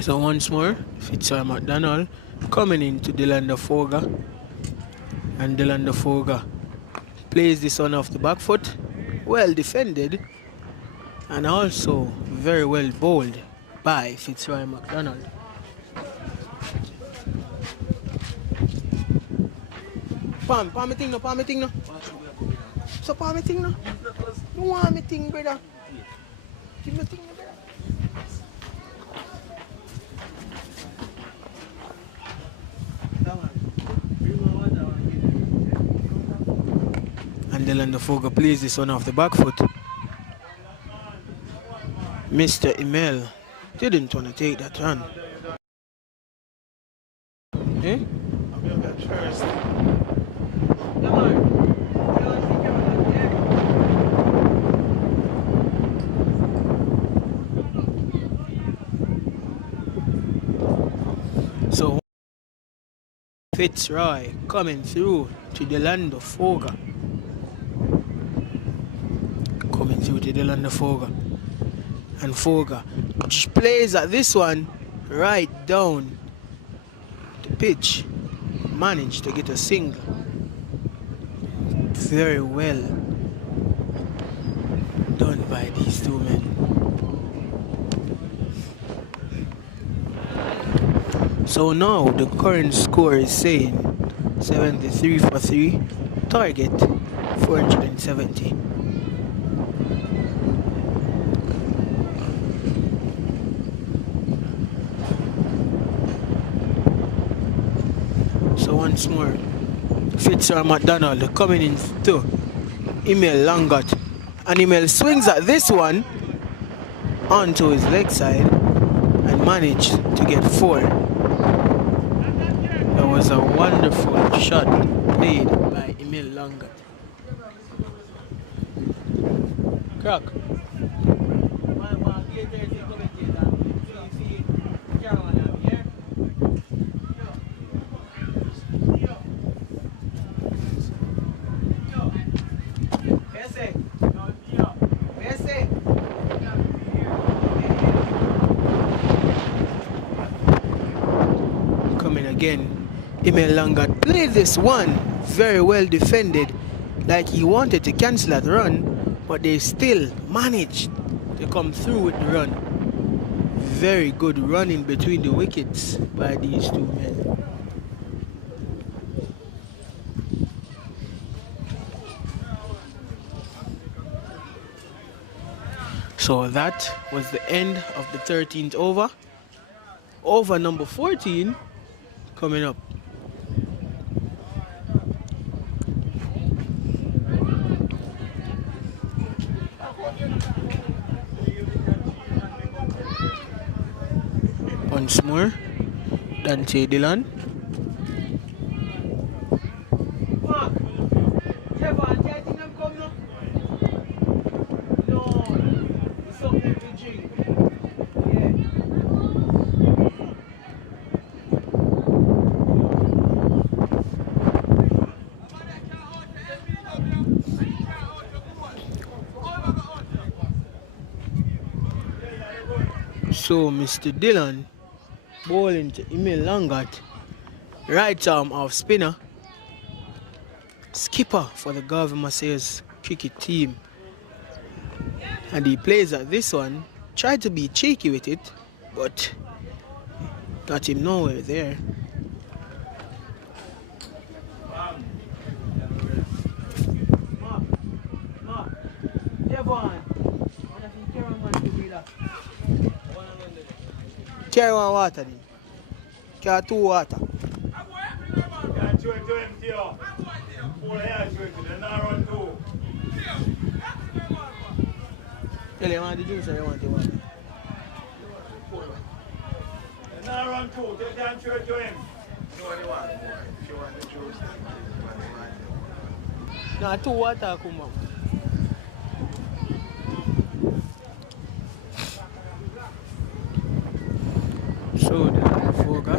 So once more, Fitzroy McDonald coming into Delanda Foga, and Delanda Foga plays this one off the back foot, well defended, and also very well bowled by Fitzroy McDonald. Palm me thing no. So palm me thing no. You want me thing, brother? Give me thing, brother. And Delanda Foga plays this one off the back foot. Mr. Emil didn't want to take that run. Eh? So Fitzroy coming through to Delanda Foga. Coming through to Delanda Foga. And Foga plays at this one right down the pitch. Managed to get a single. Very well done by these two men. So now the current score is saying 73 for 3, target 470. So once more, Fitzroy McDonald coming in to Emil Langat, and Emil swings at this one onto his leg side and managed to get 4. That was a wonderful shot played by Emil Langat. Crack. Coming again. Emil Langat played this one very well defended, like he wanted to cancel that run, but they still managed to come through with the run. Very good running between the wickets by these two men. So that was the end of the 13th over. Over number 14 coming up. Once more, Dante Dillon. So Mr. Dillon bowling to Emil Langat, right arm off spinner, skipper for the Glenmir cricket team, and he plays at this one. Tried to be cheeky with it, but got him nowhere there. Carry one water then. Carry two water. Tell you want the juice or you want the water? No, two water come up. So the Foga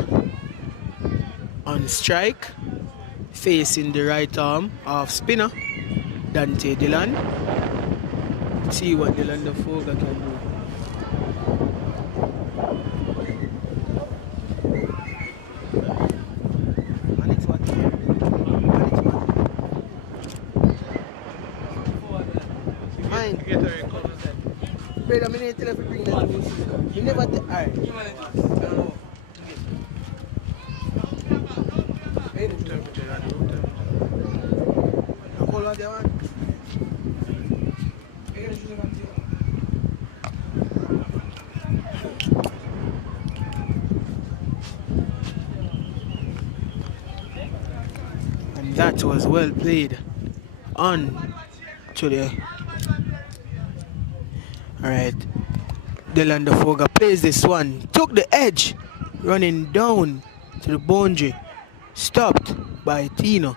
on strike, facing the right arm of spinner Dante Dillon. See what Dillon the Foga can do. Brother, I need to tell you to bring that to you. You never alright. And that was well played on to the alright. Dillon the Foga plays this one, took the edge, running down to the boundary, stopped by Tino.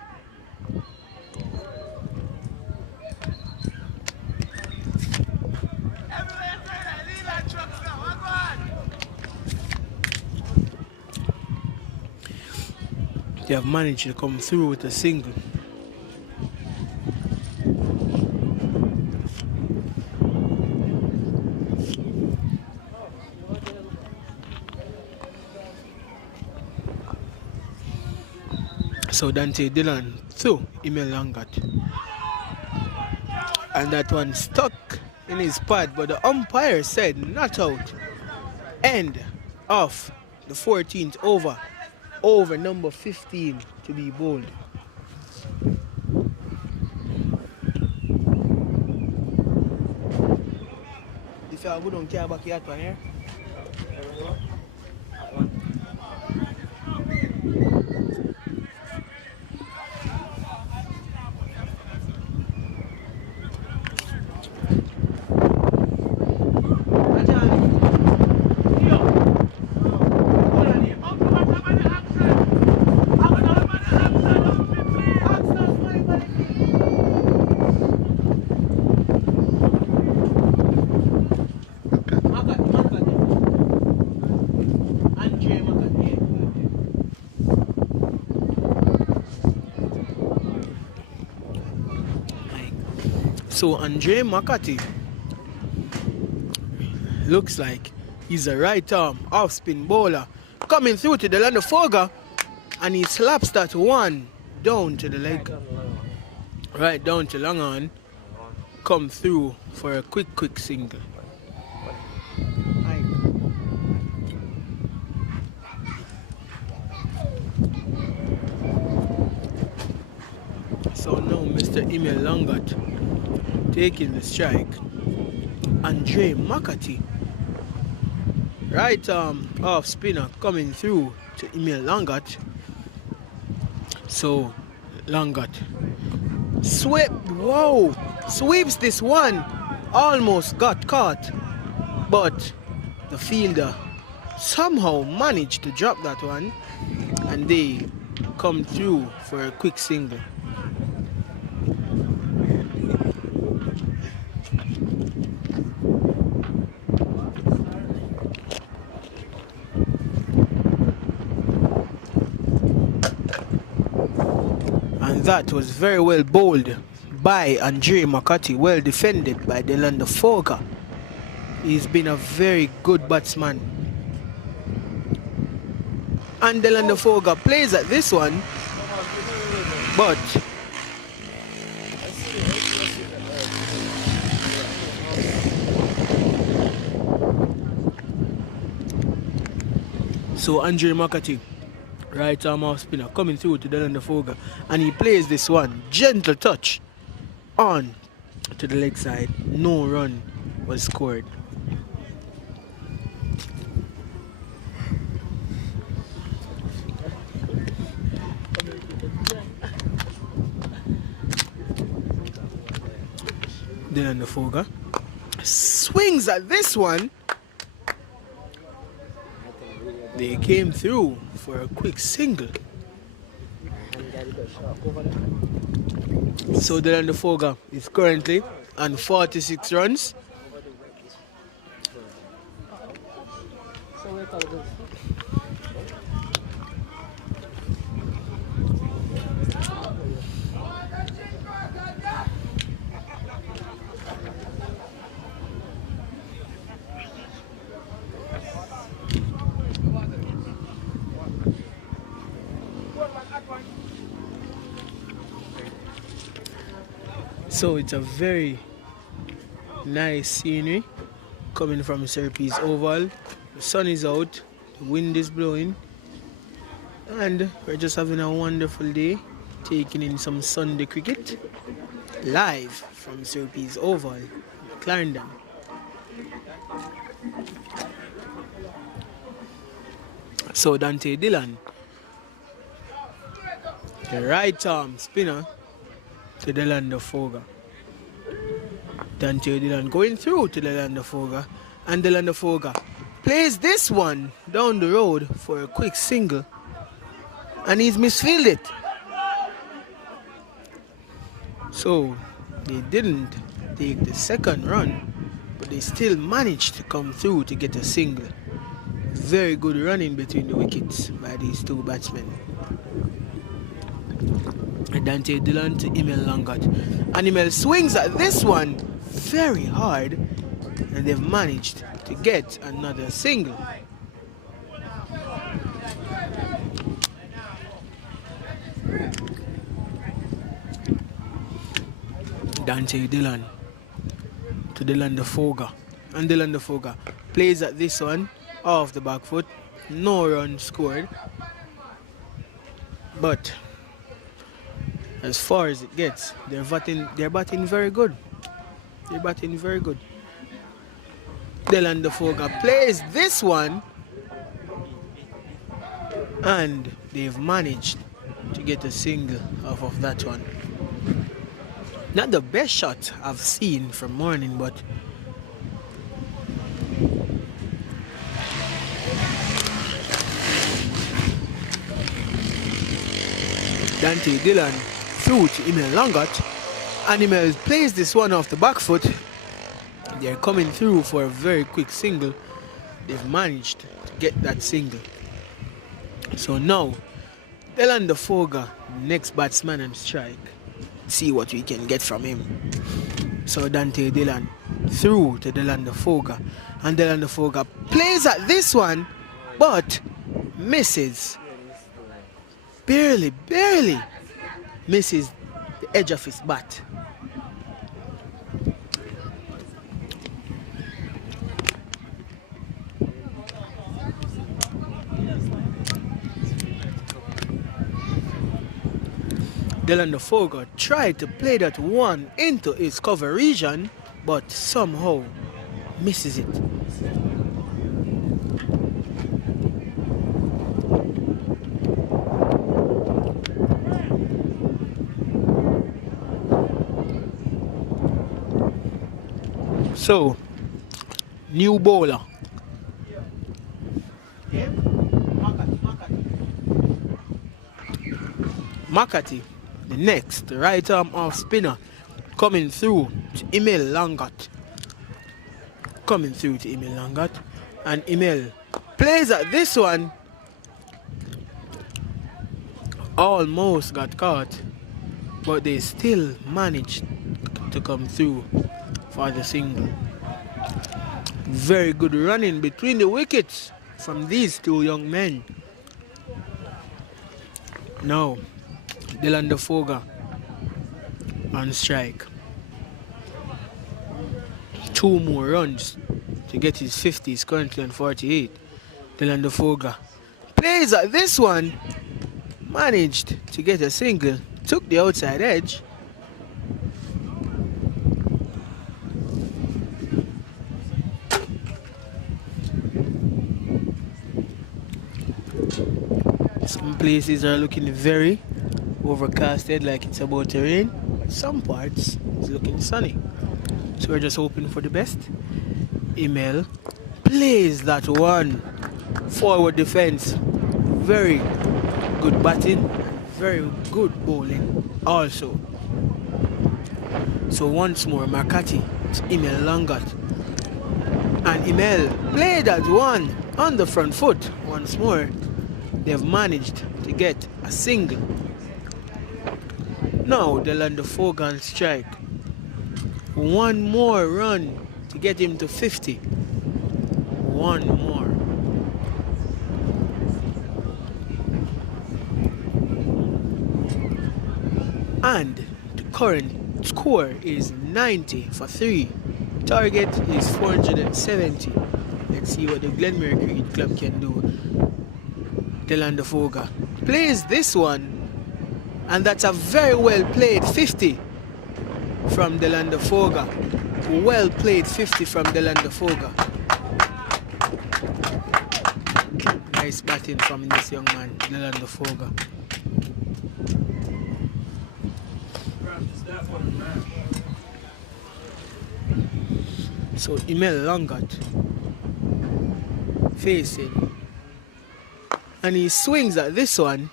They have managed to come through with a single. So Dante Dillon threw Emil Langat. And that one stuck in his pad, but the umpire said not out. End of the 14th over. Over number 15 to be bowled. If you are good on care back here, here. So Andre Makati looks like he's a right arm off spin bowler coming through to the land of Foga, and he slaps that one down to the leg, right down to long on, come through for a quick single. So now Mr. Emil Longat taking the strike. Andre Makati, right arm off spinner coming through to Emil Longat. So Longat sweeps this one, almost got caught, but the fielder somehow managed to drop that one, and they come through for a quick single. And that was very well bowled by Andre Makati, well defended by Delanda Foga. He's been a very good batsman. And Delanda Foga plays at this one, but so Andre Makati, right arm off spinner coming through to Delanda Foga, and he plays this one, gentle touch on to the leg side. No run was scored. Delanda Foga swings at this one. They came through for a quick single. So Delanda Foga is currently on 46 runs. So it's a very nice scenery coming from Serpes Oval. The sun is out, the wind is blowing, and we're just having a wonderful day, taking in some Sunday cricket live from Serpes Oval, Clarendon. So Dante Dillon, the right arm spinner to the land of Foga. Dante Dillon going through to the land of Foga, and the land of Foga plays this one down the road for a quick single, and he's misfielded. So they didn't take the second run, but they still managed to come through to get a single. Very good running between the wickets by these two batsmen. Dante Dillon to Emil Longat, and Emil swings at this one very hard, and they've managed to get another single. Dante Dillon to Delanda Foga, and Delanda Foga plays at this one off the back foot. No run scored, but as far as it gets, they're batting very good. They're batting very good. Delanda Foga plays this one, and they've managed to get a single off of that one. Not the best shot I've seen from morning, but Dante Dillon through to Emil Longat, and Emil plays this one off the back foot. They're coming through for a very quick single. They've managed to get that single. So now, Delanda Foga, next batsman on strike. See what we can get from him. So Dante Dillon through to Delanda Foga. And Delanda Foga plays at this one, but misses. Barely misses the edge of his bat. Delanda Foga tried to play that one into his cover region, but somehow misses it. So, new bowler. Makati, the next right arm off spinner, coming through to Emil Langat. And Emil plays at this one. Almost got caught, but they still managed to come through for the single. Very good running between the wickets from these two young men. Now, Delanda Foga on strike. 2 more runs to get his 50s, currently on 48. Delanda Foga plays at this one, managed to get a single, took the outside edge. Some places are looking very overcasted, like it's about to rain. Some parts it's looking sunny. So we're just hoping for the best. Emil plays that one. Forward defense. Very good batting. Very good bowling also. So once more, Makati to Emil Langat. And Emil played that one on the front foot. Once more, they've managed to get a single. Now Delanda Foga on strike. 1 more run to get him to 50. 1 more. And the current score is 90 for 3. Target is 470. Let's see what the Glenmir Cricket Club can do. Delanda Foga plays this one, and that's a very well played 50 from Delanda Foga. Well played 50 from Delanda Foga. Nice batting from this young man, Delanda Foga. So Emil Langat facing, and he swings at this one.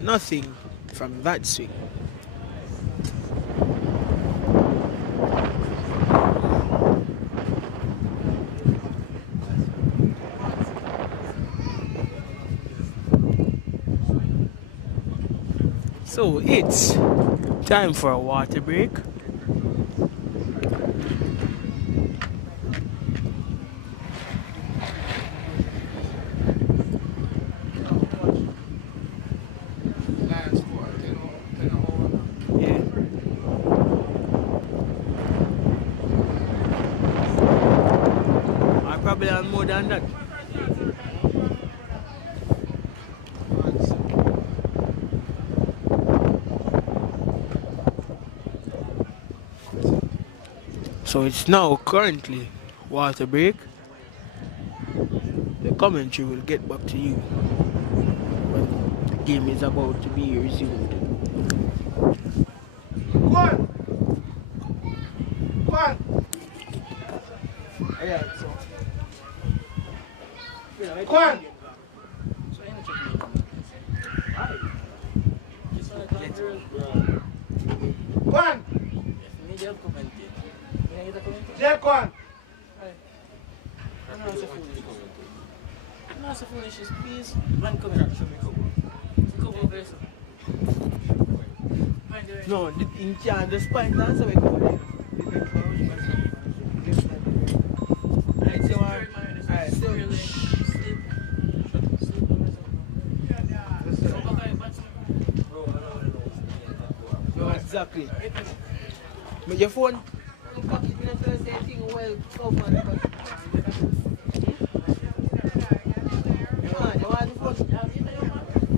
Nothing from that swing. So it's time for a water break. Probably on more than that. So it's now currently water break. The commentary will get back to you when the game is about to be resumed. Go on! Go on! Yeah, so. Go on! Go on! Jeff, go on! No, so foolish, please. Man, come here. Come over, sir. No, in Chan, the spine dancer we go there. Exactly. But your phone, pocket, you know, Thursday thing well covered. You want the phone? You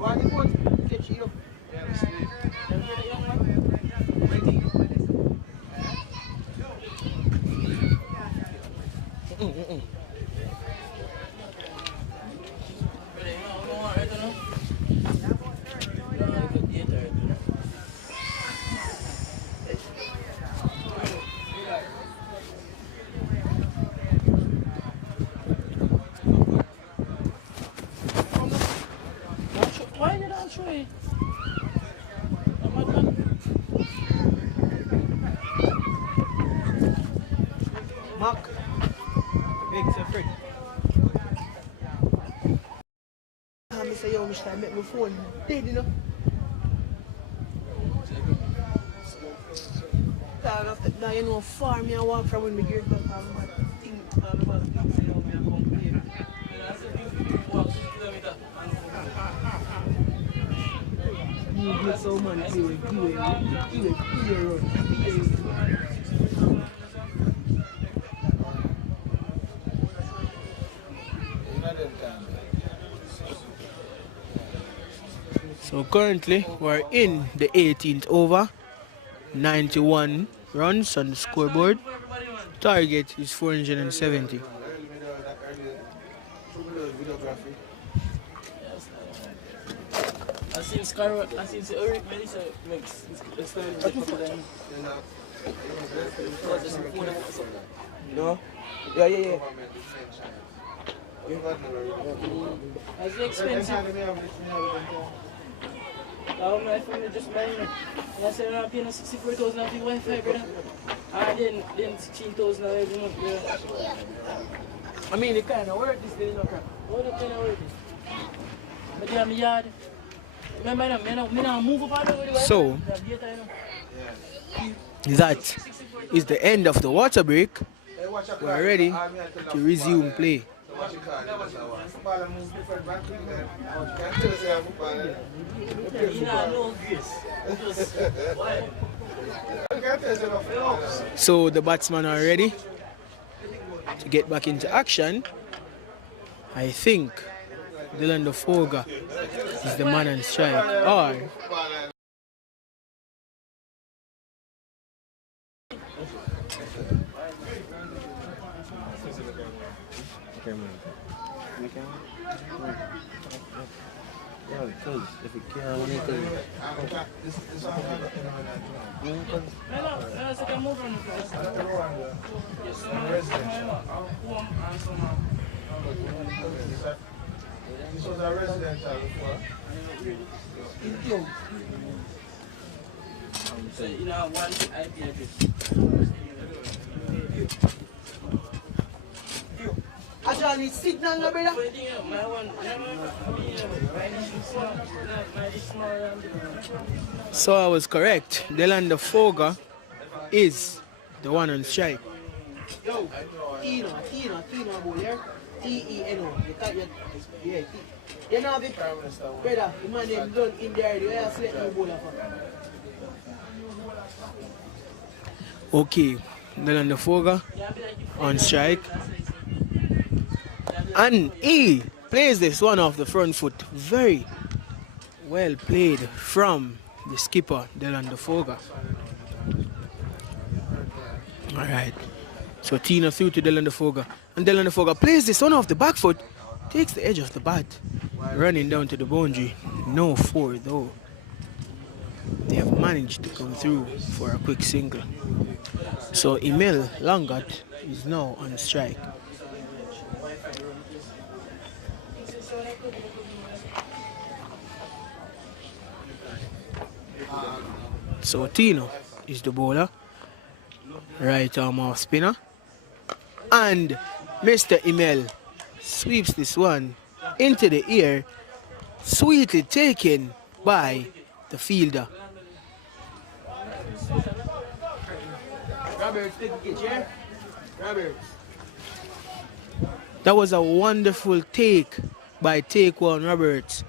want the phone? Catch you up. Why you not show it? Mark. Big Fred. I say, yo, Mr. I make my phone dead, you know. Now, you know, far me I walk from when we get back. I'm about things, you know, me I come play. You get so much, you So currently we're in the 18th over, 91 runs on the scoreboard. Target is 470. I seen Eric Melissa mix. No? Yeah. It's expensive. My family just buying it. I said I'm paying 64,000 for Wi-Fi, brother. And then 16,000 every month. Yeah. I mean, it kind of work this day, you know, crap. What the kind of work? But yeah, my yard. So, that is the end of the water break. We're ready to resume play. So the batsmen are ready to get back into action. I think Dylan the Foga is the man on strike. If it can't, when it This was a residential before. So, you know, one IP address. Actually, signal, no, brother. So I was correct. Delanda Foga is the one on strike. Yo, Tino, here. T-E-N-O. Yeah, you know, brother, the man named done in there. You have to let me bowl Okay, Delanda Foga on strike. And he plays this one off the front foot. Very well played from the skipper, Delanda Foga. Alright. So Tina through to Delanda Foga. And Delanda Foga plays this one off the back foot. Takes the edge of the bat. Running down to the boundary. No four though. They have managed to come through for a quick single. So Emil Langat is now on strike. So Tino is the bowler, right arm off spinner, and Mr. Emil sweeps this one into the air, sweetly taken by the fielder. Roberts, take the catch, yeah? Roberts. That was a wonderful take by Take One Roberts.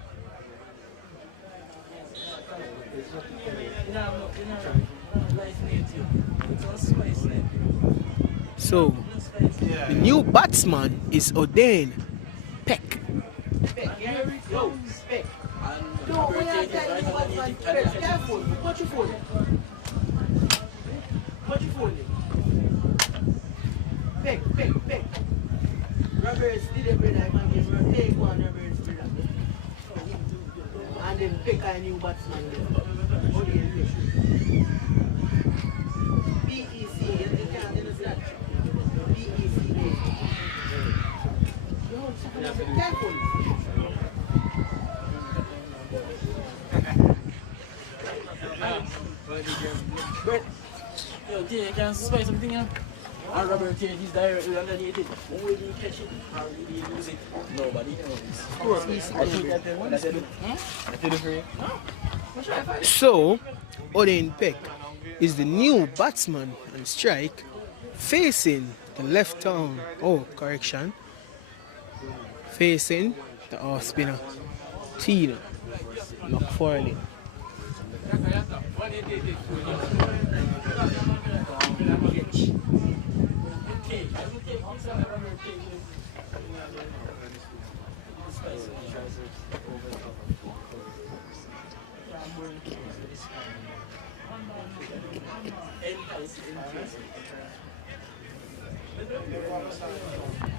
So, the new batsman is O'Dane Peck. Spec, yeah? Yo, spec. Yo, when I tell you what, man, spec, careful. What you phone? What you phone? Peck. Roberts did a brother, man, give her Take One Roberts brother. And then pick a new batsman there. What do you think? PEC, you can't understand. PECA. Careful. But, yo, you can spy something, yeah? And Robert here, he's directly underneath it. When will he catch it? How will he lose it? Nobody knows. So, O'Dane Peck is the new batsman on strike, facing the left arm. Oh, correction. Facing the off spinner, Tina McFarlane.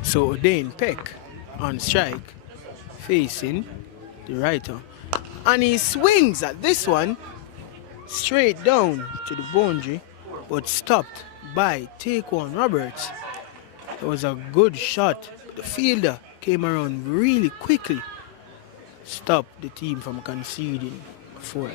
So O'Dane Peck on strike, facing the right arm. And he swings at this one straight down to the boundary, but stopped by Take One Roberts. It was a good shot, but the fielder came around really quickly, stopped the team from conceding a 4.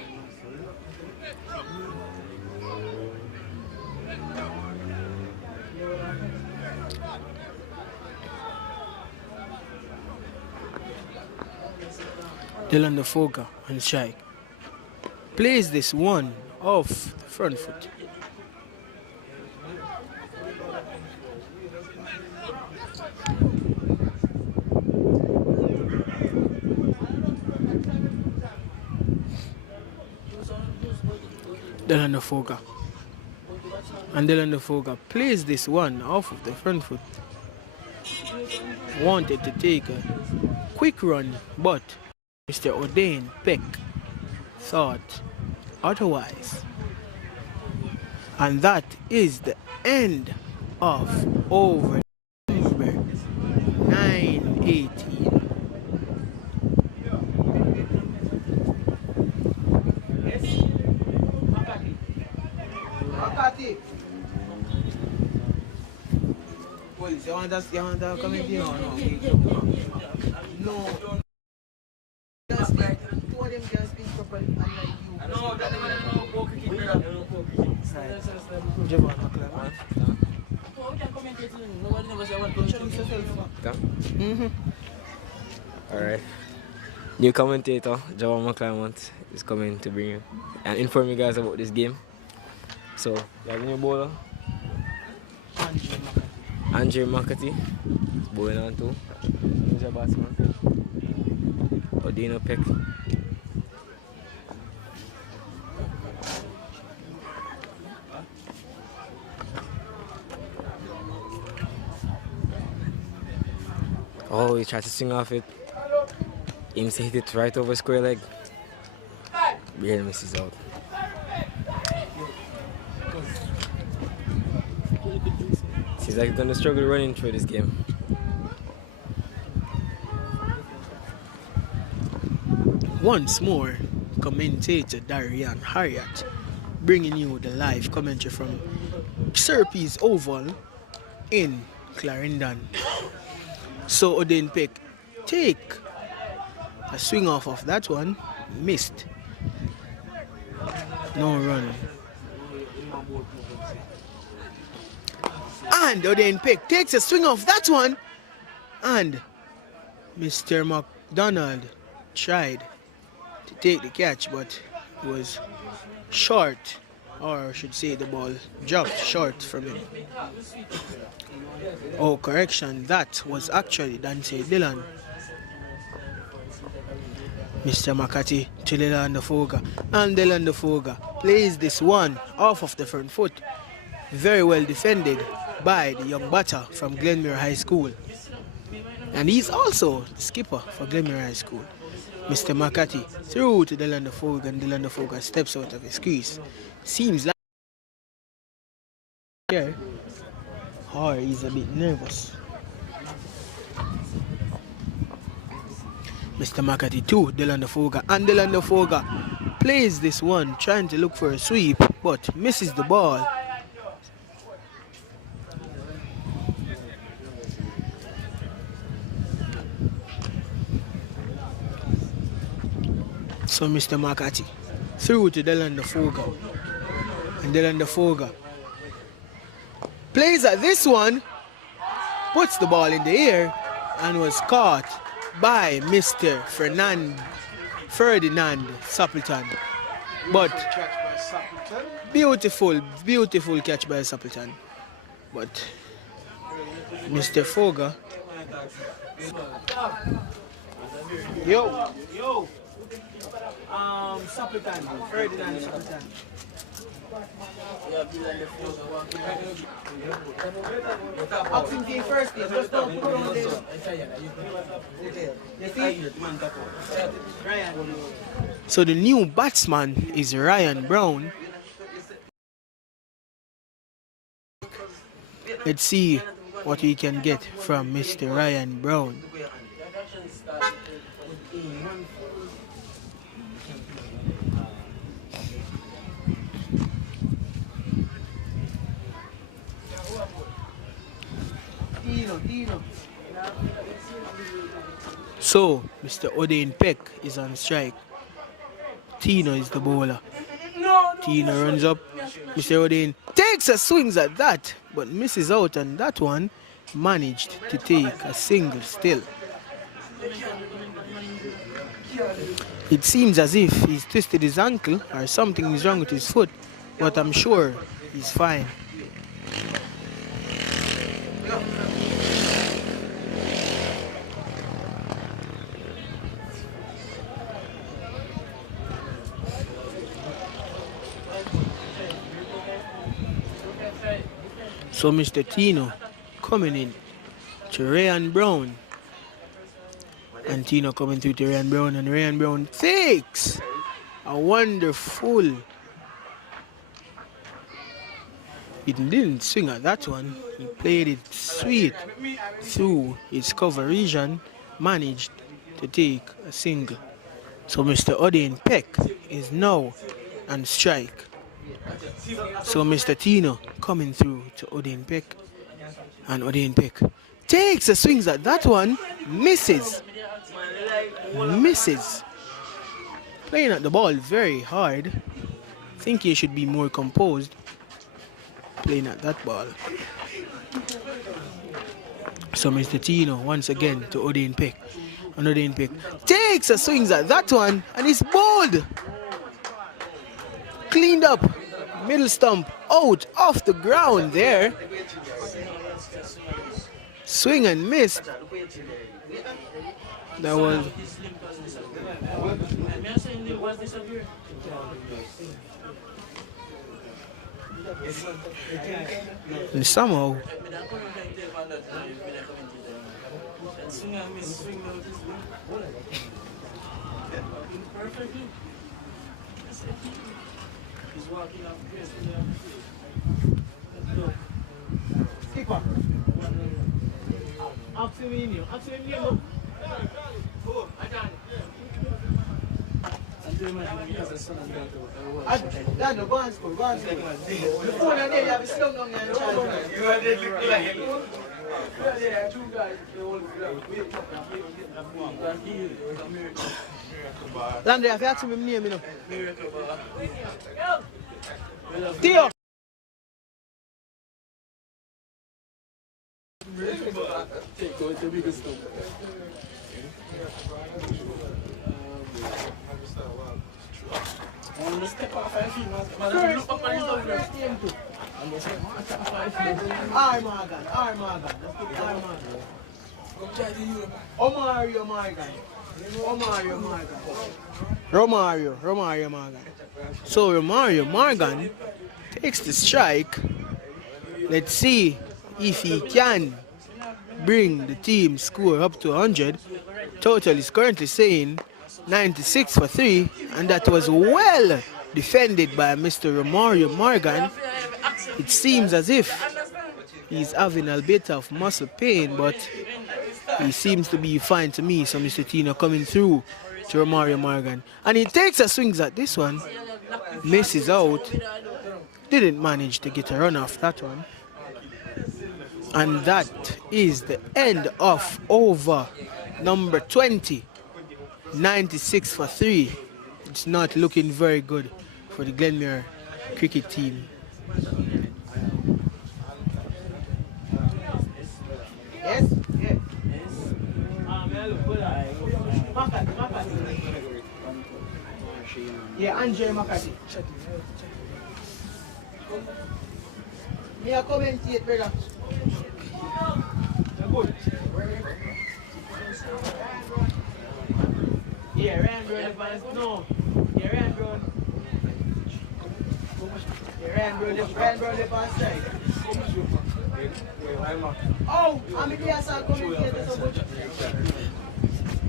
Dylan DeFoga on strike. Plays this one off the front foot. Dylan DeFoga. And Dylan DeFoga plays this one off of the front foot. Wanted to take a quick run, but Mr. O'Dane Peck thought otherwise. And that is the end of over number 918. Police, you want to come in here or no? No. Just like, two of them can speak properly, unlike you. No, that they want to know about cricket, brother. They don't know about cricket. Javon McLeod. Oh, we can commentate to them. Nobody never say I want to Come. Alright. New commentator, Javon McLeod, is coming to bring you and inform you guys about this game. So, you have a new bowler? Andre McCarthy is bowling on too. Who's your batsman? O'Dane Peck. Oh, he tried to swing off it. Aims to hit it right over square leg. Barely misses out. Seems like he's gonna struggle running through this game. Once more, commentator Darian Harriet bringing you the live commentary from Serpy's Oval in Clarendon. So O'Dane Peck take a swing off of that one, missed. No run. And O'Dane Peck takes a swing off that one, and Mr. McDonald tried to take the catch, but it was short or I should say the ball dropped short from him. Oh, correction, that was actually Dante Dillon. Mr. Makati to Dylan Foga, and Dylan Foga plays this one off of the front foot. Very well defended by the young batter from Glenmir High School. And he's also the skipper for Glenmir High School. Mr. Makati through to Dylan Foga, and Dylan Foga steps out of his crease. Seems like here, or he's a bit nervous. Mr. Makati to Dylan Foga, and Dylan Foga plays this one, trying to look for a sweep, but misses the ball. So Mr. Makati through to Dylan Foga, and Dylan Foga plays at this one, puts the ball in the air, and was caught by Mr. Ferdinand Suppleton. But beautiful catch by Suppleton. But Mr. Foga, Suppleton, Ferdinand Suppleton. First, just don't put on this. You see? Ryan. So the new batsman is Ryan Brown. Let's see what we can get from Mr. Ryan Brown. So, Mr. Odain Peck is on strike. Tino is the bowler. Tino runs up. Mr. Odain takes a swings at that, but misses out on that one. Managed to take a single still. It seems as if he's twisted his ankle or something is wrong with his foot, but I'm sure he's fine. So Mr. Tino coming in to Ryan Brown. And Tino coming through to Ryan Brown, and Ryan Brown takes a wonderful. He didn't swing at that one. He played it sweet through his cover region, managed to take a single. So Mr. Odain Peck is now on strike. So Mr. Tino coming through to Odain Peck, and Odain Peck takes a swings at that one, misses. Playing at the ball very hard. Think he should be more composed playing at that ball. So Mr. Tino once again to Odain Peck, and Odain Peck takes a swings at that one, and it's bowled. Cleaned up, middle stump out off the ground there. Swing and missed. That was and somehow skipper. Landry, I've had some name, you know. Theo. R Morgan. Let's put R Morgan. Romario Morgan. Romario Morgan. So Romario Morgan takes the strike. Let's see if he can bring the team score up to 100. Total is currently saying 96 for 3, and that was well defended by Mr. Romario Morgan. It seems as if he's having a bit of muscle pain, but he seems to be fine to me. So Mr. Tino coming through to Romario Morgan, and he takes a swings at this one, misses out, didn't manage to get a run off that one. And that is the end of over number 20. 96 for 3. It's not looking very good for the Glenmir cricket team. Yes? Yes. Yeah, Andre Makati. Me a commentate, brother. Yeah, Ryan no. Yeah, Ryan the past side. Oh, I'm here as a commentator.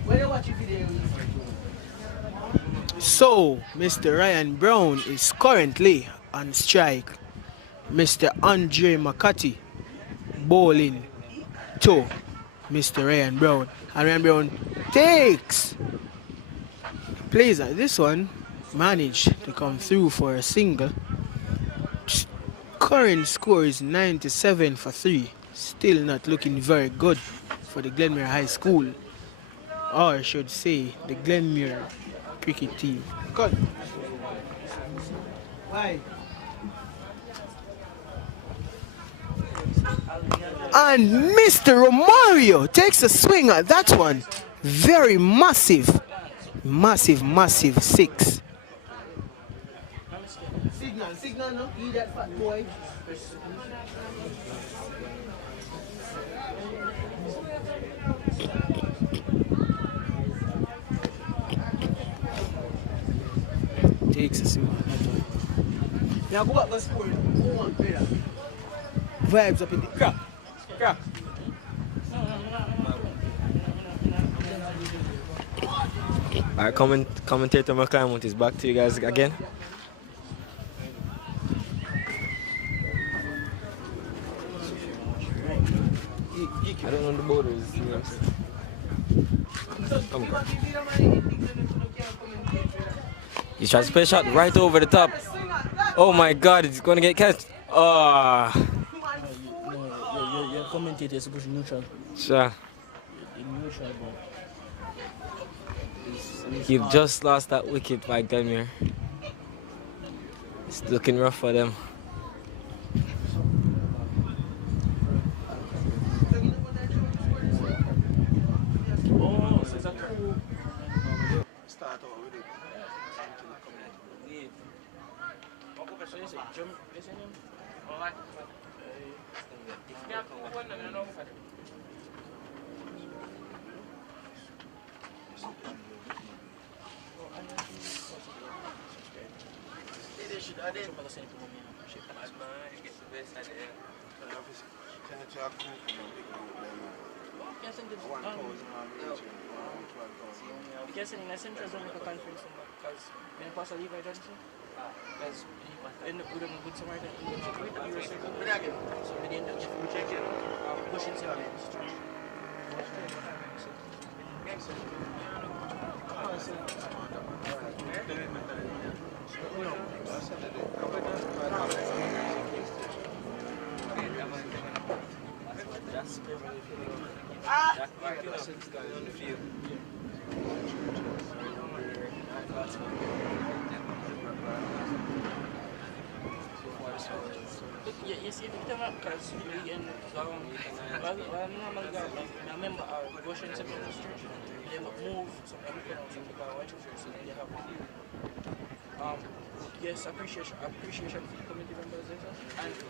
When you watch the video. So, Mr. Ryan Brown is currently on strike. Mr. Andre Makati bowling to Mr. Ryan Brown. And Ryan Brown takes plays like this one, managed to come through for a single. Current score is 97 for 3. Still not looking very good for the Glenmir High School, or I should say the Glenmir cricket team. Good. Why? And Mr. Romario takes a swing at that one. Very massive 6. Signal, no? Eat that fat boy. Takes a swing at that one. Now go back to score. Go on, better. Vibes up in the crack. Alright, commentator McClymont is back to you guys again. I don't know the borders. Come on. He's trying to play a shot right over the top. Oh my god, it's going to get catched. Oh. No, your commentator is supposed to be neutral. Sure. Neutral, You've just lost that wicket by Glenmir. It's looking rough for them. Because in a central zone conference, because when I pass a leave, I don't see. Because end up with a good summer, so we didn't check it. Pushing some you see, because we in remember our Russian civil administration, they have moved some everything else because white church, so they have Yes, appreciation for the community members and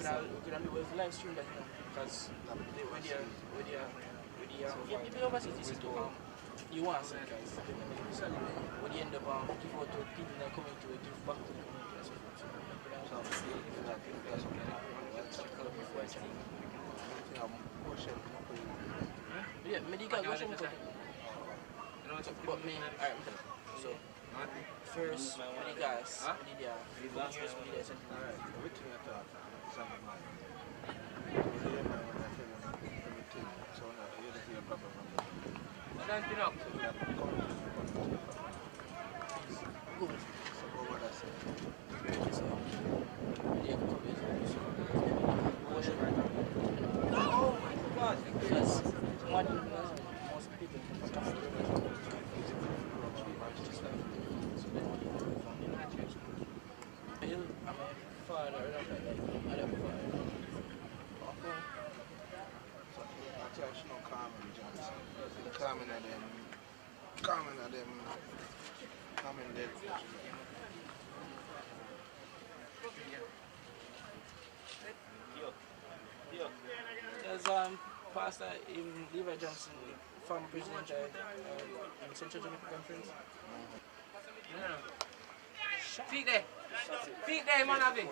we're gonna do a live stream that because with the overseas this to you want to guys when you end up give out to people that come into it, give back to the community. Yeah, medical go some but me alright, so first with the gas, with the years with the something. Everything I thought. Oh my god! Yes, one of the most people I'm a father, I don't know, okay. I tell you, no Carmen Johnson. Carmen and them, Carmen dead. There's Pastor Levi Johnson, former president in Central Jamaica Conference. Feet there, man have it.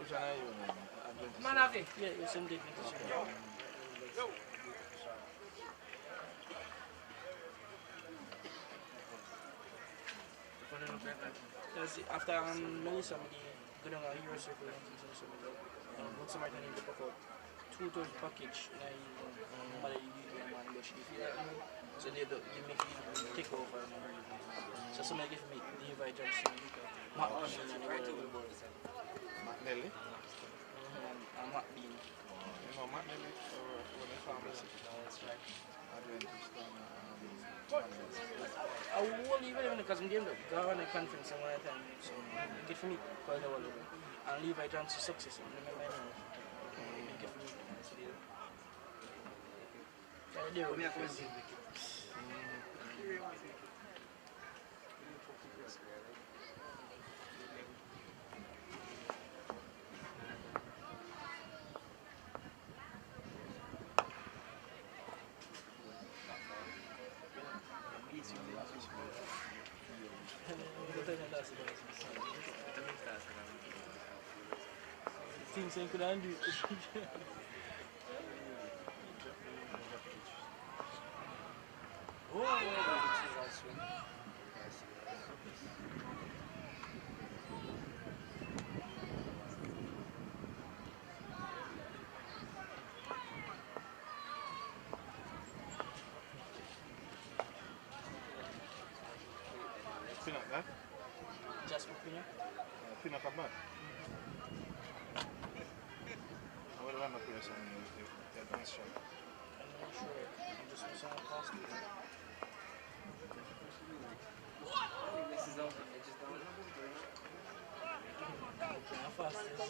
Which one are you? Man have it. Yeah, it's in David. After Melissa, I go down a year circle and put some in the pocket. 2 package so they make you take over so somebody give me Levi Johnson Matt Nelly? and Matt Bean. You know Matt Nelly or the pharmacy? Adventist I won't even because I'm doing the governor conference and one time so you get for me quite a while and Levi Johnson success remember you get for me things I could undo. Peanut, huh? Just for peanut? Peanut come back. I would run up here some advanced shop. I'm not sure. I'm just for some cost. This is over. It just don't. How fast is it?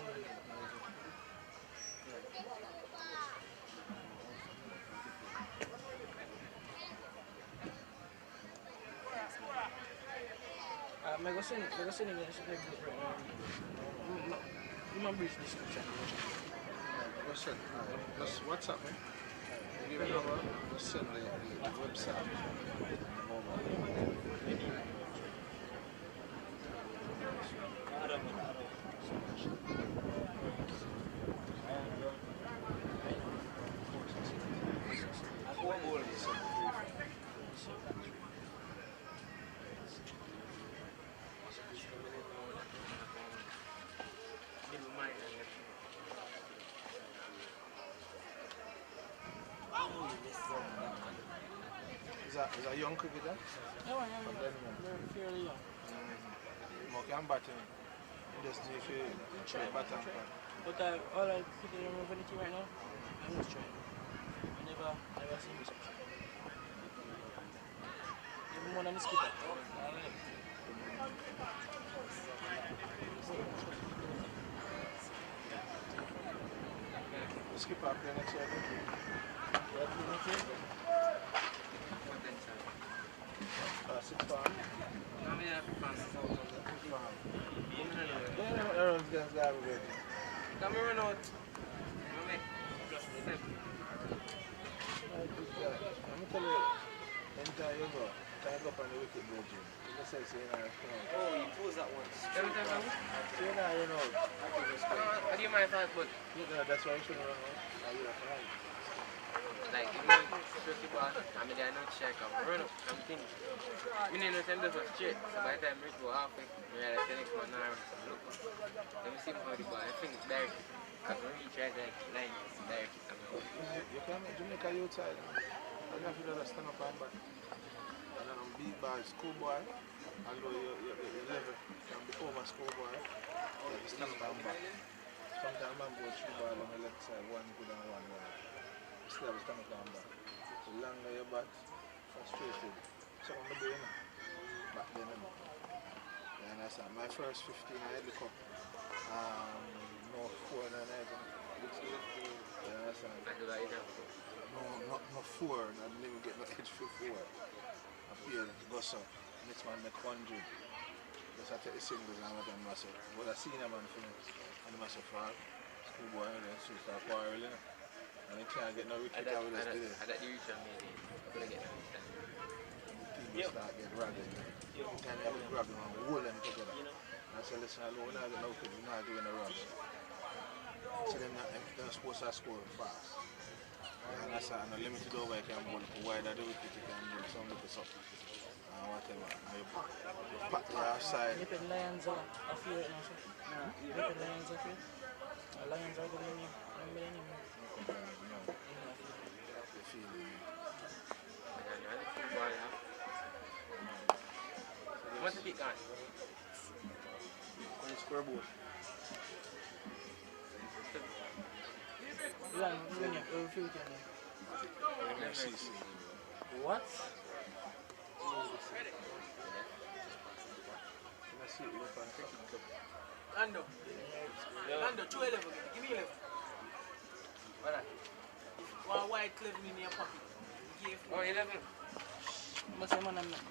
I'm going to send it in the group right now. You know, brief description. Just send, just WhatsApp me. Give me a number, just send the website. Is that young cricketer? Yeah, they're fairly young. Okay, I'm batting. Just if you try batter. But all I could remember the team right now, I'm just trying. I never seen this option. Even more than the skipper. The skipper play next year. Six farm. How many have you passed? go up on the wicket, bro, Jim. You just say, you know, Oh, he pulls that one. Every time I so you know, I do my fault, but that's why you shouldn't run out. You have to run. like, you know, tricky ball, I mean, I don't check, I'm run up, I'm thinking. I mean, no time does was straight, so by the time I reach go halfway, I realize the next one now, so look. Let me see how the ball, I think it's direct. Because when we try like line, it's direct. You can make Jamaica youth side. You have to just stand up and back. And then on beat by schoolboy, although you level can be over schoolboy, you have to stand up and back. Sometimes man go through ball on the left side, one good and one right. You still have to stand up and back. The longer you bat, frustrated. So I'm doing back then. You understand? My first 15 I had the cup. No 4 and 9. You understand? No 4. I didn't even get no catch for 4. I paid go so. Next man make 100. Just I take the singles and I got myself. But I seen a man for me. And myself for schoolboy and then so start quarreling. And he can't get no wicket out with us today. I got the reach on me. I couldn't get no reach on me. People start getting ragged. You can't have a grab them and hold them together. I said, listen, we're not getting no kids, we're not doing a rush. So they're supposed to score fast. And I said, I'm limited over, I can bowl. Why that do it, you can bowl some little something. Whatever. And you pack the outside. You put lions on a few right now, sir. You put lions on a few? Lions are good in you. Remember the name? No. The feeling. What's the big gun? On the scoreboard. Glenmuir CC. What? Let's see it look on cricket club. Lando. Lando, 211. Give me 11. What that? One white clip in your pocket. Give me. Oh, 11. What's the man I'm not?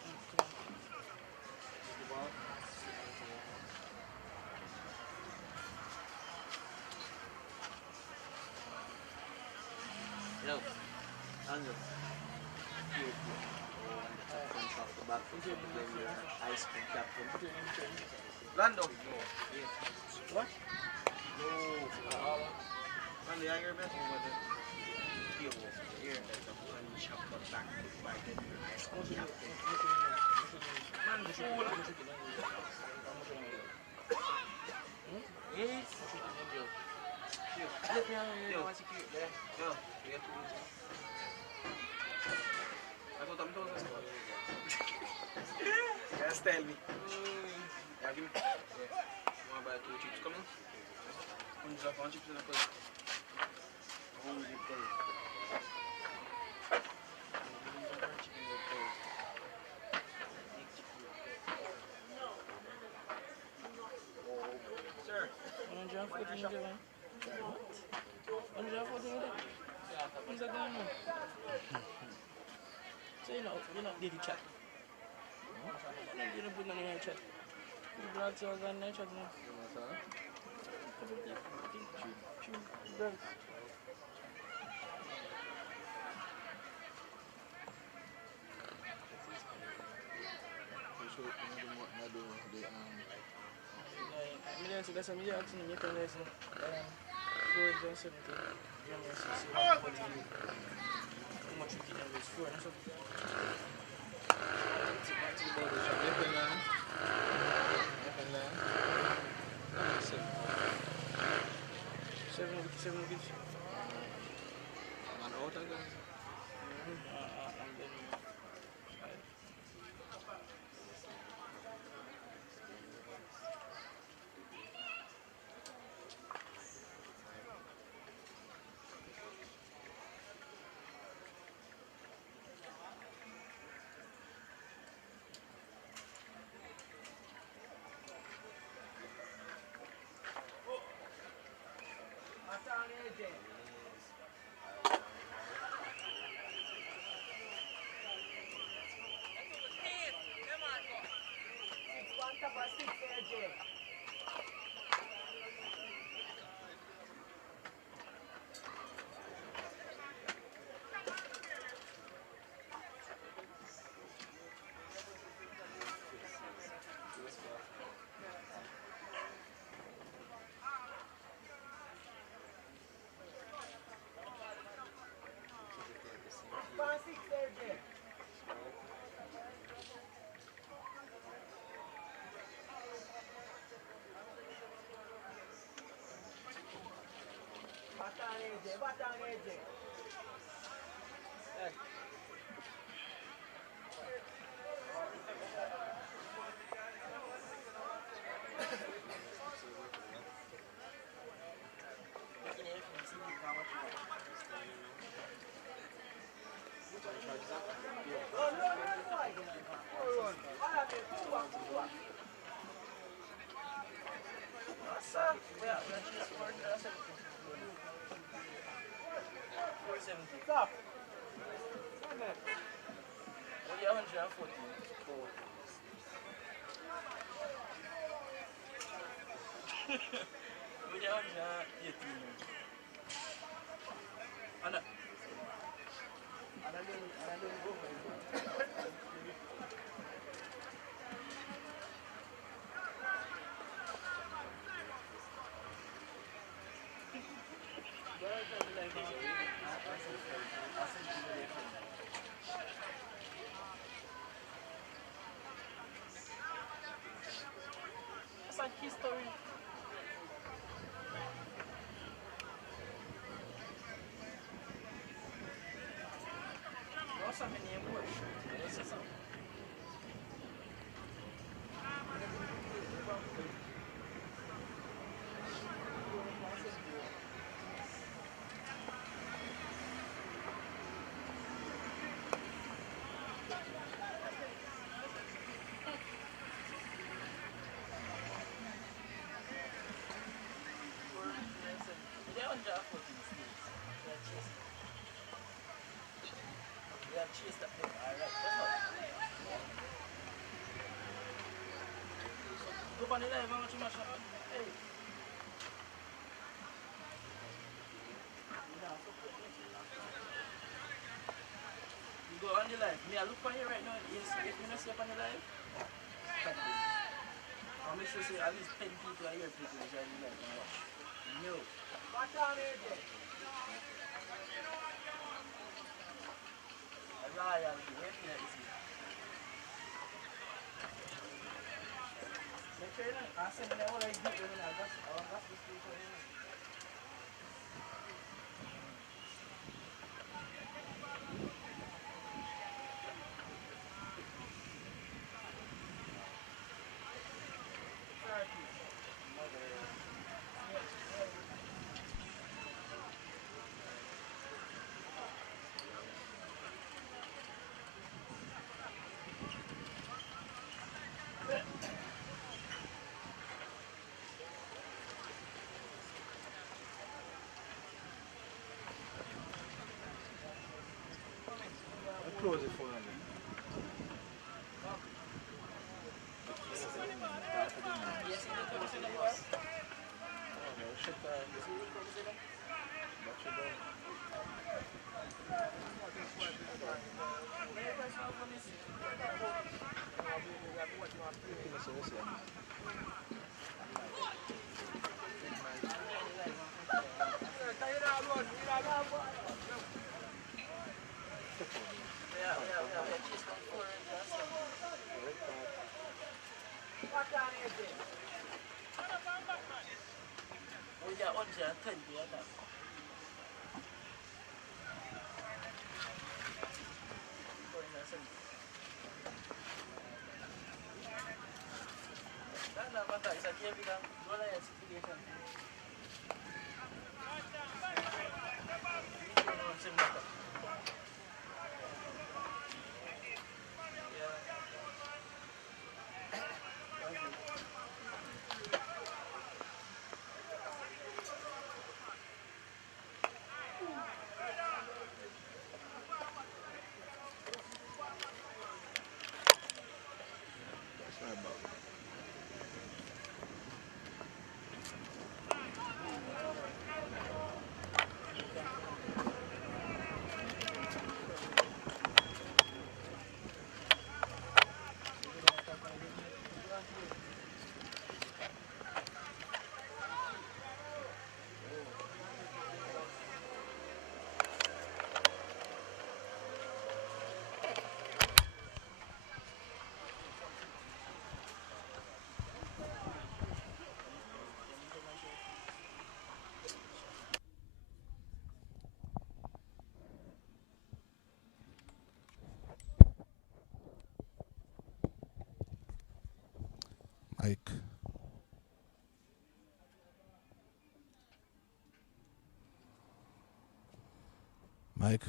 No. Lando. Off the back of the Glenmuir ice cream captain. Lando. What? No. Lando, you hear me? Here, there's a punch up the back by Glenmuir ice cream captain. Man, fool. Yes. Let me know you want to keep there. Yo, you have to do this. I thought I'm doing this. You gotta style me. Yeah, give me. Yeah. You wanna buy 2 chips? Come on. 1 chips in a plate. 100 days. Sir. 114. What? 114? What's that going on? So you're not did the chat. You don't put none in your chat. You brought your gun in your chat now. That's what I'm asking you can listen. 470. Glenmuir CC. How much you get is 4 and something. Seven bits. Man out again. And then Stop. What do you 114? What do you 118? Anna. I don't go for it. That's like history. What's happening in Bush? What's this up? Chase that thing, alright. Go on the live, how much you mash up? Hey. You go on the live. Me, I look on you right now. If you don't see up on the live, I'll make sure say at least 10 people are here people join the live and watch. No. Watch on here, Jay. Royalty, where is it? Make sure you don't ask them all like this when I got the station. Close it for them. We got 110 here now. No matter, it's a game we can go like a situation. Mike. Mike.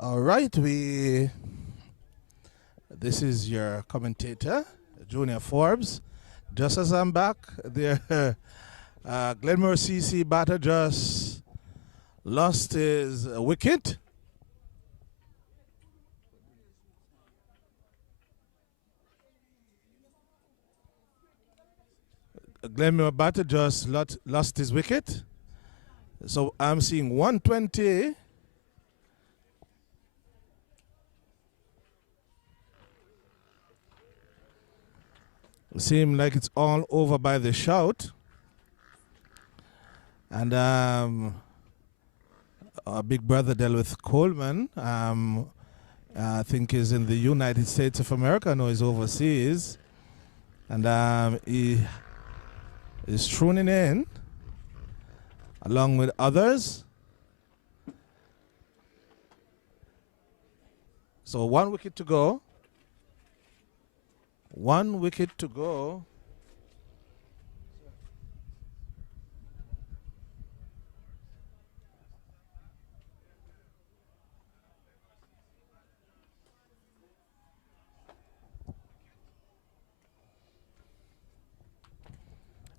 All right, this is your commentator, Junior Forbes. Just as I'm back, there, Glenmuir CC batter just lost his wicket. Glenmuir batter just lost his wicket. So I'm seeing 120. Seems like it's all over by the shout. And our big brother dealt with Coleman. I think he's in the United States of America. No, he's overseas. And he is tuning in along with others. So 1 wicket to go. 1 wicket to go.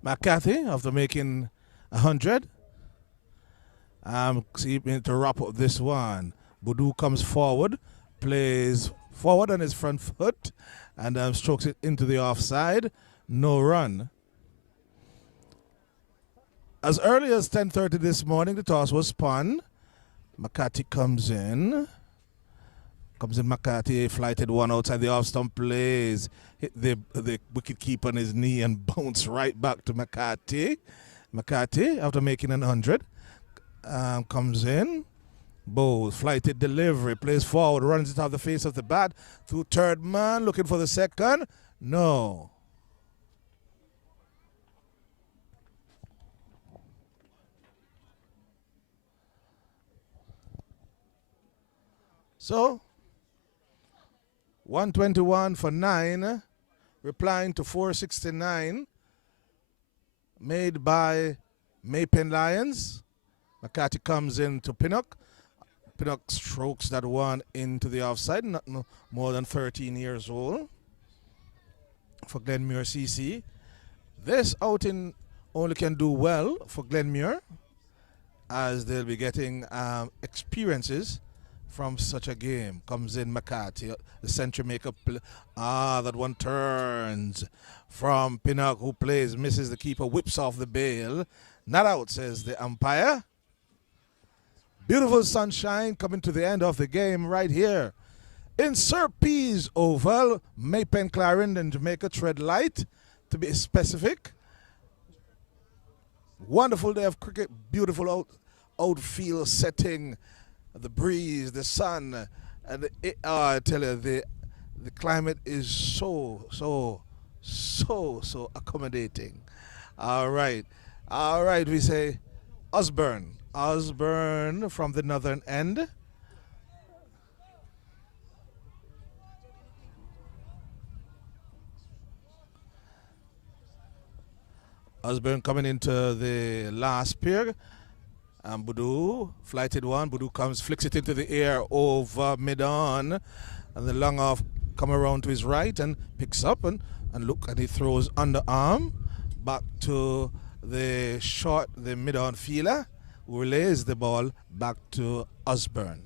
McCarthy, after making 100, seeming to wrap up this one. Boudou comes forward, plays forward on his front foot, and strokes it into the offside. No run. As early as 10:30 this morning, the toss was spun. McCarthy comes in. McCarthy, flighted one outside the off stump, plays. Hit the wicket keeper on his knee and bounce right back to McCarthy. McCarthy, after making 100, comes in. Bowls, flighted delivery, plays forward, runs it off the face of the bat. Through third man, looking for the second. No. So, 121 for 9, replying to 469, made by Maypen Lions. McCarthy comes in to Pinnock. Pinnock strokes that one into the offside, not more than 13 years old for Glenmuir CC. This outing only can do well for Glenmuir, as they'll be getting experiences from such a game. Comes in McCarthy, the century maker. That one turns from Pinnock, who plays, misses the keeper, whips off the bail. Not out, says the umpire. Beautiful sunshine coming to the end of the game right here in Sir P's Oval, Maypen, Clarendon, Jamaica. Tread light, to be specific. Wonderful day of cricket, beautiful outfield setting, the breeze, the sun, and I tell you, the climate is so accommodating. All right, we say Osborne from the northern end. Osborne coming into the last pair. And Boudou, flighted one. Boudou comes, flicks it into the air over mid-on. And the long off come around to his right and picks up and look, and he throws underarm back to the mid-on fielder, who relays the ball back to Osborne.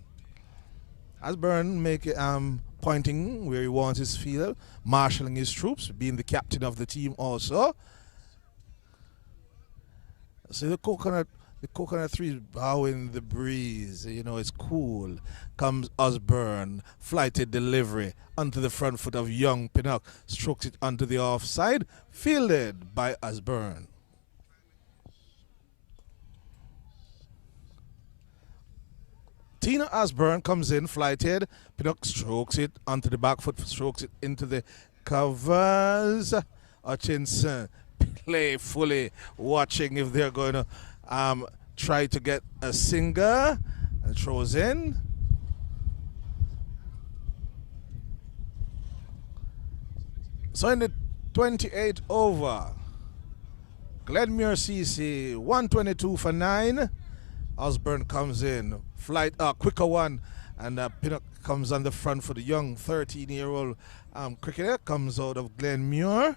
Osborne pointing where he wants his field, marshalling his troops, being the captain of the team also. See the coconut trees bowing the breeze. You know, it's cool. Comes Osborne, flighted delivery onto the front foot of young Pinnock, strokes it onto the offside, fielded by Osborne. Tina Osborne comes in, flighted. Pinnock strokes it onto the back foot, strokes it into the covers. Hutchinson playfully watching if they're going to try to get a singer, and throws in. So in the 28th over, Glenmuir CC 122 for 9. Osborne comes in, quicker one, and Pinnock comes on the front for the young 13-year-old cricketer. Comes out of Glenmuir.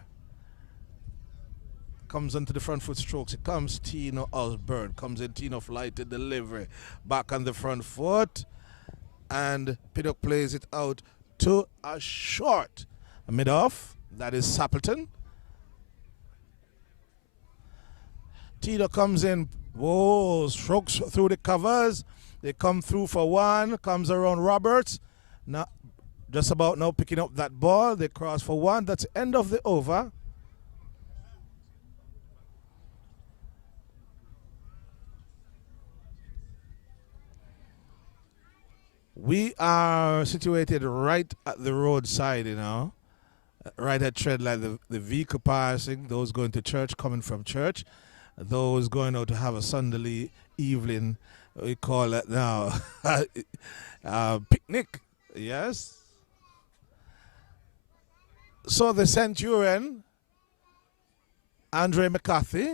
Comes onto the front foot strokes. It comes Tino Osborne. Comes in Tino flighted delivery. Back on the front foot. And Pinnock plays it out to a short. A mid-off. That is Sappleton. Tino comes in. Whoa, strokes through the covers. They come through for one. Comes around Roberts. Now, just about now picking up that ball. They cross for one. That's the end of the over. We are situated right at the roadside, you know, right at Treadline. The vehicle passing, those going to church, coming from church, those going out to have a Sunday evening, we call it now, picnic, yes. So the Centurion, Andre McCarthy,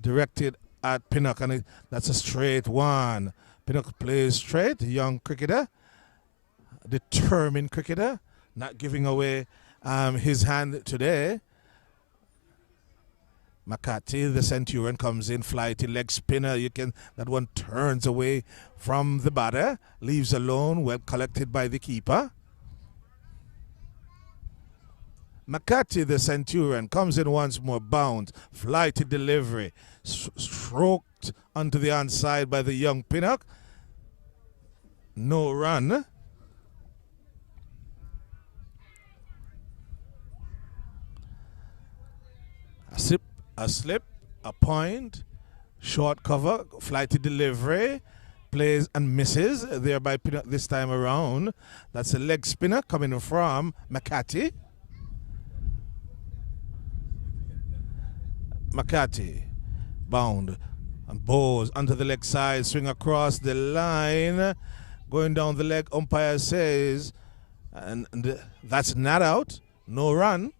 directed at Pinnock, and that's a straight one. Pinnock plays straight, young cricketer, determined cricketer, not giving away his hand today. McCarthy, the Centurion, comes in, flighty leg spinner. That one turns away from the batter, leaves alone, well collected by the keeper. McCarthy, the Centurion, comes in once more, bounce, flighty delivery, stroked onto the onside by the young Pinnock. No run. A slip, a point, short cover, flighty delivery, plays and misses, thereby Pinnock this time around. That's a leg spinner coming from McCarthy. McCarthy, bound and bowls onto the leg side, swing across the line, going down the leg, umpire says, and that's not out, no run.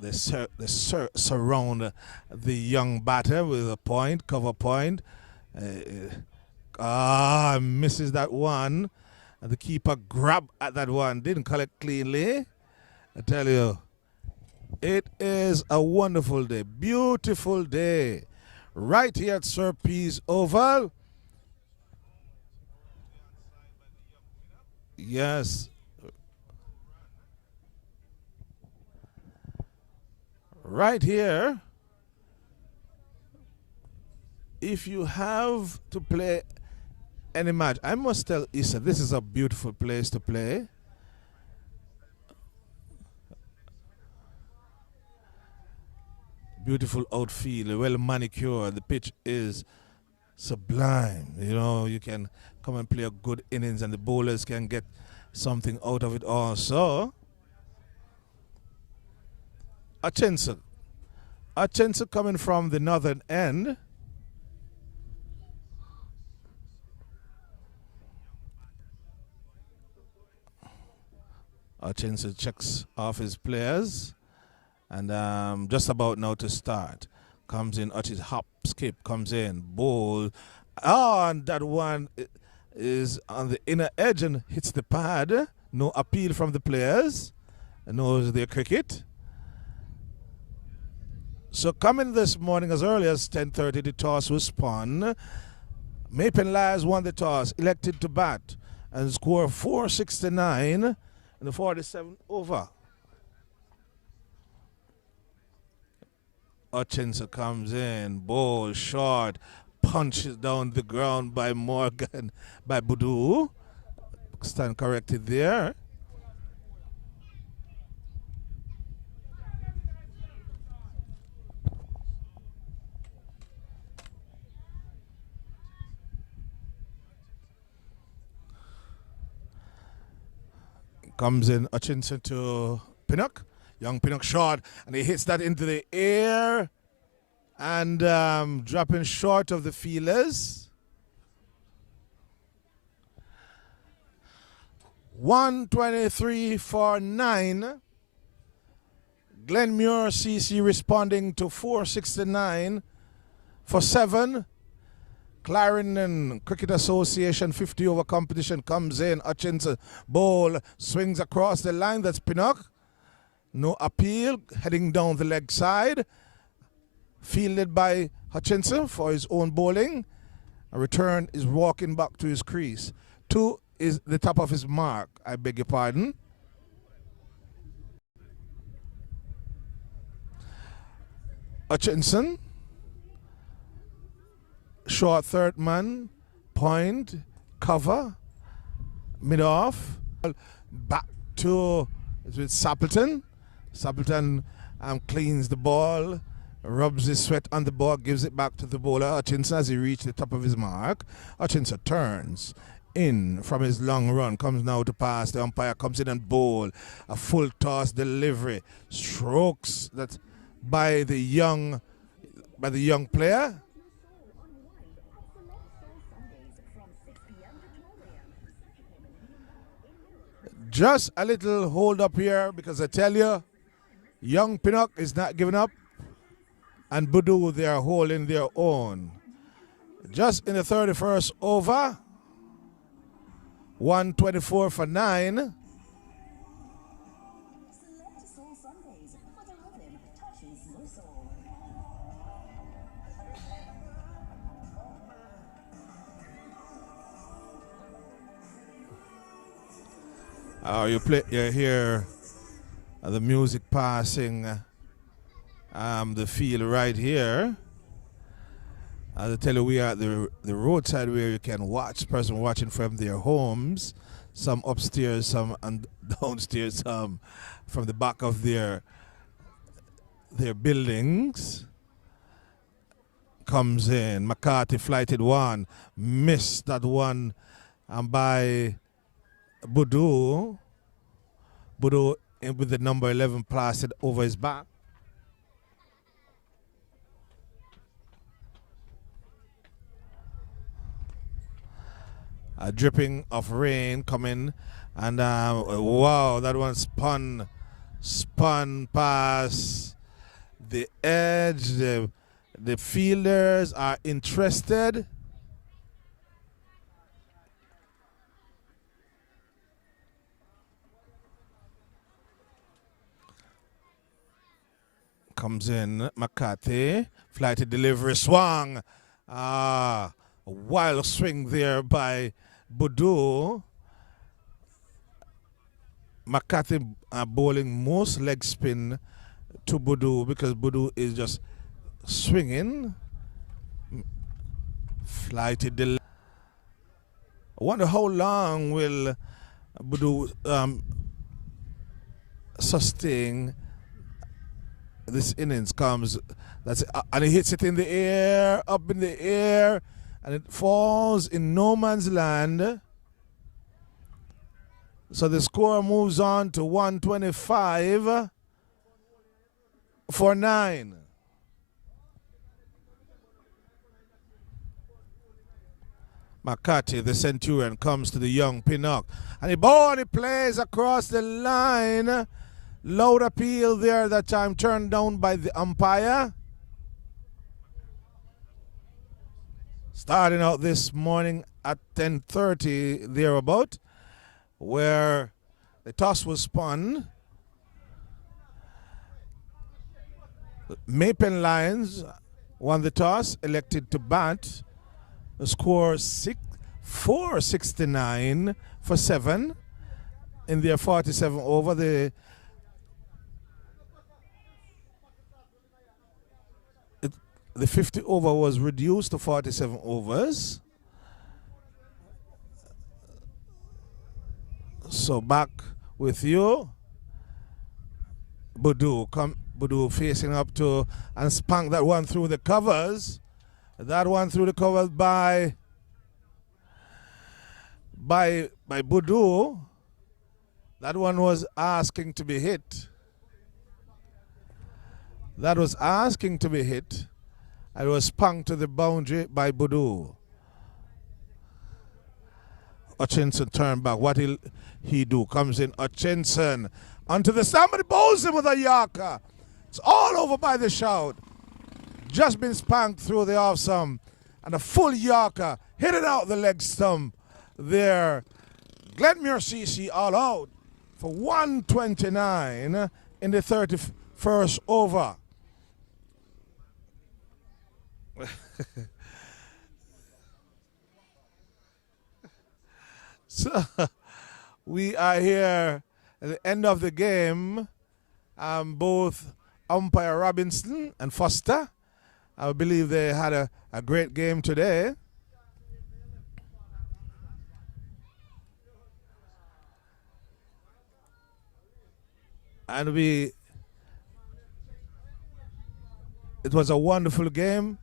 They surround the young batter with a point, cover point. Misses that one. And the keeper grabbed at that one, didn't collect cleanly. I tell you, it is a wonderful day, beautiful day, right here at Sir P's Oval. Yes. Right here, if you have to play any match, I must tell Issa, this is a beautiful place to play. Beautiful outfield, well manicured. The pitch is sublime. You know, you can come and play a good innings and the bowlers can get something out of it also. Achensa coming from the northern end. Achensa checks off his players. And just about now to start. Comes in, Archie's hop, skip, comes in, bowl. And that one is on the inner edge and hits the pad. No appeal from the players. Knows their cricket. So coming this morning as early as 10:30, the toss was spun. Mapen Lions won the toss, elected to bat, and score 469 in the 47th over. Hutchinson comes in, ball short, punches down the ground by Morgan, by Boudou. Stand corrected there. Comes in Hutchinson to Pinnock. Young Pinnock short, and he hits that into the air and dropping short of the fielders. 123 for 9. Glenmuir CC responding to 469 for 7. Clarendon Cricket Association 50 over competition comes in. Hutchinson ball swings across the line. That's Pinnock. No appeal. Heading down the leg side. Fielded by Hutchinson for his own bowling. A return is walking back to his crease. 2 is the top of his mark. I beg your pardon. Hutchinson. Short third man, point, cover, mid off, back to with Sappleton. Sappleton cleans the ball, rubs his sweat on the ball, gives it back to the bowler. Hutchinson, as he reached the top of his mark, Hutchinson turns in from his long run, comes now to pass. The umpire comes in and bowl. A full toss delivery, strokes that by the young player. Just a little hold up here, because I tell you, young Pinnock is not giving up, and Budu, they are holding their own. Just in the 31st over, 124 for 9. You hear the music passing the field right here. As I tell you, we are at the roadside where you can watch person watching from their homes, some upstairs, some and downstairs, some from the back of their buildings. Comes in, McCarthy flighted one, missed that one, and by Budu with the number 11 plastered over his back. A dripping of rain coming, and wow, that one spun past the edge. The fielders are interested. Comes in McCarthy, flighted delivery, swung. A wild swing there by Budu. McCarthy bowling most leg spin to Budu, because Budu is just swinging. Flighted delivery. I wonder how long will Budu sustain this innings. Comes, that's it, and he hits it in the air, up in the air, and it falls in no man's land. So the score moves on to 125 for 9. McCarthy, the Centurion, comes to the young Pinnock, and he plays across the line. Loud appeal there that time, turned down by the umpire. Starting out this morning at 10:30 thereabout, where the toss was spun. Mapen Lions won the toss, elected to bat. The score 469 for 7 in their 47 over. The 50 over was reduced to 47 overs. So back with you. Budu facing up to and spunk that one through the covers. That one through the covers by Budu. That one was asking to be hit. That was asking to be hit. It was punked to the boundary by Boudou. Hutchinson turned back. What he do? Comes in Hutchinson. Onto the somebody bowls him with a Yorker. It's all over by the shout. Just been spanked through the off stump. And a full Yorker hitting out the leg stump there. Glenmuir CC all out for 129 in the 31st over. So we are here at the end of the game. Both umpire Robinson and Foster, I believe they had a great game today. And it was a wonderful game.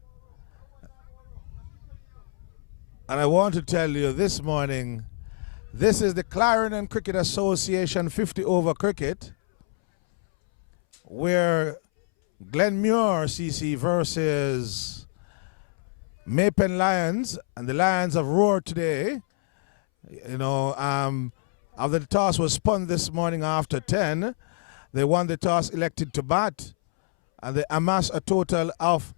And I want to tell you this morning, this is the Clarendon Cricket Association 50 over cricket, where Glenmuir CC versus Maypen Lions, and the Lions have roared today. You know, after the toss was spun this morning after 10, they won the toss, elected to bat, and they amassed a total of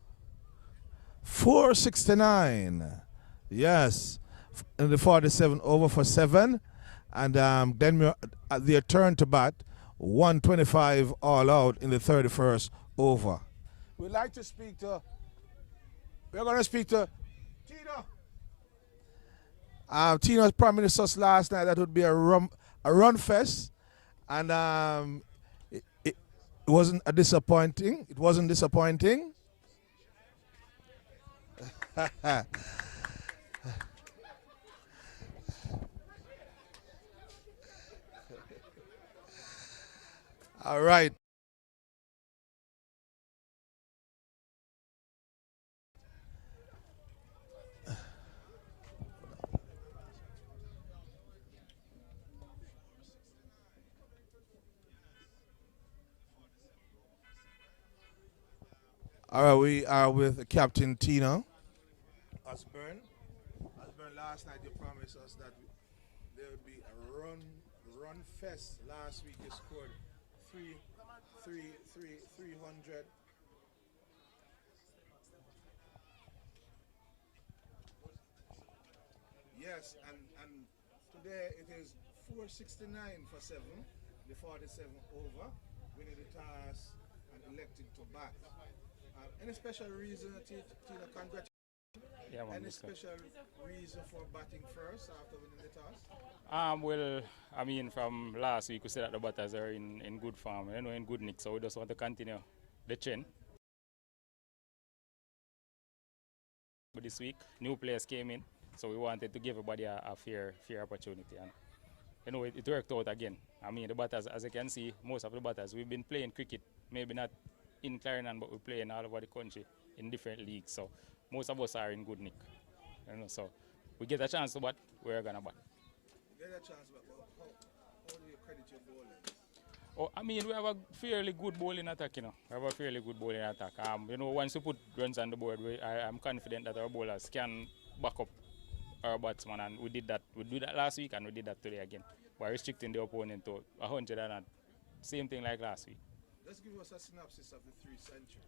469. Yes, in the 47 over for 7, and Glenmir their turn to bat, 125 all out in the 31st over. We'd like to speak to, we're going to speak to Tino. Tino promised us last night that would be a run fest, and it wasn't a disappointing. It wasn't disappointing. All right. All right, we are with Captain Tina Osborne. Osborne, last night you promised us that there would be a run fest. Last week you scored 300. Yes, and today it is 469 for 7, the 47 over, winning the toss and elected to bat. Any special reason, Tina, congratulations? Yeah, man, Any special reason for batting first after winning the toss? Well, I mean, from last week we said that the batters are in good form, you know, in good nick, so we just want to continue the trend. But this week, new players came in, so we wanted to give everybody a fair opportunity, and you know, it worked out again. I mean, the batters, as you can see, most of the batters, we've been playing cricket, maybe not in Clarendon, but we're playing all over the country in different leagues, so most of us are in good nick, you know, so we get a chance to bat, we're gonna bat. Get a chance, but how do you credit your bowlers? Oh, I mean, we have a fairly good bowling attack, you know. We have a fairly good bowling attack. You know, once we put runs on the board, I'm confident that our bowlers can back up our batsman, and we did that. We did that last week, and we did that today again, by restricting the opponent to 100 and same thing like last week. Let's give us a synopsis of the 3 century.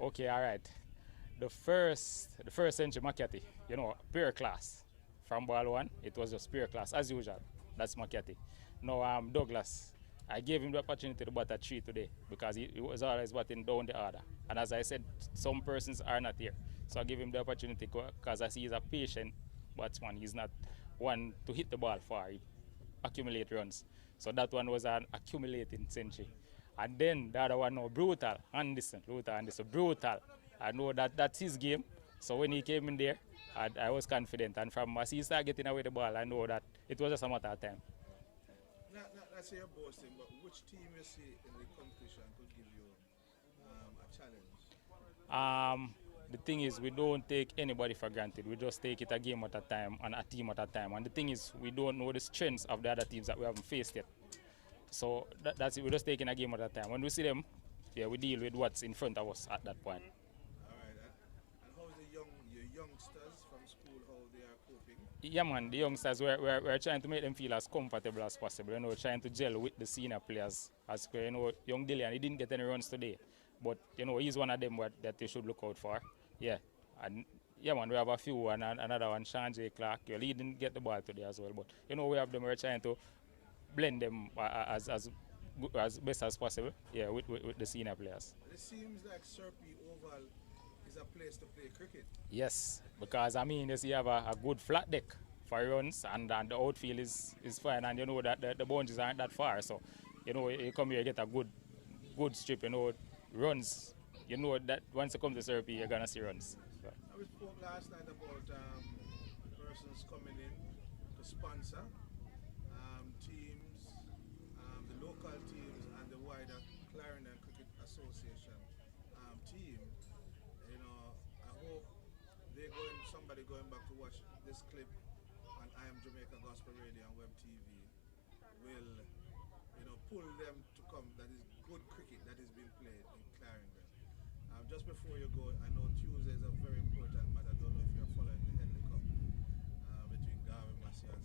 Okay, all right. The first century, Makati, you know, pure class. From ball 1, it was just pure class, as usual. That's Makati. Now, Douglas, I gave him the opportunity to bat at 3 today because he was always batting down the order. And as I said, some persons are not here. So I give him the opportunity because I see he's a patient batsman. He's not one to hit the ball far, he accumulate runs. So that one was an accumulating century. And then the other one, no, brutal, Anderson, brutal. I know that's his game. So when he came in there, I was confident. And from as he started getting away the ball, I know that it was just a matter of time. Not say you're boasting, but which team you see in the competition could give you a challenge? The thing is, we don't take anybody for granted. We just take it a game at a time and a team at a time. And the thing is, we don't know the strengths of the other teams that we haven't faced yet. So that's it. We're just taking a game at a time. When we see them, yeah, we deal with what's in front of us at that point. All right. And how is your youngsters from school? How they are coping? Yeah, man, the youngsters, we're trying to make them feel as comfortable as possible. You know, trying to gel with the senior players. As you know, young Dillian, he didn't get any runs today, but you know, he's one of them that they should look out for. Yeah, and yeah, man, we have a few, and another one, Sean J. Clark. Well, he didn't get the ball today as well, but you know, we have them. We're trying to blend them as best as possible. Yeah, with the senior players. It seems like Serpy Oval is a place to play cricket. Yes, because I mean, you have a good flat deck for runs, and the outfield is fine, and you know that the boundaries aren't that far, so you know you come here, you get a good strip, you know, runs. You know that once you come to Serpy, you're gonna see runs. So. We spoke last night about persons coming in to sponsor teams, the local teams, and the wider Clarendon Cricket Association team. You know, I hope somebody going back to watch this clip on I Am Jamaica Gospel Radio and Web TV will, you know, pull them to come. That is good cricket that is being played in Clarendon. Just before you go, I know Tuesday is a very important match. I don't know if you're following the Henley Cup between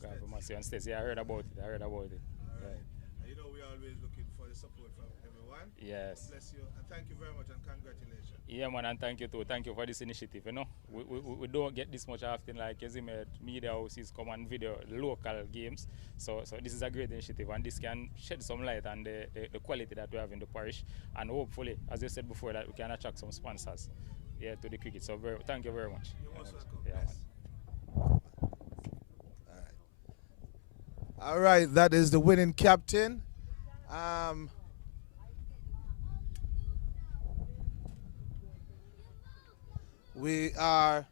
Garvey Massey and Stets. Yeah, I heard about it. All right. You know, we're always looking for the support from everyone. Yes. God bless you, and thank you very much, and congratulations. Yeah, man, and thank you too. Thank you for this initiative. You know, we don't get this much often, like you see, media houses come and video local games. So this is a great initiative, and this can shed some light on the quality that we have in the parish, and hopefully, as you said before, that we can attract some sponsors, yeah, to the cricket. So thank you very much. You're most welcome. Yeah, Yes. man. All right, that is the winning captain. We are